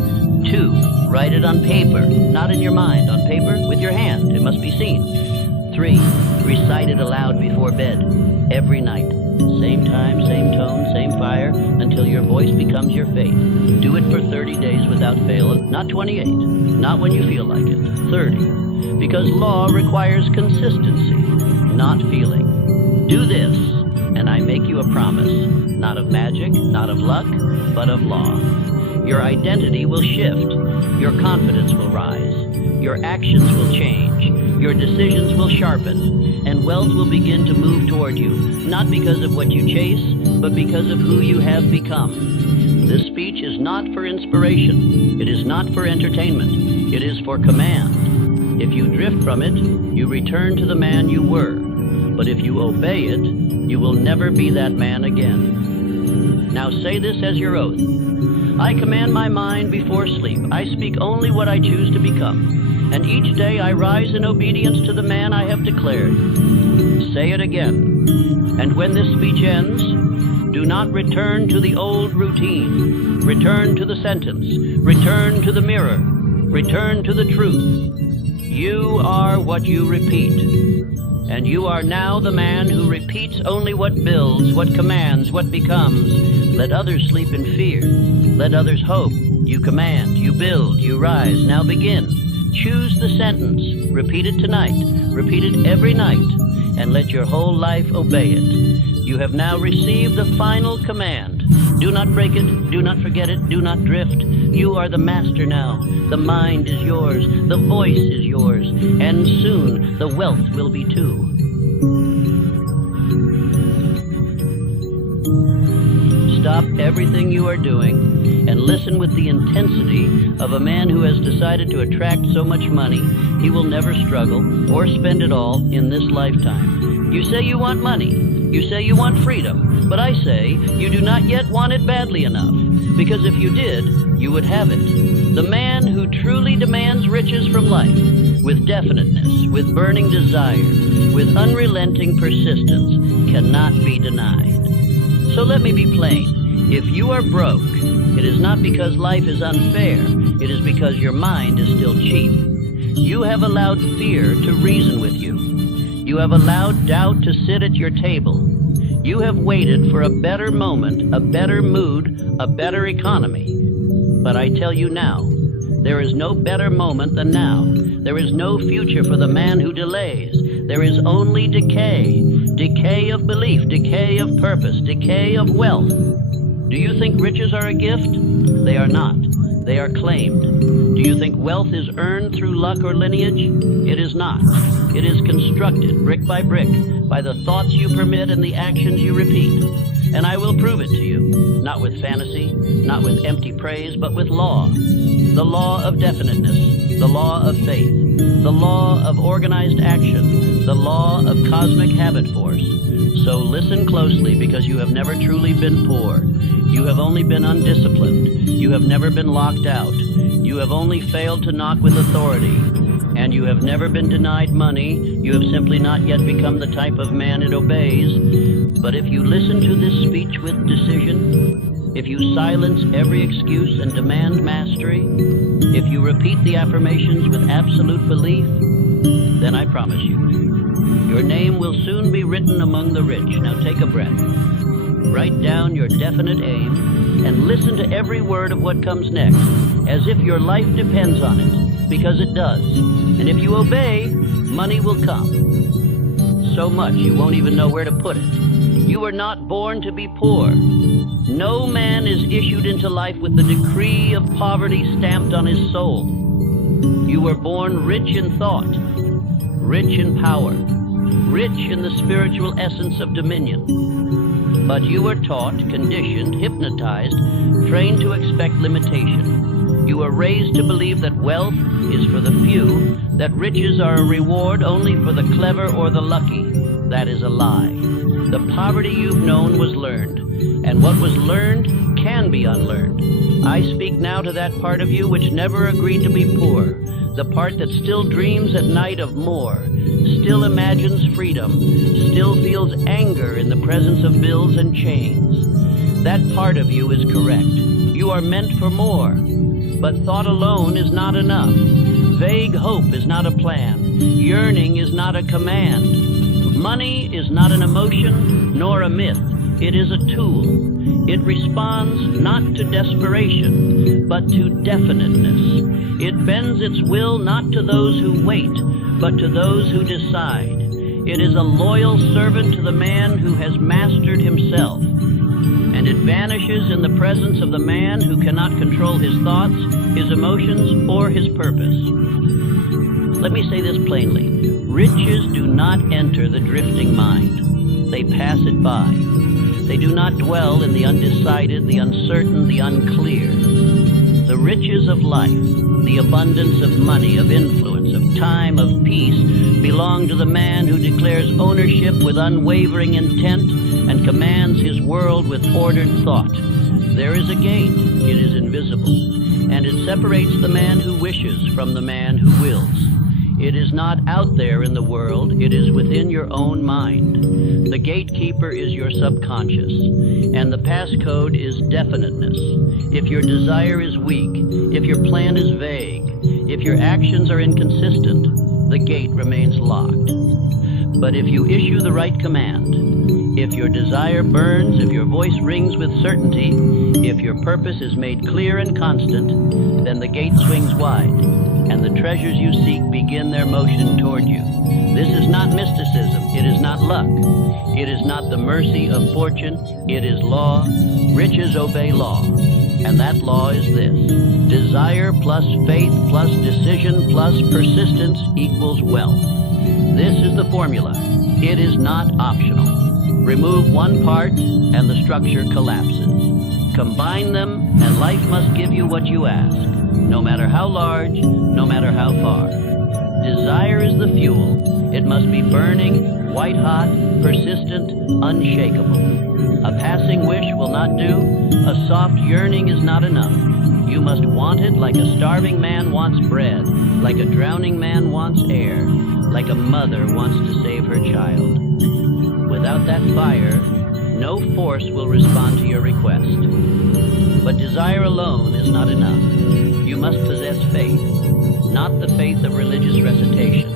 2, write it on paper, not in your mind, on paper with your hand. It must be seen. 3, recite it aloud before bed, every night. Same time, same tone, same fire, until your voice becomes your faith. Do it for 30 days without fail, not 28, not when you feel like it, 30. Because law requires consistency, not feeling. Do this, and I make you a promise, not of magic, not of luck, but of law. Your identity will shift, your confidence will rise, your actions will change, your decisions will sharpen, and wealth will begin to move toward you, not because of what you chase, but because of who you have become. This speech is not for inspiration, it is not for entertainment, it is for command. If you drift from it, you return to the man you were. But if you obey it, you will never be that man again. Now say this as your oath. I command my mind before sleep. I speak only what I choose to become. And each day I rise in obedience to the man I have declared. Say it again. And when this speech ends, do not return to the old routine. Return to the sentence. Return to the mirror. Return to the truth. You are what you repeat, and you are now the man who repeats only what builds, what commands, what becomes. Let others sleep in fear. Let others hope. You command, you build, you rise. Now begin. Choose the sentence. Repeat it tonight. Repeat it every night, and let your whole life obey it. You have now received the final command. Do not break it. Do not forget it. Do not drift. You are the master now. The mind is yours. The voice is yours. And soon the wealth will be too. Stop everything you are doing and listen with the intensity of a man who has decided to attract so much money he will never struggle or spend it all in this lifetime. You say you want money. You say you want freedom. But I say you do not yet want it badly enough. Because if you did, you would have it. The man who truly demands riches from life, with definiteness, with burning desire, with unrelenting persistence, cannot be denied. So let me be plain. If you are broke, it is not because life is unfair. It is because your mind is still cheap. You have allowed fear to reason with you. You have allowed doubt to sit at your table. You have waited for a better moment, a better mood, a better economy. But I tell you now, there is no better moment than now. There is no future for the man who delays. There is only decay. Decay of belief, decay of purpose, decay of wealth. Do you think riches are a gift? They are not. They are claimed. Do you think wealth is earned through luck or lineage? It is not. It is constructed brick by brick by the thoughts you permit and the actions you repeat. And I will prove it to you, not with fantasy, not with empty praise, but with law. The law of definiteness, the law of faith, the law of organized action, the law of cosmic habit force. So listen closely, because you have never truly been poor. You have only been undisciplined. You have never been locked out. You have only failed to knock with authority. And you have never been denied money. You have simply not yet become the type of man it obeys. But if you listen to this speech with decision, if you silence every excuse and demand mastery, if you repeat the affirmations with absolute belief, then I promise you, your name will soon be written among the rich. Now take a breath. Write down your definite aim and listen to every word of what comes next, as if your life depends on it, because it does. And if you obey, money will come. So much you won't even know where to put it. You were not born to be poor. No man is issued into life with the decree of poverty stamped on his soul. You were born rich in thought, rich in power, rich in the spiritual essence of dominion. But you were taught, conditioned, hypnotized, trained to expect limitation. You were raised to believe that wealth is for the few, that riches are a reward only for the clever or the lucky. That is a lie. The poverty you've known was learned, and what was learned can be unlearned. I speak now to that part of you which never agreed to be poor, the part that still dreams at night of more, still imagines freedom, still feels anger in the presence of bills and chains. That part of you is correct. You are meant for more. But thought alone is not enough. Vague hope is not a plan. Yearning is not a command. Money is not an emotion nor a myth. It is a tool. It responds not to desperation, but to definiteness. It bends its will not to those who wait, but to those who decide. It is a loyal servant to the man who has mastered himself. And it vanishes in the presence of the man who cannot control his thoughts, his emotions, or his purpose. Let me say this plainly. Riches do not enter the drifting mind. They pass it by. They do not dwell in the undecided, the uncertain, the unclear. The riches of life, the abundance of money, of influence, of time, of peace, belong to the man who declares ownership with unwavering intent and commands his world with ordered thought. There is a gate, it is invisible, and it separates the man who wishes from the man who wills. It is not out there in the world, it is within your own mind. The gatekeeper is your subconscious, and the passcode is definiteness. If your desire is weak, if your plan is vague, if your actions are inconsistent, the gate remains locked. But if you issue the right command, if your desire burns, if your voice rings with certainty, if your purpose is made clear and constant, then the gate swings wide, and the treasures you seek begin their motion toward you. This is not mysticism. It is not luck. It is not the mercy of fortune. It is law. Riches obey law. And that law is this: desire plus faith plus decision plus persistence equals wealth. This is the formula. It is not optional. Remove one part and the structure collapses. Combine them and life must give you what you ask, no matter how large, no matter how far. Desire is the fuel. It must be burning, white-hot, persistent, unshakable. A passing wish will not do. A soft yearning is not enough. You must want it like a starving man wants bread, like a drowning man wants air, like a mother wants to save her child. Without that fire, no force will respond to your request. But desire alone is not enough. You must possess faith, not the faith of religious recitation,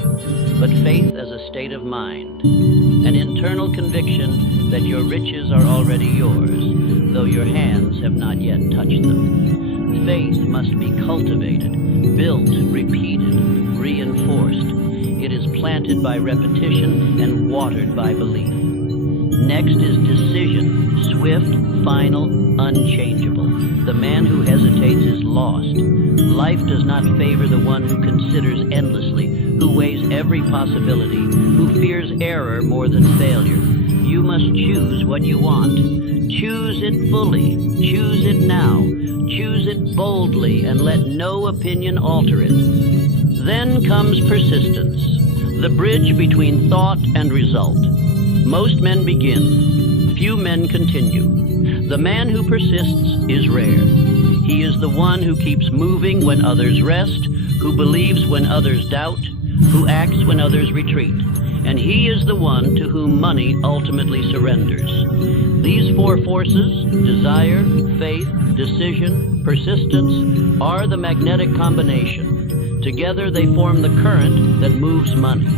but faith as a state of mind, an internal conviction that your riches are already yours, though your hands have not yet touched them. Faith must be cultivated, built, repeated, reinforced. It is planted by repetition and watered by belief. Next is decision, swift, final, unchangeable. The man who hesitates is lost. Life does not favor the one who considers endlessly, who weighs every possibility, who fears error more than failure. You must choose what you want. Choose it fully. Choose it now. Choose it boldly and let no opinion alter it. Then comes persistence, the bridge between thought and result. Most men begin. Few men continue. The man who persists is rare. He is the one who keeps moving when others rest, who believes when others doubt, who acts when others retreat. And he is the one to whom money ultimately surrenders. These four forces, desire, faith, decision, persistence, are the magnetic combination. Together they form the current that moves money.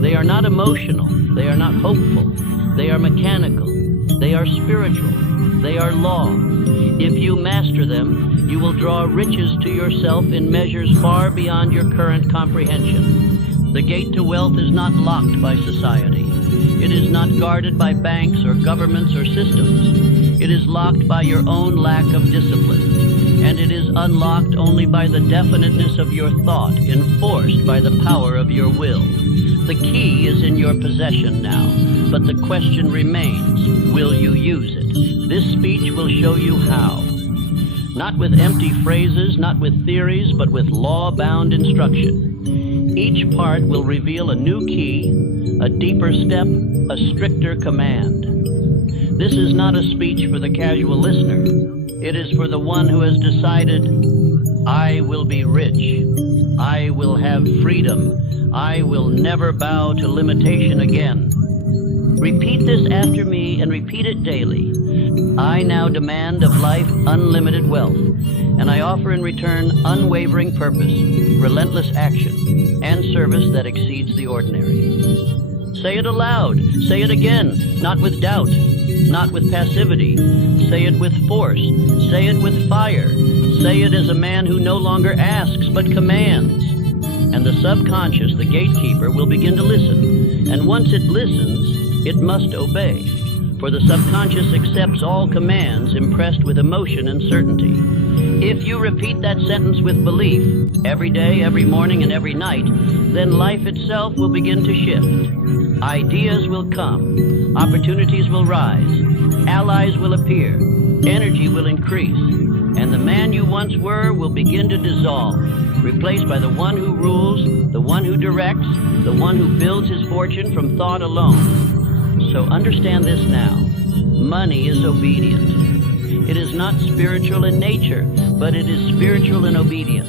They are not emotional. They are not hopeful. They are mechanical. They are spiritual. They are law. If you master them, you will draw riches to yourself in measures far beyond your current comprehension. The gate to wealth is not locked by society. It is not guarded by banks or governments or systems. It is locked by your own lack of discipline. And it is unlocked only by the definiteness of your thought, enforced by the power of your will. The key is in your possession now, but the question remains, will you use it? This speech will show you how. Not with empty phrases, not with theories, but with law-bound instruction. Each part will reveal a new key, a deeper step, a stricter command. This is not a speech for the casual listener. It is for the one who has decided, I will be rich. I will have freedom. I will never bow to limitation again. Repeat this after me and repeat it daily. I now demand of life unlimited wealth, and I offer in return unwavering purpose, relentless action, and service that exceeds the ordinary. Say it aloud. Say it again, not with doubt, not with passivity. Say it with force. Say it with fire. Say it as a man who no longer asks but commands. And the subconscious, the gatekeeper, will begin to listen. And once it listens, it must obey. For the subconscious accepts all commands impressed with emotion and certainty. If you repeat that sentence with belief, every day, every morning, and every night, then life itself will begin to shift. Ideas will come. Opportunities will rise. Allies will appear. Energy will increase. And the man you once were will begin to dissolve, replaced by the one who rules, the one who directs, the one who builds his fortune from thought alone. So understand this now. Money is obedient. It is not spiritual in nature, but it is spiritual in obedience.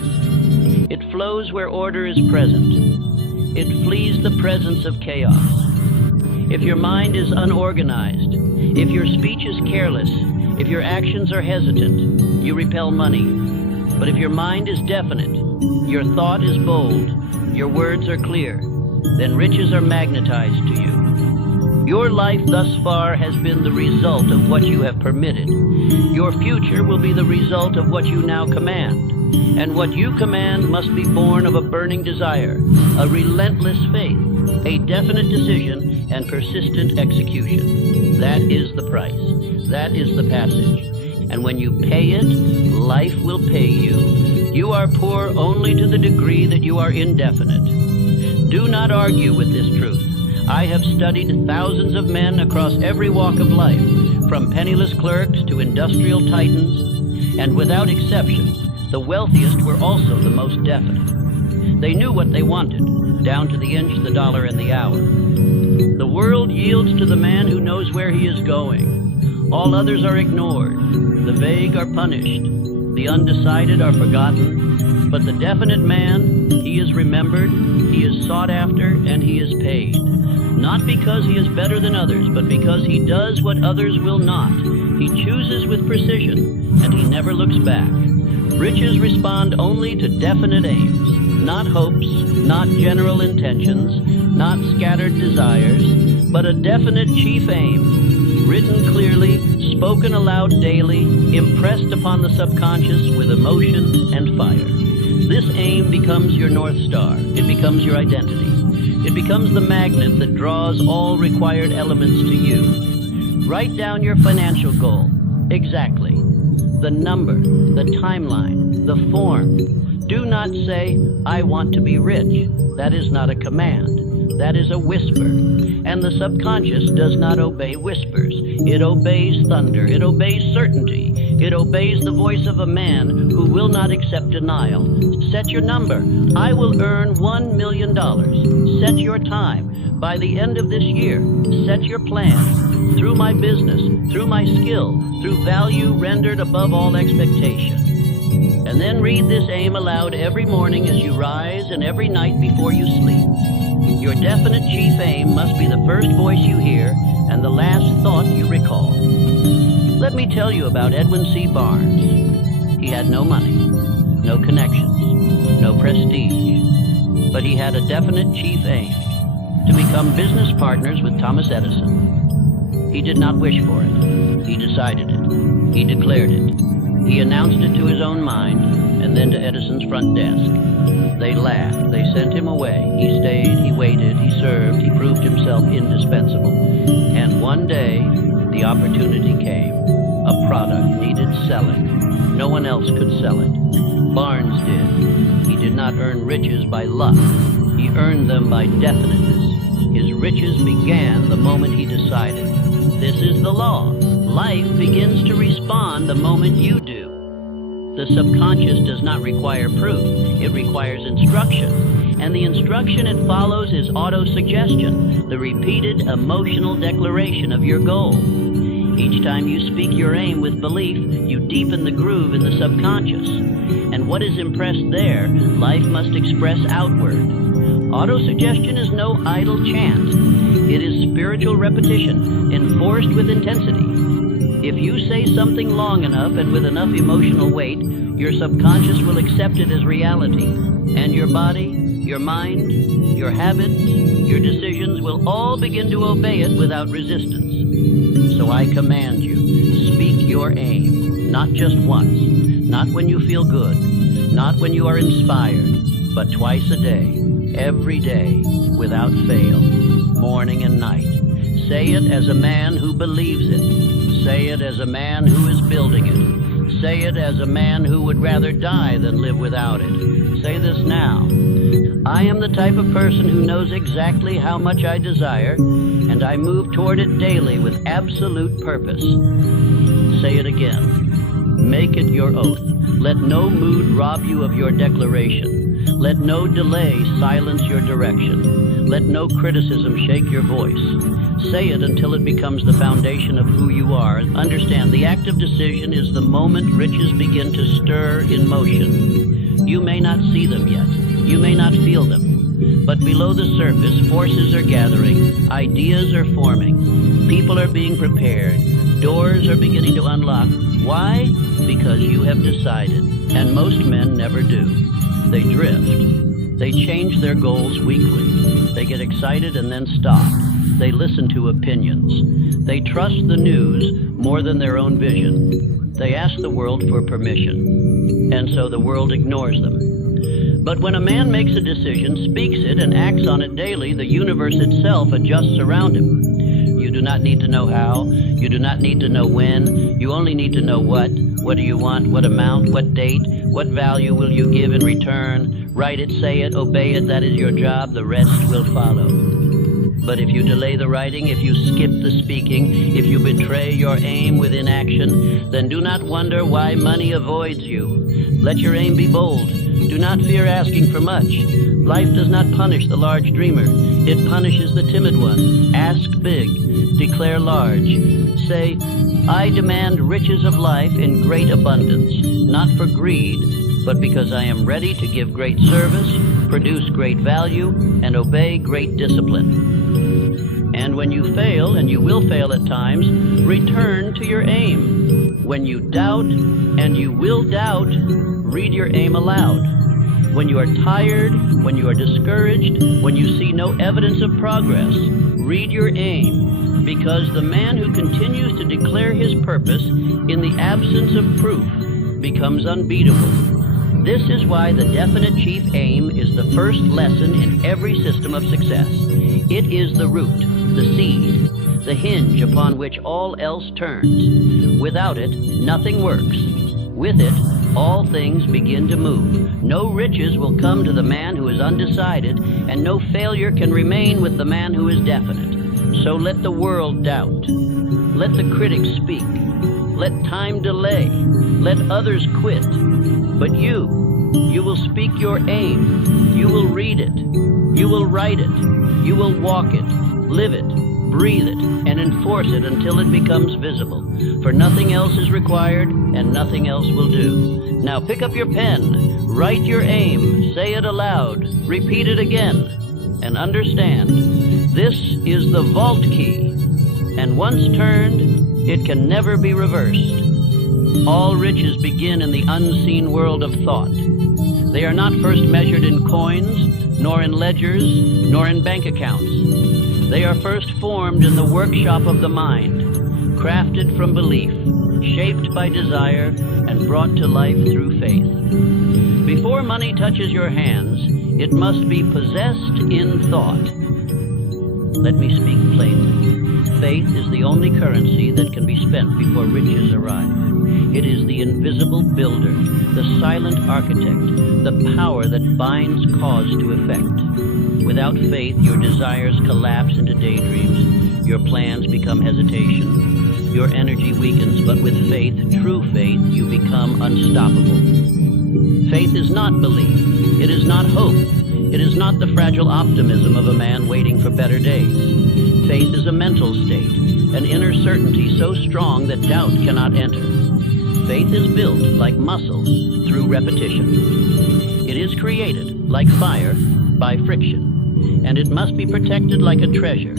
It flows where order is present. It flees the presence of chaos. If your mind is unorganized, if your speech is careless, if your actions are hesitant, you repel money. But if your mind is definite, your thought is bold, your words are clear, then riches are magnetized to you. Your life thus far has been the result of what you have permitted. Your future will be the result of what you now command. And what you command must be born of a burning desire, a relentless faith, a definite decision, and persistent execution. That is the price. That is the passage. And when you pay it, life will pay you. You are poor only to the degree that you are indefinite. Do not argue with this truth. I have studied thousands of men across every walk of life, from penniless clerks to industrial titans, and without exception, the wealthiest were also the most definite. They knew what they wanted, down to the inch, the dollar, and the hour. The world yields to the man who knows where he is going. All others are ignored. The vague are punished. The undecided are forgotten. But the definite man, he is remembered, he is sought after, and he is paid. Not because he is better than others, but because he does what others will not. He chooses with precision, and he never looks back. Riches respond only to definite aims, not hopes, not general intentions, not scattered desires, but a definite chief aim, written clearly, spoken aloud daily, impressed upon the subconscious with emotion and fire. This aim becomes your North Star. It becomes your identity. It becomes the magnet that draws all required elements to you. Write down your financial goal. Exactly. the number, the timeline, the form. Do not say, "I want to be rich." That is not a command. That is a whisper. And the subconscious does not obey whispers. It obeys thunder. It obeys certainty. It obeys the voice of a man who will not accept denial. Set your number. I will earn $1 million. Set your time. By the end of this year, set your plan. Through my business, through my skill, through value rendered above all expectation. And then read this aim aloud every morning as you rise and every night before you sleep. Your definite chief aim must be the first voice you hear and the last thought you recall. Let me tell you about Edwin C. Barnes. He had no money, no connections, no prestige, but he had a definite chief aim: to become business partners with Thomas Edison. He did not wish for it. He decided it. He declared it. He announced it to his own mind and then to Edison's front desk. They laughed. They sent him away. He stayed. He waited. He served. He proved himself indispensable. And one day, the opportunity came. A product needed selling. No one else could sell it. Barnes did. He did not earn riches by luck. He earned them by definiteness. His riches began the moment he decided. This is the law. Life begins to respond the moment you do. The subconscious does not require proof. It requires instruction. And the instruction it follows is autosuggestion, the repeated emotional declaration of your goal. Each time you speak your aim with belief, you deepen the groove in the subconscious. And what is impressed there, life must express outward. Autosuggestion is no idle chant. It is spiritual repetition, enforced with intensity. If you say something long enough and with enough emotional weight, your subconscious will accept it as reality. And your body, your mind, your habits, your decisions will all begin to obey it without resistance. So I command you, speak your aim, not just once, not when you feel good, not when you are inspired, but twice a day, every day, without fail, morning and night. Say it as a man who believes it. Say it as a man who is building it. Say it as a man who would rather die than live without it. Say this now. I am the type of person who knows exactly how much I desire, and I move toward it daily with absolute purpose. Say it again. Make it your oath. Let no mood rob you of your declaration. Let no delay silence your direction. Let no criticism shake your voice. Say it until it becomes the foundation of who you are. Understand, the act of decision is the moment riches begin to stir in motion. You may not see them yet. You may not feel them. But below the surface, forces are gathering. Ideas are forming. People are being prepared. Doors are beginning to unlock. Why? Because you have decided. And most men never do. They drift. They change their goals weekly. They get excited and then stop. They listen to opinions. They trust the news more than their own vision. They ask the world for permission. And so the world ignores them. But when a man makes a decision, speaks it, and acts on it daily, the universe itself adjusts around him. You do not need to know how. You do not need to know when. You only need to know what. What do you want? What amount? What date? What value will you give in return? Write it, say it, obey it. That is your job. The rest will follow. But if you delay the writing, if you skip the speaking, if you betray your aim with inaction, then do not wonder why money avoids you. Let your aim be bold. Do not fear asking for much. Life does not punish the large dreamer. It punishes the timid one. Ask big. Declare large. Say, I demand riches of life in great abundance, not for greed, but because I am ready to give great service, produce great value, and obey great discipline. And when you fail, and you will fail at times, return to your aim. When you doubt, and you will doubt, read your aim aloud. When you are tired, when you are discouraged, when you see no evidence of progress, read your aim, because the man who continues to declare his purpose in the absence of proof becomes unbeatable. This is why the definite chief aim is the first lesson in every system of success. It is the root, the seed, the hinge upon which all else turns. Without it, nothing works. With it, all things begin to move. No riches will come to the man who is undecided, and no failure can remain with the man who is definite. So let the world doubt. Let the critics speak. Let time delay. Let others quit. But you will speak your aim. You will read it. You will write it. You will walk it, live it, breathe it, and enforce it until it becomes visible. For nothing else is required, and nothing else will do. Now pick up your pen, write your aim, say it aloud, repeat it again, and understand. This is the vault key, and once turned, it can never be reversed. All riches begin in the unseen world of thought. They are not first measured in coins, nor in ledgers, nor in bank accounts. They are first formed in the workshop of the mind, crafted from belief, shaped by desire, and brought to life through faith. Before money touches your hands, it must be possessed in thought. Let me speak plainly. Faith is the only currency that can be spent before riches arrive. It is the invisible builder, the silent architect, the power that binds cause to effect. Without faith, your desires collapse into daydreams, your plans become hesitation, your energy weakens, but with faith, true faith, you become unstoppable. Faith is not belief, it is not hope, it is not the fragile optimism of a man waiting for better days. Faith is a mental state, an inner certainty so strong that doubt cannot enter. Faith is built, like muscle, through repetition. It is created, like fire, by friction, and it must be protected like a treasure,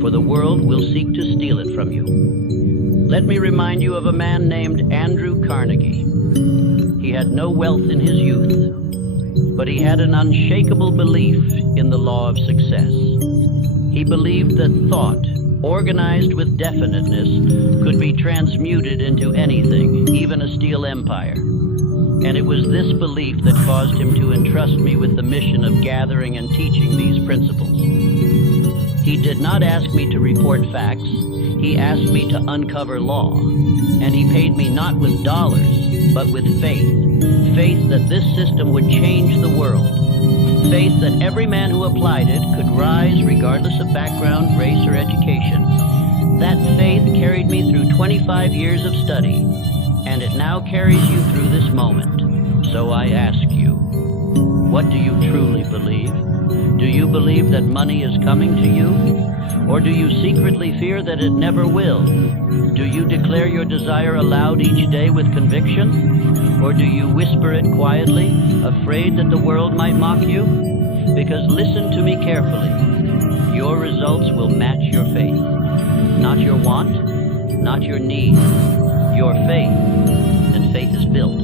for the world will seek to steal it from you. Let me remind you of a man named Andrew Carnegie. He had no wealth in his youth, but he had an unshakable belief in the law of success. He believed that thought, organized with definiteness, could be transmuted into anything, even a steel empire. And it was this belief that caused him to entrust me with the mission of gathering and teaching these principles. He did not ask me to report facts. He asked me to uncover law. And he paid me not with dollars, but with faith. Faith that this system would change the world. Faith that every man who applied it could rise regardless of background, race, or education. That faith carried me through 25 years of study, and it now carries you through this moment. So I ask you, what do you truly believe? Do you believe that money is coming to you? Or do you secretly fear that it never will? Do you declare your desire aloud each day with conviction? Or do you whisper it quietly, afraid that the world might mock you? Because listen to me carefully. Your results will match your faith. Not your want, not your need, your faith. And faith is built.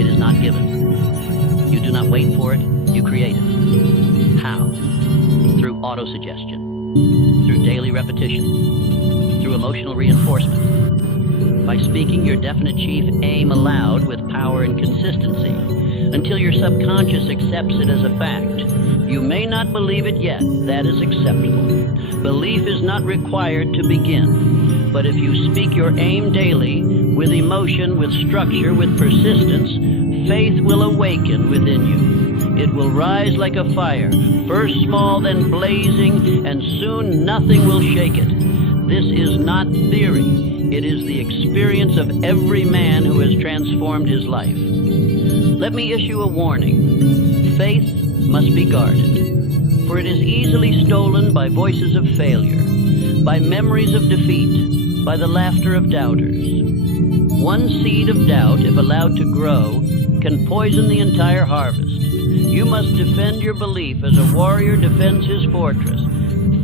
It is not given. You do not wait for it, you create it. How? Through autosuggestion, through daily repetition, through emotional reinforcement, by speaking your definite chief aim aloud with power and consistency, until your subconscious accepts it as a fact. You may not believe it yet, that is acceptable. Belief is not required to begin, but if you speak your aim daily, with emotion, with structure, with persistence, faith will awaken within you. It will rise like a fire, first small, then blazing, and soon nothing will shake it. This is not theory. It is the experience of every man who has transformed his life. Let me issue a warning. Faith must be guarded, for it is easily stolen by voices of failure, by memories of defeat, by the laughter of doubters. One seed of doubt, if allowed to grow, can poison the entire harvest. You must defend your belief as a warrior defends his fortress,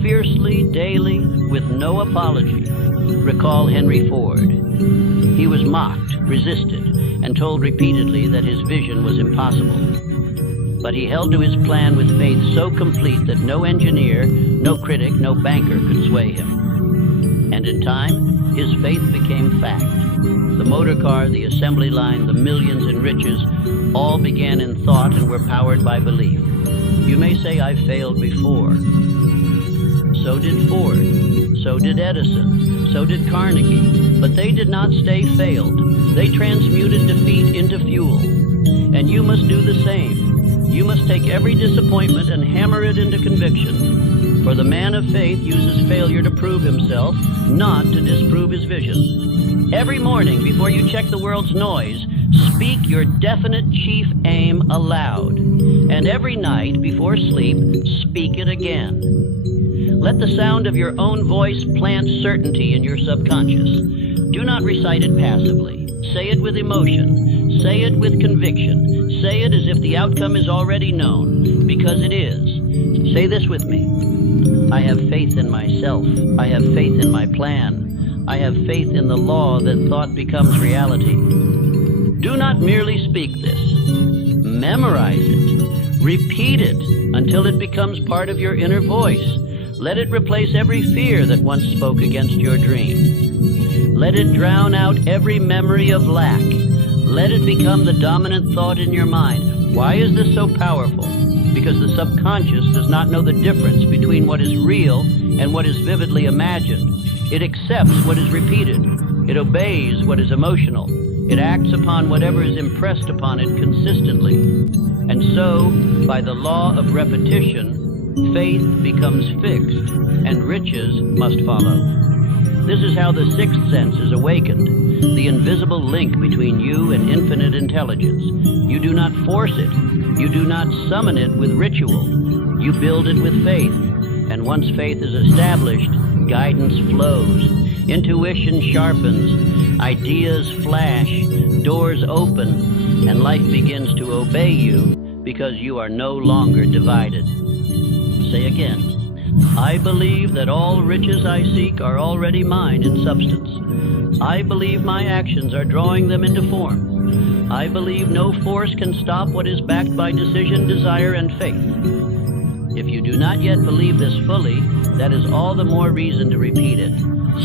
fiercely, daily, with no apology. Recall Henry Ford. He was mocked, resisted, and told repeatedly that his vision was impossible. But he held to his plan with faith so complete that no engineer, no critic, no banker could sway him. And in time, his faith became fact. The motor car, the assembly line, the millions in riches, all began in thought and were powered by belief. You may say, I've failed before. So did Ford. So did Edison. So did Carnegie. But they did not stay failed. They transmuted defeat into fuel. And you must do the same. You must take every disappointment and hammer it into conviction. For the man of faith uses failure to prove himself, not to disprove his vision. Every morning, before you check the world's noise, speak your definite chief aim aloud. And every night, before sleep, speak it again. Let the sound of your own voice plant certainty in your subconscious. Do not recite it passively. Say it with emotion. Say it with conviction. Say it as if the outcome is already known, because it is. Say this with me. I have faith in myself. I have faith in my plan. I have faith in the law that thought becomes reality. Do not merely speak this. Memorize it. Repeat it until it becomes part of your inner voice. Let it replace every fear that once spoke against your dream. Let it drown out every memory of lack. Let it become the dominant thought in your mind. Why is this so powerful? Because the subconscious does not know the difference between what is real and what is vividly imagined. It accepts what is repeated. It obeys what is emotional. It acts upon whatever is impressed upon it consistently. And so, by the law of repetition, faith becomes fixed, and riches must follow. This is how the sixth sense is awakened, the invisible link between you and infinite intelligence. You do not force it. You do not summon it with ritual. You build it with faith. And once faith is established, guidance flows. Intuition sharpens. Ideas flash. Doors open. And life begins to obey you because you are no longer divided. Say again. I believe that all riches I seek are already mine in substance. I believe my actions are drawing them into form. I believe no force can stop what is backed by decision, desire, and faith. If you do not yet believe this fully, that is all the more reason to repeat it.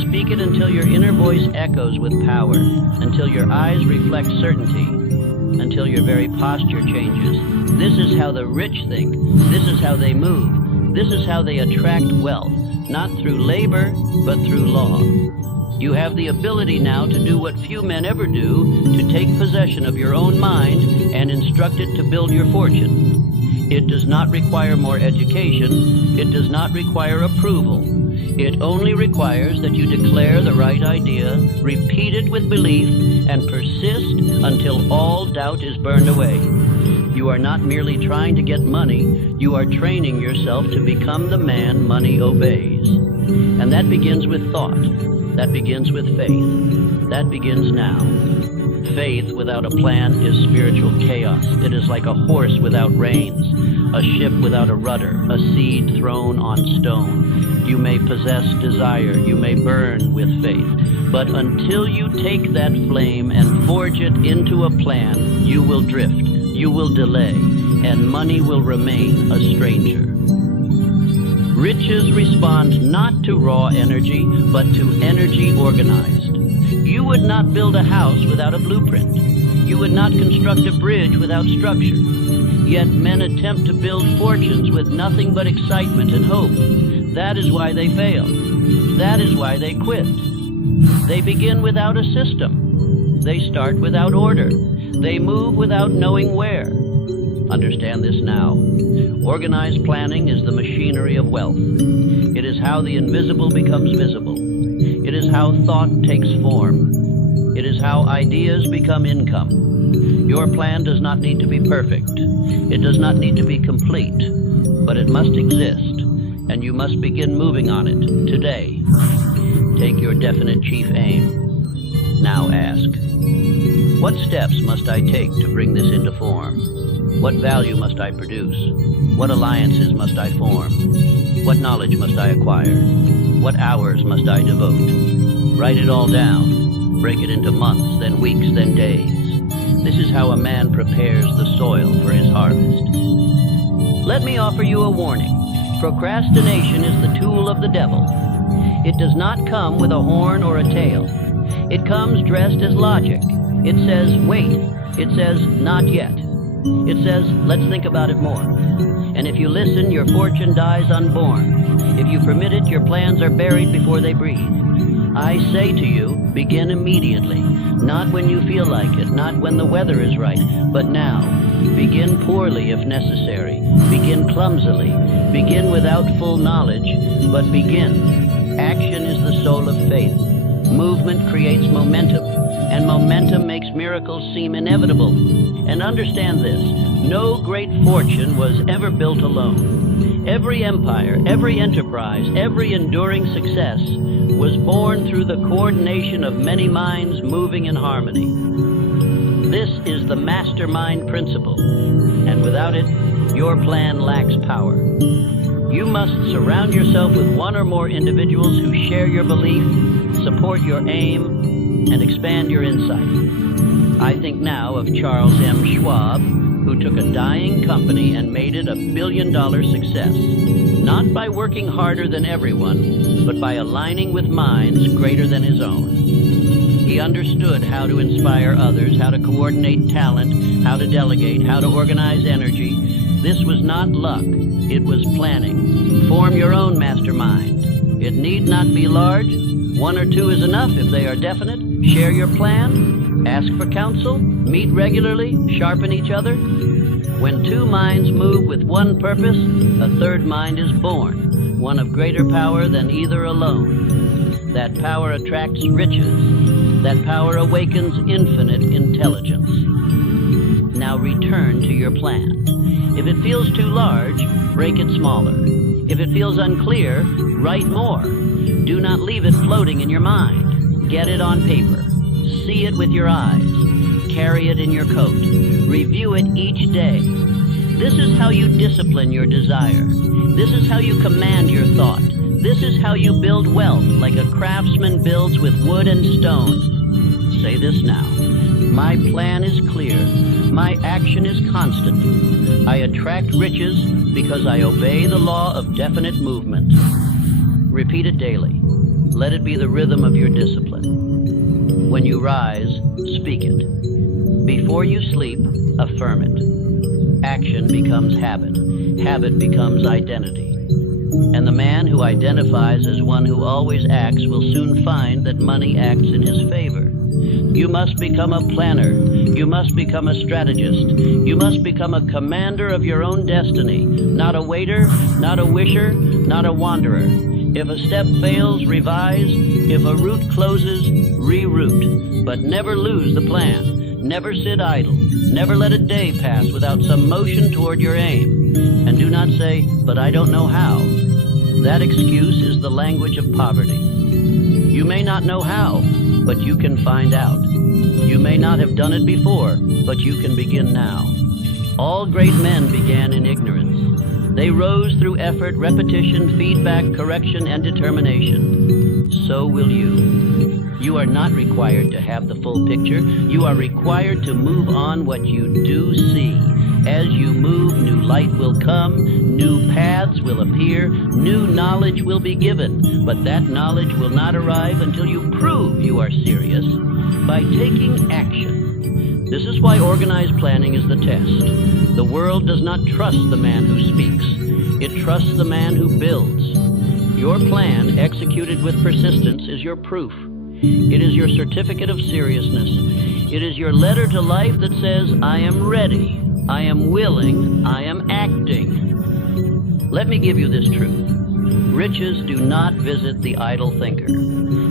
Speak it until your inner voice echoes with power, until your eyes reflect certainty, until your very posture changes. This is how the rich think. This is how they move. This is how they attract wealth, not through labor, but through law. You have the ability now to do what few men ever do, to take possession of your own mind and instruct it to build your fortune. It does not require more education. It does not require approval. It only requires that you declare the right idea, repeat it with belief, and persist until all doubt is burned away. You are not merely trying to get money, you are training yourself to become the man money obeys. And that begins with thought. That begins with faith. That begins now. Faith without a plan is spiritual chaos. It is like a horse without reins, a ship without a rudder, a seed thrown on stone. You may possess desire, you may burn with faith, but until you take that flame and forge it into a plan, you will drift, you will delay, and money will remain a stranger. Riches respond not to raw energy, but to energy organized. You would not build a house without a blueprint. You would not construct a bridge without structure. Yet men attempt to build fortunes with nothing but excitement and hope. That is why they fail. That is why they quit. They begin without a system. They start without order. They move without knowing where. Understand this now. Organized planning is the machinery of wealth. It is how the invisible becomes visible. It is how thought takes form. It is how ideas become income. Your plan does not need to be perfect. It does not need to be complete, but it must exist, and you must begin moving on it today. Take your definite chief aim. Now ask, what steps must I take to bring this into form? What value must I produce? What alliances must I form? What knowledge must I acquire? What hours must I devote? Write it all down. Break it into months, then weeks, then days. This is how a man prepares the soil for his harvest. Let me offer you a warning. Procrastination is the tool of the devil. It does not come with a horn or a tail. It comes dressed as logic. It says, wait. It says, not yet. It says, let's think about it more. And if you listen, your fortune dies unborn. If you permit it, your plans are buried before they breathe. I say to you, begin immediately, not when you feel like it, not when the weather is right, but now. Begin poorly if necessary. Begin clumsily. Begin without full knowledge, but begin. Action is the soul of faith. Movement creates momentum, and momentum makes miracles seem inevitable. And understand this, no great fortune was ever built alone. Every empire, every enterprise, every enduring success was born through the coordination of many minds moving in harmony. This is the mastermind principle, and without it, your plan lacks power. You must surround yourself with one or more individuals who share your belief, support your aim, and expand your insight. I think now of Charles M. Schwab, who took a dying company and made it a billion-dollar success, not by working harder than everyone, but by aligning with minds greater than his own. He understood how to inspire others, how to coordinate talent, how to delegate, how to organize energy. This was not luck, it was planning. Form your own mastermind. It need not be large. One or two is enough if they are definite. Share your plan, ask for counsel, meet regularly, sharpen each other. When two minds move with one purpose, a third mind is born, one of greater power than either alone. That power attracts riches. That power awakens infinite intelligence. Now return to your plan. If it feels too large, break it smaller. If it feels unclear, write more. Do not leave it floating in your mind. Get it on paper. See it with your eyes. Carry it in your coat. Review it each day. This is how you discipline your desire. This is how you command your thought. This is how you build wealth like a craftsman builds with wood and stone. Say this now. My plan is clear. My action is constant. I attract riches because I obey the law of definite movement. Repeat it daily. Let it be the rhythm of your discipline. When you rise, speak it. Before you sleep, affirm it. Action becomes habit. Habit becomes identity. And the man who identifies as one who always acts will soon find that money acts in his favor. You must become a planner. You must become a strategist. You must become a commander of your own destiny. Not a waiter, not a wisher, not a wanderer. If a step fails, revise. If a route closes, reroute. But never lose the plan. Never sit idle. Never let a day pass without some motion toward your aim. And do not say, but I don't know how. That excuse is the language of poverty. You may not know how, but you can find out. You may not have done it before, but you can begin now. All great men began in ignorance. They rose through effort, repetition, feedback, correction, and determination. So will you. You are not required to have the full picture. You are required to move on what you do see. As you move, new light will come, new paths will appear, new knowledge will be given. But that knowledge will not arrive until you prove you are serious by taking action. This is why organized planning is the test. The world does not trust the man who speaks. It trusts the man who builds. Your plan, executed with persistence, is your proof. It is your certificate of seriousness. It is your letter to life that says, I am ready. I am willing, I am acting. Let me give you this truth. Riches do not visit the idle thinker.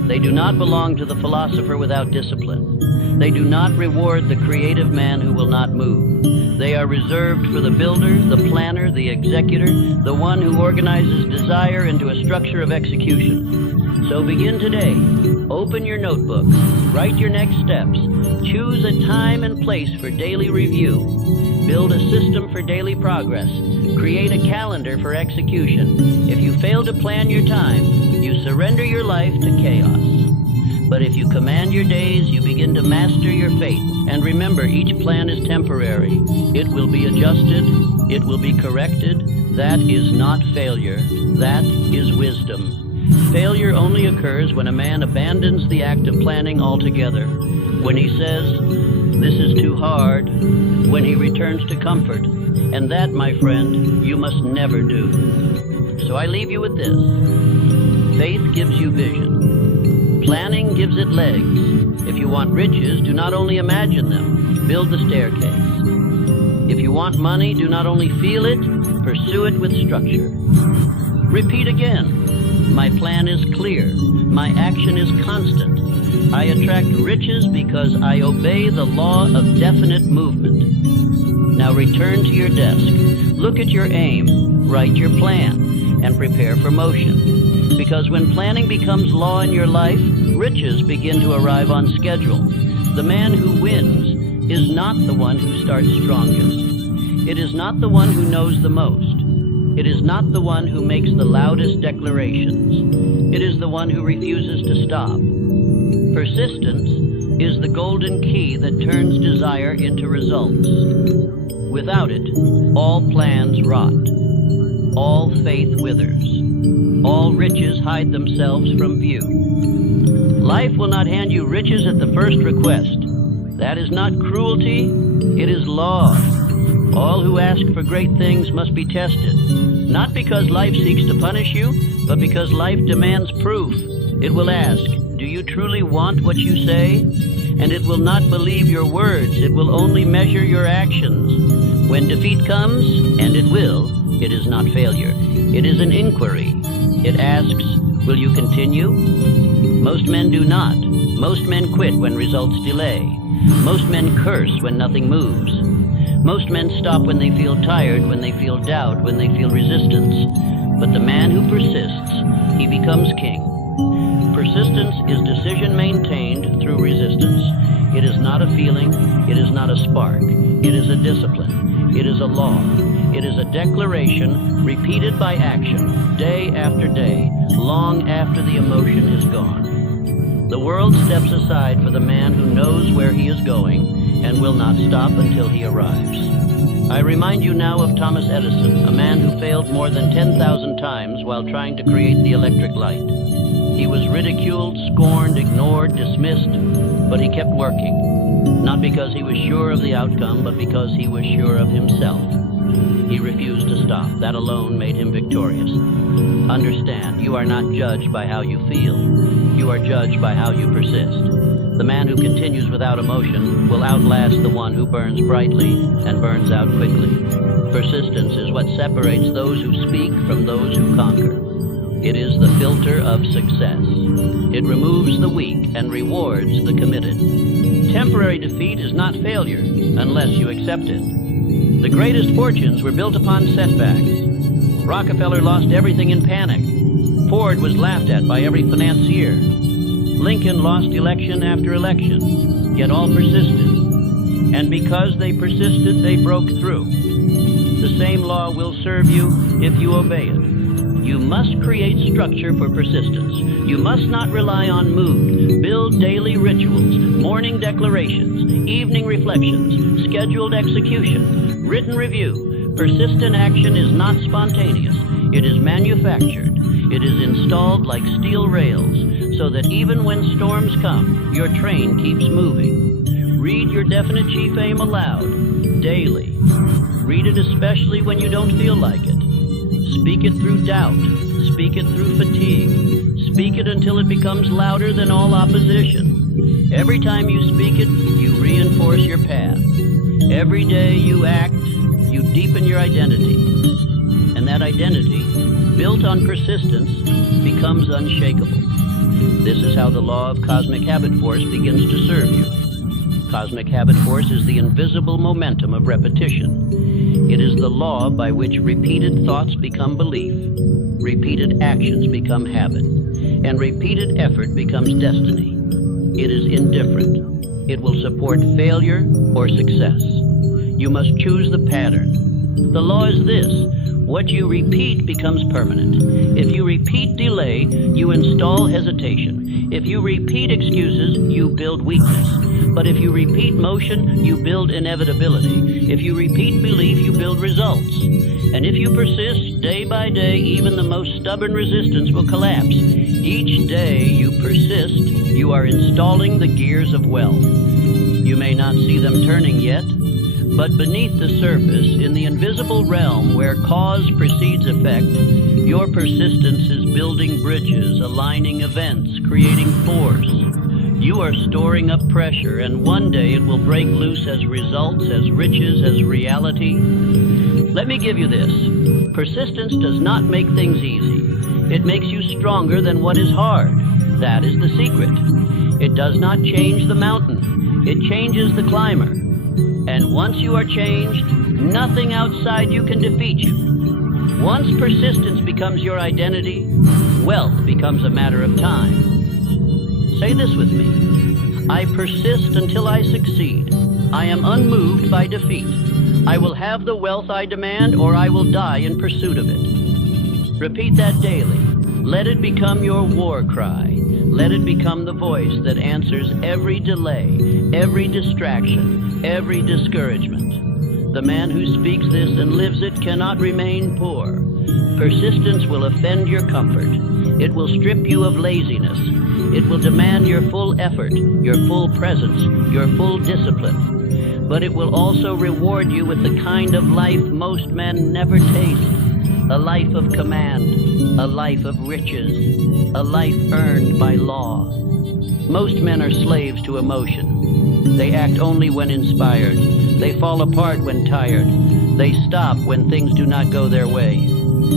They do not belong to the philosopher without discipline. They do not reward the creative man who will not move. They are reserved for the builder, the planner, the executor, the one who organizes desire into a structure of execution. So begin today. Open your notebook. Write your next steps. Choose a time and place for daily review. Build a system for daily progress. Create a calendar for execution. If you fail to plan your time, you surrender your life to chaos. But if you command your days, you begin to master your fate. And remember, each plan is temporary. It will be adjusted. It will be corrected. That is not failure. That is wisdom. Failure only occurs when a man abandons the act of planning altogether. When he says, this is too hard. When he returns to comfort. And that, my friend, you must never do. So I leave you with this. Faith gives you vision. Planning gives it legs. If you want riches, do not only imagine them, build the staircase. If you want money, do not only feel it, pursue it with structure. Repeat again. My plan is clear. My action is constant. I attract riches because I obey the law of definite movement. Now return to your desk. Look at your aim, write your plan, and prepare for motion. Because when planning becomes law in your life, riches begin to arrive on schedule. The man who wins is not the one who starts strongest. It is not the one who knows the most. It is not the one who makes the loudest declarations. It is the one who refuses to stop. Persistence is the golden key that turns desire into results. Without it, all plans rot. All faith withers. All riches hide themselves from view. Life will not hand you riches at the first request. That is not cruelty, it is law. All who ask for great things must be tested, not because life seeks to punish you, but because life demands proof. It will ask, do you truly want what you say? And it will not believe your words, it will only measure your actions. When defeat comes, and it will, it is not failure. It is an inquiry. It asks, will you continue? Most men do not. Most men quit when results delay. Most men curse when nothing moves. Most men stop when they feel tired, when they feel doubt, when they feel resistance. But the man who persists, he becomes king. Persistence is decision maintained through resistance. It is not a feeling, it is not a spark. It is a discipline. It is a law. It is a declaration repeated by action, day after day, long after the emotion is gone. The world steps aside for the man who knows where he is going and will not stop until he arrives. I remind you now of Thomas Edison, a man who failed more than 10,000 times while trying to create the electric light. He was ridiculed, scorned, ignored, dismissed, but he kept working. Not because he was sure of the outcome, but because he was sure of himself. He refused to stop. That alone made him victorious. Understand, you are not judged by how you feel. You are judged by how you persist. The man who continues without emotion will outlast the one who burns brightly and burns out quickly. Persistence is what separates those who speak from those who conquer. It is the filter of success. It removes the weak and rewards the committed. Temporary defeat is not failure unless you accept it. The greatest fortunes were built upon setbacks. Rockefeller lost everything in panic. Ford was laughed at by every financier. Lincoln lost election after election, yet all persisted. And because they persisted, they broke through. The same law will serve you if you obey it. You must create structure for persistence. You must not rely on mood. Build daily rituals, morning declarations, evening reflections, scheduled execution, written review. Persistent action is not spontaneous. It is manufactured. It is installed like steel rails, so that even when storms come, your train keeps moving. Read your definite chief aim aloud, daily. Read it especially when you don't feel like it. Speak it through doubt. Speak it through fatigue. Speak it until it becomes louder than all opposition. Every time you speak it, you reinforce your path. Every day you act, you deepen your identity. And that identity, built on persistence, becomes unshakable. This is how the law of cosmic habit force begins to serve you. Cosmic habit force is the invisible momentum of repetition. It is the law by which repeated thoughts become belief, repeated actions become habit, and repeated effort becomes destiny. It is indifferent. It will support failure or success. You must choose the pattern. The law is this: what you repeat becomes permanent. If you repeat delay, you install hesitation. If you repeat excuses, you build weakness. But if you repeat motion, you build inevitability. If you repeat belief, you build results. And if you persist day by day, even the most stubborn resistance will collapse. Each day you persist, you are installing the gears of wealth. You may not see them turning yet, But beneath the surface, in the invisible realm where cause precedes effect, your persistence is building bridges, aligning events, creating force. You are storing up pressure, and one day it will break loose as results, as riches, as reality. Let me give you this. Persistence does not make things easy. It makes you stronger than what is hard. That is the secret. It does not change the mountain. It changes the climber. And once you are changed, nothing outside you can defeat you. Once persistence becomes your identity, wealth becomes a matter of time. Say this with me. I persist until I succeed. I am unmoved by defeat. I will have the wealth I demand, or I will die in pursuit of it. Repeat that daily. Let it become your war cry. Let it become the voice that answers every delay, every distraction, every discouragement. The man who speaks this and lives it cannot remain poor. Persistence will offend your comfort. It will strip you of laziness. It will demand your full effort, your full presence, your full discipline. But it will also reward you with the kind of life most men never taste. A life of command, a life of riches, a life earned by law. Most men are slaves to emotion. They act only when inspired. They fall apart when tired. They stop when things do not go their way.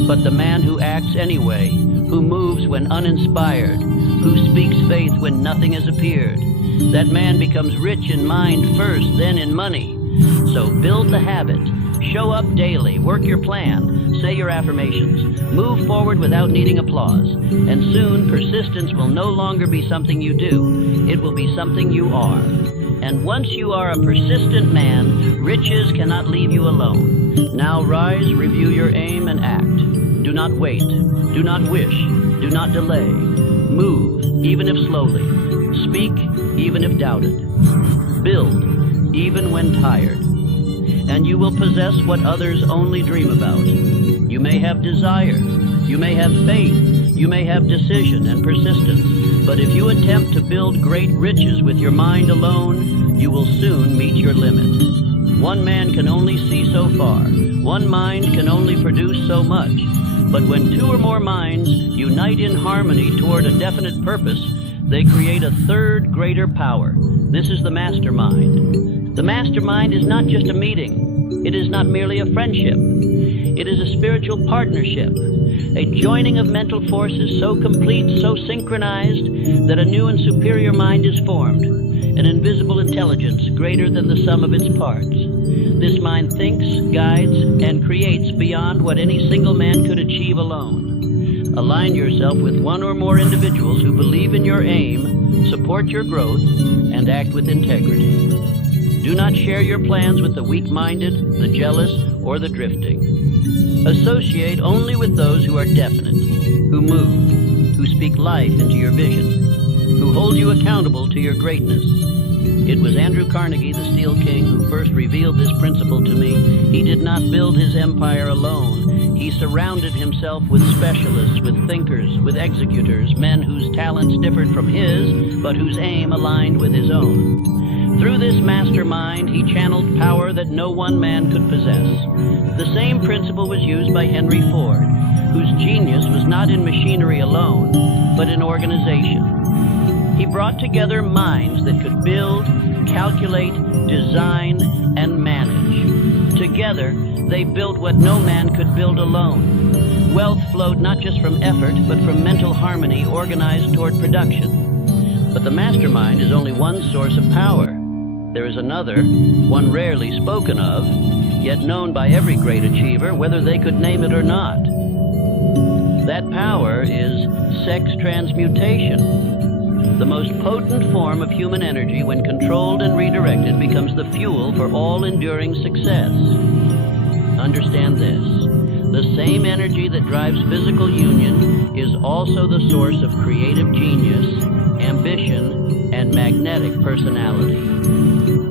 But the man who acts anyway, who moves when uninspired, who speaks faith when nothing has appeared, that man becomes rich in mind first, then in money. So build the habit. Show up daily, work your plan, say your affirmations, move forward without needing applause, and soon persistence will no longer be something you do, it will be something you are. And once you are a persistent man, riches cannot leave you alone. Now rise, review your aim, and act. Do not wait, do not wish, do not delay. Move, even if slowly. Speak, even if doubted. Build, even when tired. And you will possess what others only dream about. You may have desire, you may have faith, you may have decision and persistence, but if you attempt to build great riches with your mind alone, you will soon meet your limit. One man can only see so far, one mind can only produce so much, but when two or more minds unite in harmony toward a definite purpose, they create a third greater power. This is the mastermind. The mastermind is not just a meeting. It is not merely a friendship. It is a spiritual partnership, a joining of mental forces so complete, so synchronized, that a new and superior mind is formed, an invisible intelligence greater than the sum of its parts. This mind thinks, guides, and creates beyond what any single man could achieve alone. Align yourself with one or more individuals who believe in your aim, support your growth, and act with integrity. Do not share your plans with the weak-minded, the jealous, or the drifting. Associate only with those who are definite, who move, who speak life into your vision, who hold you accountable to your greatness. It was Andrew Carnegie, the Steel King, who first revealed this principle to me. He did not build his empire alone. He surrounded himself with specialists, with thinkers, with executors, men whose talents differed from his, but whose aim aligned with his own. Through this mastermind, he channeled power that no one man could possess. The same principle was used by Henry Ford, whose genius was not in machinery alone, but in organization. He brought together minds that could build, calculate, design, and manage. Together, they built what no man could build alone. Wealth flowed not just from effort, but from mental harmony organized toward production. But the mastermind is only one source of power. There is another, one rarely spoken of, yet known by every great achiever, whether they could name it or not. That power is sex transmutation. The most potent form of human energy, when controlled and redirected, becomes the fuel for all enduring success. Understand this. The same energy that drives physical union is also the source of creative genius, ambition, and magnetic personality.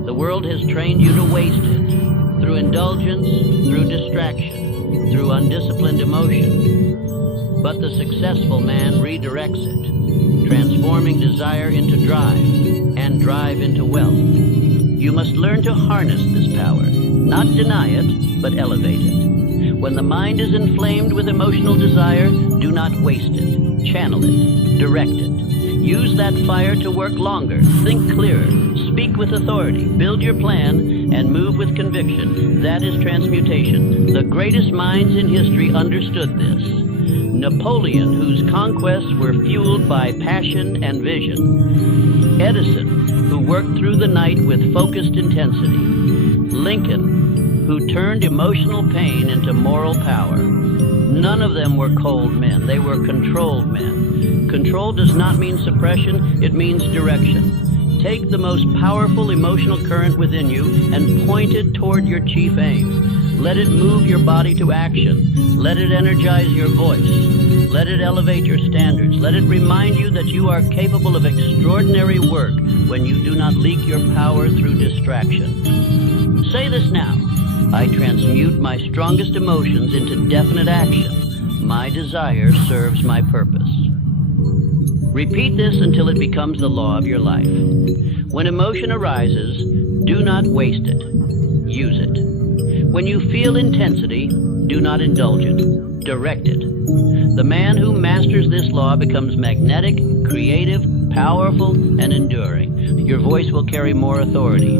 The world has trained you to waste it, through indulgence, through distraction, through undisciplined emotion. But the successful man redirects it, transforming desire into drive, and drive into wealth. You must learn to harness this power, Not deny it, but elevate it. When the mind is inflamed with emotional desire, do not waste it. Channel it. Direct it. Use that fire to work longer. Think clearer. Speak with authority. Build your plan and move with conviction. That is transmutation. The greatest minds in history understood this. Napoleon, whose conquests were fueled by passion and vision. Edison, who worked through the night with focused intensity. Lincoln, who turned emotional pain into moral power. None of them were cold men. They were controlled men. Control does not mean suppression. It means direction. Take the most powerful emotional current within you and point it toward your chief aim. Let it move your body to action. Let it energize your voice. Let it elevate your standards. Let it remind you that you are capable of extraordinary work when you do not leak your power through distraction. Say this now. I transmute my strongest emotions into definite action. My desire serves my purpose. Repeat this until it becomes the law of your life. When emotion arises, do not waste it. Use it. When you feel intensity, do not indulge it. Direct it. The man who masters this law becomes magnetic, creative, powerful, and enduring. Your voice will carry more authority.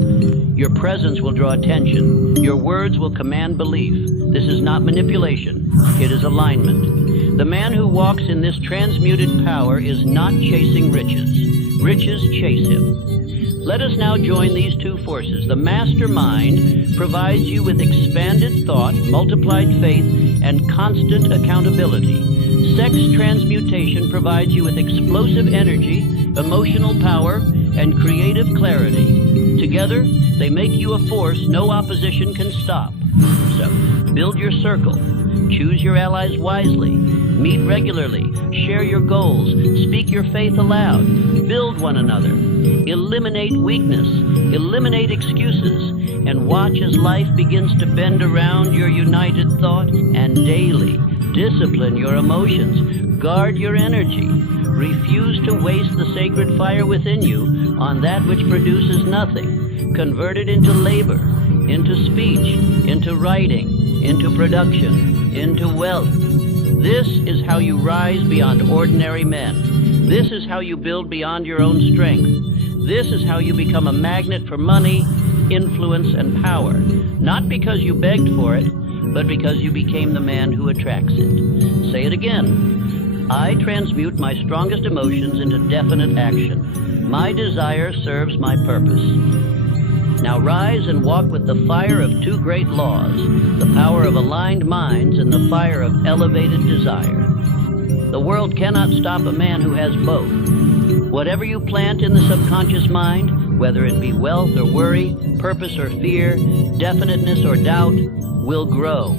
Your presence will draw attention. Your words will command belief. This is not manipulation. It is alignment. The man who walks in this transmuted power is not chasing riches. Riches chase him. Let us now join these two forces. The mastermind provides you with expanded thought, multiplied faith, and constant accountability. Sex transmutation provides you with explosive energy, emotional power, and creative clarity. Together, they make you a force no opposition can stop. So, build your circle. Choose your allies wisely. Meet regularly. Share your goals. Speak your faith aloud. Build one another. Eliminate weakness. Eliminate excuses. And watch as life begins to bend around your united thought. And daily, discipline your emotions. Guard your energy. Refuse to waste the sacred fire within you on that which produces nothing. Convert it into labor, into speech, into writing, into production, into wealth. This is how you rise beyond ordinary men. This is how you build beyond your own strength. This is how you become a magnet for money, influence, and power. Not because you begged for it, but because you became the man who attracts it. Say it again. I transmute my strongest emotions into definite action. My desire serves my purpose. Now rise and walk with the fire of two great laws, the power of aligned minds and the fire of elevated desire. The world cannot stop a man who has both. Whatever you plant in the subconscious mind, whether it be wealth or worry, purpose or fear, definiteness or doubt, will grow.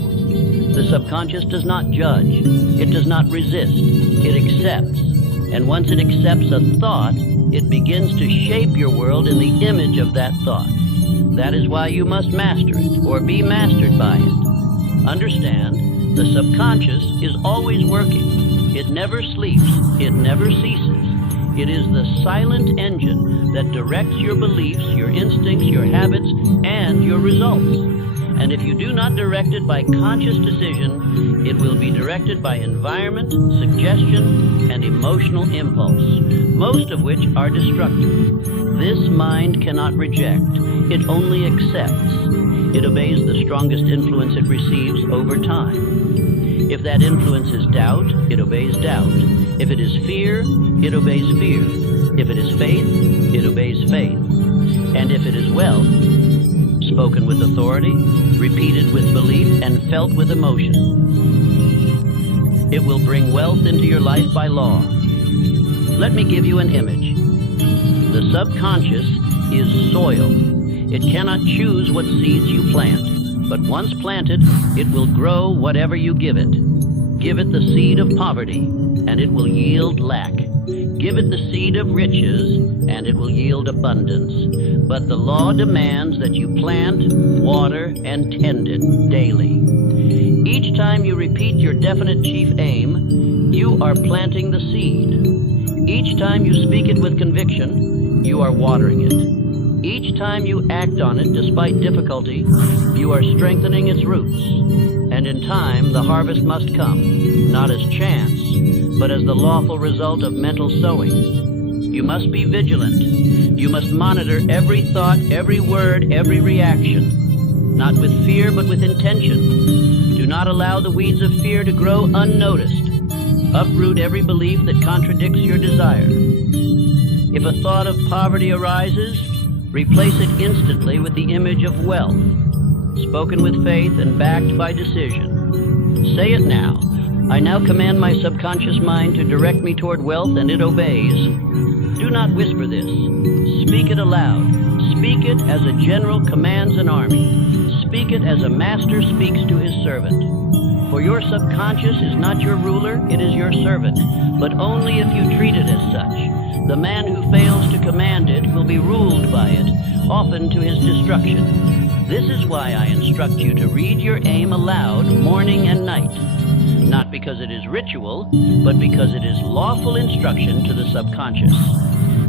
The subconscious does not judge. It does not resist. It accepts. And once it accepts a thought, it begins to shape your world in the image of that thought. That is why you must master it, or be mastered by it. Understand, the subconscious is always working. It never sleeps. It never ceases. It is the silent engine that directs your beliefs, your instincts, your habits, and your results. And if you do not direct it by conscious decision, it will be directed by environment, suggestion, and emotional impulse, most of which are destructive. This mind cannot reject. It only accepts. It obeys the strongest influence it receives over time. If that influence is doubt, it obeys doubt. If it is fear, it obeys fear. If it is faith, it obeys faith. And if it is wealth, spoken with authority, repeated with belief, and felt with emotion, it will bring wealth into your life by law. Let me give you an image. The subconscious is soil. It cannot choose what seeds you plant, but once planted, it will grow whatever you give it. Give it the seed of poverty, and it will yield lack. Give it the seed of riches, and it will yield abundance. But the law demands that you plant, water, and tend it daily. Each time you repeat your definite chief aim, you are planting the seed. Each time you speak it with conviction, you are watering it. Each time you act on it despite difficulty, you are strengthening its roots. And in time, the harvest must come, not as chance, but as the lawful result of mental sowing. You must be vigilant. You must monitor every thought, every word, every reaction, not with fear, but with intention. Do not allow the weeds of fear to grow unnoticed. Uproot every belief that contradicts your desire. If a thought of poverty arises, replace it instantly with the image of wealth, spoken with faith and backed by decision. Say it now. I now command my subconscious mind to direct me toward wealth, and it obeys. Do not whisper this. Speak it aloud. Speak it as a general commands an army. Speak it as a master speaks to his servant. For your subconscious is not your ruler, it is your servant, but only if you treat it as such. The man who fails to command it will be ruled by it, often to his destruction. This is why I instruct you to read your aim aloud morning and night. Not because it is ritual, but because it is lawful instruction to the subconscious.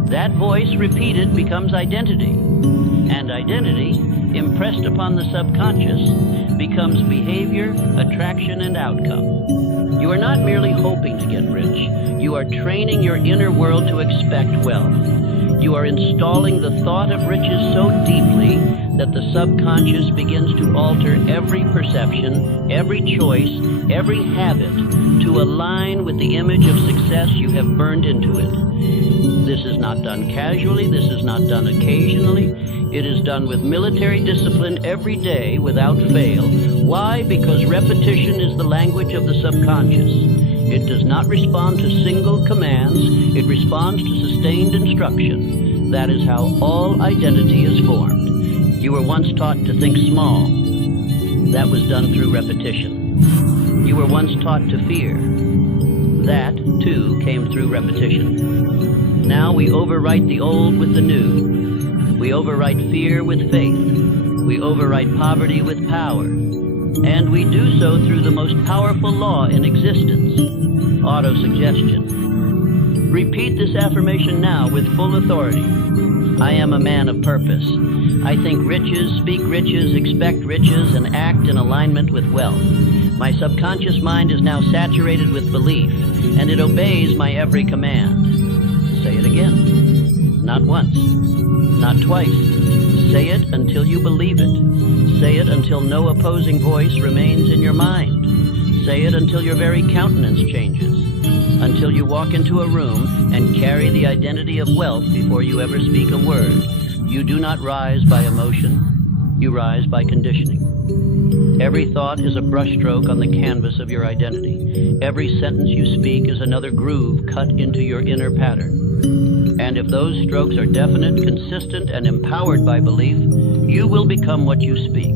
That voice repeated becomes identity, and identity, impressed upon the subconscious, becomes behavior, attraction, and outcome. You are not merely hoping to get rich. You are training your inner world to expect wealth. You are installing the thought of riches so deeply that the subconscious begins to alter every perception, every choice, every habit to align with the image of success you have burned into it. This is not done casually. This is not done occasionally. It is done with military discipline every day without fail. Why? Because repetition is the language of the subconscious. It does not respond to single commands. It responds to sustained instruction. That is how all identity is formed. You were once taught to think small. That was done through repetition. You were once taught to fear. That, too, came through repetition. Now we overwrite the old with the new. We overwrite fear with faith. We overwrite poverty with power. And we do so through the most powerful law in existence, autosuggestion. Repeat this affirmation now with full authority. I am a man of purpose. I think riches, speak riches, expect riches, and act in alignment with wealth. My subconscious mind is now saturated with belief, and it obeys my every command. Say it again. Not once. Not twice. Say it until you believe it. Say it until no opposing voice remains in your mind. Say it until your very countenance changes. Until you walk into a room and carry the identity of wealth before you ever speak a word. You do not rise by emotion. You rise by conditioning. Every thought is a brushstroke on the canvas of your identity. Every sentence you speak is another groove cut into your inner pattern. And if those strokes are definite, consistent, and empowered by belief, you will become what you speak.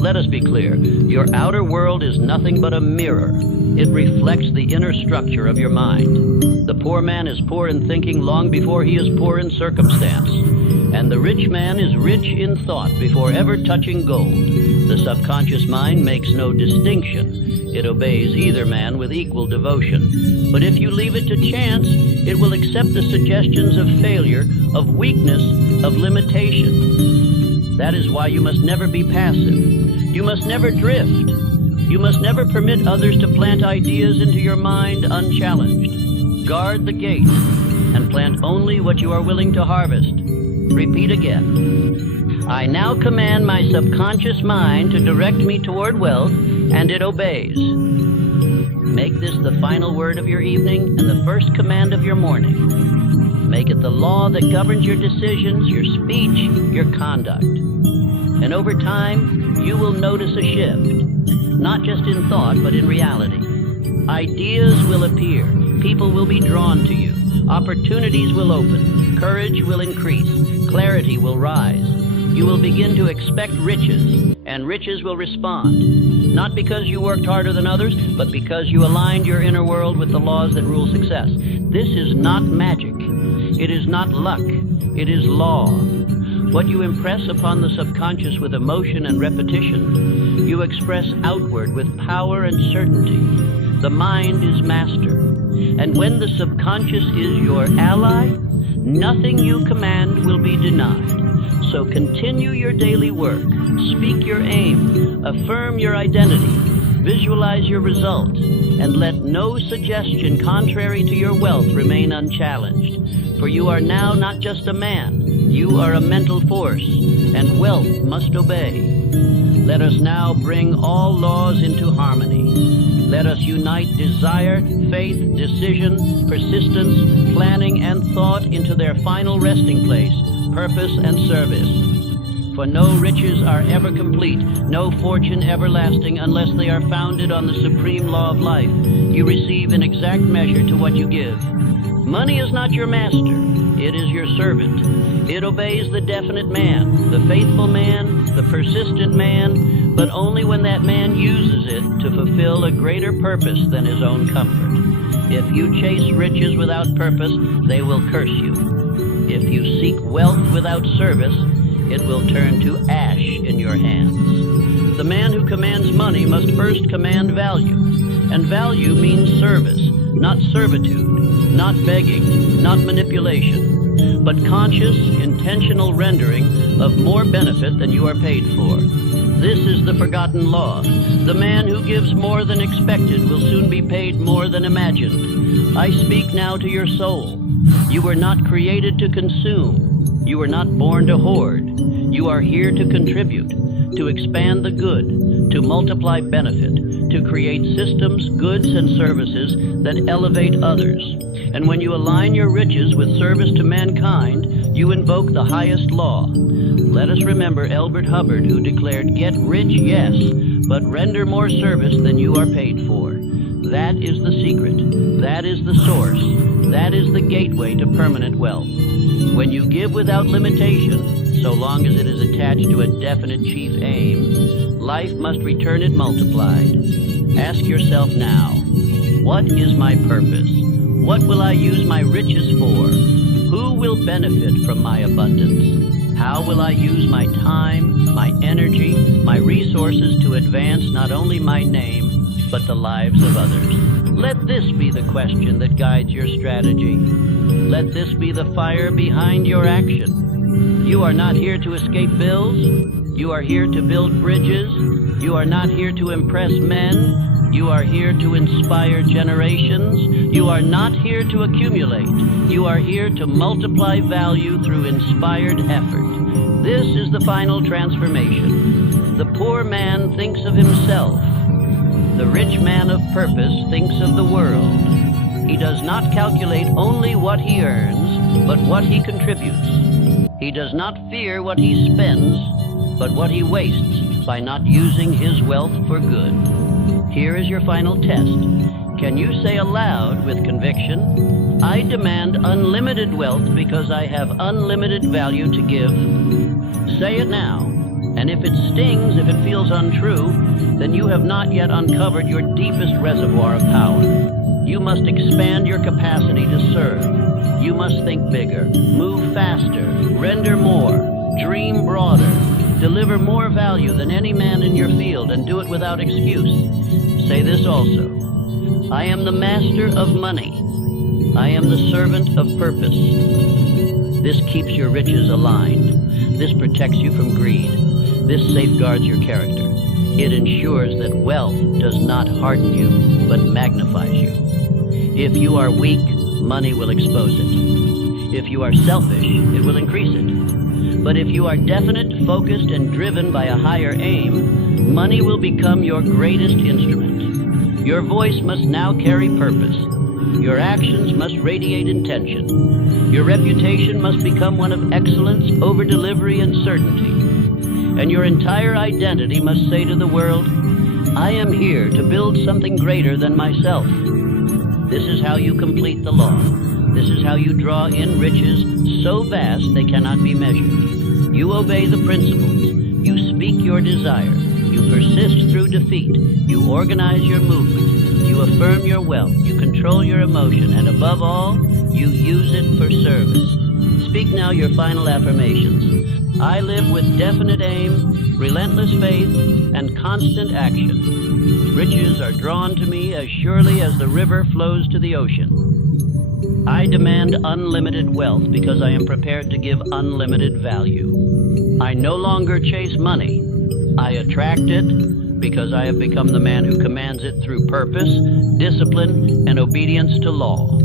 Let us be clear. Your outer world is nothing but a mirror. It reflects the inner structure of your mind. The poor man is poor in thinking long before he is poor in circumstance. And the rich man is rich in thought before ever touching gold. The subconscious mind makes no distinction. It obeys either man with equal devotion. But if you leave it to chance, it will accept the suggestions of failure, of weakness, of limitation. That is why you must never be passive. You must never drift. You must never permit others to plant ideas into your mind unchallenged. Guard the gate and plant only what you are willing to harvest. Repeat again. I now command my subconscious mind to direct me toward wealth, and it obeys. Make this the final word of your evening and the first command of your morning. Make it the law that governs your decisions, your speech, your conduct. And over time, you will notice a shift, not just in thought, but in reality. Ideas will appear. People will be drawn to you. Opportunities will open. Courage will increase. Clarity will rise. You will begin to expect riches, and riches will respond. Not because you worked harder than others, but because you aligned your inner world with the laws that rule success. This is not magic. It is not luck. It is law. What you impress upon the subconscious with emotion and repetition, you express outward with power and certainty. The mind is master. And when the subconscious is your ally, Nothing you command will be denied. So continue your daily work, speak your aim, affirm your identity, visualize your result, and let no suggestion contrary to your wealth remain unchallenged. For you are now not just a man, you are a mental force, and wealth must obey. Let us now bring all laws into harmony. Let us unite desire, faith, decision, persistence, planning, and thought into their final resting place, purpose and service. For no riches are ever complete, no fortune everlasting, unless they are founded on the supreme law of life. You receive in exact measure to what you give. Money is not your master, it is your servant. It obeys the definite man, the faithful man, the persistent man, but only when that man uses it to fulfill a greater purpose than his own comfort. If you chase riches without purpose, they will curse you. If you seek wealth without service, it will turn to ash in your hands. The man who commands money must first command value, and value means service, not servitude, not begging, not manipulation, but conscious, intentional rendering of more benefit than you are paid for. This is the forgotten law. The man who gives more than expected will soon be paid more than imagined. I speak now to your soul. You were not created to consume. You were not born to hoard. You are here to contribute, to expand the good, to multiply benefit, to create systems, goods, and services that elevate others. And when you align your riches with service to mankind, you invoke the highest law. Let us remember Elbert Hubbard, who declared, "Get rich, yes, but render more service than you are paid for." That is the secret. That is the source. That is the gateway to permanent wealth. When you give without limitation, so long as it is attached to a definite chief aim, life must return it multiplied. Ask yourself now, what is my purpose? What will I use my riches for? Who will benefit from my abundance? How will I use my time, my energy, my resources to advance not only my name, but the lives of others? Let this be the question that guides your strategy. Let this be the fire behind your action. You are not here to escape bills. You are here to build bridges. You are not here to impress men. You are here to inspire generations. You are not here to accumulate. You are here to multiply value through inspired effort. This is the final transformation. The poor man thinks of himself. The rich man of purpose thinks of the world. He does not calculate only what he earns, but what he contributes. He does not fear what he spends, but what he wastes by not using his wealth for good. Here is your final test. Can you say aloud with conviction, "I demand unlimited wealth because I have unlimited value to give"? Say it now. And if it stings, if it feels untrue, then you have not yet uncovered your deepest reservoir of power. You must expand your capacity to serve. You must think bigger, move faster, render more, dream broader, deliver more value than any man in your field, and do it without excuse. Say this also: I am the master of money. I am the servant of purpose. This keeps your riches aligned. This protects you from greed. This safeguards your character. It ensures that wealth does not harden you, but magnifies you. If you are weak, money will expose it. If you are selfish, it will increase it. But if you are definite, focused, and driven by a higher aim, money will become your greatest instrument. Your voice must now carry purpose. Your actions must radiate intention. Your reputation must become one of excellence, over-delivery, and certainty. And your entire identity must say to the world, "I am here to build something greater than myself." This is how you complete the law. This is how you draw in riches so vast they cannot be measured. You obey the principles. You speak your desire. You persist through defeat. You organize your movement. You affirm your wealth. You control your emotion. And above all, you use it for service. Speak now your final affirmations. I live with definite aim, relentless faith, and constant action. Riches are drawn to me as surely as the river flows to the ocean. I demand unlimited wealth because I am prepared to give unlimited value. I no longer chase money. I attract it because I have become the man who commands it through purpose, discipline, and obedience to law.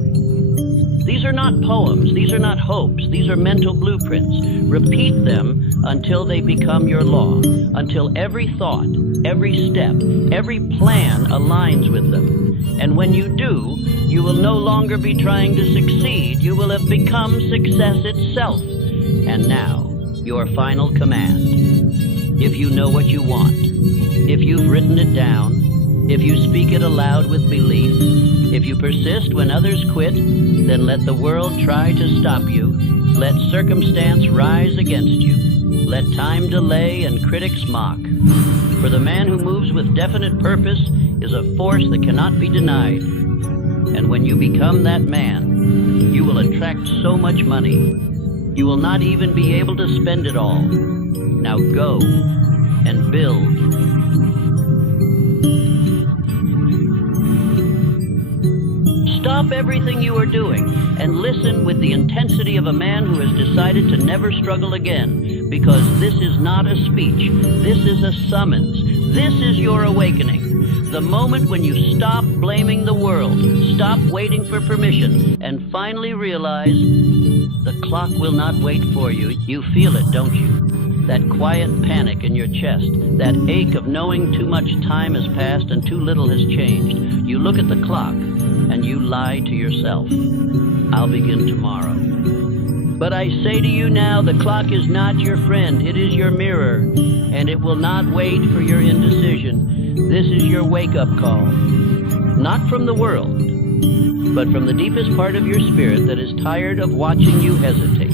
These are not poems, these are not hopes, these are mental blueprints. Repeat them until they become your law, until every thought, every step, every plan aligns with them. And when you do, you will no longer be trying to succeed, you will have become success itself. And now, your final command. If you know what you want, if you've written it down, if you speak it aloud with belief, if you persist when others quit, then let the world try to stop you. Let circumstance rise against you. Let time delay and critics mock. For the man who moves with definite purpose is a force that cannot be denied. And when you become that man, you will attract so much money. You will not even be able to spend it all. Now go and build. Stop everything you are doing and listen with the intensity of a man who has decided to never struggle again, because this is not a speech, this is a summons, this is your awakening. The moment when you stop blaming the world, stop waiting for permission, and finally realize the clock will not wait for you. You feel it, don't you? That quiet panic in your chest, that ache of knowing too much time has passed and too little has changed. You look at the clock and you lie to yourself. I'll begin tomorrow. But I say to you now, the clock is not your friend, it is your mirror, and it will not wait for your indecision. This is your wake-up call. Not from the world, but from the deepest part of your spirit that is tired of watching you hesitate.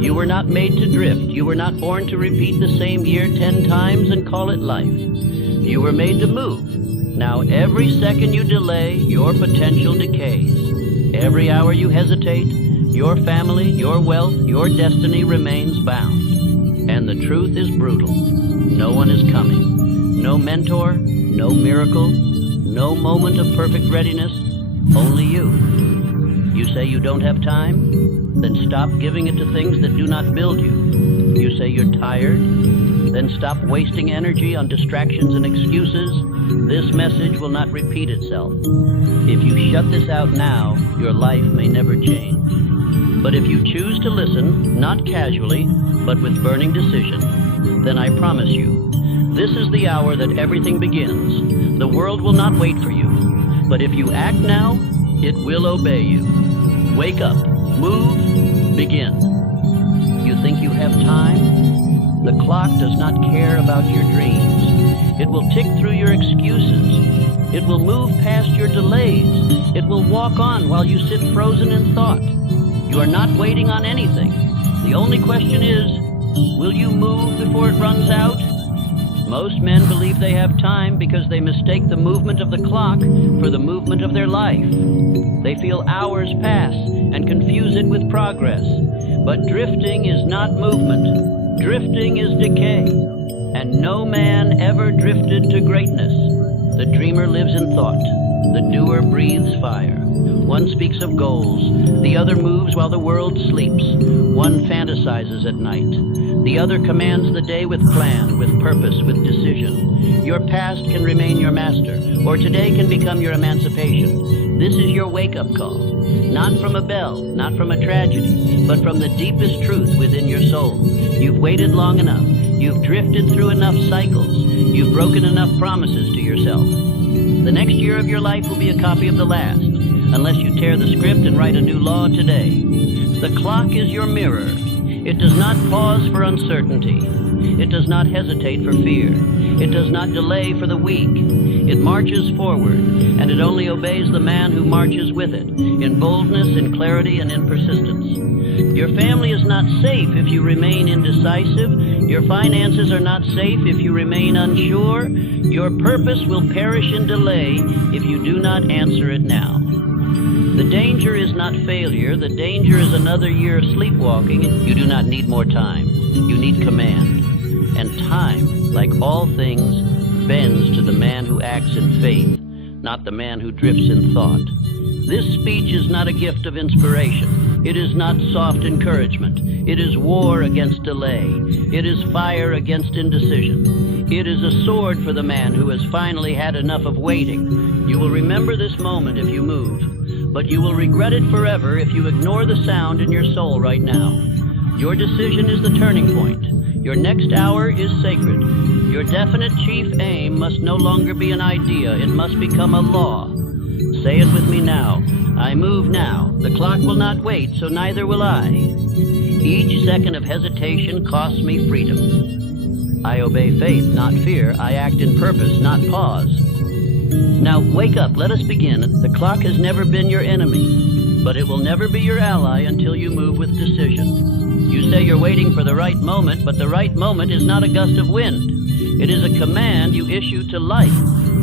You were not made to drift. You were not born to repeat the same year 10 times and call it life. You were made to move. Now every second you delay, your potential decays. Every hour you hesitate, your family, your wealth, your destiny remains bound. And the truth is brutal. No one is coming. No mentor, no miracle, no moment of perfect readiness, only you. You say you don't have time? Then stop giving it to things that do not build you. You say you're tired? Then stop wasting energy on distractions and excuses. This message will not repeat itself. If you shut this out now, your life may never change. But if you choose to listen, not casually, but with burning decision, then I promise you, this is the hour that everything begins. The world will not wait for you. But if you act now, it will obey you. Wake up. Move, begin. You think you have time? The clock does not care about your dreams. It will tick through your excuses. It will move past your delays. It will walk on while you sit frozen in thought. You are not waiting on anything. The only question is, will you move before it runs out? Most men believe they have time because they mistake the movement of the clock for the movement of their life. They feel hours pass and confuse it with progress. But drifting is not movement. Drifting is decay. And no man ever drifted to greatness. The dreamer lives in thought. The doer breathes fire. One speaks of goals. The other moves while the world sleeps. One fantasizes at night. The other commands the day with plan, with purpose, with decision. Your past can remain your master, or today can become your emancipation. This is your wake-up call. Not from a bell, not from a tragedy, but from the deepest truth within your soul. You've waited long enough. You've drifted through enough cycles. You've broken enough promises to yourself. The next year of your life will be a copy of the last, unless you tear the script and write a new law today. The clock is your mirror. It does not pause for uncertainty. It does not hesitate for fear. It does not delay for the weak. It marches forward, and it only obeys the man who marches with it, in boldness, in clarity, and in persistence. Your family is not safe if you remain indecisive. Your finances are not safe if you remain unsure. Your purpose will perish in delay if you do not answer it now. The danger is not failure. The danger is another year of sleepwalking. You do not need more time. You need command. And time, like all things, bends to the man who acts in faith, not the man who drifts in thought. This speech is not a gift of inspiration. It is not soft encouragement. It is war against delay. It is fire against indecision. It is a sword for the man who has finally had enough of waiting. You will remember this moment if you move, but you will regret it forever if you ignore the sound in your soul right now. Your decision is the turning point. Your next hour is sacred. Your definite chief aim must no longer be an idea. It must become a law. Say it with me now. I move now. The clock will not wait, so neither will I. Each second of hesitation costs me freedom. I obey faith, not fear. I act in purpose, not pause. Now wake up. Let us begin. The clock has never been your enemy, but it will never be your ally until you move with decision. You say you're waiting for the right moment, but the right moment is not a gust of wind. It is a command you issue to life.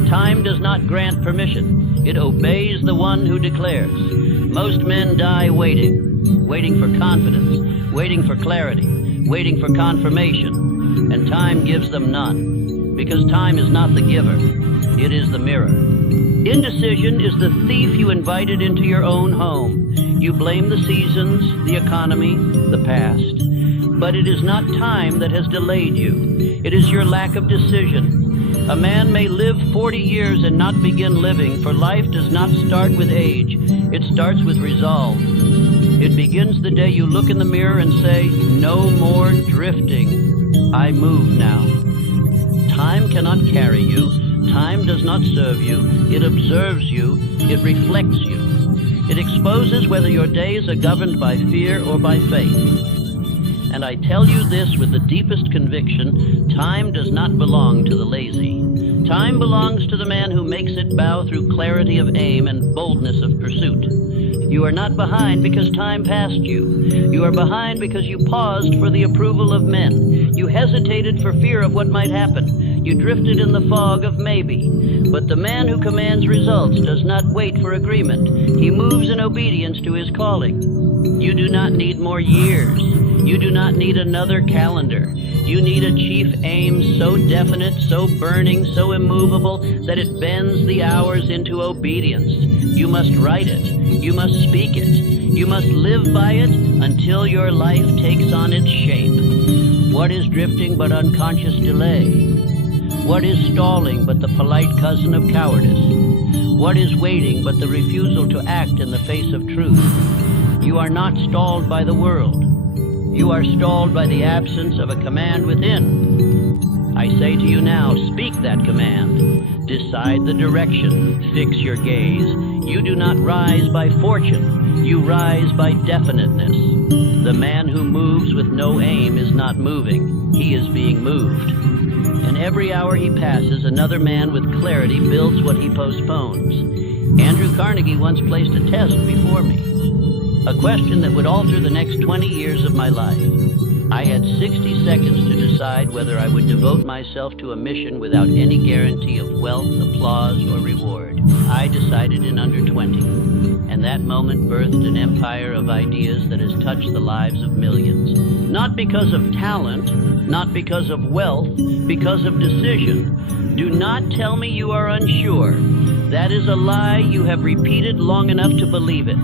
Time does not grant permission. It obeys the one who declares. Most men die waiting for confidence, waiting for clarity, waiting for confirmation, and time gives them none, because time is not the giver, it is the mirror. Indecision is the thief you invited into your own home. You blame the seasons, the economy, the past. But it is not time that has delayed you. It is your lack of decision. A man may live 40 years and not begin living, for life does not start with age. It starts with resolve. It begins the day you look in the mirror and say, "No more drifting. I move now." Time cannot carry you. Time does not serve you. It observes you. It reflects you. It exposes whether your days are governed by fear or by faith. And I tell you this with the deepest conviction, time does not belong to the lazy. Time belongs to the man who makes it bow through clarity of aim and boldness of pursuit. You are not behind because time passed you. You are behind because you paused for the approval of men. You hesitated for fear of what might happen. You drifted in the fog of maybe. But the man who commands results does not wait for agreement. He moves in obedience to his calling. You do not need more years. You do not need another calendar. You need a chief aim so definite, so burning, so immovable that it bends the hours into obedience. You must write it. You must speak it. You must live by it until your life takes on its shape. What is drifting but unconscious delay? What is stalling but the polite cousin of cowardice? What is waiting but the refusal to act in the face of truth? You are not stalled by the world. You are stalled by the absence of a command within. I say to you now, speak that command. Decide the direction. Fix your gaze. You do not rise by fortune. You rise by definiteness. The man who moves with no aim is not moving. He is being moved. And every hour he passes, another man with clarity builds what he postpones. Andrew Carnegie once placed a test before me. A question that would alter the next 20 years of my life. I had 60 seconds to decide whether I would devote myself to a mission without any guarantee of wealth, applause, or reward. I decided in under 20, and that moment birthed an empire of ideas that has touched the lives of millions. Not because of talent, not because of wealth, because of decision. Do not tell me you are unsure. That is a lie you have repeated long enough to believe it.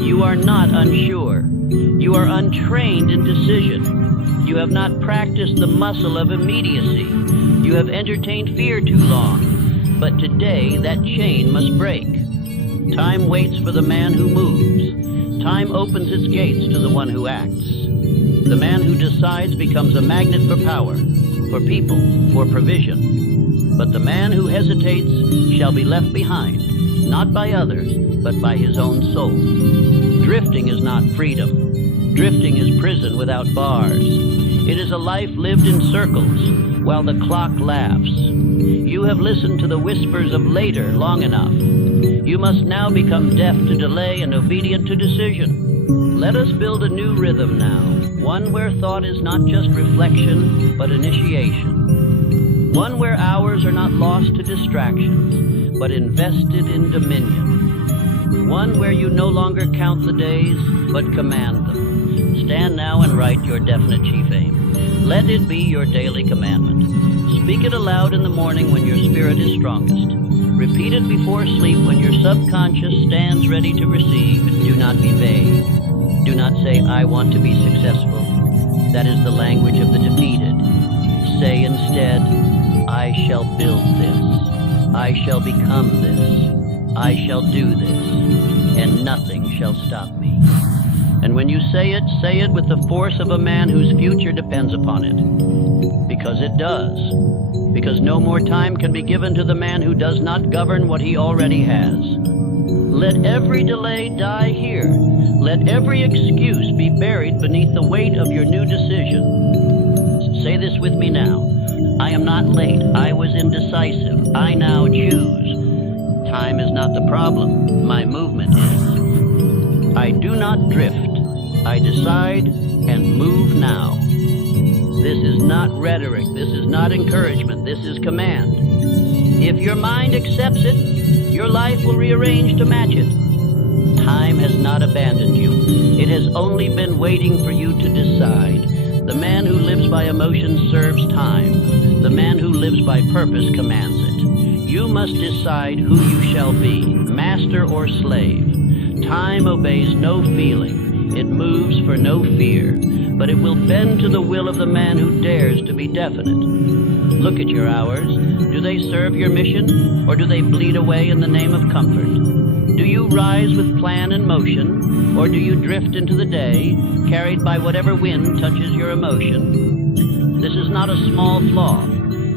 You are not unsure. You are untrained in decision. You have not practiced the muscle of immediacy. You have entertained fear too long. But today, that chain must break. Time waits for the man who moves. Time opens its gates to the one who acts. The man who decides becomes a magnet for power, for people, for provision. But the man who hesitates shall be left behind, not by others, but by his own soul. Drifting is not freedom. Drifting is prison without bars. It is a life lived in circles while the clock laughs. You have listened to the whispers of later long enough. You must now become deaf to delay and obedient to decision. Let us build a new rhythm now, one where thought is not just reflection, but initiation. One where hours are not lost to distractions, but invested in dominion. One where you no longer count the days, but command them. Stand now and write your definite chief aim. Let it be your daily commandment. Speak it aloud in the morning when your spirit is strongest. Repeat it before sleep when your subconscious stands ready to receive. Do not be vague. Do not say, I want to be successful. That is the language of the defeated. Say instead, I shall build this. I shall become this. I shall do this. And nothing shall stop me. And when you say it with the force of a man whose future depends upon it. Because it does. Because no more time can be given to the man who does not govern what he already has. Let every delay die here. Let every excuse be buried beneath the weight of your new decision. Say this with me now. I am not late. I was indecisive. I now choose. Time is not the problem. My movement is. I do not drift. I decide and move now. This is not rhetoric. This is not encouragement. This is command. If your mind accepts it, your life will rearrange to match it. Time has not abandoned you. It has only been waiting for you to decide. The man who lives by emotion serves time. The man who lives by purpose commands it. You must decide who you shall be, master or slave. Time obeys no feeling. It moves for no fear, but it will bend to the will of the man who dares to be definite. Look at your hours. Do they serve your mission, or do they bleed away in the name of comfort? Do you rise with plan and motion, or do you drift into the day, carried by whatever wind touches your emotion? This is not a small flaw.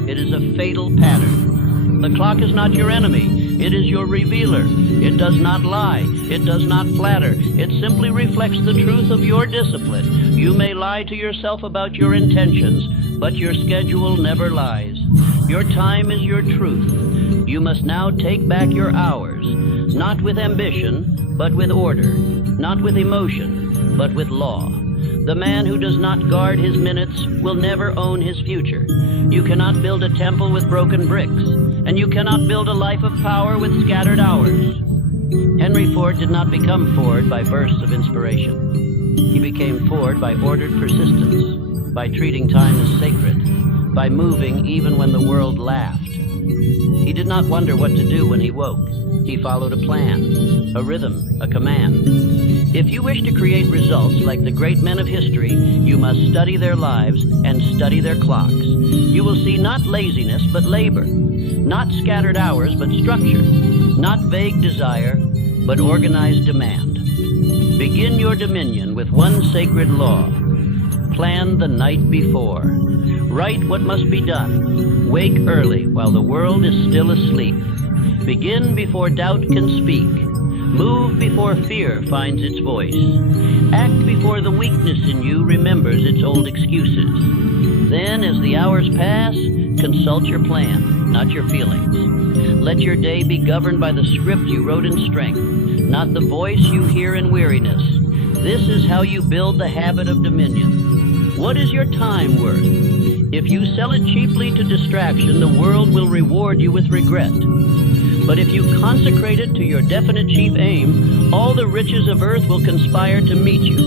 It is a fatal pattern. The clock is not your enemy. It is your revealer. It does not lie. It does not flatter. It simply reflects the truth of your discipline. You may lie to yourself about your intentions, but your schedule never lies. Your time is your truth. You must now take back your hours, not with ambition, but with order, not with emotion, but with law. The man who does not guard his minutes will never own his future. You cannot build a temple with broken bricks, and you cannot build a life of power with scattered hours. Henry Ford did not become Ford by bursts of inspiration. He became Ford by ordered persistence, by treating time as sacred, by moving even when the world laughed. He did not wonder what to do when he woke. He followed a plan, a rhythm, a command. If you wish to create results like the great men of history, you must study their lives and study their clocks. You will see not laziness, but labor, not scattered hours, but structure, not vague desire, but organized demand. Begin your dominion with one sacred law. Plan the night before. Write what must be done. Wake early while the world is still asleep. Begin before doubt can speak. Move before fear finds its voice. Act before the weakness in you remembers its old excuses. Then, as the hours pass, consult your plan, not your feelings. Let your day be governed by the script you wrote in strength, not the voice you hear in weariness. This is how you build the habit of dominion. What is your time worth? If you sell it cheaply to distraction, the world will reward you with regret. But if you consecrate it to your definite chief aim, all the riches of earth will conspire to meet you.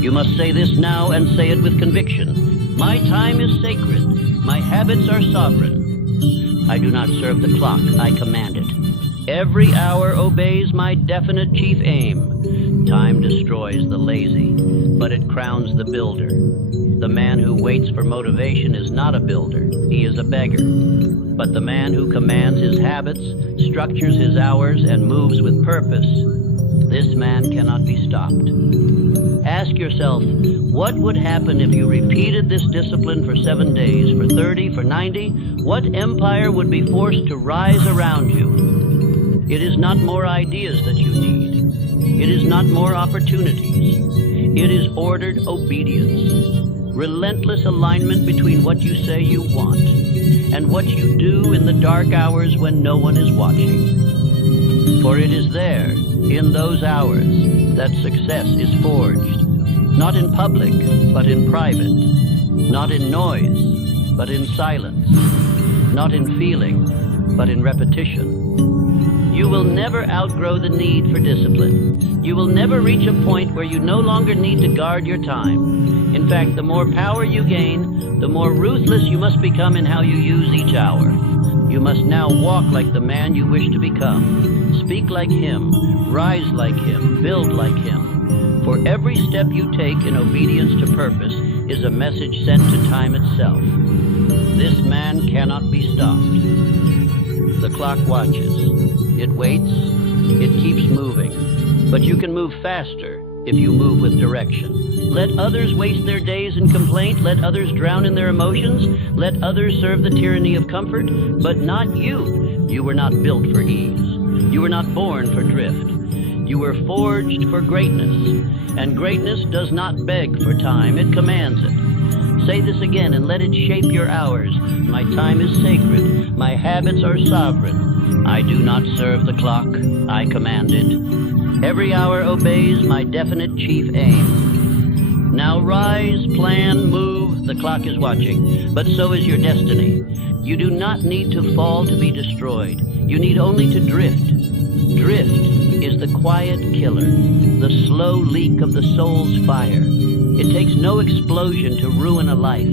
You must say this now and say it with conviction. My time is sacred. My habits are sovereign. I do not serve the clock. I command it. Every hour obeys my definite chief aim. Time destroys the lazy, but it crowns the builder. The man who waits for motivation is not a builder. He is a beggar. But the man who commands his habits, structures his hours, and moves with purpose, this man cannot be stopped. Ask yourself, what would happen if you repeated this discipline for 7 days, for 30, for 90? What empire would be forced to rise around you? It is not more ideas that you need. It is not more opportunities. It is ordered obedience. Relentless alignment between what you say you want and what you do in the dark hours when no one is watching. For it is there, in those hours, that success is forged, not in public, but in private, not in noise, but in silence, not in feeling, but in repetition. You will never outgrow the need for discipline. You will never reach a point where you no longer need to guard your time. In fact, the more power you gain, the more ruthless you must become in how you use each hour. You must now walk like the man you wish to become. Speak like him, rise like him, build like him. For every step you take in obedience to purpose is a message sent to time itself. This man cannot be stopped. The clock watches. It waits. It keeps moving. But you can move faster if you move with direction. Let others waste their days in complaint. Let others drown in their emotions. Let others serve the tyranny of comfort. But not you. You were not built for ease. You were not born for drift. You were forged for greatness. And greatness does not beg for time. It commands it. Say this again and let it shape your hours. My time is sacred. My habits are sovereign. I do not serve the clock. I command it. Every hour obeys my definite chief aim. Now rise, plan, move. The clock is watching, but so is your destiny. You do not need to fall to be destroyed. You need only to drift. Drift is the quiet killer, the slow leak of the soul's fire. It takes no explosion to ruin a life,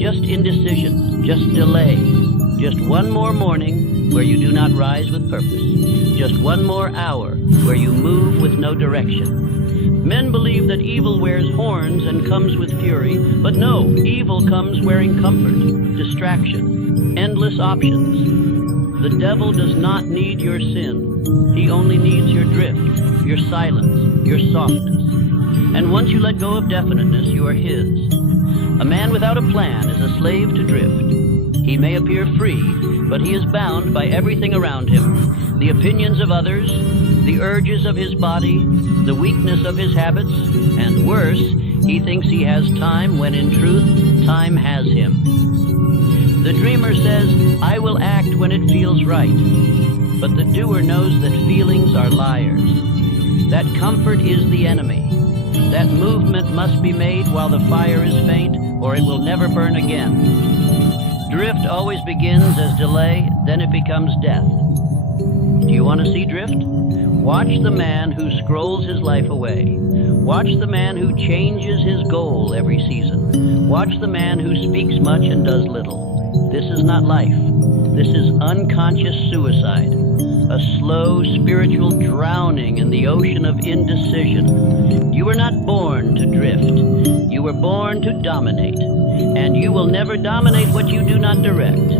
just indecision, just delay, just one more morning where you do not rise with purpose, just one more hour where you move with no direction. Men believe that evil wears horns and comes with fury, but no, evil comes wearing comfort, distraction, endless options. The devil does not need your sin. He only needs your drift, your silence, your softness. And once you let go of definiteness, you are his. A man without a plan is a slave to drift. He may appear free, but he is bound by everything around him. The opinions of others, the urges of his body, the weakness of his habits, and worse, he thinks he has time when in truth, time has him. The dreamer says, I will act when it feels right. But the doer knows that feelings are liars. That comfort is the enemy. That movement must be made while the fire is faint, or it will never burn again. Drift always begins as delay, then it becomes death. Do you want to see drift? Watch the man who scrolls his life away. Watch the man who changes his goal every season. Watch the man who speaks much and does little. This is not life. This is unconscious suicide. A slow spiritual drowning in the ocean of indecision. You were not born to drift. You were born to dominate. And you will never dominate what you do not direct.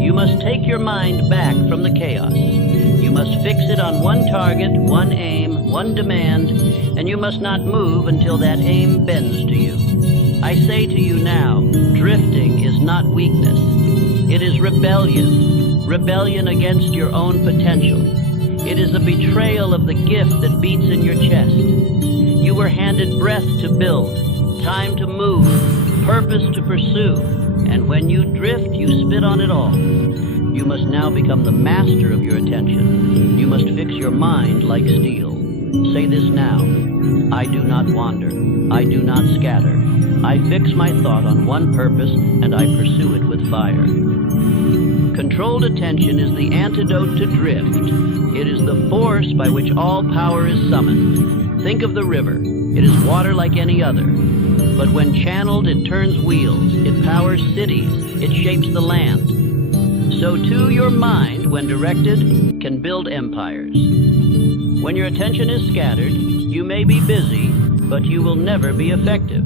You must take your mind back from the chaos. You must fix it on one target, one aim, one demand, and you must not move until that aim bends to you. I say to you now, drifting is not weakness. It is rebellion. Rebellion against your own potential. It is a betrayal of the gift that beats in your chest. You were handed breath to build, time to move, purpose to pursue, and when you drift, you spit on it all. You must now become the master of your attention. You must fix your mind like steel. Say this now. I do not wander. I do not scatter. I fix my thought on one purpose, and I pursue it with fire. Controlled attention is the antidote to drift. It is the force by which all power is summoned. Think of the river. It is water like any other. But when channeled, it turns wheels. It powers cities. It shapes the land. So too your mind, when directed, can build empires. When your attention is scattered, you may be busy, but you will never be effective.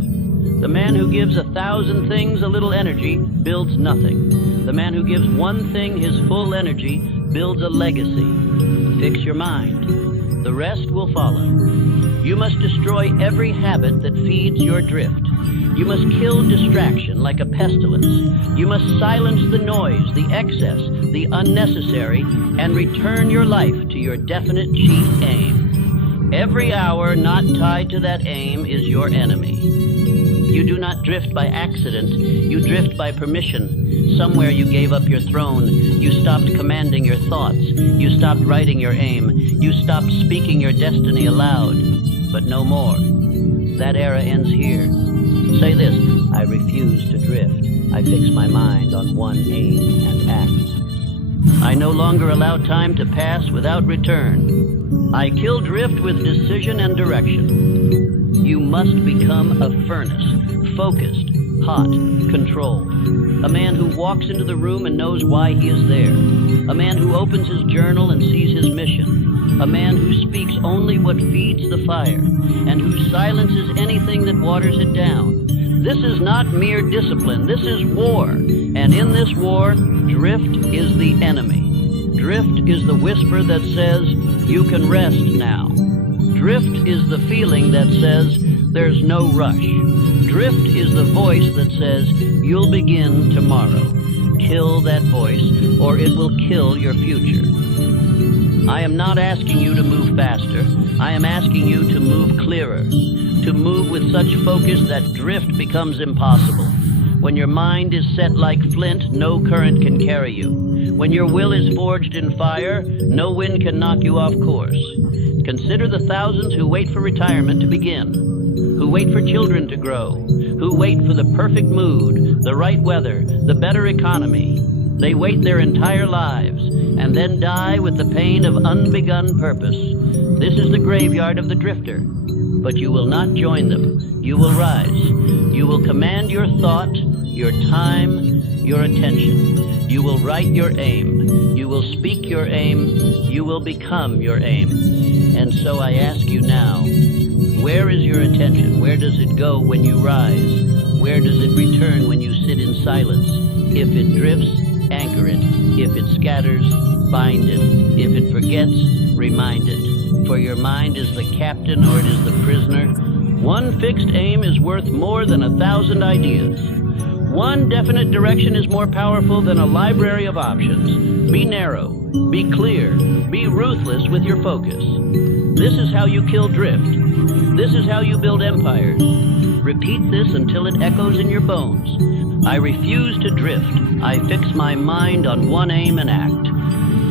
The man who gives 1,000 things a little energy builds nothing. The man who gives one thing his full energy builds a legacy. Fix your mind. The rest will follow. You must destroy every habit that feeds your drift. You must kill distraction like a pestilence. You must silence the noise, the excess, the unnecessary, and return your life to your definite chief aim. Every hour not tied to that aim is your enemy. You do not drift by accident. You drift by permission. Somewhere you gave up your throne. You stopped commanding your thoughts. You stopped writing your aim. You stopped speaking your destiny aloud. But no more. That era ends here. Say this, I refuse to drift. I fix my mind on one aim and act. I no longer allow time to pass without return. I kill drift with decision and direction. You must become a furnace, focused, hot, controlled. A man who walks into the room and knows why he is there. A man who opens his journal and sees his mission. A man who speaks only what feeds the fire, and who silences anything that waters it down. This is not mere discipline, this is war. And in this war, drift is the enemy. Drift is the whisper that says, you can rest now. Drift is the feeling that says, there's no rush. Drift is the voice that says, you'll begin tomorrow. Kill that voice, or it will kill your future. I am not asking you to move faster. I am asking you to move clearer, to move with such focus that drift becomes impossible. When your mind is set like flint, no current can carry you. When your will is forged in fire, no wind can knock you off course. Consider the thousands who wait for retirement to begin, who wait for children to grow, who wait for the perfect mood, the right weather, the better economy. They wait their entire lives and then die with the pain of unbegun purpose. This is the graveyard of the drifter. But you will not join them. You will rise. You will command your thought, your time, your attention. You will write your aim. You will speak your aim. You will become your aim. And so I ask you now, where is your attention? Where does it go when you rise? Where does it return when you sit in silence? If it drifts, anchor it. If it scatters, bind it. If it forgets, remind it. For your mind is the captain or it is the prisoner. One fixed aim is worth more than 1,000 ideas. One definite direction is more powerful than a library of options. Be narrow, be clear, be ruthless with your focus. This is how you kill drift. This is how you build empires. Repeat this until it echoes in your bones. I refuse to drift. I fix my mind on one aim and act.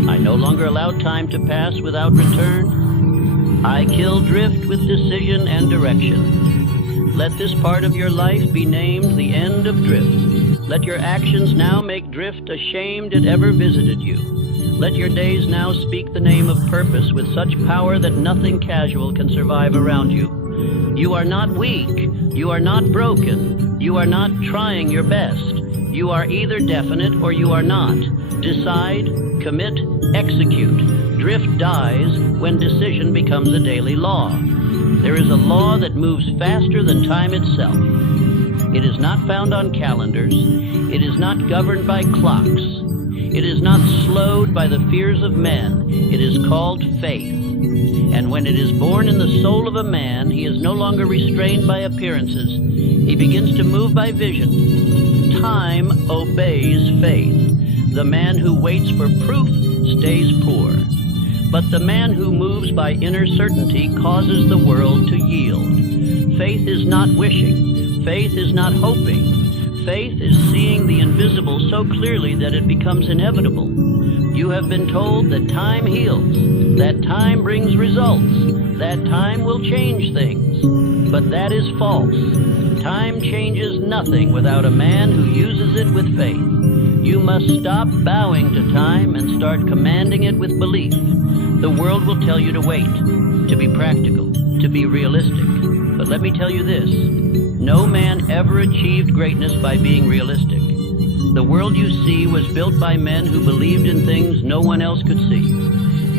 I no longer allow time to pass without return. I kill drift with decision and direction. Let this part of your life be named the end of drift. Let your actions now make drift ashamed it ever visited you. Let your days now speak the name of purpose with such power that nothing casual can survive around you. You are not weak. You are not broken. You are not trying your best. You are either definite or you are not. Decide, commit, execute. Drift dies when decision becomes a daily law. There is a law that moves faster than time itself. It is not found on calendars. It is not governed by clocks. It is not slowed by the fears of men. It is called faith. And when it is born in the soul of a man, he is no longer restrained by appearances. He begins to move by vision. Time obeys faith. The man who waits for proof stays poor. But the man who moves by inner certainty causes the world to yield. Faith is not wishing. Faith is not hoping. Faith is seeing the invisible so clearly that it becomes inevitable. You have been told that time heals, that time brings results, that time will change things. But that is false. Time changes nothing without a man who uses it with faith. You must stop bowing to time and start commanding it with belief. The world will tell you to wait, to be practical, to be realistic. But let me tell you this, no man ever achieved greatness by being realistic. The world you see was built by men who believed in things no one else could see.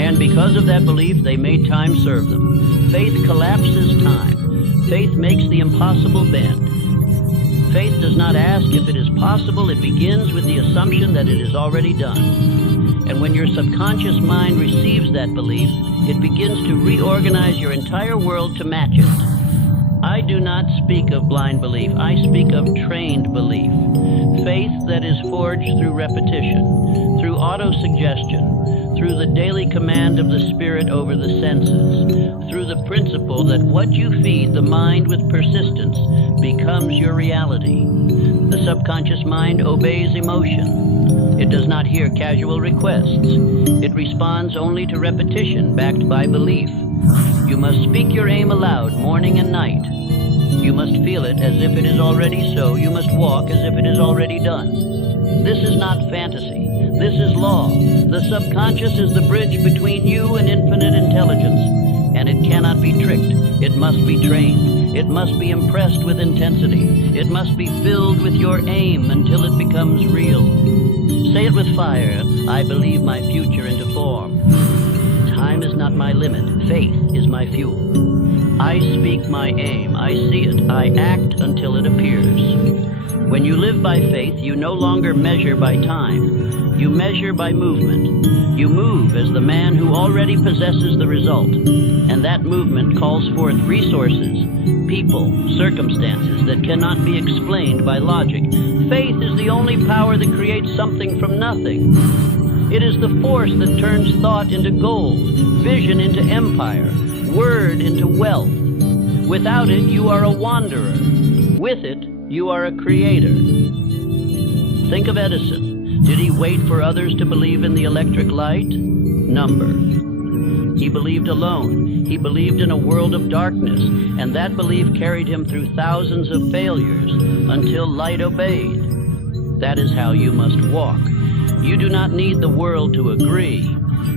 And because of that belief, they made time serve them. Faith collapses time. Faith makes the impossible bend. Faith does not ask if it is possible, it begins with the assumption that it is already done. And when your subconscious mind receives that belief, it begins to reorganize your entire world to match it. I do not speak of blind belief, I speak of trained belief. Faith that is forged through repetition, through auto-suggestion, through the daily command of the spirit over the senses, through the principle that what you feed the mind with persistence becomes your reality. The subconscious mind obeys emotion. It does not hear casual requests. It responds only to repetition backed by belief. You must speak your aim aloud morning and night. You must feel it as if it is already so. You must walk as if it is already done. This is not fantasy. This is law. The subconscious is the bridge between you and infinite intelligence, and it cannot be tricked. It must be trained. It must be impressed with intensity. It must be filled with your aim until it becomes real. Say it with fire. I believe my future into form. Time is not my limit. Faith is my fuel. I speak my aim. I see it. I act until it appears. When you live by faith, you no longer measure by time. You measure by movement. You move as the man who already possesses the result. And that movement calls forth resources, people, circumstances that cannot be explained by logic. Faith is the only power that creates something from nothing. It is the force that turns thought into gold, vision into empire, word into wealth. Without it, you are a wanderer. With it, you are a creator. Think of Edison. Did he wait for others to believe in the electric light? Number. He believed alone. He believed in a world of darkness, and that belief carried him through thousands of failures until light obeyed. That is how you must walk. You do not need the world to agree.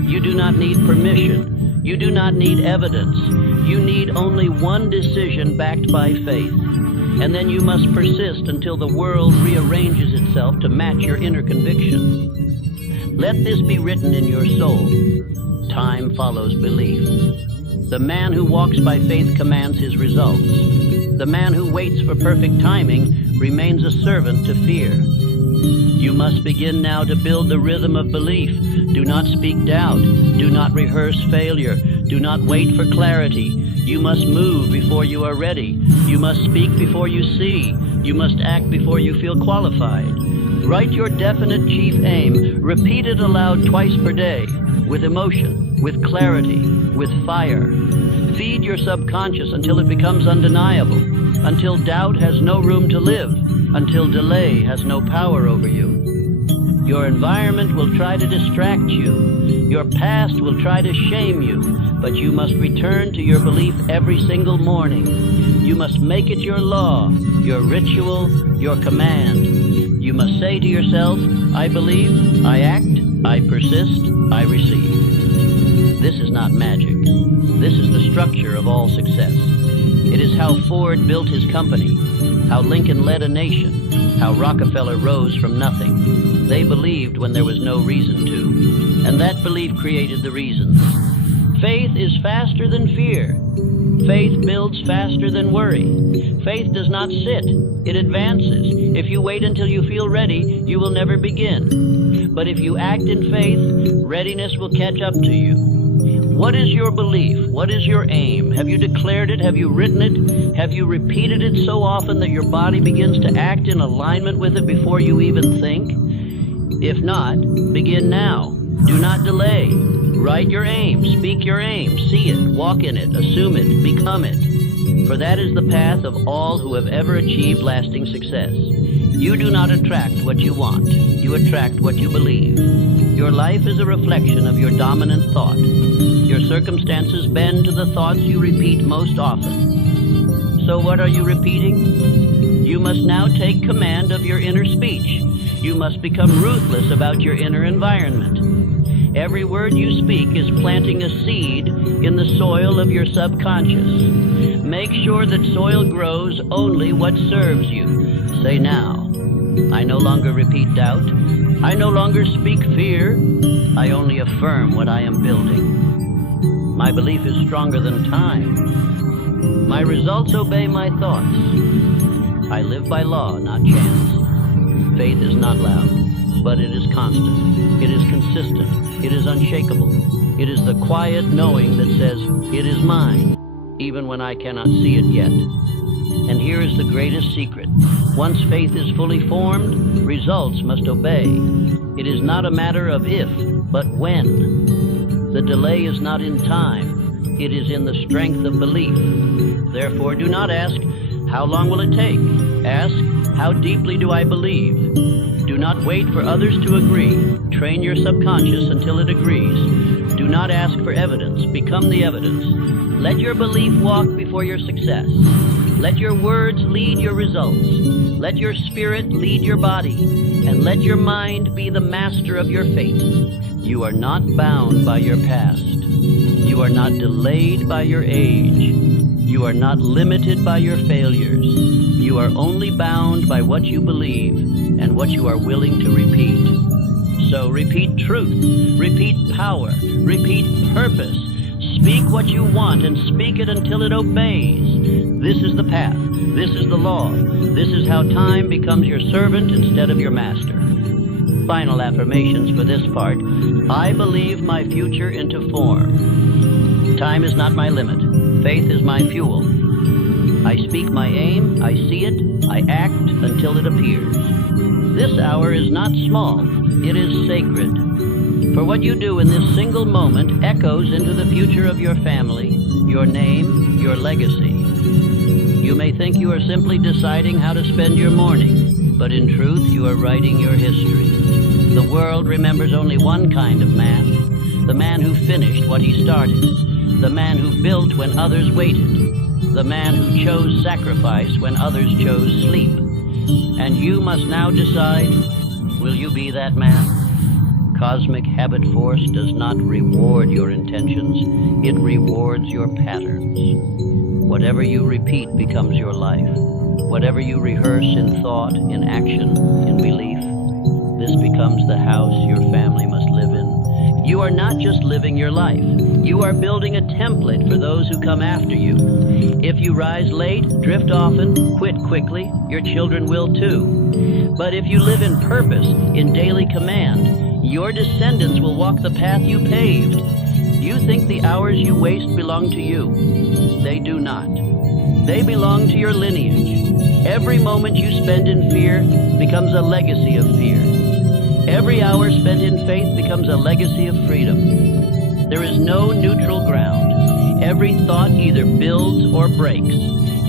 You do not need permission. You do not need evidence. You need only one decision backed by faith. And then you must persist until the world rearranges itself to match your inner conviction. Let this be written in your soul. Time follows belief. The man who walks by faith commands his results. The man who waits for perfect timing remains a servant to fear. You must begin now to build the rhythm of belief. Do not speak doubt. Do not rehearse failure. Do not wait for clarity. You must move before you are ready. You must speak before you see. You must act before you feel qualified. Write your definite chief aim. Repeat it aloud twice per day, with emotion, with clarity, with fire. Feed your subconscious until it becomes undeniable, until doubt has no room to live, until delay has no power over you. Your environment will try to distract you. Your past will try to shame you, but you must return to your belief every single morning. You must make it your law, your ritual, your command. You must say to yourself, I believe, I act, I persist, I receive. This is not magic. This is the structure of all success. It is how Ford built his company, how Lincoln led a nation, how Rockefeller rose from nothing. They believed when there was no reason to, and that belief created the reasons. Faith is faster than fear. Faith builds faster than worry. Faith does not sit, it advances. If you wait until you feel ready, you will never begin. But if you act in faith, readiness will catch up to you. What is your belief? What is your aim? Have you declared it? Have you written it? Have you repeated it so often that your body begins to act in alignment with it before you even think? If not, begin now. Do not delay. Write your aim, speak your aim, see it, walk in it, assume it, become it. For that is the path of all who have ever achieved lasting success. You do not attract what you want. You attract what you believe. Your life is a reflection of your dominant thought. Your circumstances bend to the thoughts you repeat most often. So what are you repeating? You must now take command of your inner speech. You must become ruthless about your inner environment. Every word you speak is planting a seed in the soil of your subconscious. Make sure that soil grows only what serves you. Say now, I no longer repeat doubt. I no longer speak fear. I only affirm what I am building. My belief is stronger than time. My results obey my thoughts. I live by law, not chance. Faith is not loud, but it is constant. It is consistent. It is unshakable. It is the quiet knowing that says, it is mine, even when I cannot see it yet. And here is the greatest secret. Once faith is fully formed, results must obey. It is not a matter of if, but when. The delay is not in time. It is in the strength of belief. Therefore, do not ask, how long will it take? Ask, how deeply do I believe? Do not wait for others to agree. Train your subconscious until it agrees. Do not ask for evidence. Become the evidence. Let your belief walk before your success. Let your words lead your results. Let your spirit lead your body. And let your mind be the master of your fate. You are not bound by your past. You are not delayed by your age. You you are not limited by your failures. You are only bound by what you believe and what you are willing to repeat. So repeat truth, repeat power, repeat purpose. Speak what you want and speak it until it obeys. This is the path. This is the law. This is how time becomes your servant instead of your master. Final affirmations for this part. I believe my future into form. Time is not my limit. Faith is my fuel. I speak my aim, I see it, I act until it appears. This hour is not small, it is sacred. For what you do in this single moment echoes into the future of your family, your name, your legacy. You may think you are simply deciding how to spend your morning, but in truth you are writing your history. The world remembers only one kind of man, the man who finished what he started, the man who built when others waited, the man who chose sacrifice when others chose sleep. And you must now decide, will you be that man? Cosmic habit force does not reward your intentions, it rewards your patterns. Whatever you repeat becomes your life. Whatever you rehearse in thought, in action, in belief, this becomes the house your family must live in. You are not just living your life. You are building a template for those who come after you. If you rise late, drift often, quit quickly, your children will too. But if you live in purpose, in daily command, your descendants will walk the path you paved. You think the hours you waste belong to you. They do not. They belong to your lineage. Every moment you spend in fear becomes a legacy of fear. Every hour spent in faith becomes a legacy of freedom. There is no neutral ground. Every thought either builds or breaks.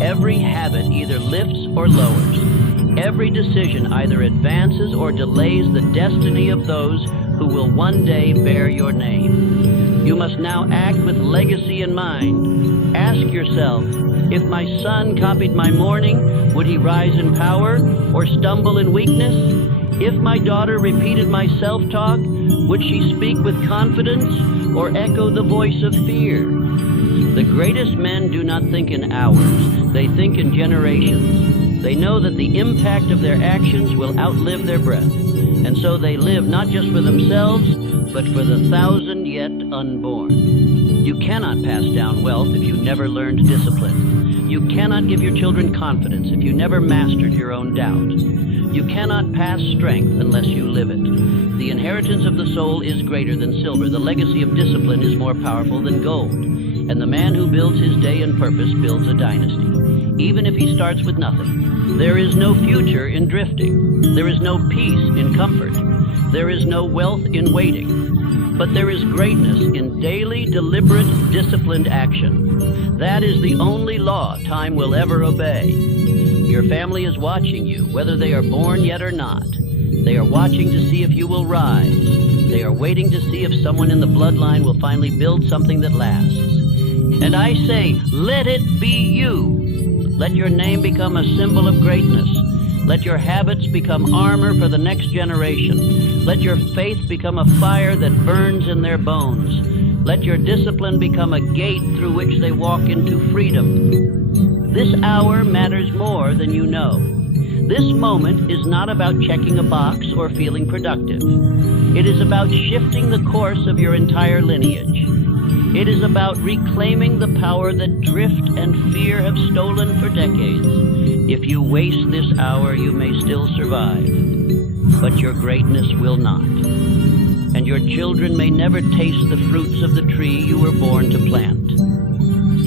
Every habit either lifts or lowers. Every decision either advances or delays the destiny of those who will one day bear your name. You must now act with legacy in mind. Ask yourself, if my son copied my morning, would he rise in power or stumble in weakness? If my daughter repeated my self-talk, would she speak with confidence or echo the voice of fear? The greatest men do not think in hours, they think in generations. They know that the impact of their actions will outlive their breath, and so they live not just for themselves, but for the 1,000 yet unborn. You cannot pass down wealth if you never learned discipline. You cannot give your children confidence if you never mastered your own doubt. You cannot pass strength unless you live it. The inheritance of the soul is greater than silver. The legacy of discipline is more powerful than gold. And the man who builds his day in purpose builds a dynasty, even if he starts with nothing. There is no future in drifting. There is no peace in comfort. There is no wealth in waiting. But there is greatness in daily, deliberate, disciplined action. That is the only law time will ever obey. Your family is watching you, whether they are born yet or not. They are watching to see if you will rise. They are waiting to see if someone in the bloodline will finally build something that lasts. And I say, let it be you. Let your name become a symbol of greatness. Let your habits become armor for the next generation. Let your faith become a fire that burns in their bones. Let your discipline become a gate through which they walk into freedom. This hour matters more than you know. This moment is not about checking a box or feeling productive. It is about shifting the course of your entire lineage. It is about reclaiming the power that drift and fear have stolen for decades. If you waste this hour, you may still survive, but your greatness will not. And your children may never taste the fruits of the tree you were born to plant.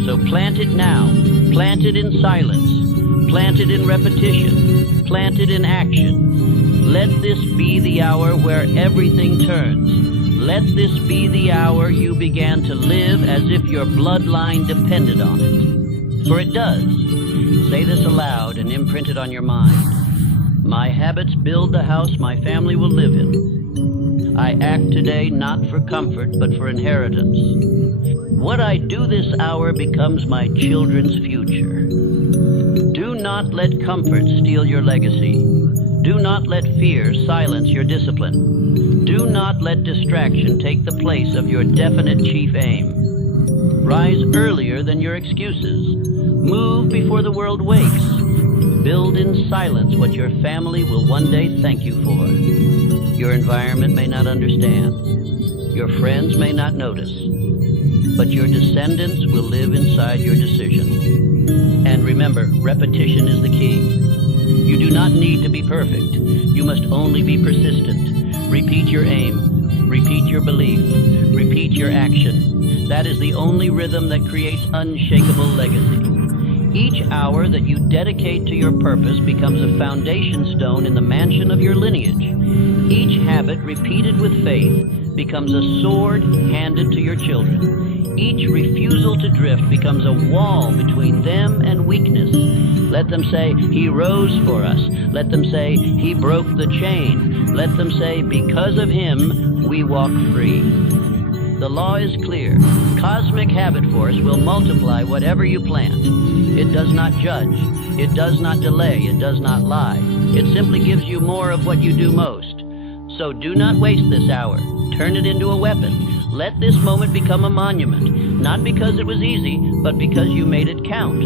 So plant it now. Plant it in silence. Plant it in repetition. Plant it in action. Let this be the hour where everything turns. Let this be the hour you began to live as if your bloodline depended on it. For it does. Say this aloud and imprint it on your mind. My habits build the house my family will live in. I act today not for comfort, but for inheritance. What I do this hour becomes my children's future. Do not let comfort steal your legacy. Do not let fear silence your discipline. Do not let distraction take the place of your definite chief aim. Rise earlier than your excuses. Move before the world wakes. Build in silence what your family will one day thank you for. Your environment may not understand. Your friends may not notice. But your descendants will live inside your decision. And remember, repetition is the key. You do not need to be perfect. You must only be persistent. Repeat your aim. Repeat your belief. Repeat your action. That is the only rhythm that creates unshakable legacy. Each hour that you dedicate to your purpose becomes a foundation stone in the mansion of your lineage. Each habit repeated with faith becomes a sword handed to your children. Each refusal to drift becomes a wall between them and weakness. Let them say, "He rose for us." Let them say, "He broke the chain." Let them say, "Because of him, we walk free." The law is clear. Cosmic habit force will multiply whatever you plant. It does not judge. It does not delay. It does not lie. It simply gives you more of what you do most. So do not waste this hour. Turn it into a weapon. Let this moment become a monument, not because it was easy, but because you made it count.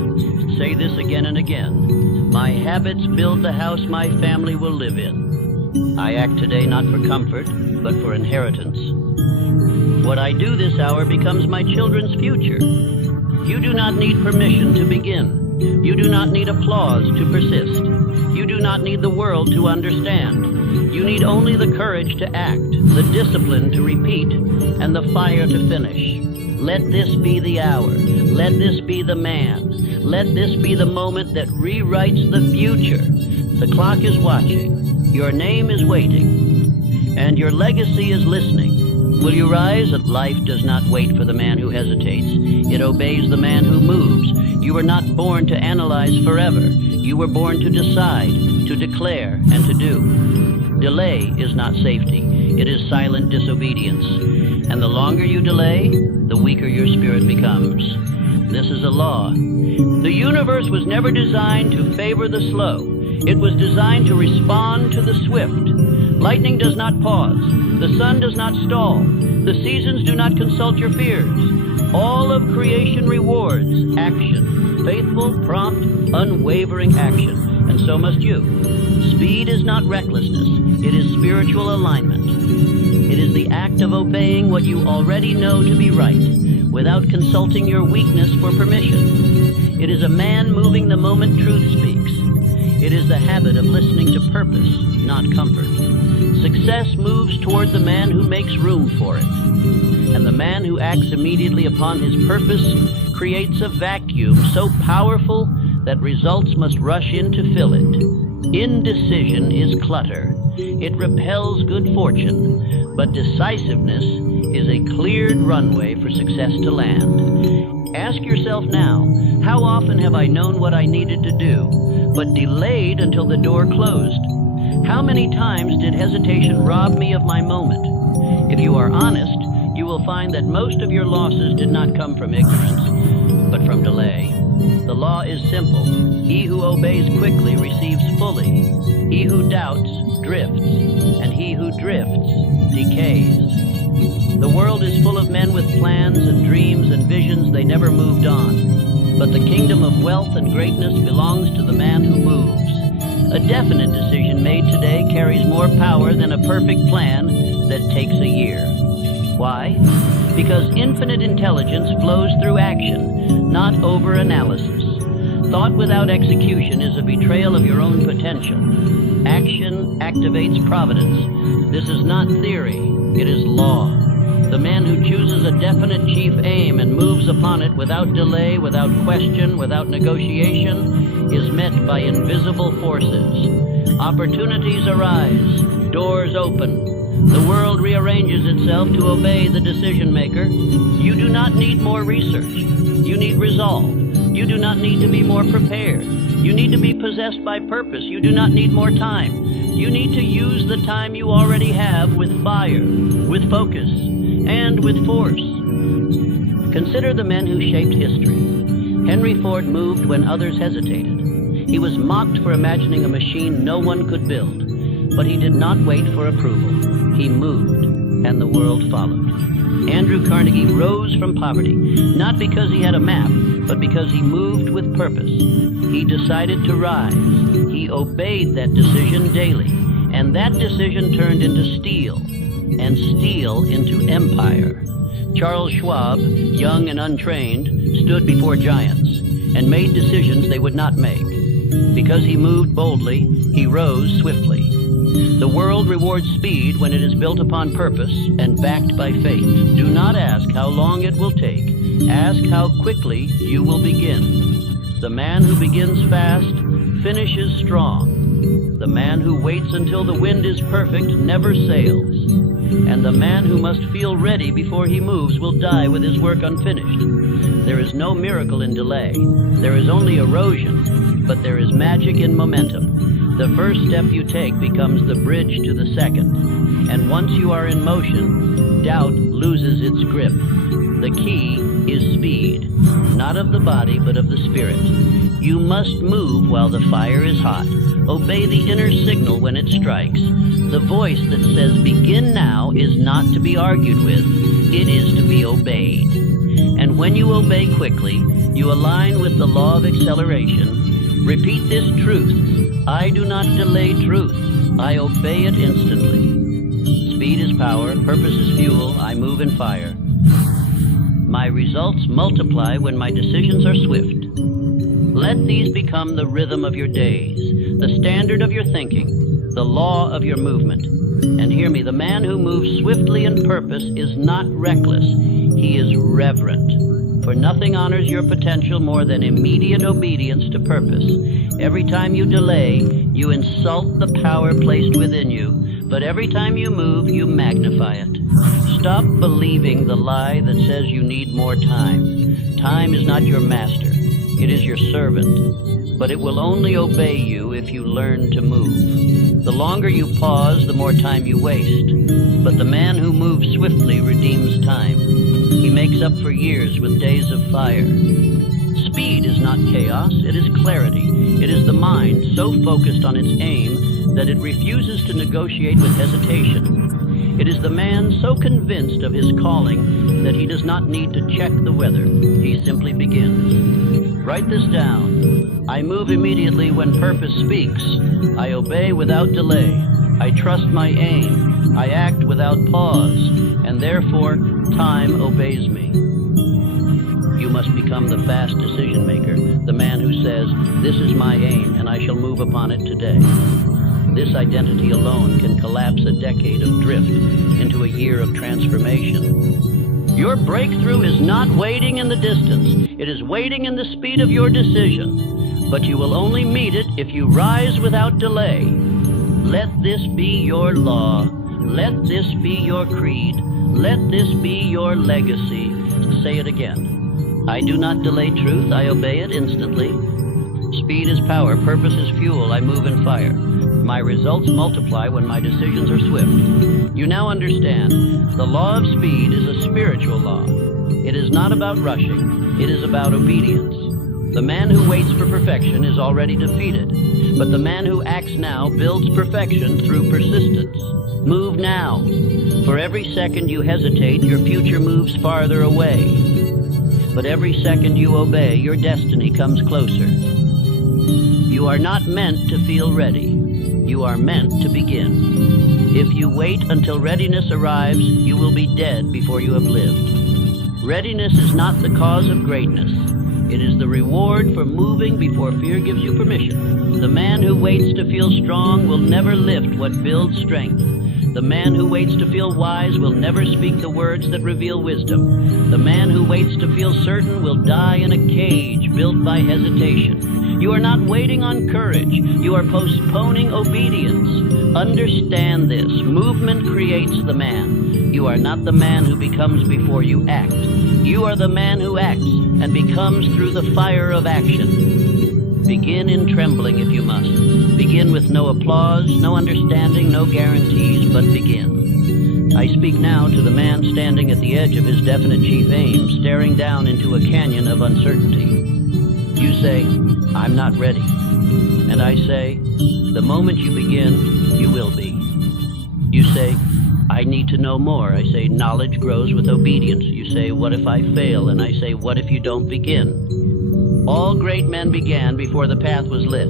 Say this again and again. My habits build the house my family will live in. I act today not for comfort, but for inheritance. What I do this hour becomes my children's future. You do not need permission to begin. You do not need applause to persist. You do not need the world to understand. You need only the courage to act, the discipline to repeat, and the fire to finish. Let this be the hour. Let this be the man. Let this be the moment that rewrites the future. The clock is watching. Your name is waiting. And your legacy is listening. Will you rise? Life does not wait for the man who hesitates. It obeys the man who moves. You were not born to analyze forever. You were born to decide, to declare, and to do. Delay is not safety. It is silent disobedience. And the longer you delay, the weaker your spirit becomes. This is a law. The universe was never designed to favor the slow. It was designed to respond to the swift. Lightning does not pause. The sun does not stall. The seasons do not consult your fears. All of creation rewards action. Faithful, prompt, unwavering action. And so must you. Speed is not recklessness. It is spiritual alignment. It is the act of obeying what you already know to be right, without consulting your weakness for permission. It is a man moving the moment truth speaks. It is the habit of listening to purpose, not comfort. Success moves toward the man who makes room for it. And the man who acts immediately upon his purpose creates a vacuum so powerful that results must rush in to fill it. Indecision is clutter. It repels good fortune, but decisiveness is a cleared runway for success to land. Ask yourself now, how often have I known what I needed to do, but delayed until the door closed? How many times did hesitation rob me of my moment? If you are honest, you will find that most of your losses did not come from ignorance, but from delay. The law is simple. He who obeys quickly receives fully. He who doubts drifts, and he who drifts decays. The world is full of men with plans and dreams and visions they never moved on. But the kingdom of wealth and greatness belongs to the man who moves. A definite decision made today carries more power than a perfect plan that takes a year. Why? Because infinite intelligence flows through action, not over-analysis. Thought without execution is a betrayal of your own potential. Action activates providence. This is not theory, it is law. The man who chooses a definite chief aim and moves upon it without delay, without question, without negotiation, is met by invisible forces. Opportunities arise, doors open. The world rearranges itself to obey the decision maker. You do not need more research. You need resolve. You do not need to be more prepared. You need to be possessed by purpose. You do not need more time. You need to use the time you already have with fire, with focus, and with force. Consider the men who shaped history. Henry Ford moved when others hesitated. He was mocked for imagining a machine no one could build, but he did not wait for approval. He moved. and the world followed. Andrew Carnegie rose from poverty, not because he had a map, but because he moved with purpose. He decided to rise. He obeyed that decision daily, and that decision turned into steel, and steel into empire. Charles Schwab, young and untrained, stood before giants and made decisions they would not make. Because he moved boldly, he rose swiftly. The world rewards speed when it is built upon purpose and backed by faith. Do not ask how long it will take. Ask how quickly you will begin. The man who begins fast finishes strong. The man who waits until the wind is perfect never sails. And the man who must feel ready before he moves will die with his work unfinished. There is no miracle in delay. There is only erosion, but there is magic in momentum. The first step you take becomes the bridge to the second. And once you are in motion, doubt loses its grip. The key is speed, not of the body, but of the spirit. You must move while the fire is hot. Obey the inner signal when it strikes. The voice that says begin now is not to be argued with. It is to be obeyed. And when you obey quickly, you align with the law of acceleration. Repeat this truth. I do not delay truth. I obey it instantly. Speed is power. Purpose is fuel. I move in fire. My results multiply when my decisions are swift. Let these become the rhythm of your days, the standard of your thinking, the law of your movement. And hear me, the man who moves swiftly in purpose is not reckless. He is reverent. For nothing honors your potential more than immediate obedience to purpose. Every time you delay, you insult the power placed within you, but every time you move, you magnify it. Stop believing the lie that says you need more time. Time is not your master. It is your servant, but it will only obey you if you learn to move. The longer you pause, the more time you waste. But the man who moves swiftly redeems time. He makes up for years with days of fire. Speed is not chaos, it is clarity. It is the mind so focused on its aim that it refuses to negotiate with hesitation. It is the man so convinced of his calling that he does not need to check the weather. He simply begins. Write this down. I move immediately when purpose speaks. I obey without delay. I trust my aim. I act without pause, and therefore time obeys me. You must become the fast decision maker, the man who says, this is my aim and I shall move upon it today. This identity alone can collapse a decade of drift into a year of transformation. Your breakthrough is not waiting in the distance. It is waiting in the speed of your decision. But you will only meet it if you rise without delay. Let this be your law. Let this be your creed. Let this be your legacy. Say it again. I do not delay truth. I obey it instantly. Speed is power. Purpose is fuel. I move in fire. My results multiply when my decisions are swift. You now understand. The law of speed is a spiritual law. It is not about rushing. It is about obedience. The man who waits for perfection is already defeated, but the man who acts now builds perfection through persistence. Move now. For every second you hesitate, your future moves farther away. But every second you obey, your destiny comes closer. You are not meant to feel ready. You are meant to begin. If you wait until readiness arrives, you will be dead before you have lived. Readiness is not the cause of greatness. It is the reward for moving before fear gives you permission. The man who waits to feel strong will never lift what builds strength. The man who waits to feel wise will never speak the words that reveal wisdom. The man who waits to feel certain will die in a cage built by hesitation. You are not waiting on courage. You are postponing obedience. Understand this. Movement creates the man. You are not the man who becomes before you act. You are the man who acts and becomes through the fire of action. Begin in trembling if you must. Begin with no applause, no understanding, no guarantees, but begin. I speak now to the man standing at the edge of his definite chief aim, staring down into a canyon of uncertainty. You say, I'm not ready. And I say, the moment you begin, you will be. You say, I need to know more. I say, knowledge grows with obedience. You say, what if I fail? And I say, what if you don't begin? All great men began before the path was lit.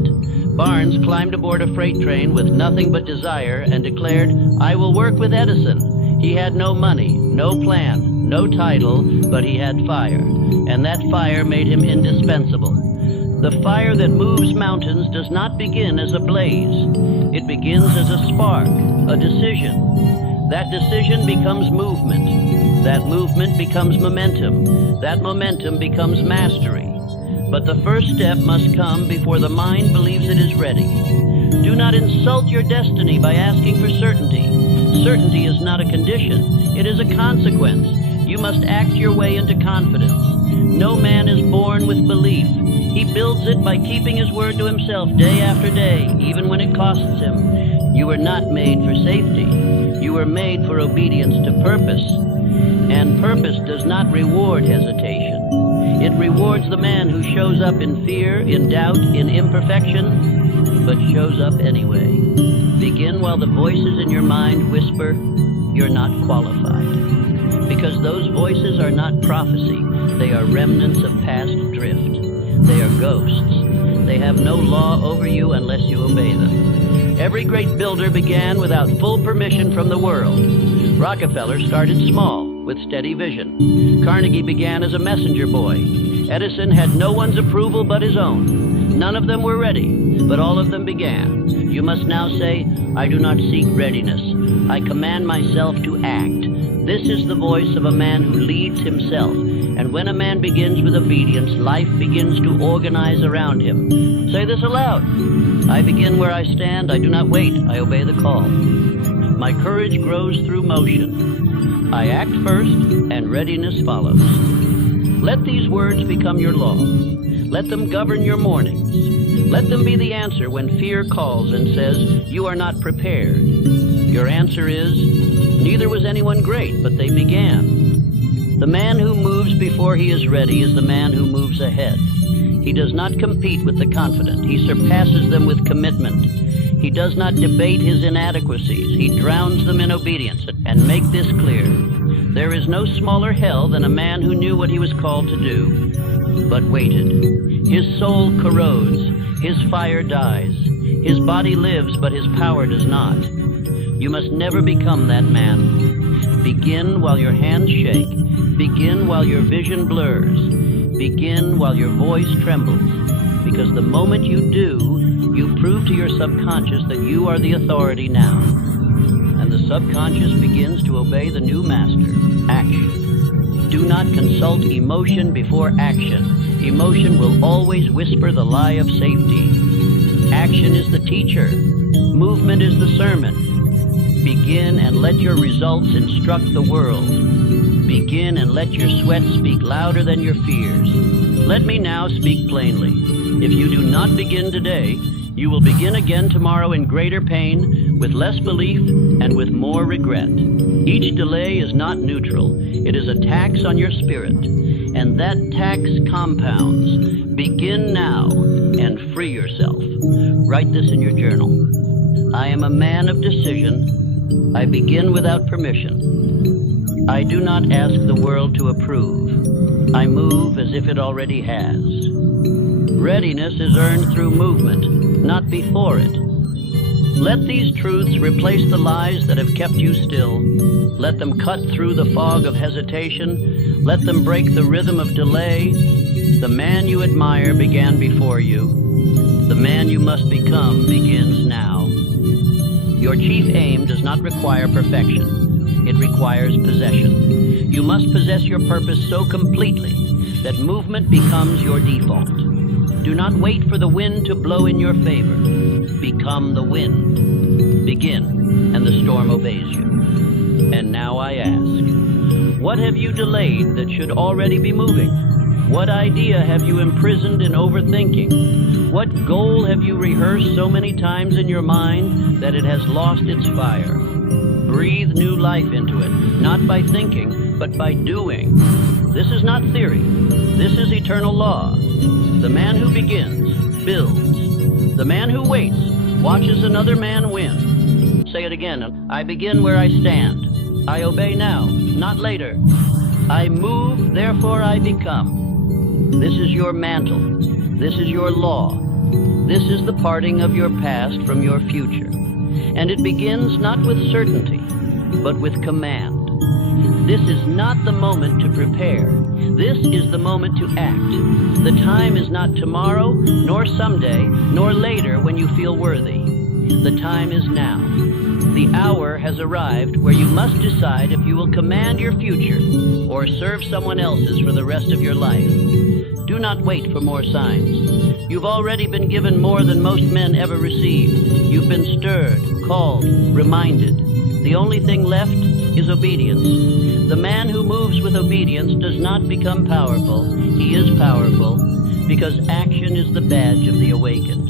Barnes climbed aboard a freight train with nothing but desire and declared, I will work with Edison. He had no money, no plan, no title, but he had fire. And that fire made him indispensable. The fire that moves mountains does not begin as a blaze. It begins as a spark, a decision. That decision becomes movement. That movement becomes momentum. That momentum becomes mastery. But the first step must come before the mind believes it is ready. Do not insult your destiny by asking for certainty. Certainty is not a condition. It is a consequence. You must act your way into confidence. No man is born with belief. He builds it by keeping his word to himself day after day, even when it costs him. You were not made for safety. You were made for obedience to purpose. And purpose does not reward hesitation. It rewards the man who shows up in fear, in doubt, in imperfection, but shows up anyway. Begin while the voices in your mind whisper, you're not qualified. Because those voices are not prophecy. They are remnants of past drift. They are ghosts. They have no law over you unless you obey them. Every great builder began without full permission from the world. Rockefeller started small, with steady vision. Carnegie began as a messenger boy. Edison had no one's approval but his own. None of them were ready, but all of them began. You must now say, I do not seek readiness. I command myself to act. This is the voice of a man who leads himself. And when a man begins with obedience, life begins to organize around him. Say this aloud. I begin where I stand. I do not wait. I obey the call. My courage grows through motion. I act first, and readiness follows. Let these words become your law. Let them govern your mornings. Let them be the answer when fear calls and says, you are not prepared. Your answer is, neither was anyone great, but they began. The man who moves before he is ready is the man who moves ahead. He does not compete with the confident. He surpasses them with commitment. He does not debate his inadequacies. He drowns them in obedience. And make this clear. There is no smaller hell than a man who knew what he was called to do, but waited. His soul corrodes. His fire dies. His body lives, but his power does not. You must never become that man. Begin while your hands shake. Begin while your vision blurs. Begin while your voice trembles. Because the moment you do, you prove to your subconscious that you are the authority now. And the subconscious begins to obey the new master, action. Do not consult emotion before action. Emotion will always whisper the lie of safety. Action is the teacher. Movement is the sermon. Begin and let your results instruct the world. Begin and let your sweat speak louder than your fears. Let me now speak plainly. If you do not begin today, you will begin again tomorrow in greater pain, with less belief, and with more regret. Each delay is not neutral. It is a tax on your spirit, and that tax compounds. Begin now and free yourself. Write this in your journal. I am a man of decision. I begin without permission. I do not ask the world to approve. I move as if it already has. Readiness is earned through movement, not before it. Let these truths replace the lies that have kept you still. Let them cut through the fog of hesitation. Let them break the rhythm of delay. The man you admire began before you. The man you must become begins now. Your chief aim does not require perfection. It requires possession. You must possess your purpose so completely that movement becomes your default. Do not wait for the wind to blow in your favor. Become the wind. Begin, and the storm obeys you. And now I ask, what have you delayed that should already be moving? What idea have you imprisoned in overthinking? What goal have you rehearsed so many times in your mind that it has lost its fire? Breathe new life into it, not by thinking, but by doing. This is not theory. This is eternal law. The man who begins, builds. The man who waits, watches another man win. Say say it again. I begin where I stand. I obey now, not later. I move, therefore I become. This is your mantle. This is your law. This is the parting of your past from your future. And it begins not with certainty, but with command. This is not the moment to prepare. This is the moment to act. The time is not tomorrow, nor someday, nor later when you feel worthy. The time is now. The hour has arrived where you must decide if you will command your future or serve someone else's for the rest of your life. Do not wait for more signs. You've already been given more than most men ever receive. You've been stirred, called, reminded. The only thing left is obedience. The man who moves with obedience does not become powerful. He is powerful because action is the badge of the awakened.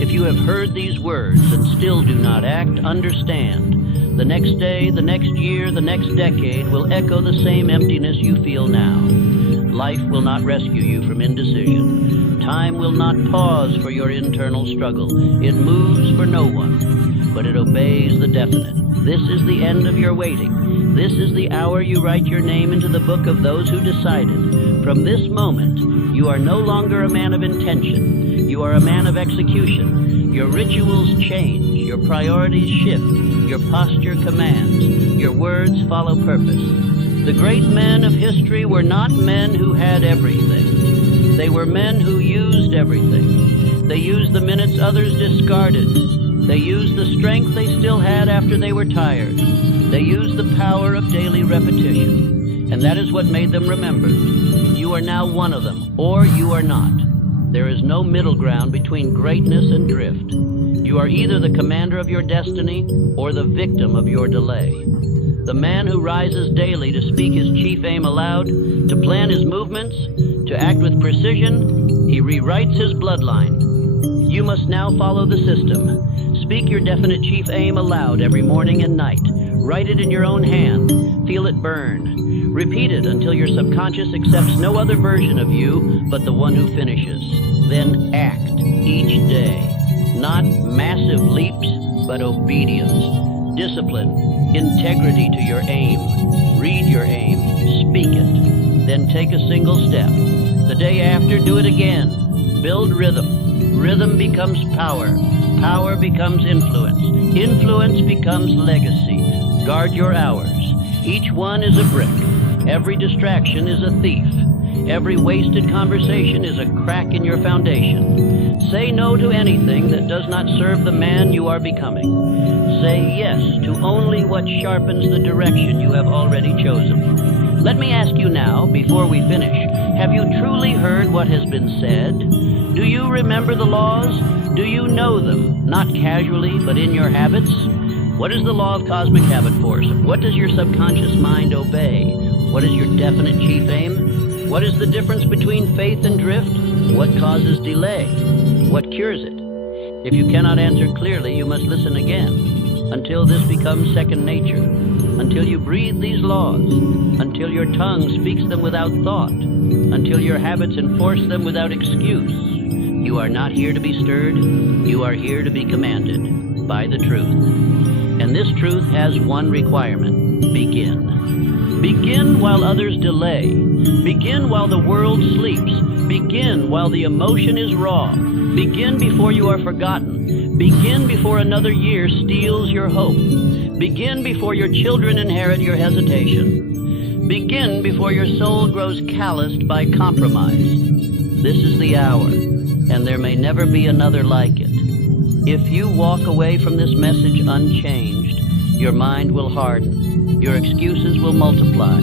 If you have heard these words and still do not act, understand. The next day, the next year, the next decade will echo the same emptiness you feel now. Life will not rescue you from indecision. Time will not pause for your internal struggle. It moves for no one, but it obeys the definite. This is the end of your waiting. This is the hour you write your name into the book of those who decided. From this moment, you are no longer a man of intention. You are a man of execution. Your rituals change. Your priorities shift. Your posture commands. Your words follow purpose. The great men of history were not men who had everything. They were men who used everything. They used the minutes others discarded. They used the strength they still had after they were tired. They used the power of daily repetition. And that is what made them remembered. You are now one of them, or you are not. There is no middle ground between greatness and drift. You are either the commander of your destiny or the victim of your delay. The man who rises daily to speak his chief aim aloud, to plan his movements, to act with precision, he rewrites his bloodline. You must now follow the system. Speak your definite chief aim aloud every morning and night. Write it in your own hand. Feel it burn. Repeat it until your subconscious accepts no other version of you but the one who finishes. Then act each day. Not massive leaps, but obedience. Discipline, integrity to your aim. Read your aim, speak it. Then take a single step. The day after, do it again. Build rhythm. Rhythm becomes power. Power becomes influence. Influence becomes legacy. Guard your hours. Each one is a brick. Every distraction is a thief. Every wasted conversation is a crack in your foundation. Say no to anything that does not serve the man you are becoming. Say yes to only what sharpens the direction you have already chosen. Let me ask you now, before we finish, have you truly heard what has been said? Do you remember the laws? Do you know them, not casually, but in your habits? What is the law of cosmic habit force? What does your subconscious mind obey? What is your definite chief aim? What is the difference between faith and drift? What causes delay? What cures it? If you cannot answer clearly, you must listen again, until this becomes second nature, until you breathe these laws, until your tongue speaks them without thought, until your habits enforce them without excuse. You are not here to be stirred. You are here to be commanded by the truth. And this truth has one requirement: begin. Begin while others delay. Begin while the world sleeps. Begin while the emotion is raw. Begin before you are forgotten. Begin before another year steals your hope. Begin before your children inherit your hesitation. Begin before your soul grows calloused by compromise. This is the hour, and there may never be another like it. If you walk away from this message unchanged, your mind will harden, your excuses will multiply,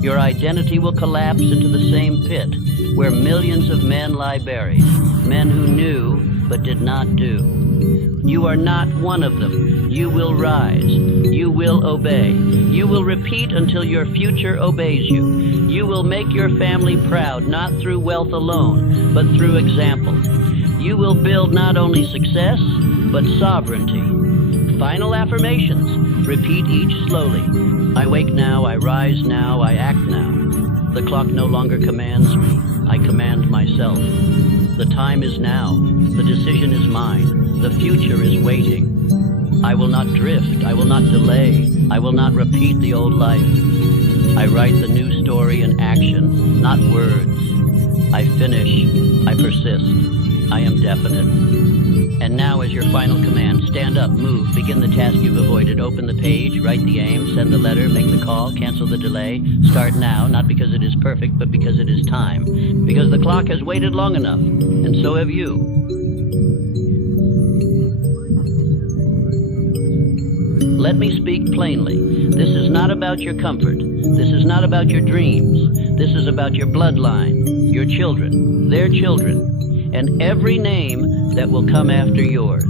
your identity will collapse into the same pit where millions of men lie buried, men who knew but did not do. You are not one of them. You will rise. You will obey. You will repeat until your future obeys you. You will make your family proud, not through wealth alone, but through example. You will build not only success, but sovereignty. Final affirmations. Repeat each slowly. I wake now, I rise now, I act now. The clock no longer commands me. I command myself. The time is now. The decision is mine. The future is waiting. I will not drift. I will not delay. I will not repeat the old life. I write the new story in action, not words. I finish. I persist. I am definite. And now as your final command, stand up, move, begin the task you've avoided, open the page, write the aim, send the letter, make the call, cancel the delay. Start now, not because it is perfect, but because it is time. Because the clock has waited long enough, and so have you. Let me speak plainly. This is not about your comfort. This is not about your dreams. This is about your bloodline, your children, their children, and every name that will come after yours.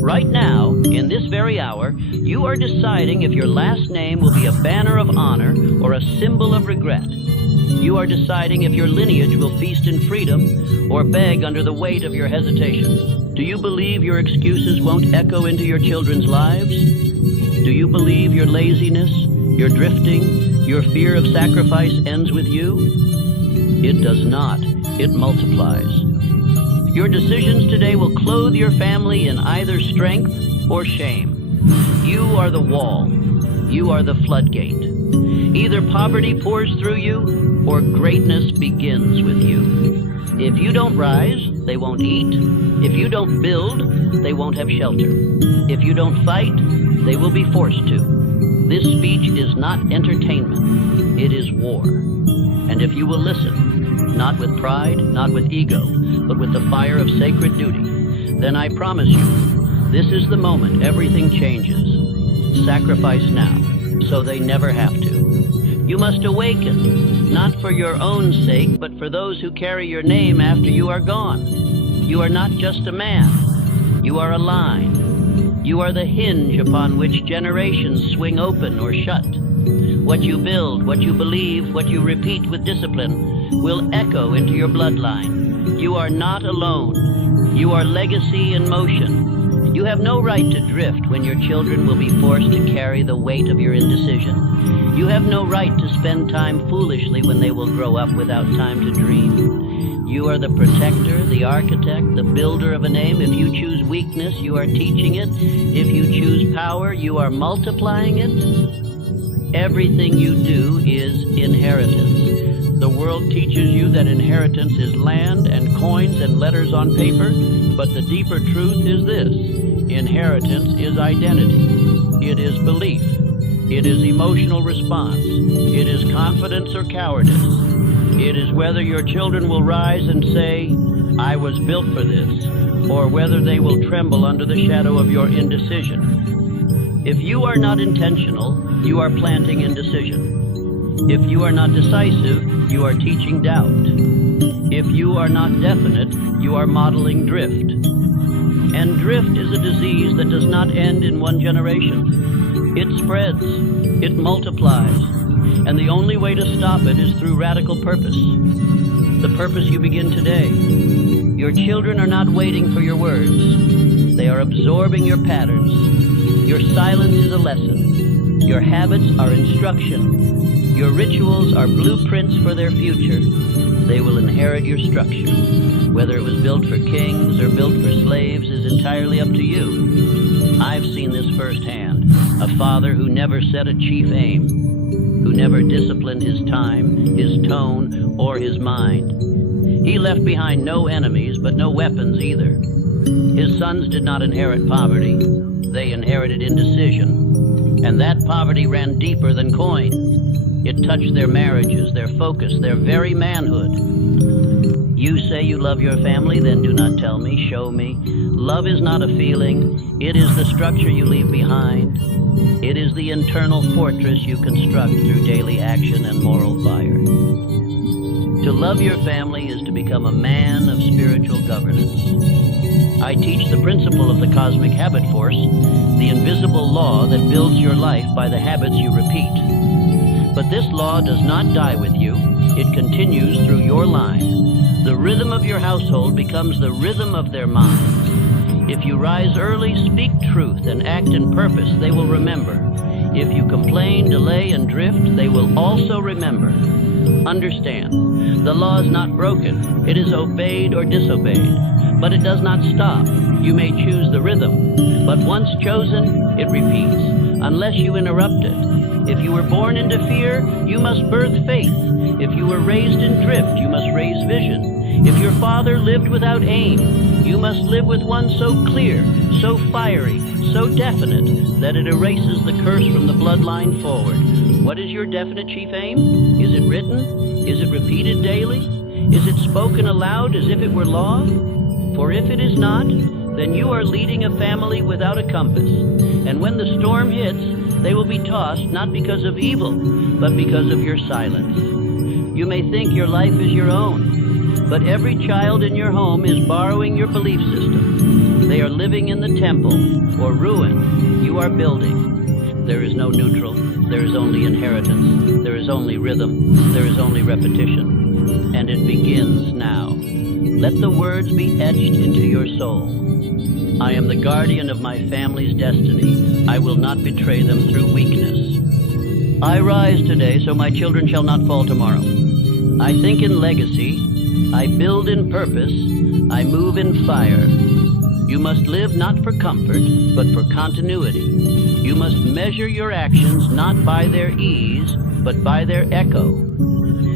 Right now, in this very hour, you are deciding if your last name will be a banner of honor or a symbol of regret. You are deciding if your lineage will feast in freedom or beg under the weight of your hesitation. Do you believe your excuses won't echo into your children's lives? Do you believe your laziness, your drifting, your fear of sacrifice ends with you? It does not. It multiplies. Your decisions today will clothe your family in either strength or shame. You are the wall. You are the floodgate. Either poverty pours through you or greatness begins with you. If you don't rise, they won't eat. If you don't build, they won't have shelter. If you don't fight, they will be forced to. This speech is not entertainment. It is war. And if you will listen, not with pride, not with ego, but with the fire of sacred duty, then I promise you, this is the moment everything changes. Sacrifice now, so they never have to. You must awaken, not for your own sake, but for those who carry your name after you are gone. You are not just a man. You are a line. You are the hinge upon which generations swing open or shut. What you build, what you believe, what you repeat with discipline will echo into your bloodline. You are not alone. You are legacy in motion. You have no right to drift when your children will be forced to carry the weight of your indecision. You have no right to spend time foolishly when they will grow up without time to dream. You are the protector, the architect, the builder of a name. If you choose weakness, you are teaching it. If you choose power, you are multiplying it. Everything you do is inheritance. The world teaches you that inheritance is land and coins and letters on paper, but the deeper truth is this. Inheritance is identity. It is belief. It is emotional response. It is confidence or cowardice. It is whether your children will rise and say, I was built for this, or whether they will tremble under the shadow of your indecision. If you are not intentional, you are planting indecision. If you are not decisive, you are teaching doubt. If you are not definite, you are modeling drift. And drift is a disease that does not end in one generation. It spreads, it multiplies, and the only way to stop it is through radical purpose. The purpose you begin today. Your children are not waiting for your words. They are absorbing your patterns. Your silence is a lesson. Your habits are instruction. Your rituals are blueprints for their future. They will inherit your structure. Whether it was built for kings or built for slaves is entirely up to you. I've seen this firsthand. A father who never set a chief aim, who never disciplined his time, his tone, or his mind. He left behind no enemies, but no weapons either. His sons did not inherit poverty. They inherited indecision. And that poverty ran deeper than coin. It touched their marriages, their focus, their very manhood. You say you love your family, then do not tell me, show me. Love is not a feeling. It is the structure you leave behind. It is the internal fortress you construct through daily action and moral fire. To love your family is to become a man of spiritual governance. I teach the principle of the cosmic habit force, the invisible law that builds your life by the habits you repeat. But this law does not die with you. It continues through your line. The rhythm of your household becomes the rhythm of their minds. If you rise early, speak truth, and act in purpose, they will remember. If you complain, delay, and drift, they will also remember. Understand, the law is not broken. It is obeyed or disobeyed. but it does not stop. You may choose the rhythm, but once chosen, it repeats, unless you interrupt it. If you were born into fear, you must birth faith. If you were raised in drift, you must raise vision. If your father lived without aim, you must live with one so clear, so fiery, so definite, that it erases the curse from the bloodline forward. What is your definite chief aim? Is it written? Is it repeated daily? Is it spoken aloud as if it were law? For if it is not, then you are leading a family without a compass. And when the storm hits, they will be tossed not because of evil, but because of your silence. You may think your life is your own, but every child in your home is borrowing your belief system. They are living in the temple or ruin you are building. There is no neutral. There is only inheritance. There is only rhythm. There is only repetition. And it begins now. Let the words be etched into your soul. I am the guardian of my family's destiny. I will not betray them through weakness. I rise today so my children shall not fall tomorrow. I think in legacy. I build in purpose. I move in fire. You must live not for comfort, but for continuity. You must measure your actions not by their ease, but by their echo.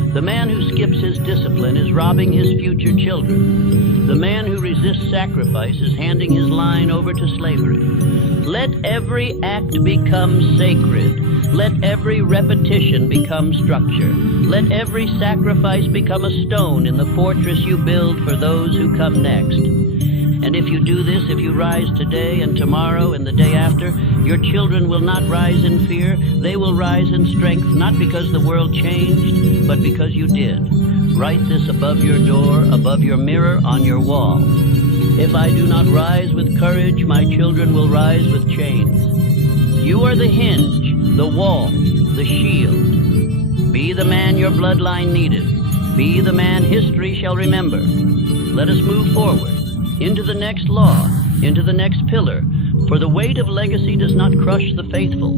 The man who skips his discipline is robbing his future children. The man who resists sacrifice is handing his line over to slavery. Let every act become sacred. Let every repetition become structure. Let every sacrifice become a stone in the fortress you build for those who come next. And if you do this, if you rise today and tomorrow and the day after, your children will not rise in fear. They will rise in strength, not because the world changed, but because you did. Write this above your door, above your mirror, on your wall. If I do not rise with courage, my children will rise with chains. You are the hinge, the wall, the shield. Be the man your bloodline needed. Be the man history shall remember. Let us move forward. Into the next law, into the next pillar, for the weight of legacy does not crush the faithful.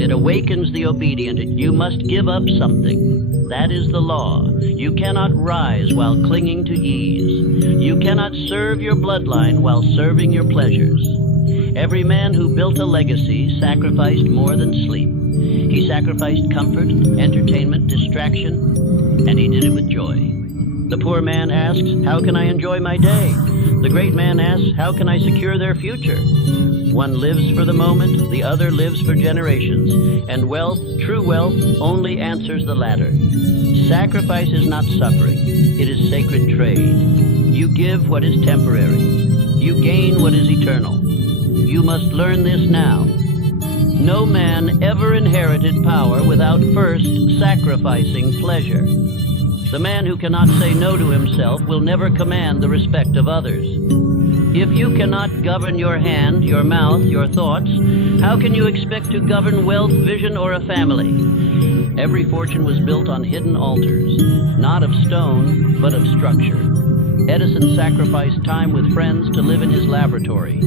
It awakens the obedient. You must give up something. That is the law. You cannot rise while clinging to ease. You cannot serve your bloodline while serving your pleasures. Every man who built a legacy sacrificed more than sleep. He sacrificed comfort, entertainment, distraction, and he did it with joy. The poor man asks, how can I enjoy my day? The great man asks, how can I secure their future? One lives for the moment, the other lives for generations, and wealth, true wealth, only answers the latter. Sacrifice is not suffering, it is sacred trade. You give what is temporary. You gain what is eternal. You must learn this now. No man ever inherited power without first sacrificing pleasure. The man who cannot say no to himself will never command the respect of others. If you cannot govern your hand, your mouth, your thoughts, how can you expect to govern wealth, vision, or a family? Every fortune was built on hidden altars, not of stone, but of structure. Edison sacrificed time with friends to live in his laboratory.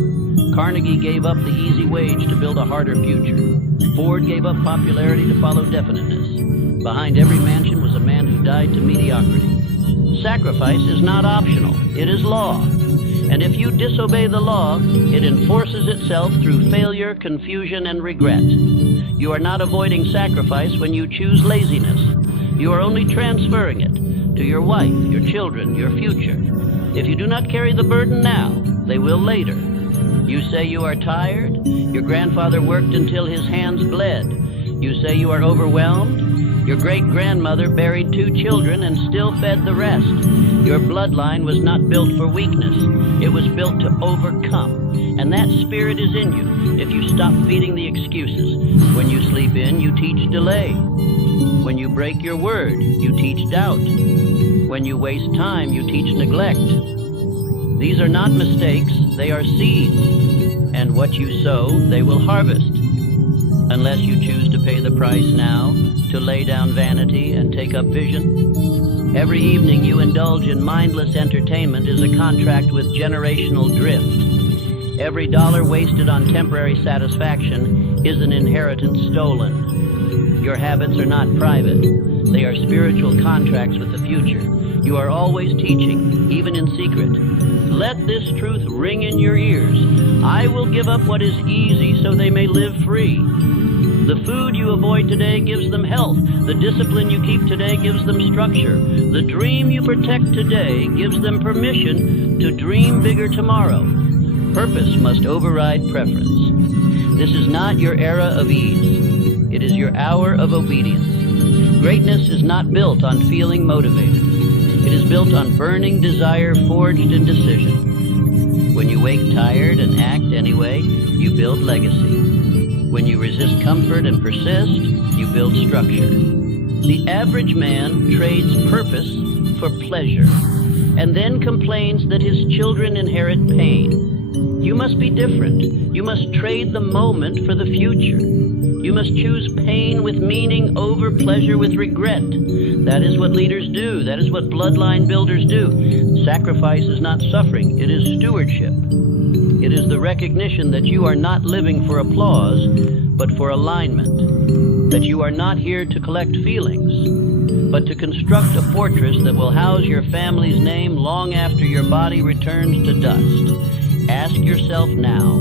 Carnegie gave up the easy wage to build a harder future. Ford gave up popularity to follow definiteness. Behind every mansion was a man who died to mediocrity. Sacrifice is not optional, it is law. And if you disobey the law, it enforces itself through failure, confusion, and regret. You are not avoiding sacrifice when you choose laziness. You are only transferring it to your wife, your children, your future. If you do not carry the burden now, they will later. You say you are tired. Your grandfather worked until his hands bled. You say you are overwhelmed. Your great-grandmother buried 2 children and still fed the rest. Your bloodline was not built for weakness. It was built to overcome. And that spirit is in you if you stop feeding the excuses. When you sleep in, you teach delay. When you break your word, you teach doubt. When you waste time, you teach neglect. These are not mistakes, they are seeds. And what you sow, they will harvest. Unless you choose to pay the price now, to lay down vanity and take up vision. Every evening you indulge in mindless entertainment is a contract with generational drift. Every dollar wasted on temporary satisfaction is an inheritance stolen. Your habits are not private. They are spiritual contracts with the future. You are always teaching, even in secret. Let this truth ring in your ears. I will give up what is easy so they may live free. The food you avoid today gives them health. The discipline you keep today gives them structure. The dream you protect today gives them permission to dream bigger tomorrow. Purpose must override preference. This is not your era of ease. It is your hour of obedience. Greatness is not built on feeling motivated. It is built on burning desire forged in decision. When you wake tired and act anyway, you build legacy. When you resist comfort and persist, you build structure. The average man trades purpose for pleasure and then complains that his children inherit pain. You must be different. You must trade the moment for the future. You must choose pain with meaning over pleasure with regret. That is what leaders do. That is what bloodline builders do. Sacrifice is not suffering. It is stewardship. It is the recognition that you are not living for applause, but for alignment. That you are not here to collect feelings, but to construct a fortress that will house your family's name long after your body returns to dust. Ask yourself now,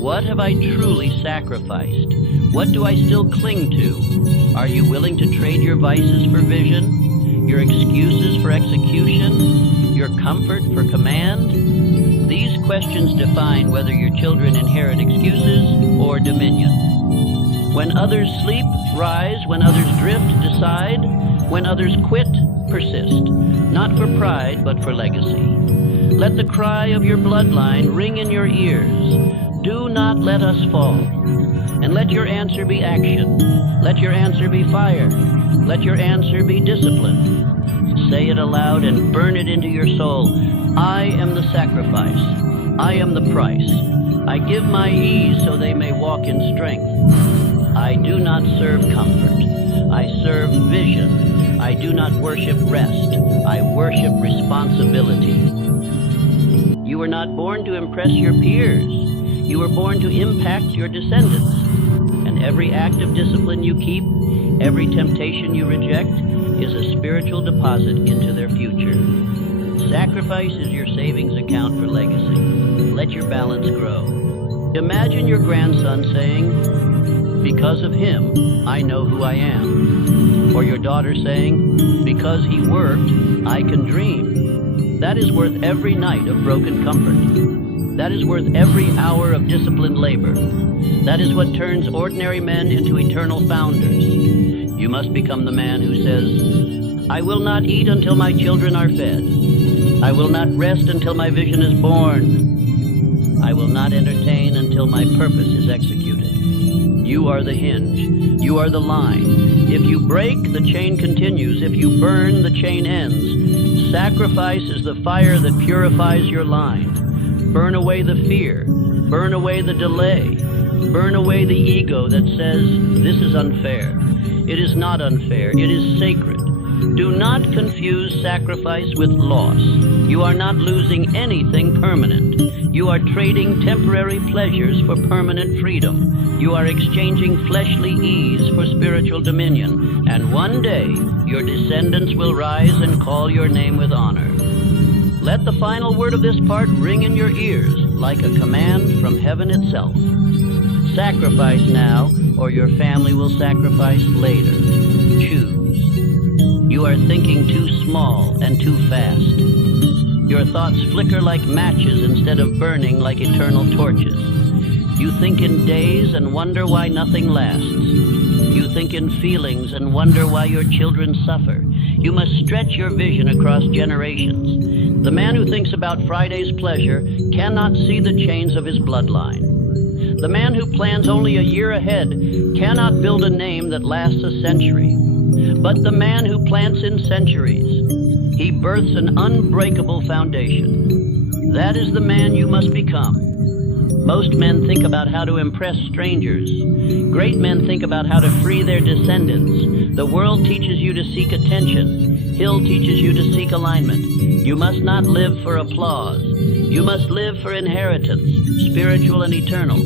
what have I truly sacrificed? What do I still cling to? Are you willing to trade your vices for vision, your excuses for execution, your comfort for command? These questions define whether your children inherit excuses or dominion. When others sleep, rise. When others drift, decide. When others quit, persist. Not for pride, but for legacy. Let the cry of your bloodline ring in your ears. Do not let us fall. And let your answer be action. Let your answer be fire. Let your answer be discipline. Say it aloud and burn it into your soul. I am the sacrifice. I am the price. I give my ease so they may walk in strength. I do not serve comfort. I serve vision. I do not worship rest. I worship responsibility. You were not born to impress your peers. You were born to impact your descendants. And every act of discipline you keep, every temptation you reject, is a spiritual deposit into their future. Sacrifice is your savings account for legacy. Let your balance grow. Imagine your grandson saying, because of him, I know who I am. Or your daughter saying, because he worked, I can dream. That is worth every night of broken comfort. That is worth every hour of disciplined labor. That is what turns ordinary men into eternal founders. You must become the man who says, I will not eat until my children are fed. I will not rest until my vision is born. I will not entertain until my purpose is executed. You are the hinge. You are the line. If you break, the chain continues. If you burn, the chain ends. Sacrifice is the fire that purifies your line. Burn away the fear. Burn away the delay. Burn away the ego that says, this is unfair. It is not unfair. It is sacred. Do not confuse sacrifice with loss. You are not losing anything permanent. You are trading temporary pleasures for permanent freedom. You are exchanging fleshly ease for spiritual dominion. And one day, your descendants will rise and call your name with honor. Let the final word of this part ring in your ears like a command from heaven itself. Sacrifice now, or your family will sacrifice later. Choose. You are thinking too small and too fast. Your thoughts flicker like matches instead of burning like eternal torches. You think in days and wonder why nothing lasts. You think in feelings and wonder why your children suffer. You must stretch your vision across generations. The man who thinks about Friday's pleasure cannot see the chains of his bloodline. The man who plans only a year ahead cannot build a name that lasts a century. But the man who plants in centuries, he births an unbreakable foundation. That is the man you must become. Most men think about how to impress strangers. Great men think about how to free their descendants. The world teaches you to seek attention. Hill teaches you to seek alignment. You must not live for applause. You must live for inheritance, spiritual and eternal.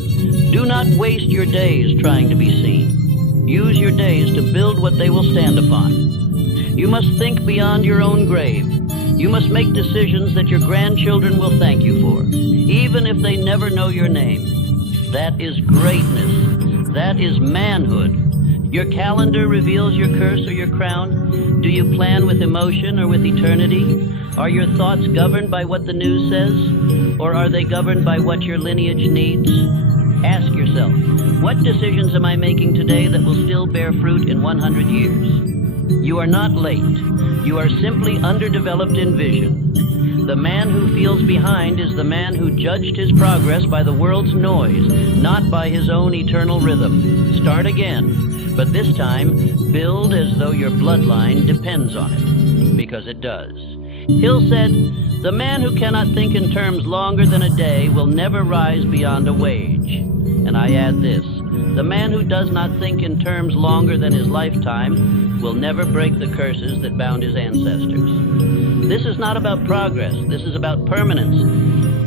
Do not waste your days trying to be seen. Use your days to build what they will stand upon. You must think beyond your own grave. You must make decisions that your grandchildren will thank you for, even if they never know your name. That is greatness. That is manhood. Your calendar reveals your curse or your crown. Do you plan with emotion or with eternity? Are your thoughts governed by what the news says, or are they governed by what your lineage needs? Ask yourself, what decisions am I making today that will still bear fruit in 100 years? You are not late. You are simply underdeveloped in vision. The man who feels behind is the man who judged his progress by the world's noise, not by his own eternal rhythm. Start again, but this time, build as though your bloodline depends on it, because it does. Hill said, "The man who cannot think in terms longer than a day will never rise beyond a wage." And I add this, the man who does not think in terms longer than his lifetime will never break the curses that bound his ancestors. This is not about progress, this is about permanence.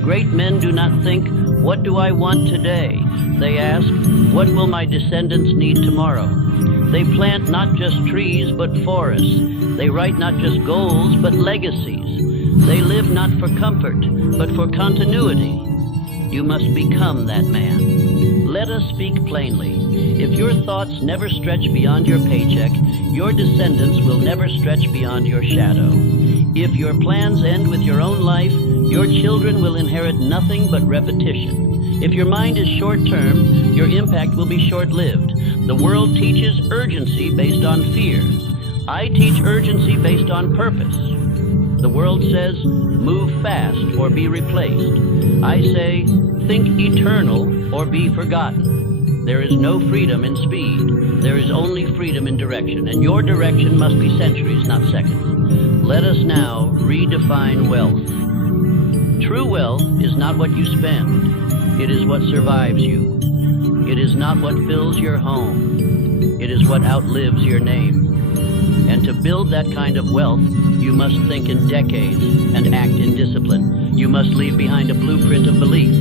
Great men do not think, "What do I want today?" They ask, "What will my descendants need tomorrow?" They plant not just trees, but forests. They write not just goals, but legacies. They live not for comfort, but for continuity. You must become that man. Let us speak plainly. If your thoughts never stretch beyond your paycheck, your descendants will never stretch beyond your shadow. If your plans end with your own life, your children will inherit nothing but repetition. If your mind is short-term, your impact will be short-lived. The world teaches urgency based on fear. I teach urgency based on purpose. The world says, move fast or be replaced. I say, think eternal or be forgotten. There is no freedom in speed. There is only freedom in direction, and your direction must be centuries, not seconds. Let us now redefine wealth. True wealth is not what you spend. It is what survives you. It is not what fills your home. It is what outlives your name. And to build that kind of wealth, you must think in decades and act in discipline. You must leave behind a blueprint of belief.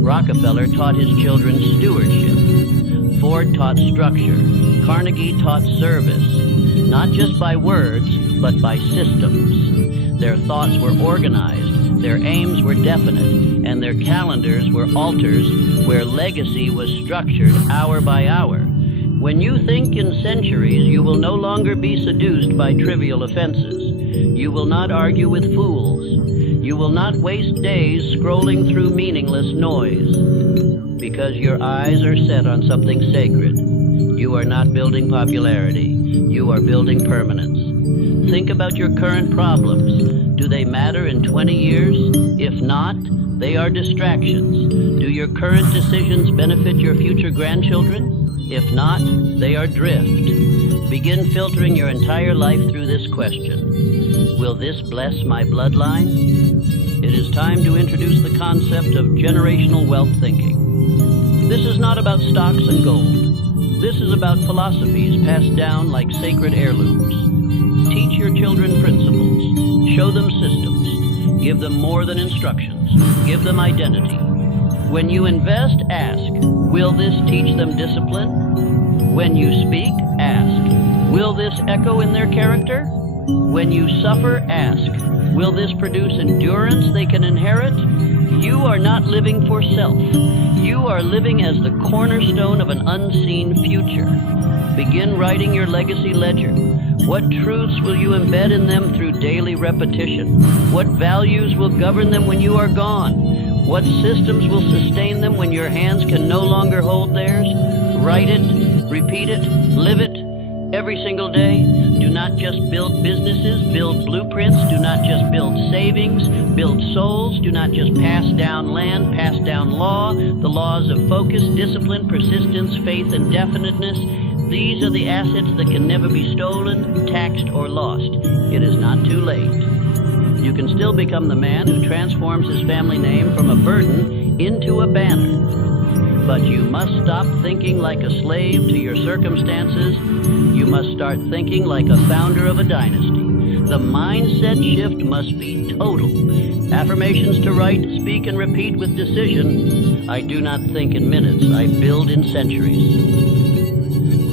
Rockefeller taught his children stewardship. Ford taught structure. Carnegie taught service, not just by words, but by systems. Their thoughts were organized, their aims were definite, and their calendars were altars where legacy was structured hour by hour. When you think in centuries, you will no longer be seduced by trivial offenses. You will not argue with fools. You will not waste days scrolling through meaningless noise. Because your eyes are set on something sacred. You are not building popularity. You are building permanence. Think about your current problems. Do they matter in 20 years? If not, they are distractions. Do your current decisions benefit your future grandchildren? If not, they are drift. Begin filtering your entire life through this question. Will this bless my bloodline? It is time to introduce the concept of generational wealth thinking. This is not about stocks and gold. This is about philosophies passed down like sacred heirlooms. Teach your children principles. Show them systems. Give them more than instructions. Give them identity. When you invest, ask, will this teach them discipline? When you speak, ask, will this echo in their character? When you suffer, ask, will this produce endurance they can inherit? You are not living for self. You are living as the cornerstone of an unseen future. Begin writing your legacy ledger. What truths will you embed in them through daily repetition? What values will govern them when you are gone? What systems will sustain them when your hands can no longer hold theirs? Write it, repeat it, live it, every single day. Do not just build businesses, build blueprints. Do not just build savings, build souls. Do not just pass down land, pass down law, the laws of focus, discipline, persistence, faith, and definiteness. These are the assets that can never be stolen, taxed, or lost. It is not too late. You can still become the man who transforms his family name from a burden into a banner. But you must stop thinking like a slave to your circumstances. You must start thinking like a founder of a dynasty. The mindset shift must be total. Affirmations to write, speak, and repeat with decision. I do not think in minutes. I build in centuries.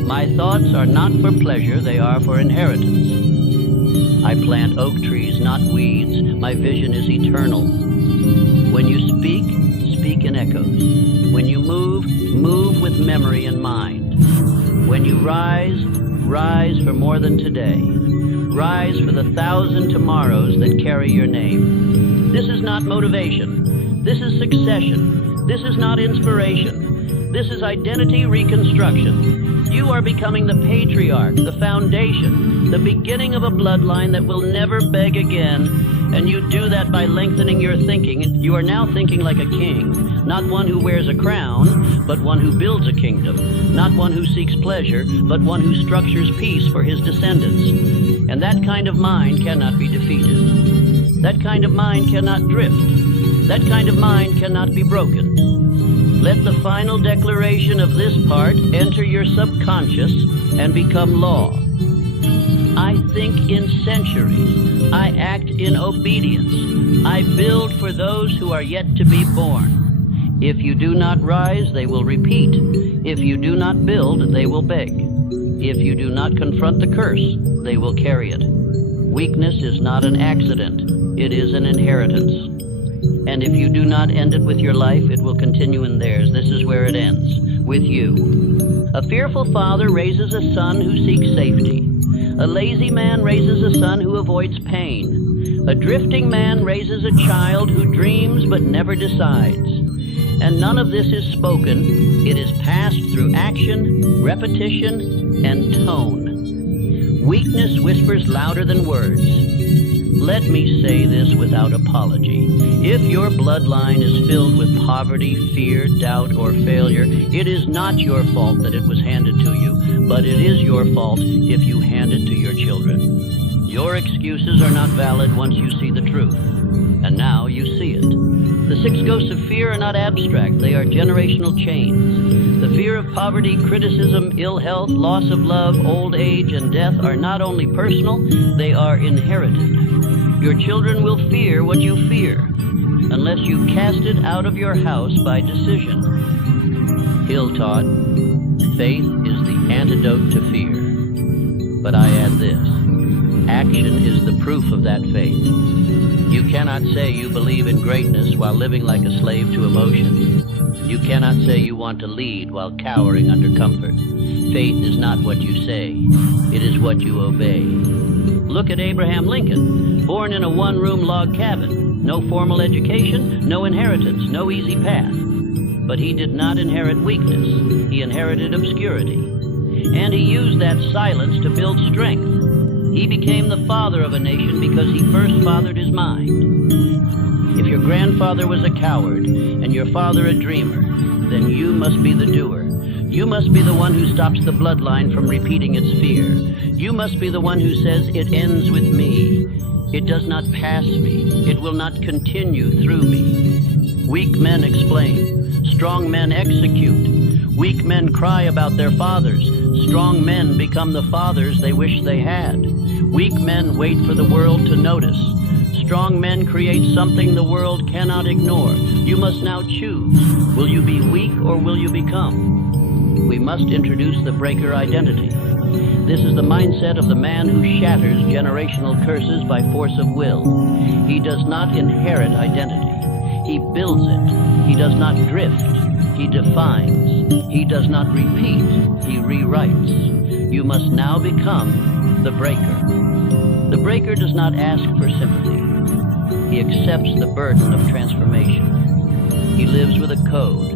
My thoughts are not for pleasure. They are for inheritance. I plant oak trees trees, not weeds. My vision is eternal. When you speak, speak in echoes. When you move, move with memory in mind. When you rise, rise for more than today. Rise for the 1,000 tomorrows that carry your name. This is not motivation. This is succession. This is not inspiration. This is identity reconstruction. You are becoming the patriarch, the foundation, the beginning of a bloodline that will never beg again. And you do that by lengthening your thinking. You are now thinking like a king, not one who wears a crown, but one who builds a kingdom, not one who seeks pleasure, but one who structures peace for his descendants. And that kind of mind cannot be defeated. That kind of mind cannot drift. That kind of mind cannot be broken. Let the final declaration of this part enter your subconscious and become law. I think in centuries. I act in obedience. I build for those who are yet to be born. If you do not rise, they will repeat. If you do not build, they will beg. If you do not confront the curse, they will carry it. Weakness is not an accident. It is an inheritance. And if you do not end it with your life, it will continue in theirs. This is where it ends, with you. A fearful father raises a son who seeks safety. A lazy man raises a son who avoids pain. A drifting man raises a child who dreams but never decides. And none of this is spoken. It is passed through action, repetition, and tone. Weakness whispers louder than words. Let me say this without apology. If your bloodline is filled with poverty, fear, doubt, or failure, it is not your fault that it was handed to you, but it is your fault if you hand it to your children. Your excuses are not valid once you see the truth, and now you see it. The 6 ghosts of fear are not abstract, they are generational chains. The fear of poverty, criticism, ill health, loss of love, old age, and death are not only personal, they are inherited. Your children will fear what you fear, unless you cast it out of your house by decision. Hill taught, faith is the antidote to fear. But I add this, action is the proof of that faith. You cannot say you believe in greatness while living like a slave to emotion. You cannot say you want to lead while cowering under comfort. Faith is not what you say, it is what you obey. Look at Abraham Lincoln, born in a one-room log cabin. No formal education, no inheritance, no easy path. But he did not inherit weakness. He inherited obscurity. And he used that silence to build strength. He became the father of a nation because he first fathered his mind. If your grandfather was a coward and your father a dreamer, then you must be the doer. You must be the one who stops the bloodline from repeating its fear. You must be the one who says, it ends with me. It does not pass me. It will not continue through me. Weak men explain. Strong men execute. Weak men cry about their fathers. Strong men become the fathers they wish they had. Weak men wait for the world to notice. Strong men create something the world cannot ignore. You must now choose. Will you be weak or will you become? We must introduce the breaker identity. This is the mindset of the man who shatters generational curses by force of will. He does not inherit identity. He builds it. He does not drift. He defines. He does not repeat. He rewrites. You must now become the breaker. The breaker does not ask for sympathy. He accepts the burden of transformation. He lives with a code.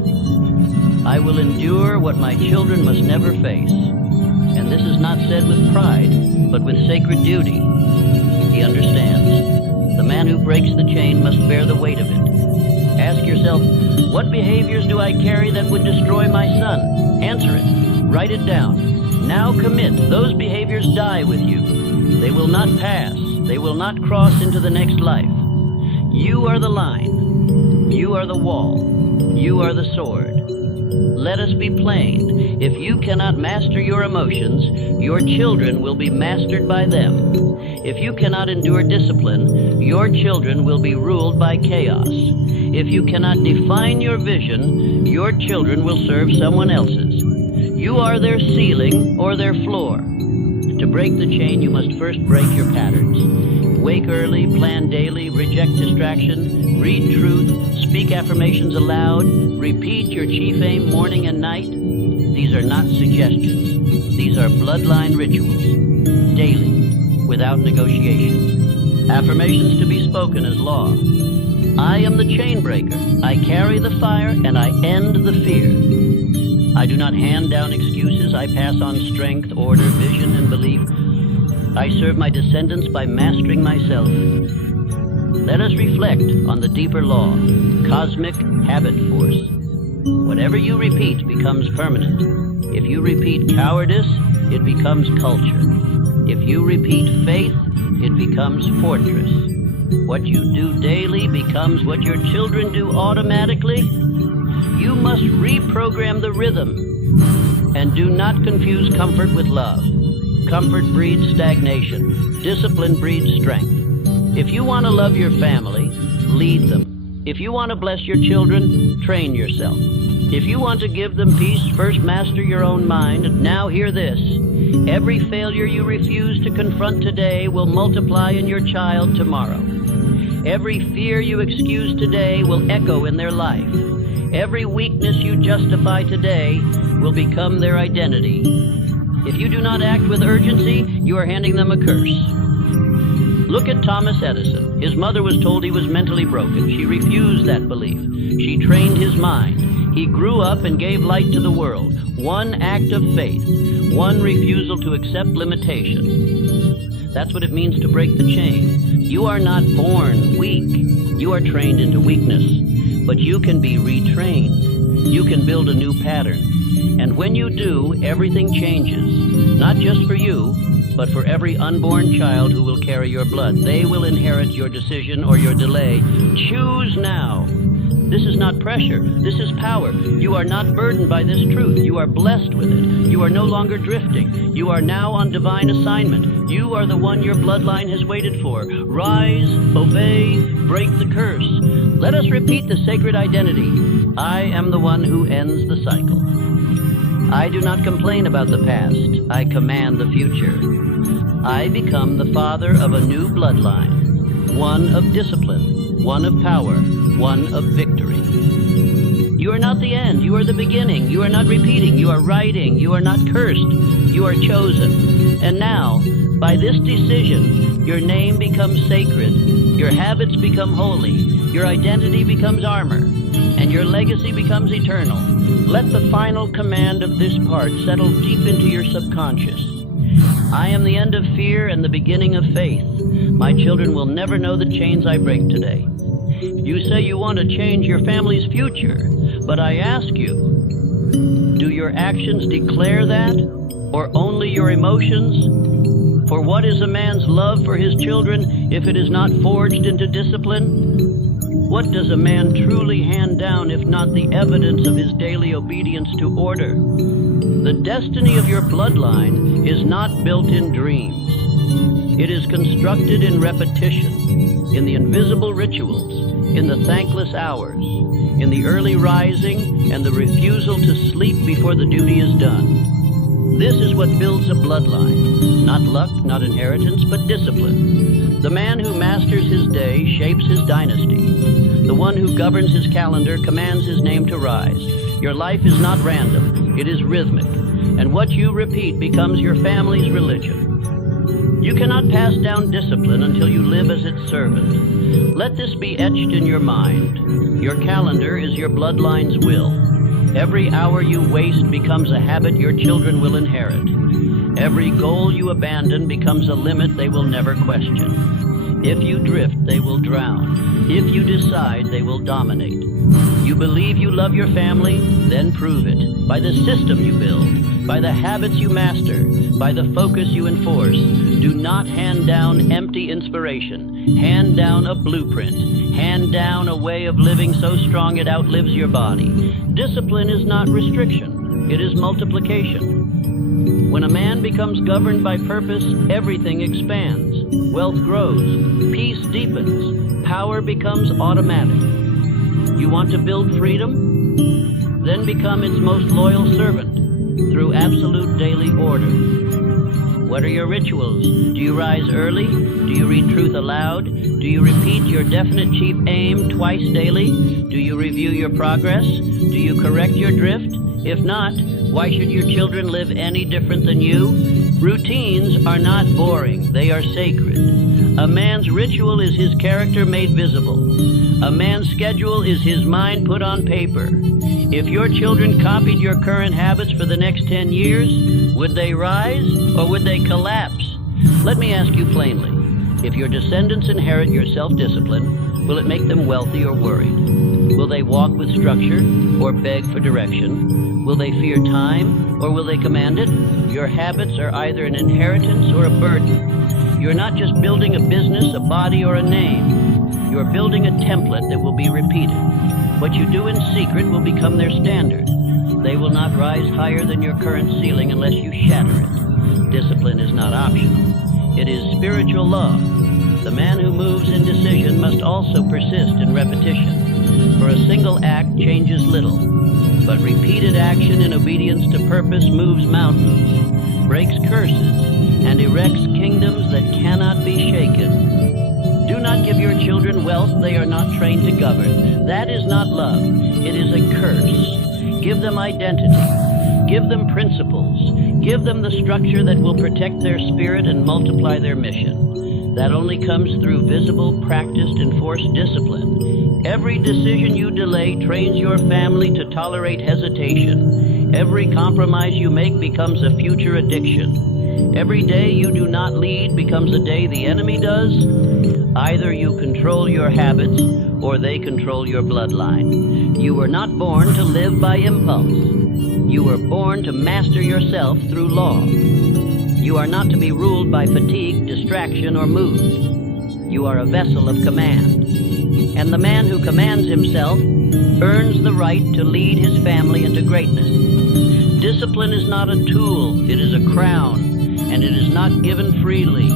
I will endure what my children must never face. And this is not said with pride, but with sacred duty. He understands. The man who breaks the chain must bear the weight of it. Ask yourself, what behaviors do I carry that would destroy my son? Answer it. Write it down. Now commit. Those behaviors die with you. They will not pass. They will not cross into the next life. You are the line. You are the wall. You are the sword. Let us be plain. If you cannot master your emotions, your children will be mastered by them. If you cannot endure discipline, your children will be ruled by chaos. If you cannot define your vision, your children will serve someone else's. You are their ceiling or their floor. To break the chain, you must first break your patterns. Wake early, plan daily, reject distraction, read truth, speak affirmations aloud, repeat your chief aim morning and night. These are not suggestions. These are bloodline rituals. Daily, without negotiation. Affirmations to be spoken as law. I am the chain breaker. I carry the fire and I end the fear. I do not hand down excuses. I pass on strength, order, vision, and belief. I serve my descendants by mastering myself. Let us reflect on the deeper law, cosmic habit force. Whatever you repeat becomes permanent. If you repeat cowardice, it becomes culture. If you repeat faith, it becomes fortress. What you do daily becomes what your children do automatically. You must reprogram the rhythm. And do not confuse comfort with love. Comfort breeds stagnation. Discipline breeds strength. If you want to love your family, lead them. If you want to bless your children, train yourself. If you want to give them peace, first master your own mind. Now hear this. Every failure you refuse to confront today will multiply in your child tomorrow. Every fear you excuse today will echo in their life. Every weakness you justify today will become their identity. If you do not act with urgency, you are handing them a curse. Look at Thomas Edison. His mother was told he was mentally broken. She refused that belief. She trained his mind. He grew up and gave light to the world. One act of faith, one refusal to accept limitation. That's what it means to break the chain. You are not born weak. You are trained into weakness. But you can be retrained. You can build a new pattern. And when you do, everything changes. Not just for you, but for every unborn child who will carry your blood. They will inherit your decision or your delay. Choose now. This is not pressure. This is power. You are not burdened by this truth. You are blessed with it. You are no longer drifting. You are now on divine assignment. You are the one your bloodline has waited for. Rise, obey, break the curse. Let us repeat the sacred identity. I am the one who ends the cycle. I do not complain about the past. I command the future. I become the father of a new bloodline. One of discipline, one of power, one of victory. You are not the end. You are the beginning. You are not repeating. You are writing. You are not cursed. You are chosen. And now, by this decision, your name becomes sacred. Your habits become holy. Your identity becomes armor. And your legacy becomes eternal. Let the final command of this part settle deep into your subconscious. I am the end of fear and the beginning of faith. My children will never know the chains I break today. You say you want to change your family's future, but I ask you, do your actions declare that, or only your emotions? For what is a man's love for his children if it is not forged into discipline? What does a man truly hand down if not the evidence of his daily obedience to order? The destiny of your bloodline is not built in dreams. It is constructed in repetition, in the invisible rituals, in the thankless hours, in the early rising and the refusal to sleep before the duty is done. This is what builds a bloodline. Not luck, not inheritance, but discipline. The man who masters his day shapes his dynasty. The one who governs his calendar commands his name to rise. Your life is not random, it is rhythmic. And what you repeat becomes your family's religion. You cannot pass down discipline until you live as its servant. Let this be etched in your mind. Your calendar is your bloodline's will. Every hour you waste becomes a habit your children will inherit. Every goal you abandon becomes a limit they will never question. If you drift, they will drown. If you decide, they will dominate. You believe you love your family? Then prove it. By the system you build, by the habits you master, by the focus you enforce. Do not hand down empty inspiration. Hand down a blueprint. Hand down a way of living so strong it outlives your body. Discipline is not restriction. It is multiplication. When a man becomes governed by purpose, everything expands. Wealth grows. Peace deepens. Power becomes automatic. You want to build freedom? Then become its most loyal servant through absolute daily order. What are your rituals? Do you rise early? Do you read truth aloud? Do you repeat your definite chief aim twice daily? Do you review your progress? Do you correct your drift? If not, why should your children live any different than you? Routines are not boring, they are sacred. A man's ritual is his character made visible. A man's schedule is his mind put on paper. If your children copied your current habits for the next 10 years, would they rise or would they collapse? Let me ask you plainly, if your descendants inherit your self-discipline, will it make them wealthy or worried? Will they walk with structure or beg for direction? Will they fear time or will they command it? Your habits are either an inheritance or a burden. You're not just building a business, a body, or a name. You're building a template that will be repeated. What you do in secret will become their standard. They will not rise higher than your current ceiling unless you shatter it. Discipline is not optional. It is spiritual law. The man who moves in decision must also persist in repetition. For a single act changes little, but repeated action in obedience to purpose moves mountains, breaks curses, and erects kingdoms that cannot be shaken. Do not give your children wealth they are not trained to govern. That is not love. It is a curse. Give them identity. Give them principles. Give them the structure that will protect their spirit and multiply their mission. That only comes through visible, practiced, enforced discipline. Every decision you delay trains your family to tolerate hesitation. Every compromise you make becomes a future addiction. Every day you do not lead becomes a day the enemy does. Either you control your habits or they control your bloodline. You were not born to live by impulse. You were born to master yourself through law. You are not to be ruled by fatigue, distraction, or mood. You are a vessel of command. And the man who commands himself earns the right to lead his family into greatness. Discipline is not a tool, it is a crown, and it is not given freely.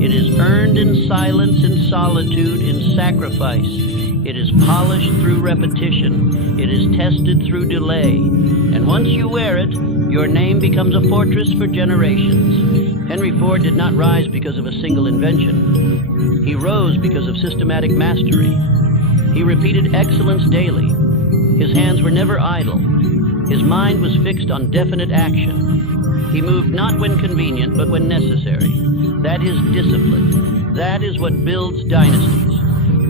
It is earned in silence, in solitude, in sacrifice. It is polished through repetition. It is tested through delay. And once you wear it, your name becomes a fortress for generations. Henry Ford did not rise because of a single invention. He rose because of systematic mastery. He repeated excellence daily. His hands were never idle. His mind was fixed on definite action. He moved not when convenient, but when necessary. That is discipline. That is what builds dynasties.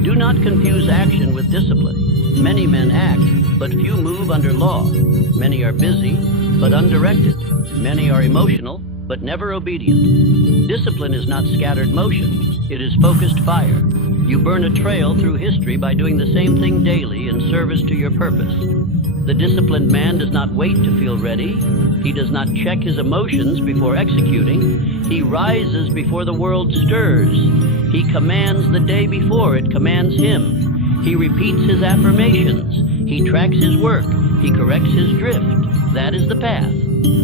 Do not confuse action with discipline. Many men act, but few move under law. Many are busy, but undirected. Many are emotional, but never obedient. Discipline is not scattered motion. It is focused fire. You burn a trail through history by doing the same thing daily in service to your purpose. The disciplined man does not wait to feel ready. He does not check his emotions before executing. He rises before the world stirs. He commands the day before it commands him. He repeats his affirmations. He tracks his work. He corrects his drift. That is the path.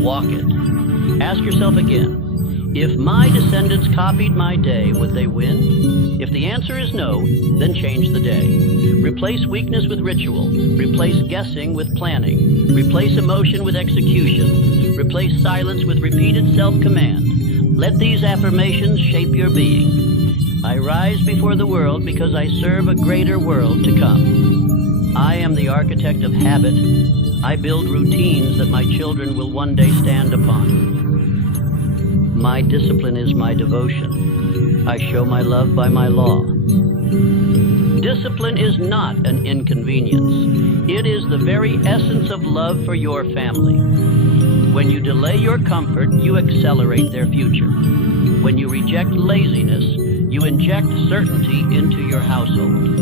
Walk it. Ask yourself again, if my descendants copied my day, would they win? If the answer is no, then change the day. Replace weakness with ritual. Replace guessing with planning. Replace emotion with execution. Replace silence with repeated self-command. Let these affirmations shape your being. I rise before the world because I serve a greater world to come. I am the architect of habit. I build routines that my children will one day stand upon. My discipline is my devotion. I show my love by my law. Discipline is not an inconvenience. It is the very essence of love for your family. When you delay your comfort, you accelerate their future. When you reject laziness, you inject certainty into your household.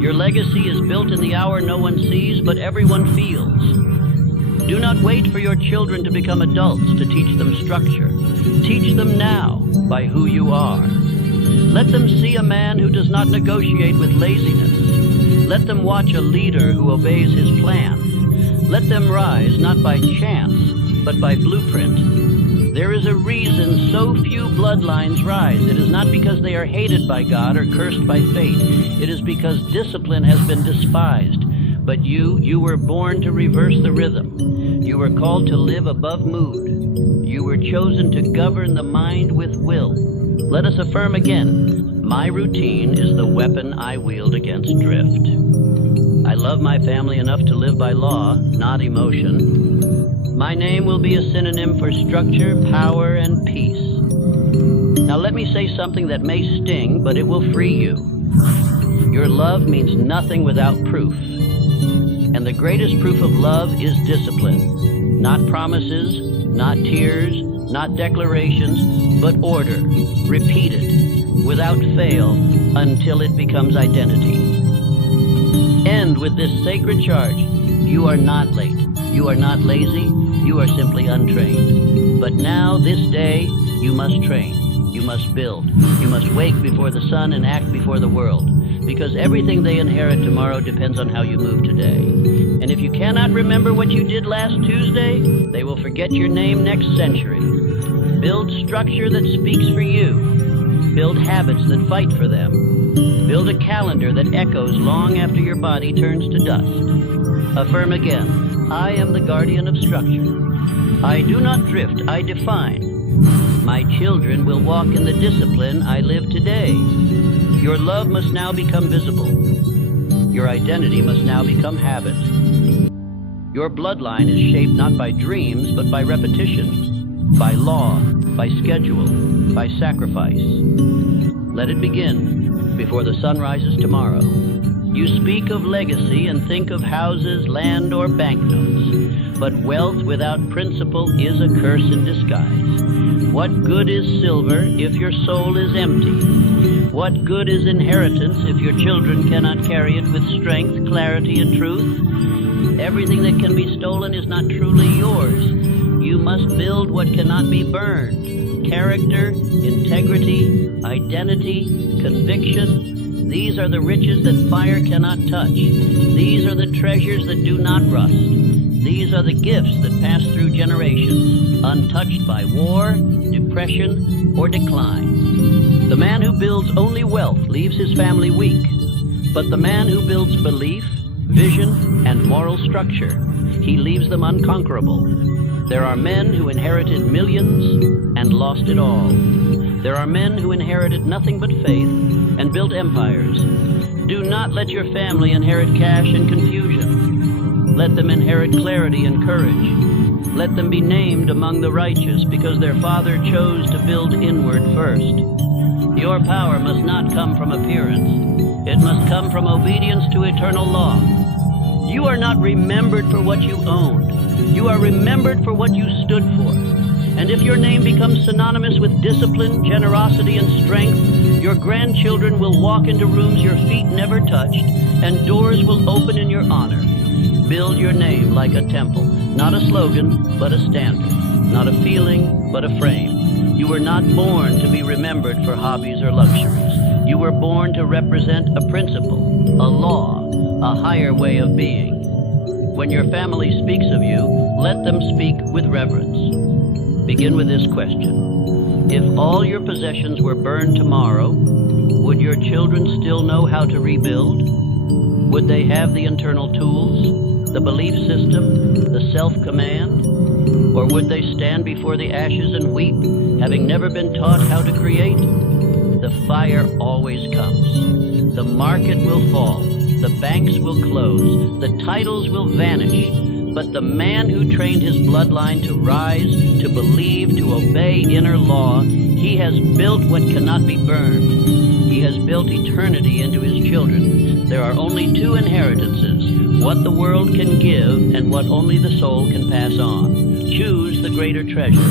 Your legacy is built in the hour no one sees, but everyone feels. Do not wait for your children to become adults to teach them structure. Teach them now by who you are. Let them see a man who does not negotiate with laziness. Let them watch a leader who obeys his plan. Let them rise not by chance, but by blueprint. There is a reason so few bloodlines rise. It is not because they are hated by God or cursed by fate. It is because discipline has been despised. But you were born to reverse the rhythm. You were called to live above mood. You were chosen to govern the mind with will. Let us affirm again, my routine is the weapon I wield against drift. I love my family enough to live by law, not emotion. My name will be a synonym for structure, power, and peace. Now let me say something that may sting, but it will free you. Your love means nothing without proof. And the greatest proof of love is discipline. Not promises, not tears, not declarations, but order, repeated, without fail, until it becomes identity. End with this sacred charge. You are not late. You are not lazy. You are simply untrained. But now, this day, you must train. You must build. You must wake before the sun and act before the world. Because everything they inherit tomorrow depends on how you move today. And if you cannot remember what you did last Tuesday, they will forget your name next century. Build structure that speaks for you. Build habits that fight for them. Build a calendar that echoes long after your body turns to dust. Affirm again, I am the guardian of structure. I do not drift, I define. My children will walk in the discipline I live today. Your love must now become visible. Your identity must now become habit. Your bloodline is shaped not by dreams, but by repetition, by law, by schedule, by sacrifice. Let it begin before the sun rises tomorrow. You speak of legacy and think of houses, land, or banknotes. But wealth without principle is a curse in disguise. What good is silver if your soul is empty? What good is inheritance if your children cannot carry it with strength, clarity, and truth? Everything that can be stolen is not truly yours. You must build what cannot be burned. Character, integrity, identity, conviction. These are the riches that fire cannot touch. These are the treasures that do not rust. These are the gifts that pass through generations, untouched by war, depression, or decline. The man who builds only wealth leaves his family weak, but the man who builds belief, vision, and moral structure, he leaves them unconquerable. There are men who inherited millions and lost it all. There are men who inherited nothing but faith and built empires. Do not let your family inherit cash and confusion. Let them inherit clarity and courage. Let them be named among the righteous because their father chose to build inward first. Your power must not come from appearance. It must come from obedience to eternal law. You are not remembered for what you owned. You are remembered for what you stood for. And if your name becomes synonymous with discipline, generosity, and strength, your grandchildren will walk into rooms your feet never touched, and doors will open in your honor. Build your name like a temple, not a slogan, but a standard, not a feeling, but a frame. You were not born to be remembered for hobbies or luxuries. You were born to represent a principle, a law, a higher way of being. When your family speaks of you, let them speak with reverence. Begin with this question. If all your possessions were burned tomorrow, would your children still know how to rebuild? Would they have the internal tools, the belief system, the self-command? Or would they stand before the ashes and weep, having never been taught how to create? The fire always comes. The market will fall. The banks will close. The titles will vanish. But the man who trained his bloodline to rise, to believe, to obey inner law, he has built what cannot be burned. He has built eternity into his children. There are only two inheritances, what the world can give and what only the soul can pass on. Choose the greater treasure.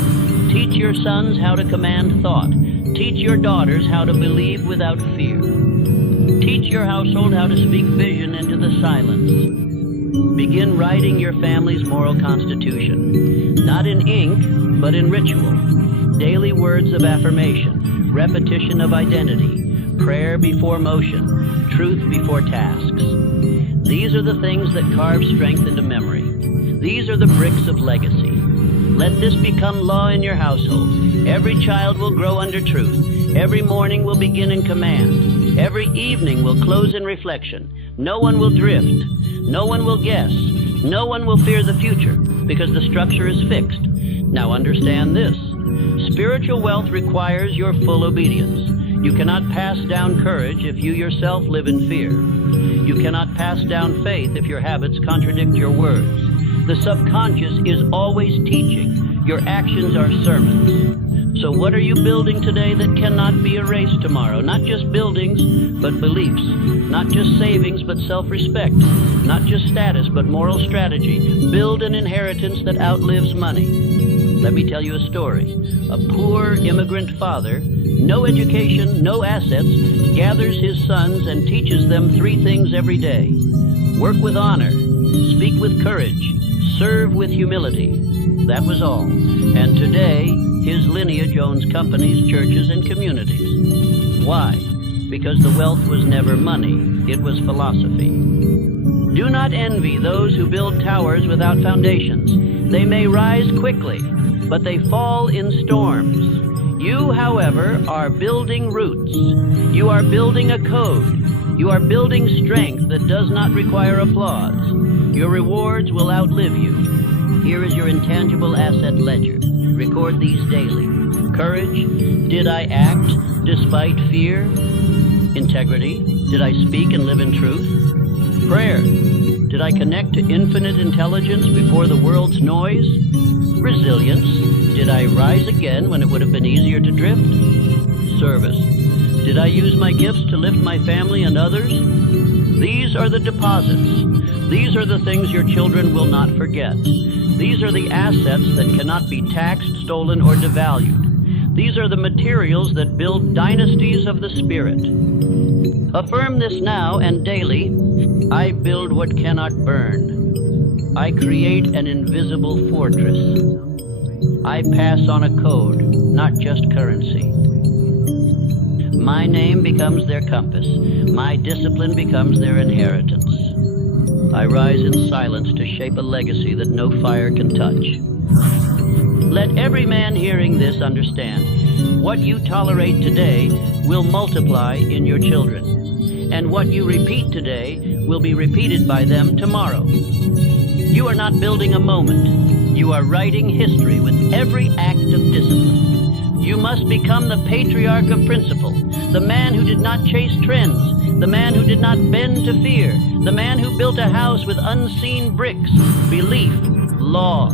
Teach your sons how to command thought. Teach your daughters how to believe without fear. Teach your household how to speak vision into the silence. Begin writing your family's moral constitution, not in ink, but in ritual. Daily words of affirmation, repetition of identity, prayer before motion, truth before tasks. These are the things that carve strength into memory. These are the bricks of legacy. Let this become law in your household. Every child will grow under truth. Every morning will begin in command. Every evening will close in reflection. No one will drift. No one will guess. No one will fear the future, because the structure is fixed. Now understand this. Spiritual wealth requires your full obedience. You cannot pass down courage if you yourself live in fear. You cannot pass down faith if your habits contradict your words. The subconscious is always teaching. Your actions are sermons. So what are you building today that cannot be erased tomorrow? Not just buildings, but beliefs. Not just savings, but self-respect. Not just status, but moral strategy. Build an inheritance that outlives money. Let me tell you a story. A poor immigrant father, no education, no assets, gathers his sons and teaches them 3 things every day. Work with honor, speak with courage, serve with humility. That was all. And today, his lineage owns companies, churches, and communities. Why? Because the wealth was never money, it was philosophy. Do not envy those who build towers without foundations. They may rise quickly, but they fall in storms. You, however, are building roots. You are building a code. You are building strength that does not require applause. Your rewards will outlive you. Here is your intangible asset ledger. Record these daily. Courage. Did I act despite fear? Integrity. Did I speak and live in truth? Prayer. Did I connect to infinite intelligence before the world's noise? Resilience. Did I rise again when it would have been easier to drift? Service. Did I use my gifts to lift my family and others? These are the deposits. These are the things your children will not forget. These are the assets that cannot be taxed, stolen, or devalued. These are the materials that build dynasties of the spirit. Affirm this now and daily. I build what cannot burn. I create an invisible fortress. I pass on a code, not just currency. My name becomes their compass. My discipline becomes their inheritance. I rise in silence to shape a legacy that no fire can touch. Let every man hearing this understand, what you tolerate today will multiply in your children, and what you repeat today will be repeated by them tomorrow. You are not building a moment. You are writing history with every act of discipline. You must become the patriarch of principle, the man who did not chase trends, the man who did not bend to fear, the man who built a house with unseen bricks, belief, law,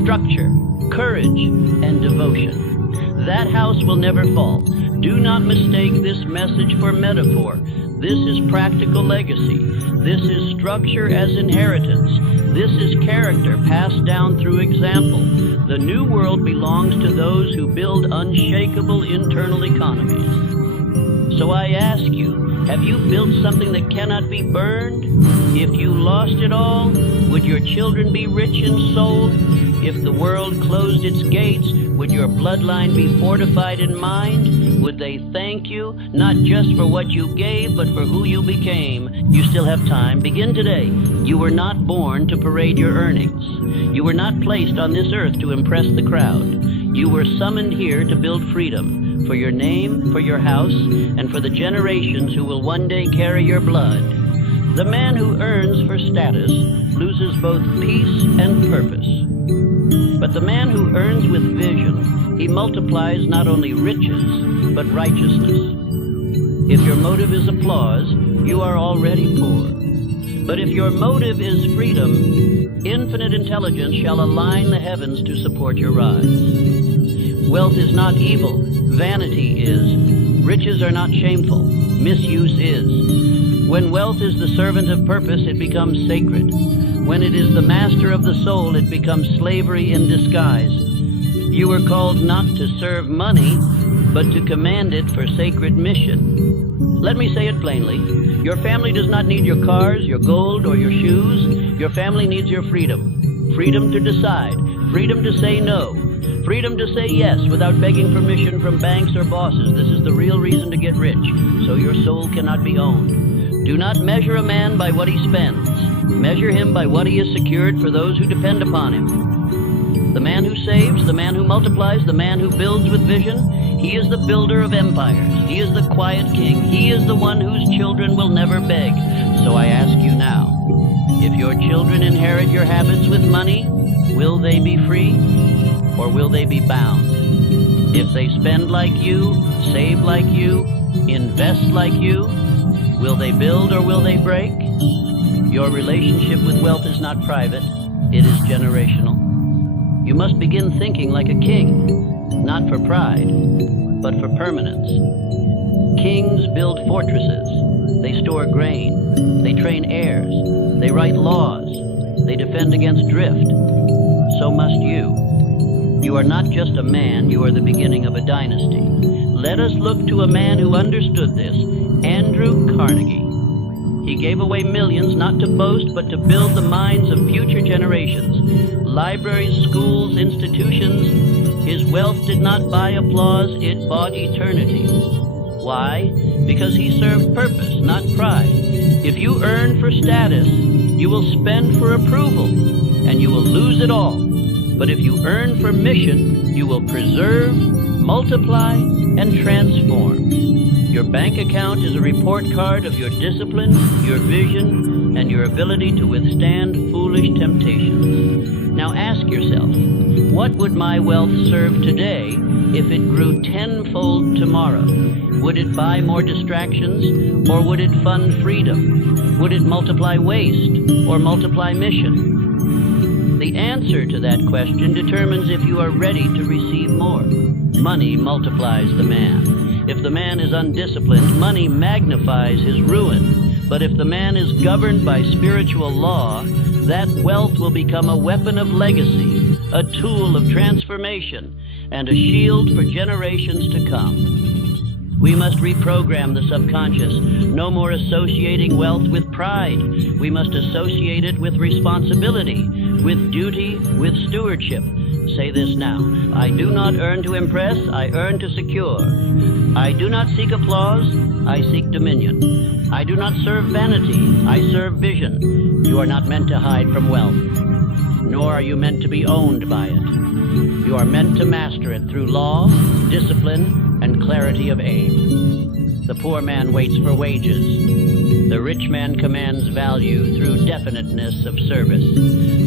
structure, courage, and devotion. That house will never fall. Do not mistake this message for metaphor. This is practical legacy. This is structure as inheritance. This is character passed down through example. The new world belongs to those who build unshakable internal economies. So I ask you, have you built something that cannot be burned? If you lost it all, would your children be rich in soul? If the world closed its gates, would your bloodline be fortified in mind? Would they thank you, not just for what you gave, but for who you became? You still have time. Begin today. You were not born to parade your earnings. You were not placed on this earth to impress the crowd. You were summoned here to build freedom. For your name, for your house, and for the generations who will one day carry your blood. The man who earns for status loses both peace and purpose. But the man who earns with vision, he multiplies not only riches, but righteousness. If your motive is applause, you are already poor. But if your motive is freedom, infinite intelligence shall align the heavens to support your rise. Wealth is not evil. Vanity is. Riches are not shameful. Misuse is. When wealth is the servant of purpose, it becomes sacred. When it is the master of the soul, it becomes slavery in disguise. You were called not to serve money, but to command it for sacred mission. Let me say it plainly. Your family does not need your cars, your gold, or your shoes. Your family needs your freedom. Freedom to decide. Freedom to say no. Freedom to say yes without begging permission from banks or bosses. This is the real reason to get rich, so your soul cannot be owned. Do not measure a man by what he spends. Measure him by what he has secured for those who depend upon him. The man who saves, the man who multiplies, the man who builds with vision, he is the builder of empires. He is the quiet king. He is the one whose children will never beg. So I ask you now, if your children inherit your habits with money, will they be free or will they be bound? If they spend like you, save like you, invest like you, will they build or will they break? Your relationship with wealth is not private, it is generational. You must begin thinking like a king, not for pride, but for permanence. Kings build fortresses, they store grain, they train heirs, they write laws, they defend against drift. So must you. You are not just a man, you are the beginning of a dynasty. Let us look to a man who understood this, Andrew Carnegie. He gave away millions not to boast, but to build the minds of future generations. Libraries, schools, institutions. His wealth did not buy applause, it bought eternity. Why? Because he served purpose, not pride. If you earn for status, you will spend for approval, and you will lose it all. But if you earn for mission, you will preserve, multiply, and transform. Your bank account is a report card of your discipline, your vision, and your ability to withstand foolish temptations. Now ask yourself, what would my wealth serve today if it grew tenfold tomorrow? Would it buy more distractions, or would it fund freedom? Would it multiply waste, or multiply mission? The answer to that question determines if you are ready to receive more. Money multiplies the man. If the man is undisciplined, money magnifies his ruin. But if the man is governed by spiritual law, that wealth will become a weapon of legacy, a tool of transformation, and a shield for generations to come. We must reprogram the subconscious. No more associating wealth with pride. We must associate it with responsibility, with duty, with stewardship. Say this now. I do not earn to impress, I earn to secure. I do not seek applause, I seek dominion. I do not serve vanity, I serve vision. You are not meant to hide from wealth, nor are you meant to be owned by it. You are meant to master it through law, discipline, and clarity of aim. The poor man waits for wages. The rich man commands value through definiteness of service.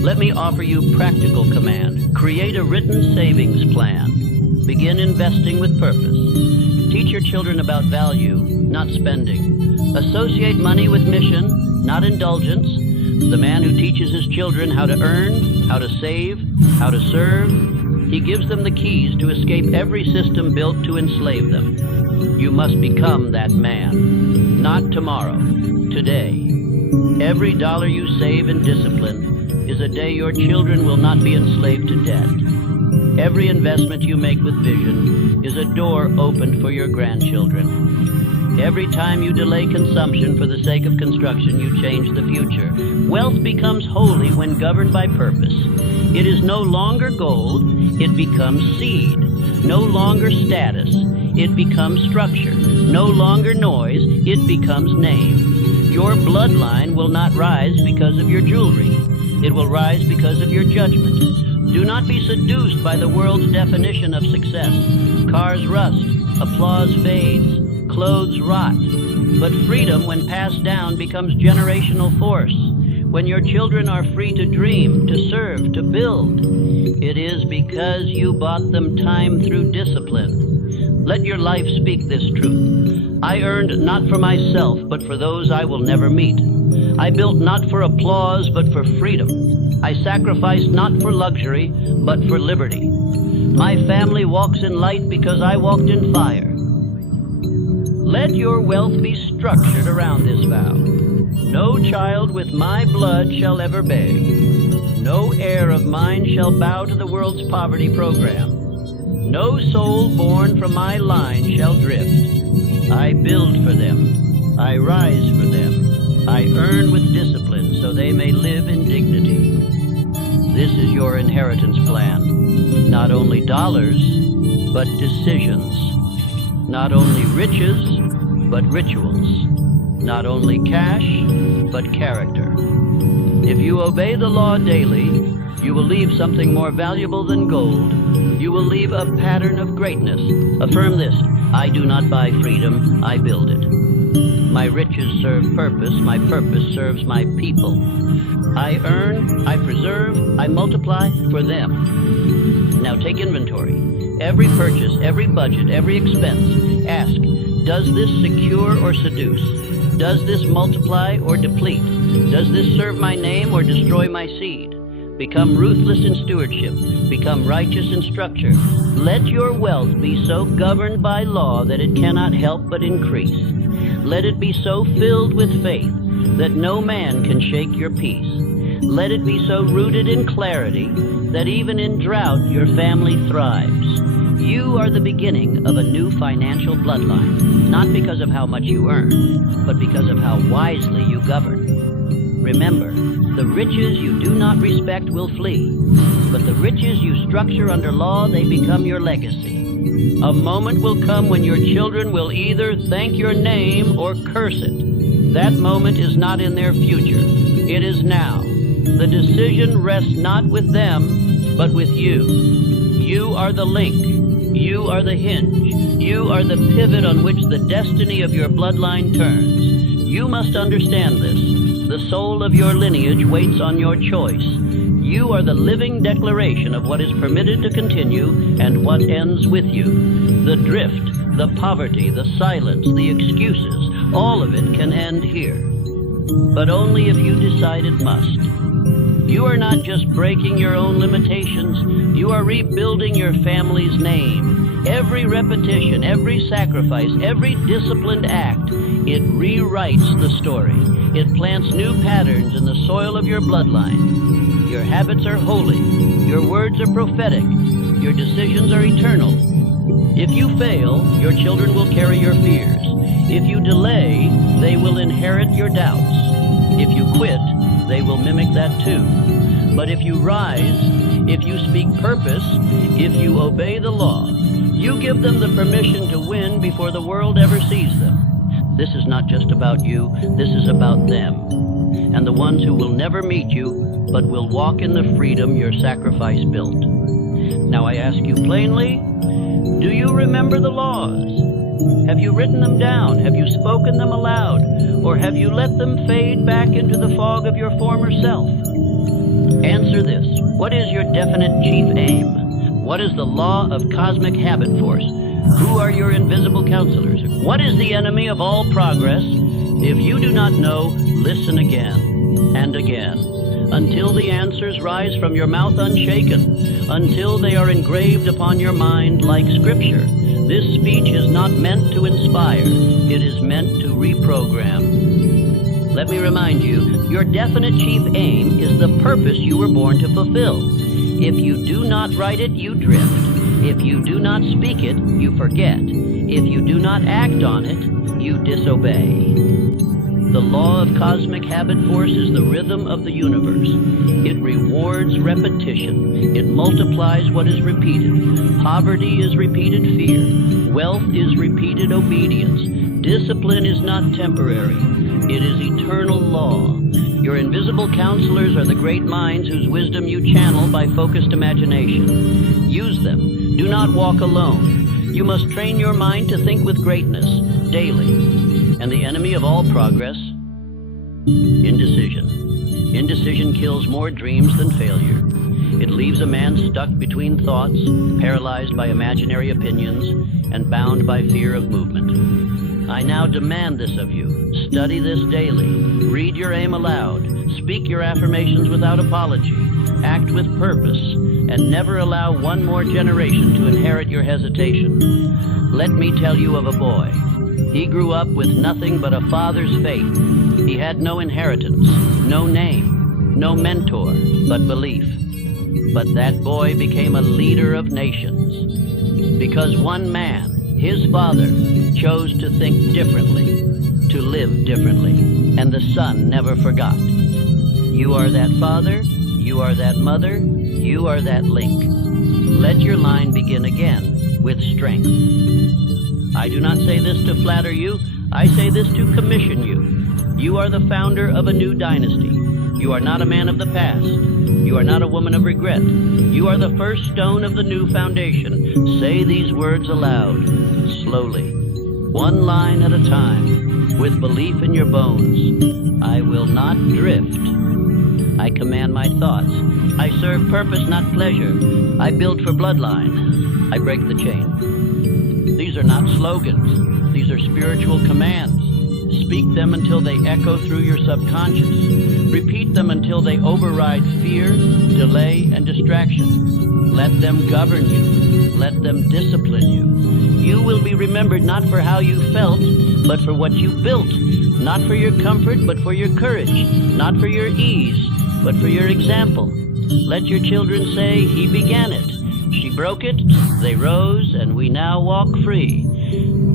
Let me offer you practical command. Create a written savings plan. Begin investing with purpose. Teach your children about value, not spending. Associate money with mission, not indulgence. The man who teaches his children how to earn, how to save, how to serve, he gives them the keys to escape every system built to enslave them. You must become that man. Not tomorrow, today. Every dollar you save in discipline is a day your children will not be enslaved to debt. Every investment you make with vision is a door opened for your grandchildren. Every time you delay consumption for the sake of construction, you change the future. Wealth becomes holy when governed by purpose. It is no longer gold, it becomes seed. No longer status, it becomes structure. No longer noise, it becomes name. Your bloodline will not rise because of your jewelry. It will rise because of your judgment. Do not be seduced by the world's definition of success. Cars rust, applause fades, clothes rot. But freedom, when passed down, becomes generational force. When your children are free to dream, to serve, to build, it is because you bought them time through discipline. Let your life speak this truth. I earned not for myself, but for those I will never meet. I built not for applause, but for freedom. I sacrificed not for luxury, but for liberty. My family walks in light because I walked in fire. Let your wealth be structured around this vow. No child with my blood shall ever beg. No heir of mine shall bow to the world's poverty program. No soul born from my line shall drift. I build for them. I rise for them. I earn with discipline so they may live in dignity. This is your inheritance plan. Not only dollars, but decisions. Not only riches, but rituals. Not only cash, but character. If you obey the law daily, you will leave something more valuable than gold. You will leave a pattern of greatness. Affirm this: I do not buy freedom, I build it. My riches serve purpose, my purpose serves my people. I earn, I preserve, I multiply for them. Now take inventory. Every purchase, every budget, every expense. Ask, does this secure or seduce? Does this multiply or deplete? Does this serve my name or destroy my seed? Become ruthless in stewardship. Become righteous in structure. Let your wealth be so governed by law that it cannot help but increase. Let it be so filled with faith that no man can shake your peace. Let it be so rooted in clarity that even in drought your family thrives. You are the beginning of a new financial bloodline, not because of how much you earn, but because of how wisely you govern. Remember, the riches you do not respect will flee, but the riches you structure under law, they become your legacy. A moment will come when your children will either thank your name or curse it. That moment is not in their future. It is now. The decision rests not with them, but with you. You are the link. You are the hinge. You are the pivot on which the destiny of your bloodline turns. You must understand this. The soul of your lineage waits on your choice. You are the living declaration of what is permitted to continue and what ends with you. The drift, the poverty, the silence, the excuses, all of it can end here. But only if you decide it must. You are not just breaking your own limitations, you are rebuilding your family's name. Every repetition, every sacrifice, every disciplined act, it rewrites the story. It plants new patterns in the soil of your bloodline. Your habits are holy. Your words are prophetic. Your decisions are eternal. If you fail, your children will carry your fears. If you delay, they will inherit your doubts. If you quit, they will mimic that too. But if you rise, if you speak purpose, if you obey the law, you give them the permission to win before the world ever sees them. This is not just about you, this is about them, and the ones who will never meet you, but will walk in the freedom your sacrifice built. Now I ask you plainly, do you remember the laws? Have you written them down? Have you spoken them aloud? Or have you let them fade back into the fog of your former self? Answer this. What is your definite chief aim? What is the law of cosmic habit force? Who are your invisible counselors? What is the enemy of all progress? If you do not know, listen again and again, until the answers rise from your mouth unshaken, until they are engraved upon your mind like scripture. This speech is not meant to inspire, it is meant to reprogram. Let me remind you, your definite chief aim is the purpose you were born to fulfill. If you do not write it, you drift. If you do not speak it, you forget. If you do not act on it, you disobey. The law of cosmic habit force is the rhythm of the universe. It rewards repetition. It multiplies what is repeated. Poverty is repeated fear. Wealth is repeated obedience. Discipline is not temporary. It is eternal law. Your invisible counselors are the great minds whose wisdom you channel by focused imagination. Use them. Do not walk alone. You must train your mind to think with greatness, daily. And the enemy of all progress? Indecision. Indecision kills more dreams than failure. It leaves a man stuck between thoughts, paralyzed by imaginary opinions, and bound by fear of movement. I now demand this of you. Study this daily. Read your aim aloud. Speak your affirmations without apology. Act with purpose, and never allow one more generation to inherit your hesitation. Let me tell you of a boy. He grew up with nothing but a father's faith. He had no inheritance, no name, no mentor, but belief. But that boy became a leader of nations. Because one man, his father, chose to think differently, to live differently, and the son never forgot. You are that father, you are that mother, you are that link. Let your line begin again with strength. I do not say this to flatter you, I say this to commission you. You are the founder of a new dynasty. You are not a man of the past. You are not a woman of regret. You are the first stone of the new foundation. Say these words aloud, slowly, one line at a time. with belief in your bones. I will not drift. I command my thoughts. I serve purpose, not pleasure. I build for bloodline. I break the chain. These are not slogans. These are spiritual commands. Speak them until they echo through your subconscious. Repeat them until they override fear, delay, and distraction. Let them govern you. Let them discipline you. You will be remembered not for how you felt, but for what you built. Not for your comfort, but for your courage. Not for your ease, but for your example. Let your children say, "He began it. She broke it, they rose, and we now walk free."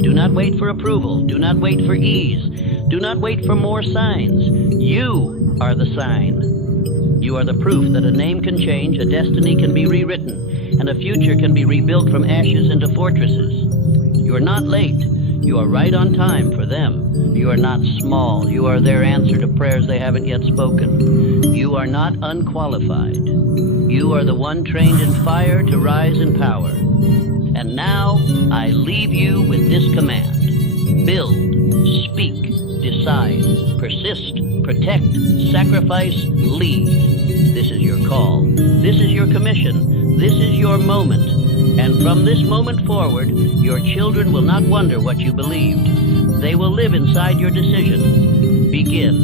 Do not wait for approval. Do not wait for ease. Do not wait for more signs. You are the sign. You are the proof that a name can change, a destiny can be rewritten, and a future can be rebuilt from ashes into fortresses. You are not late. You are right on time for them. You are not small. You are their answer to prayers they haven't yet spoken. You are not unqualified. You are the one trained in fire to rise in power. And now I leave you with this command. Build, speak, decide, persist, protect, sacrifice, lead. This is your call. This is your commission. This is your moment. And from this moment forward, your children will not wonder what you believed. They will live inside your decision. Begin.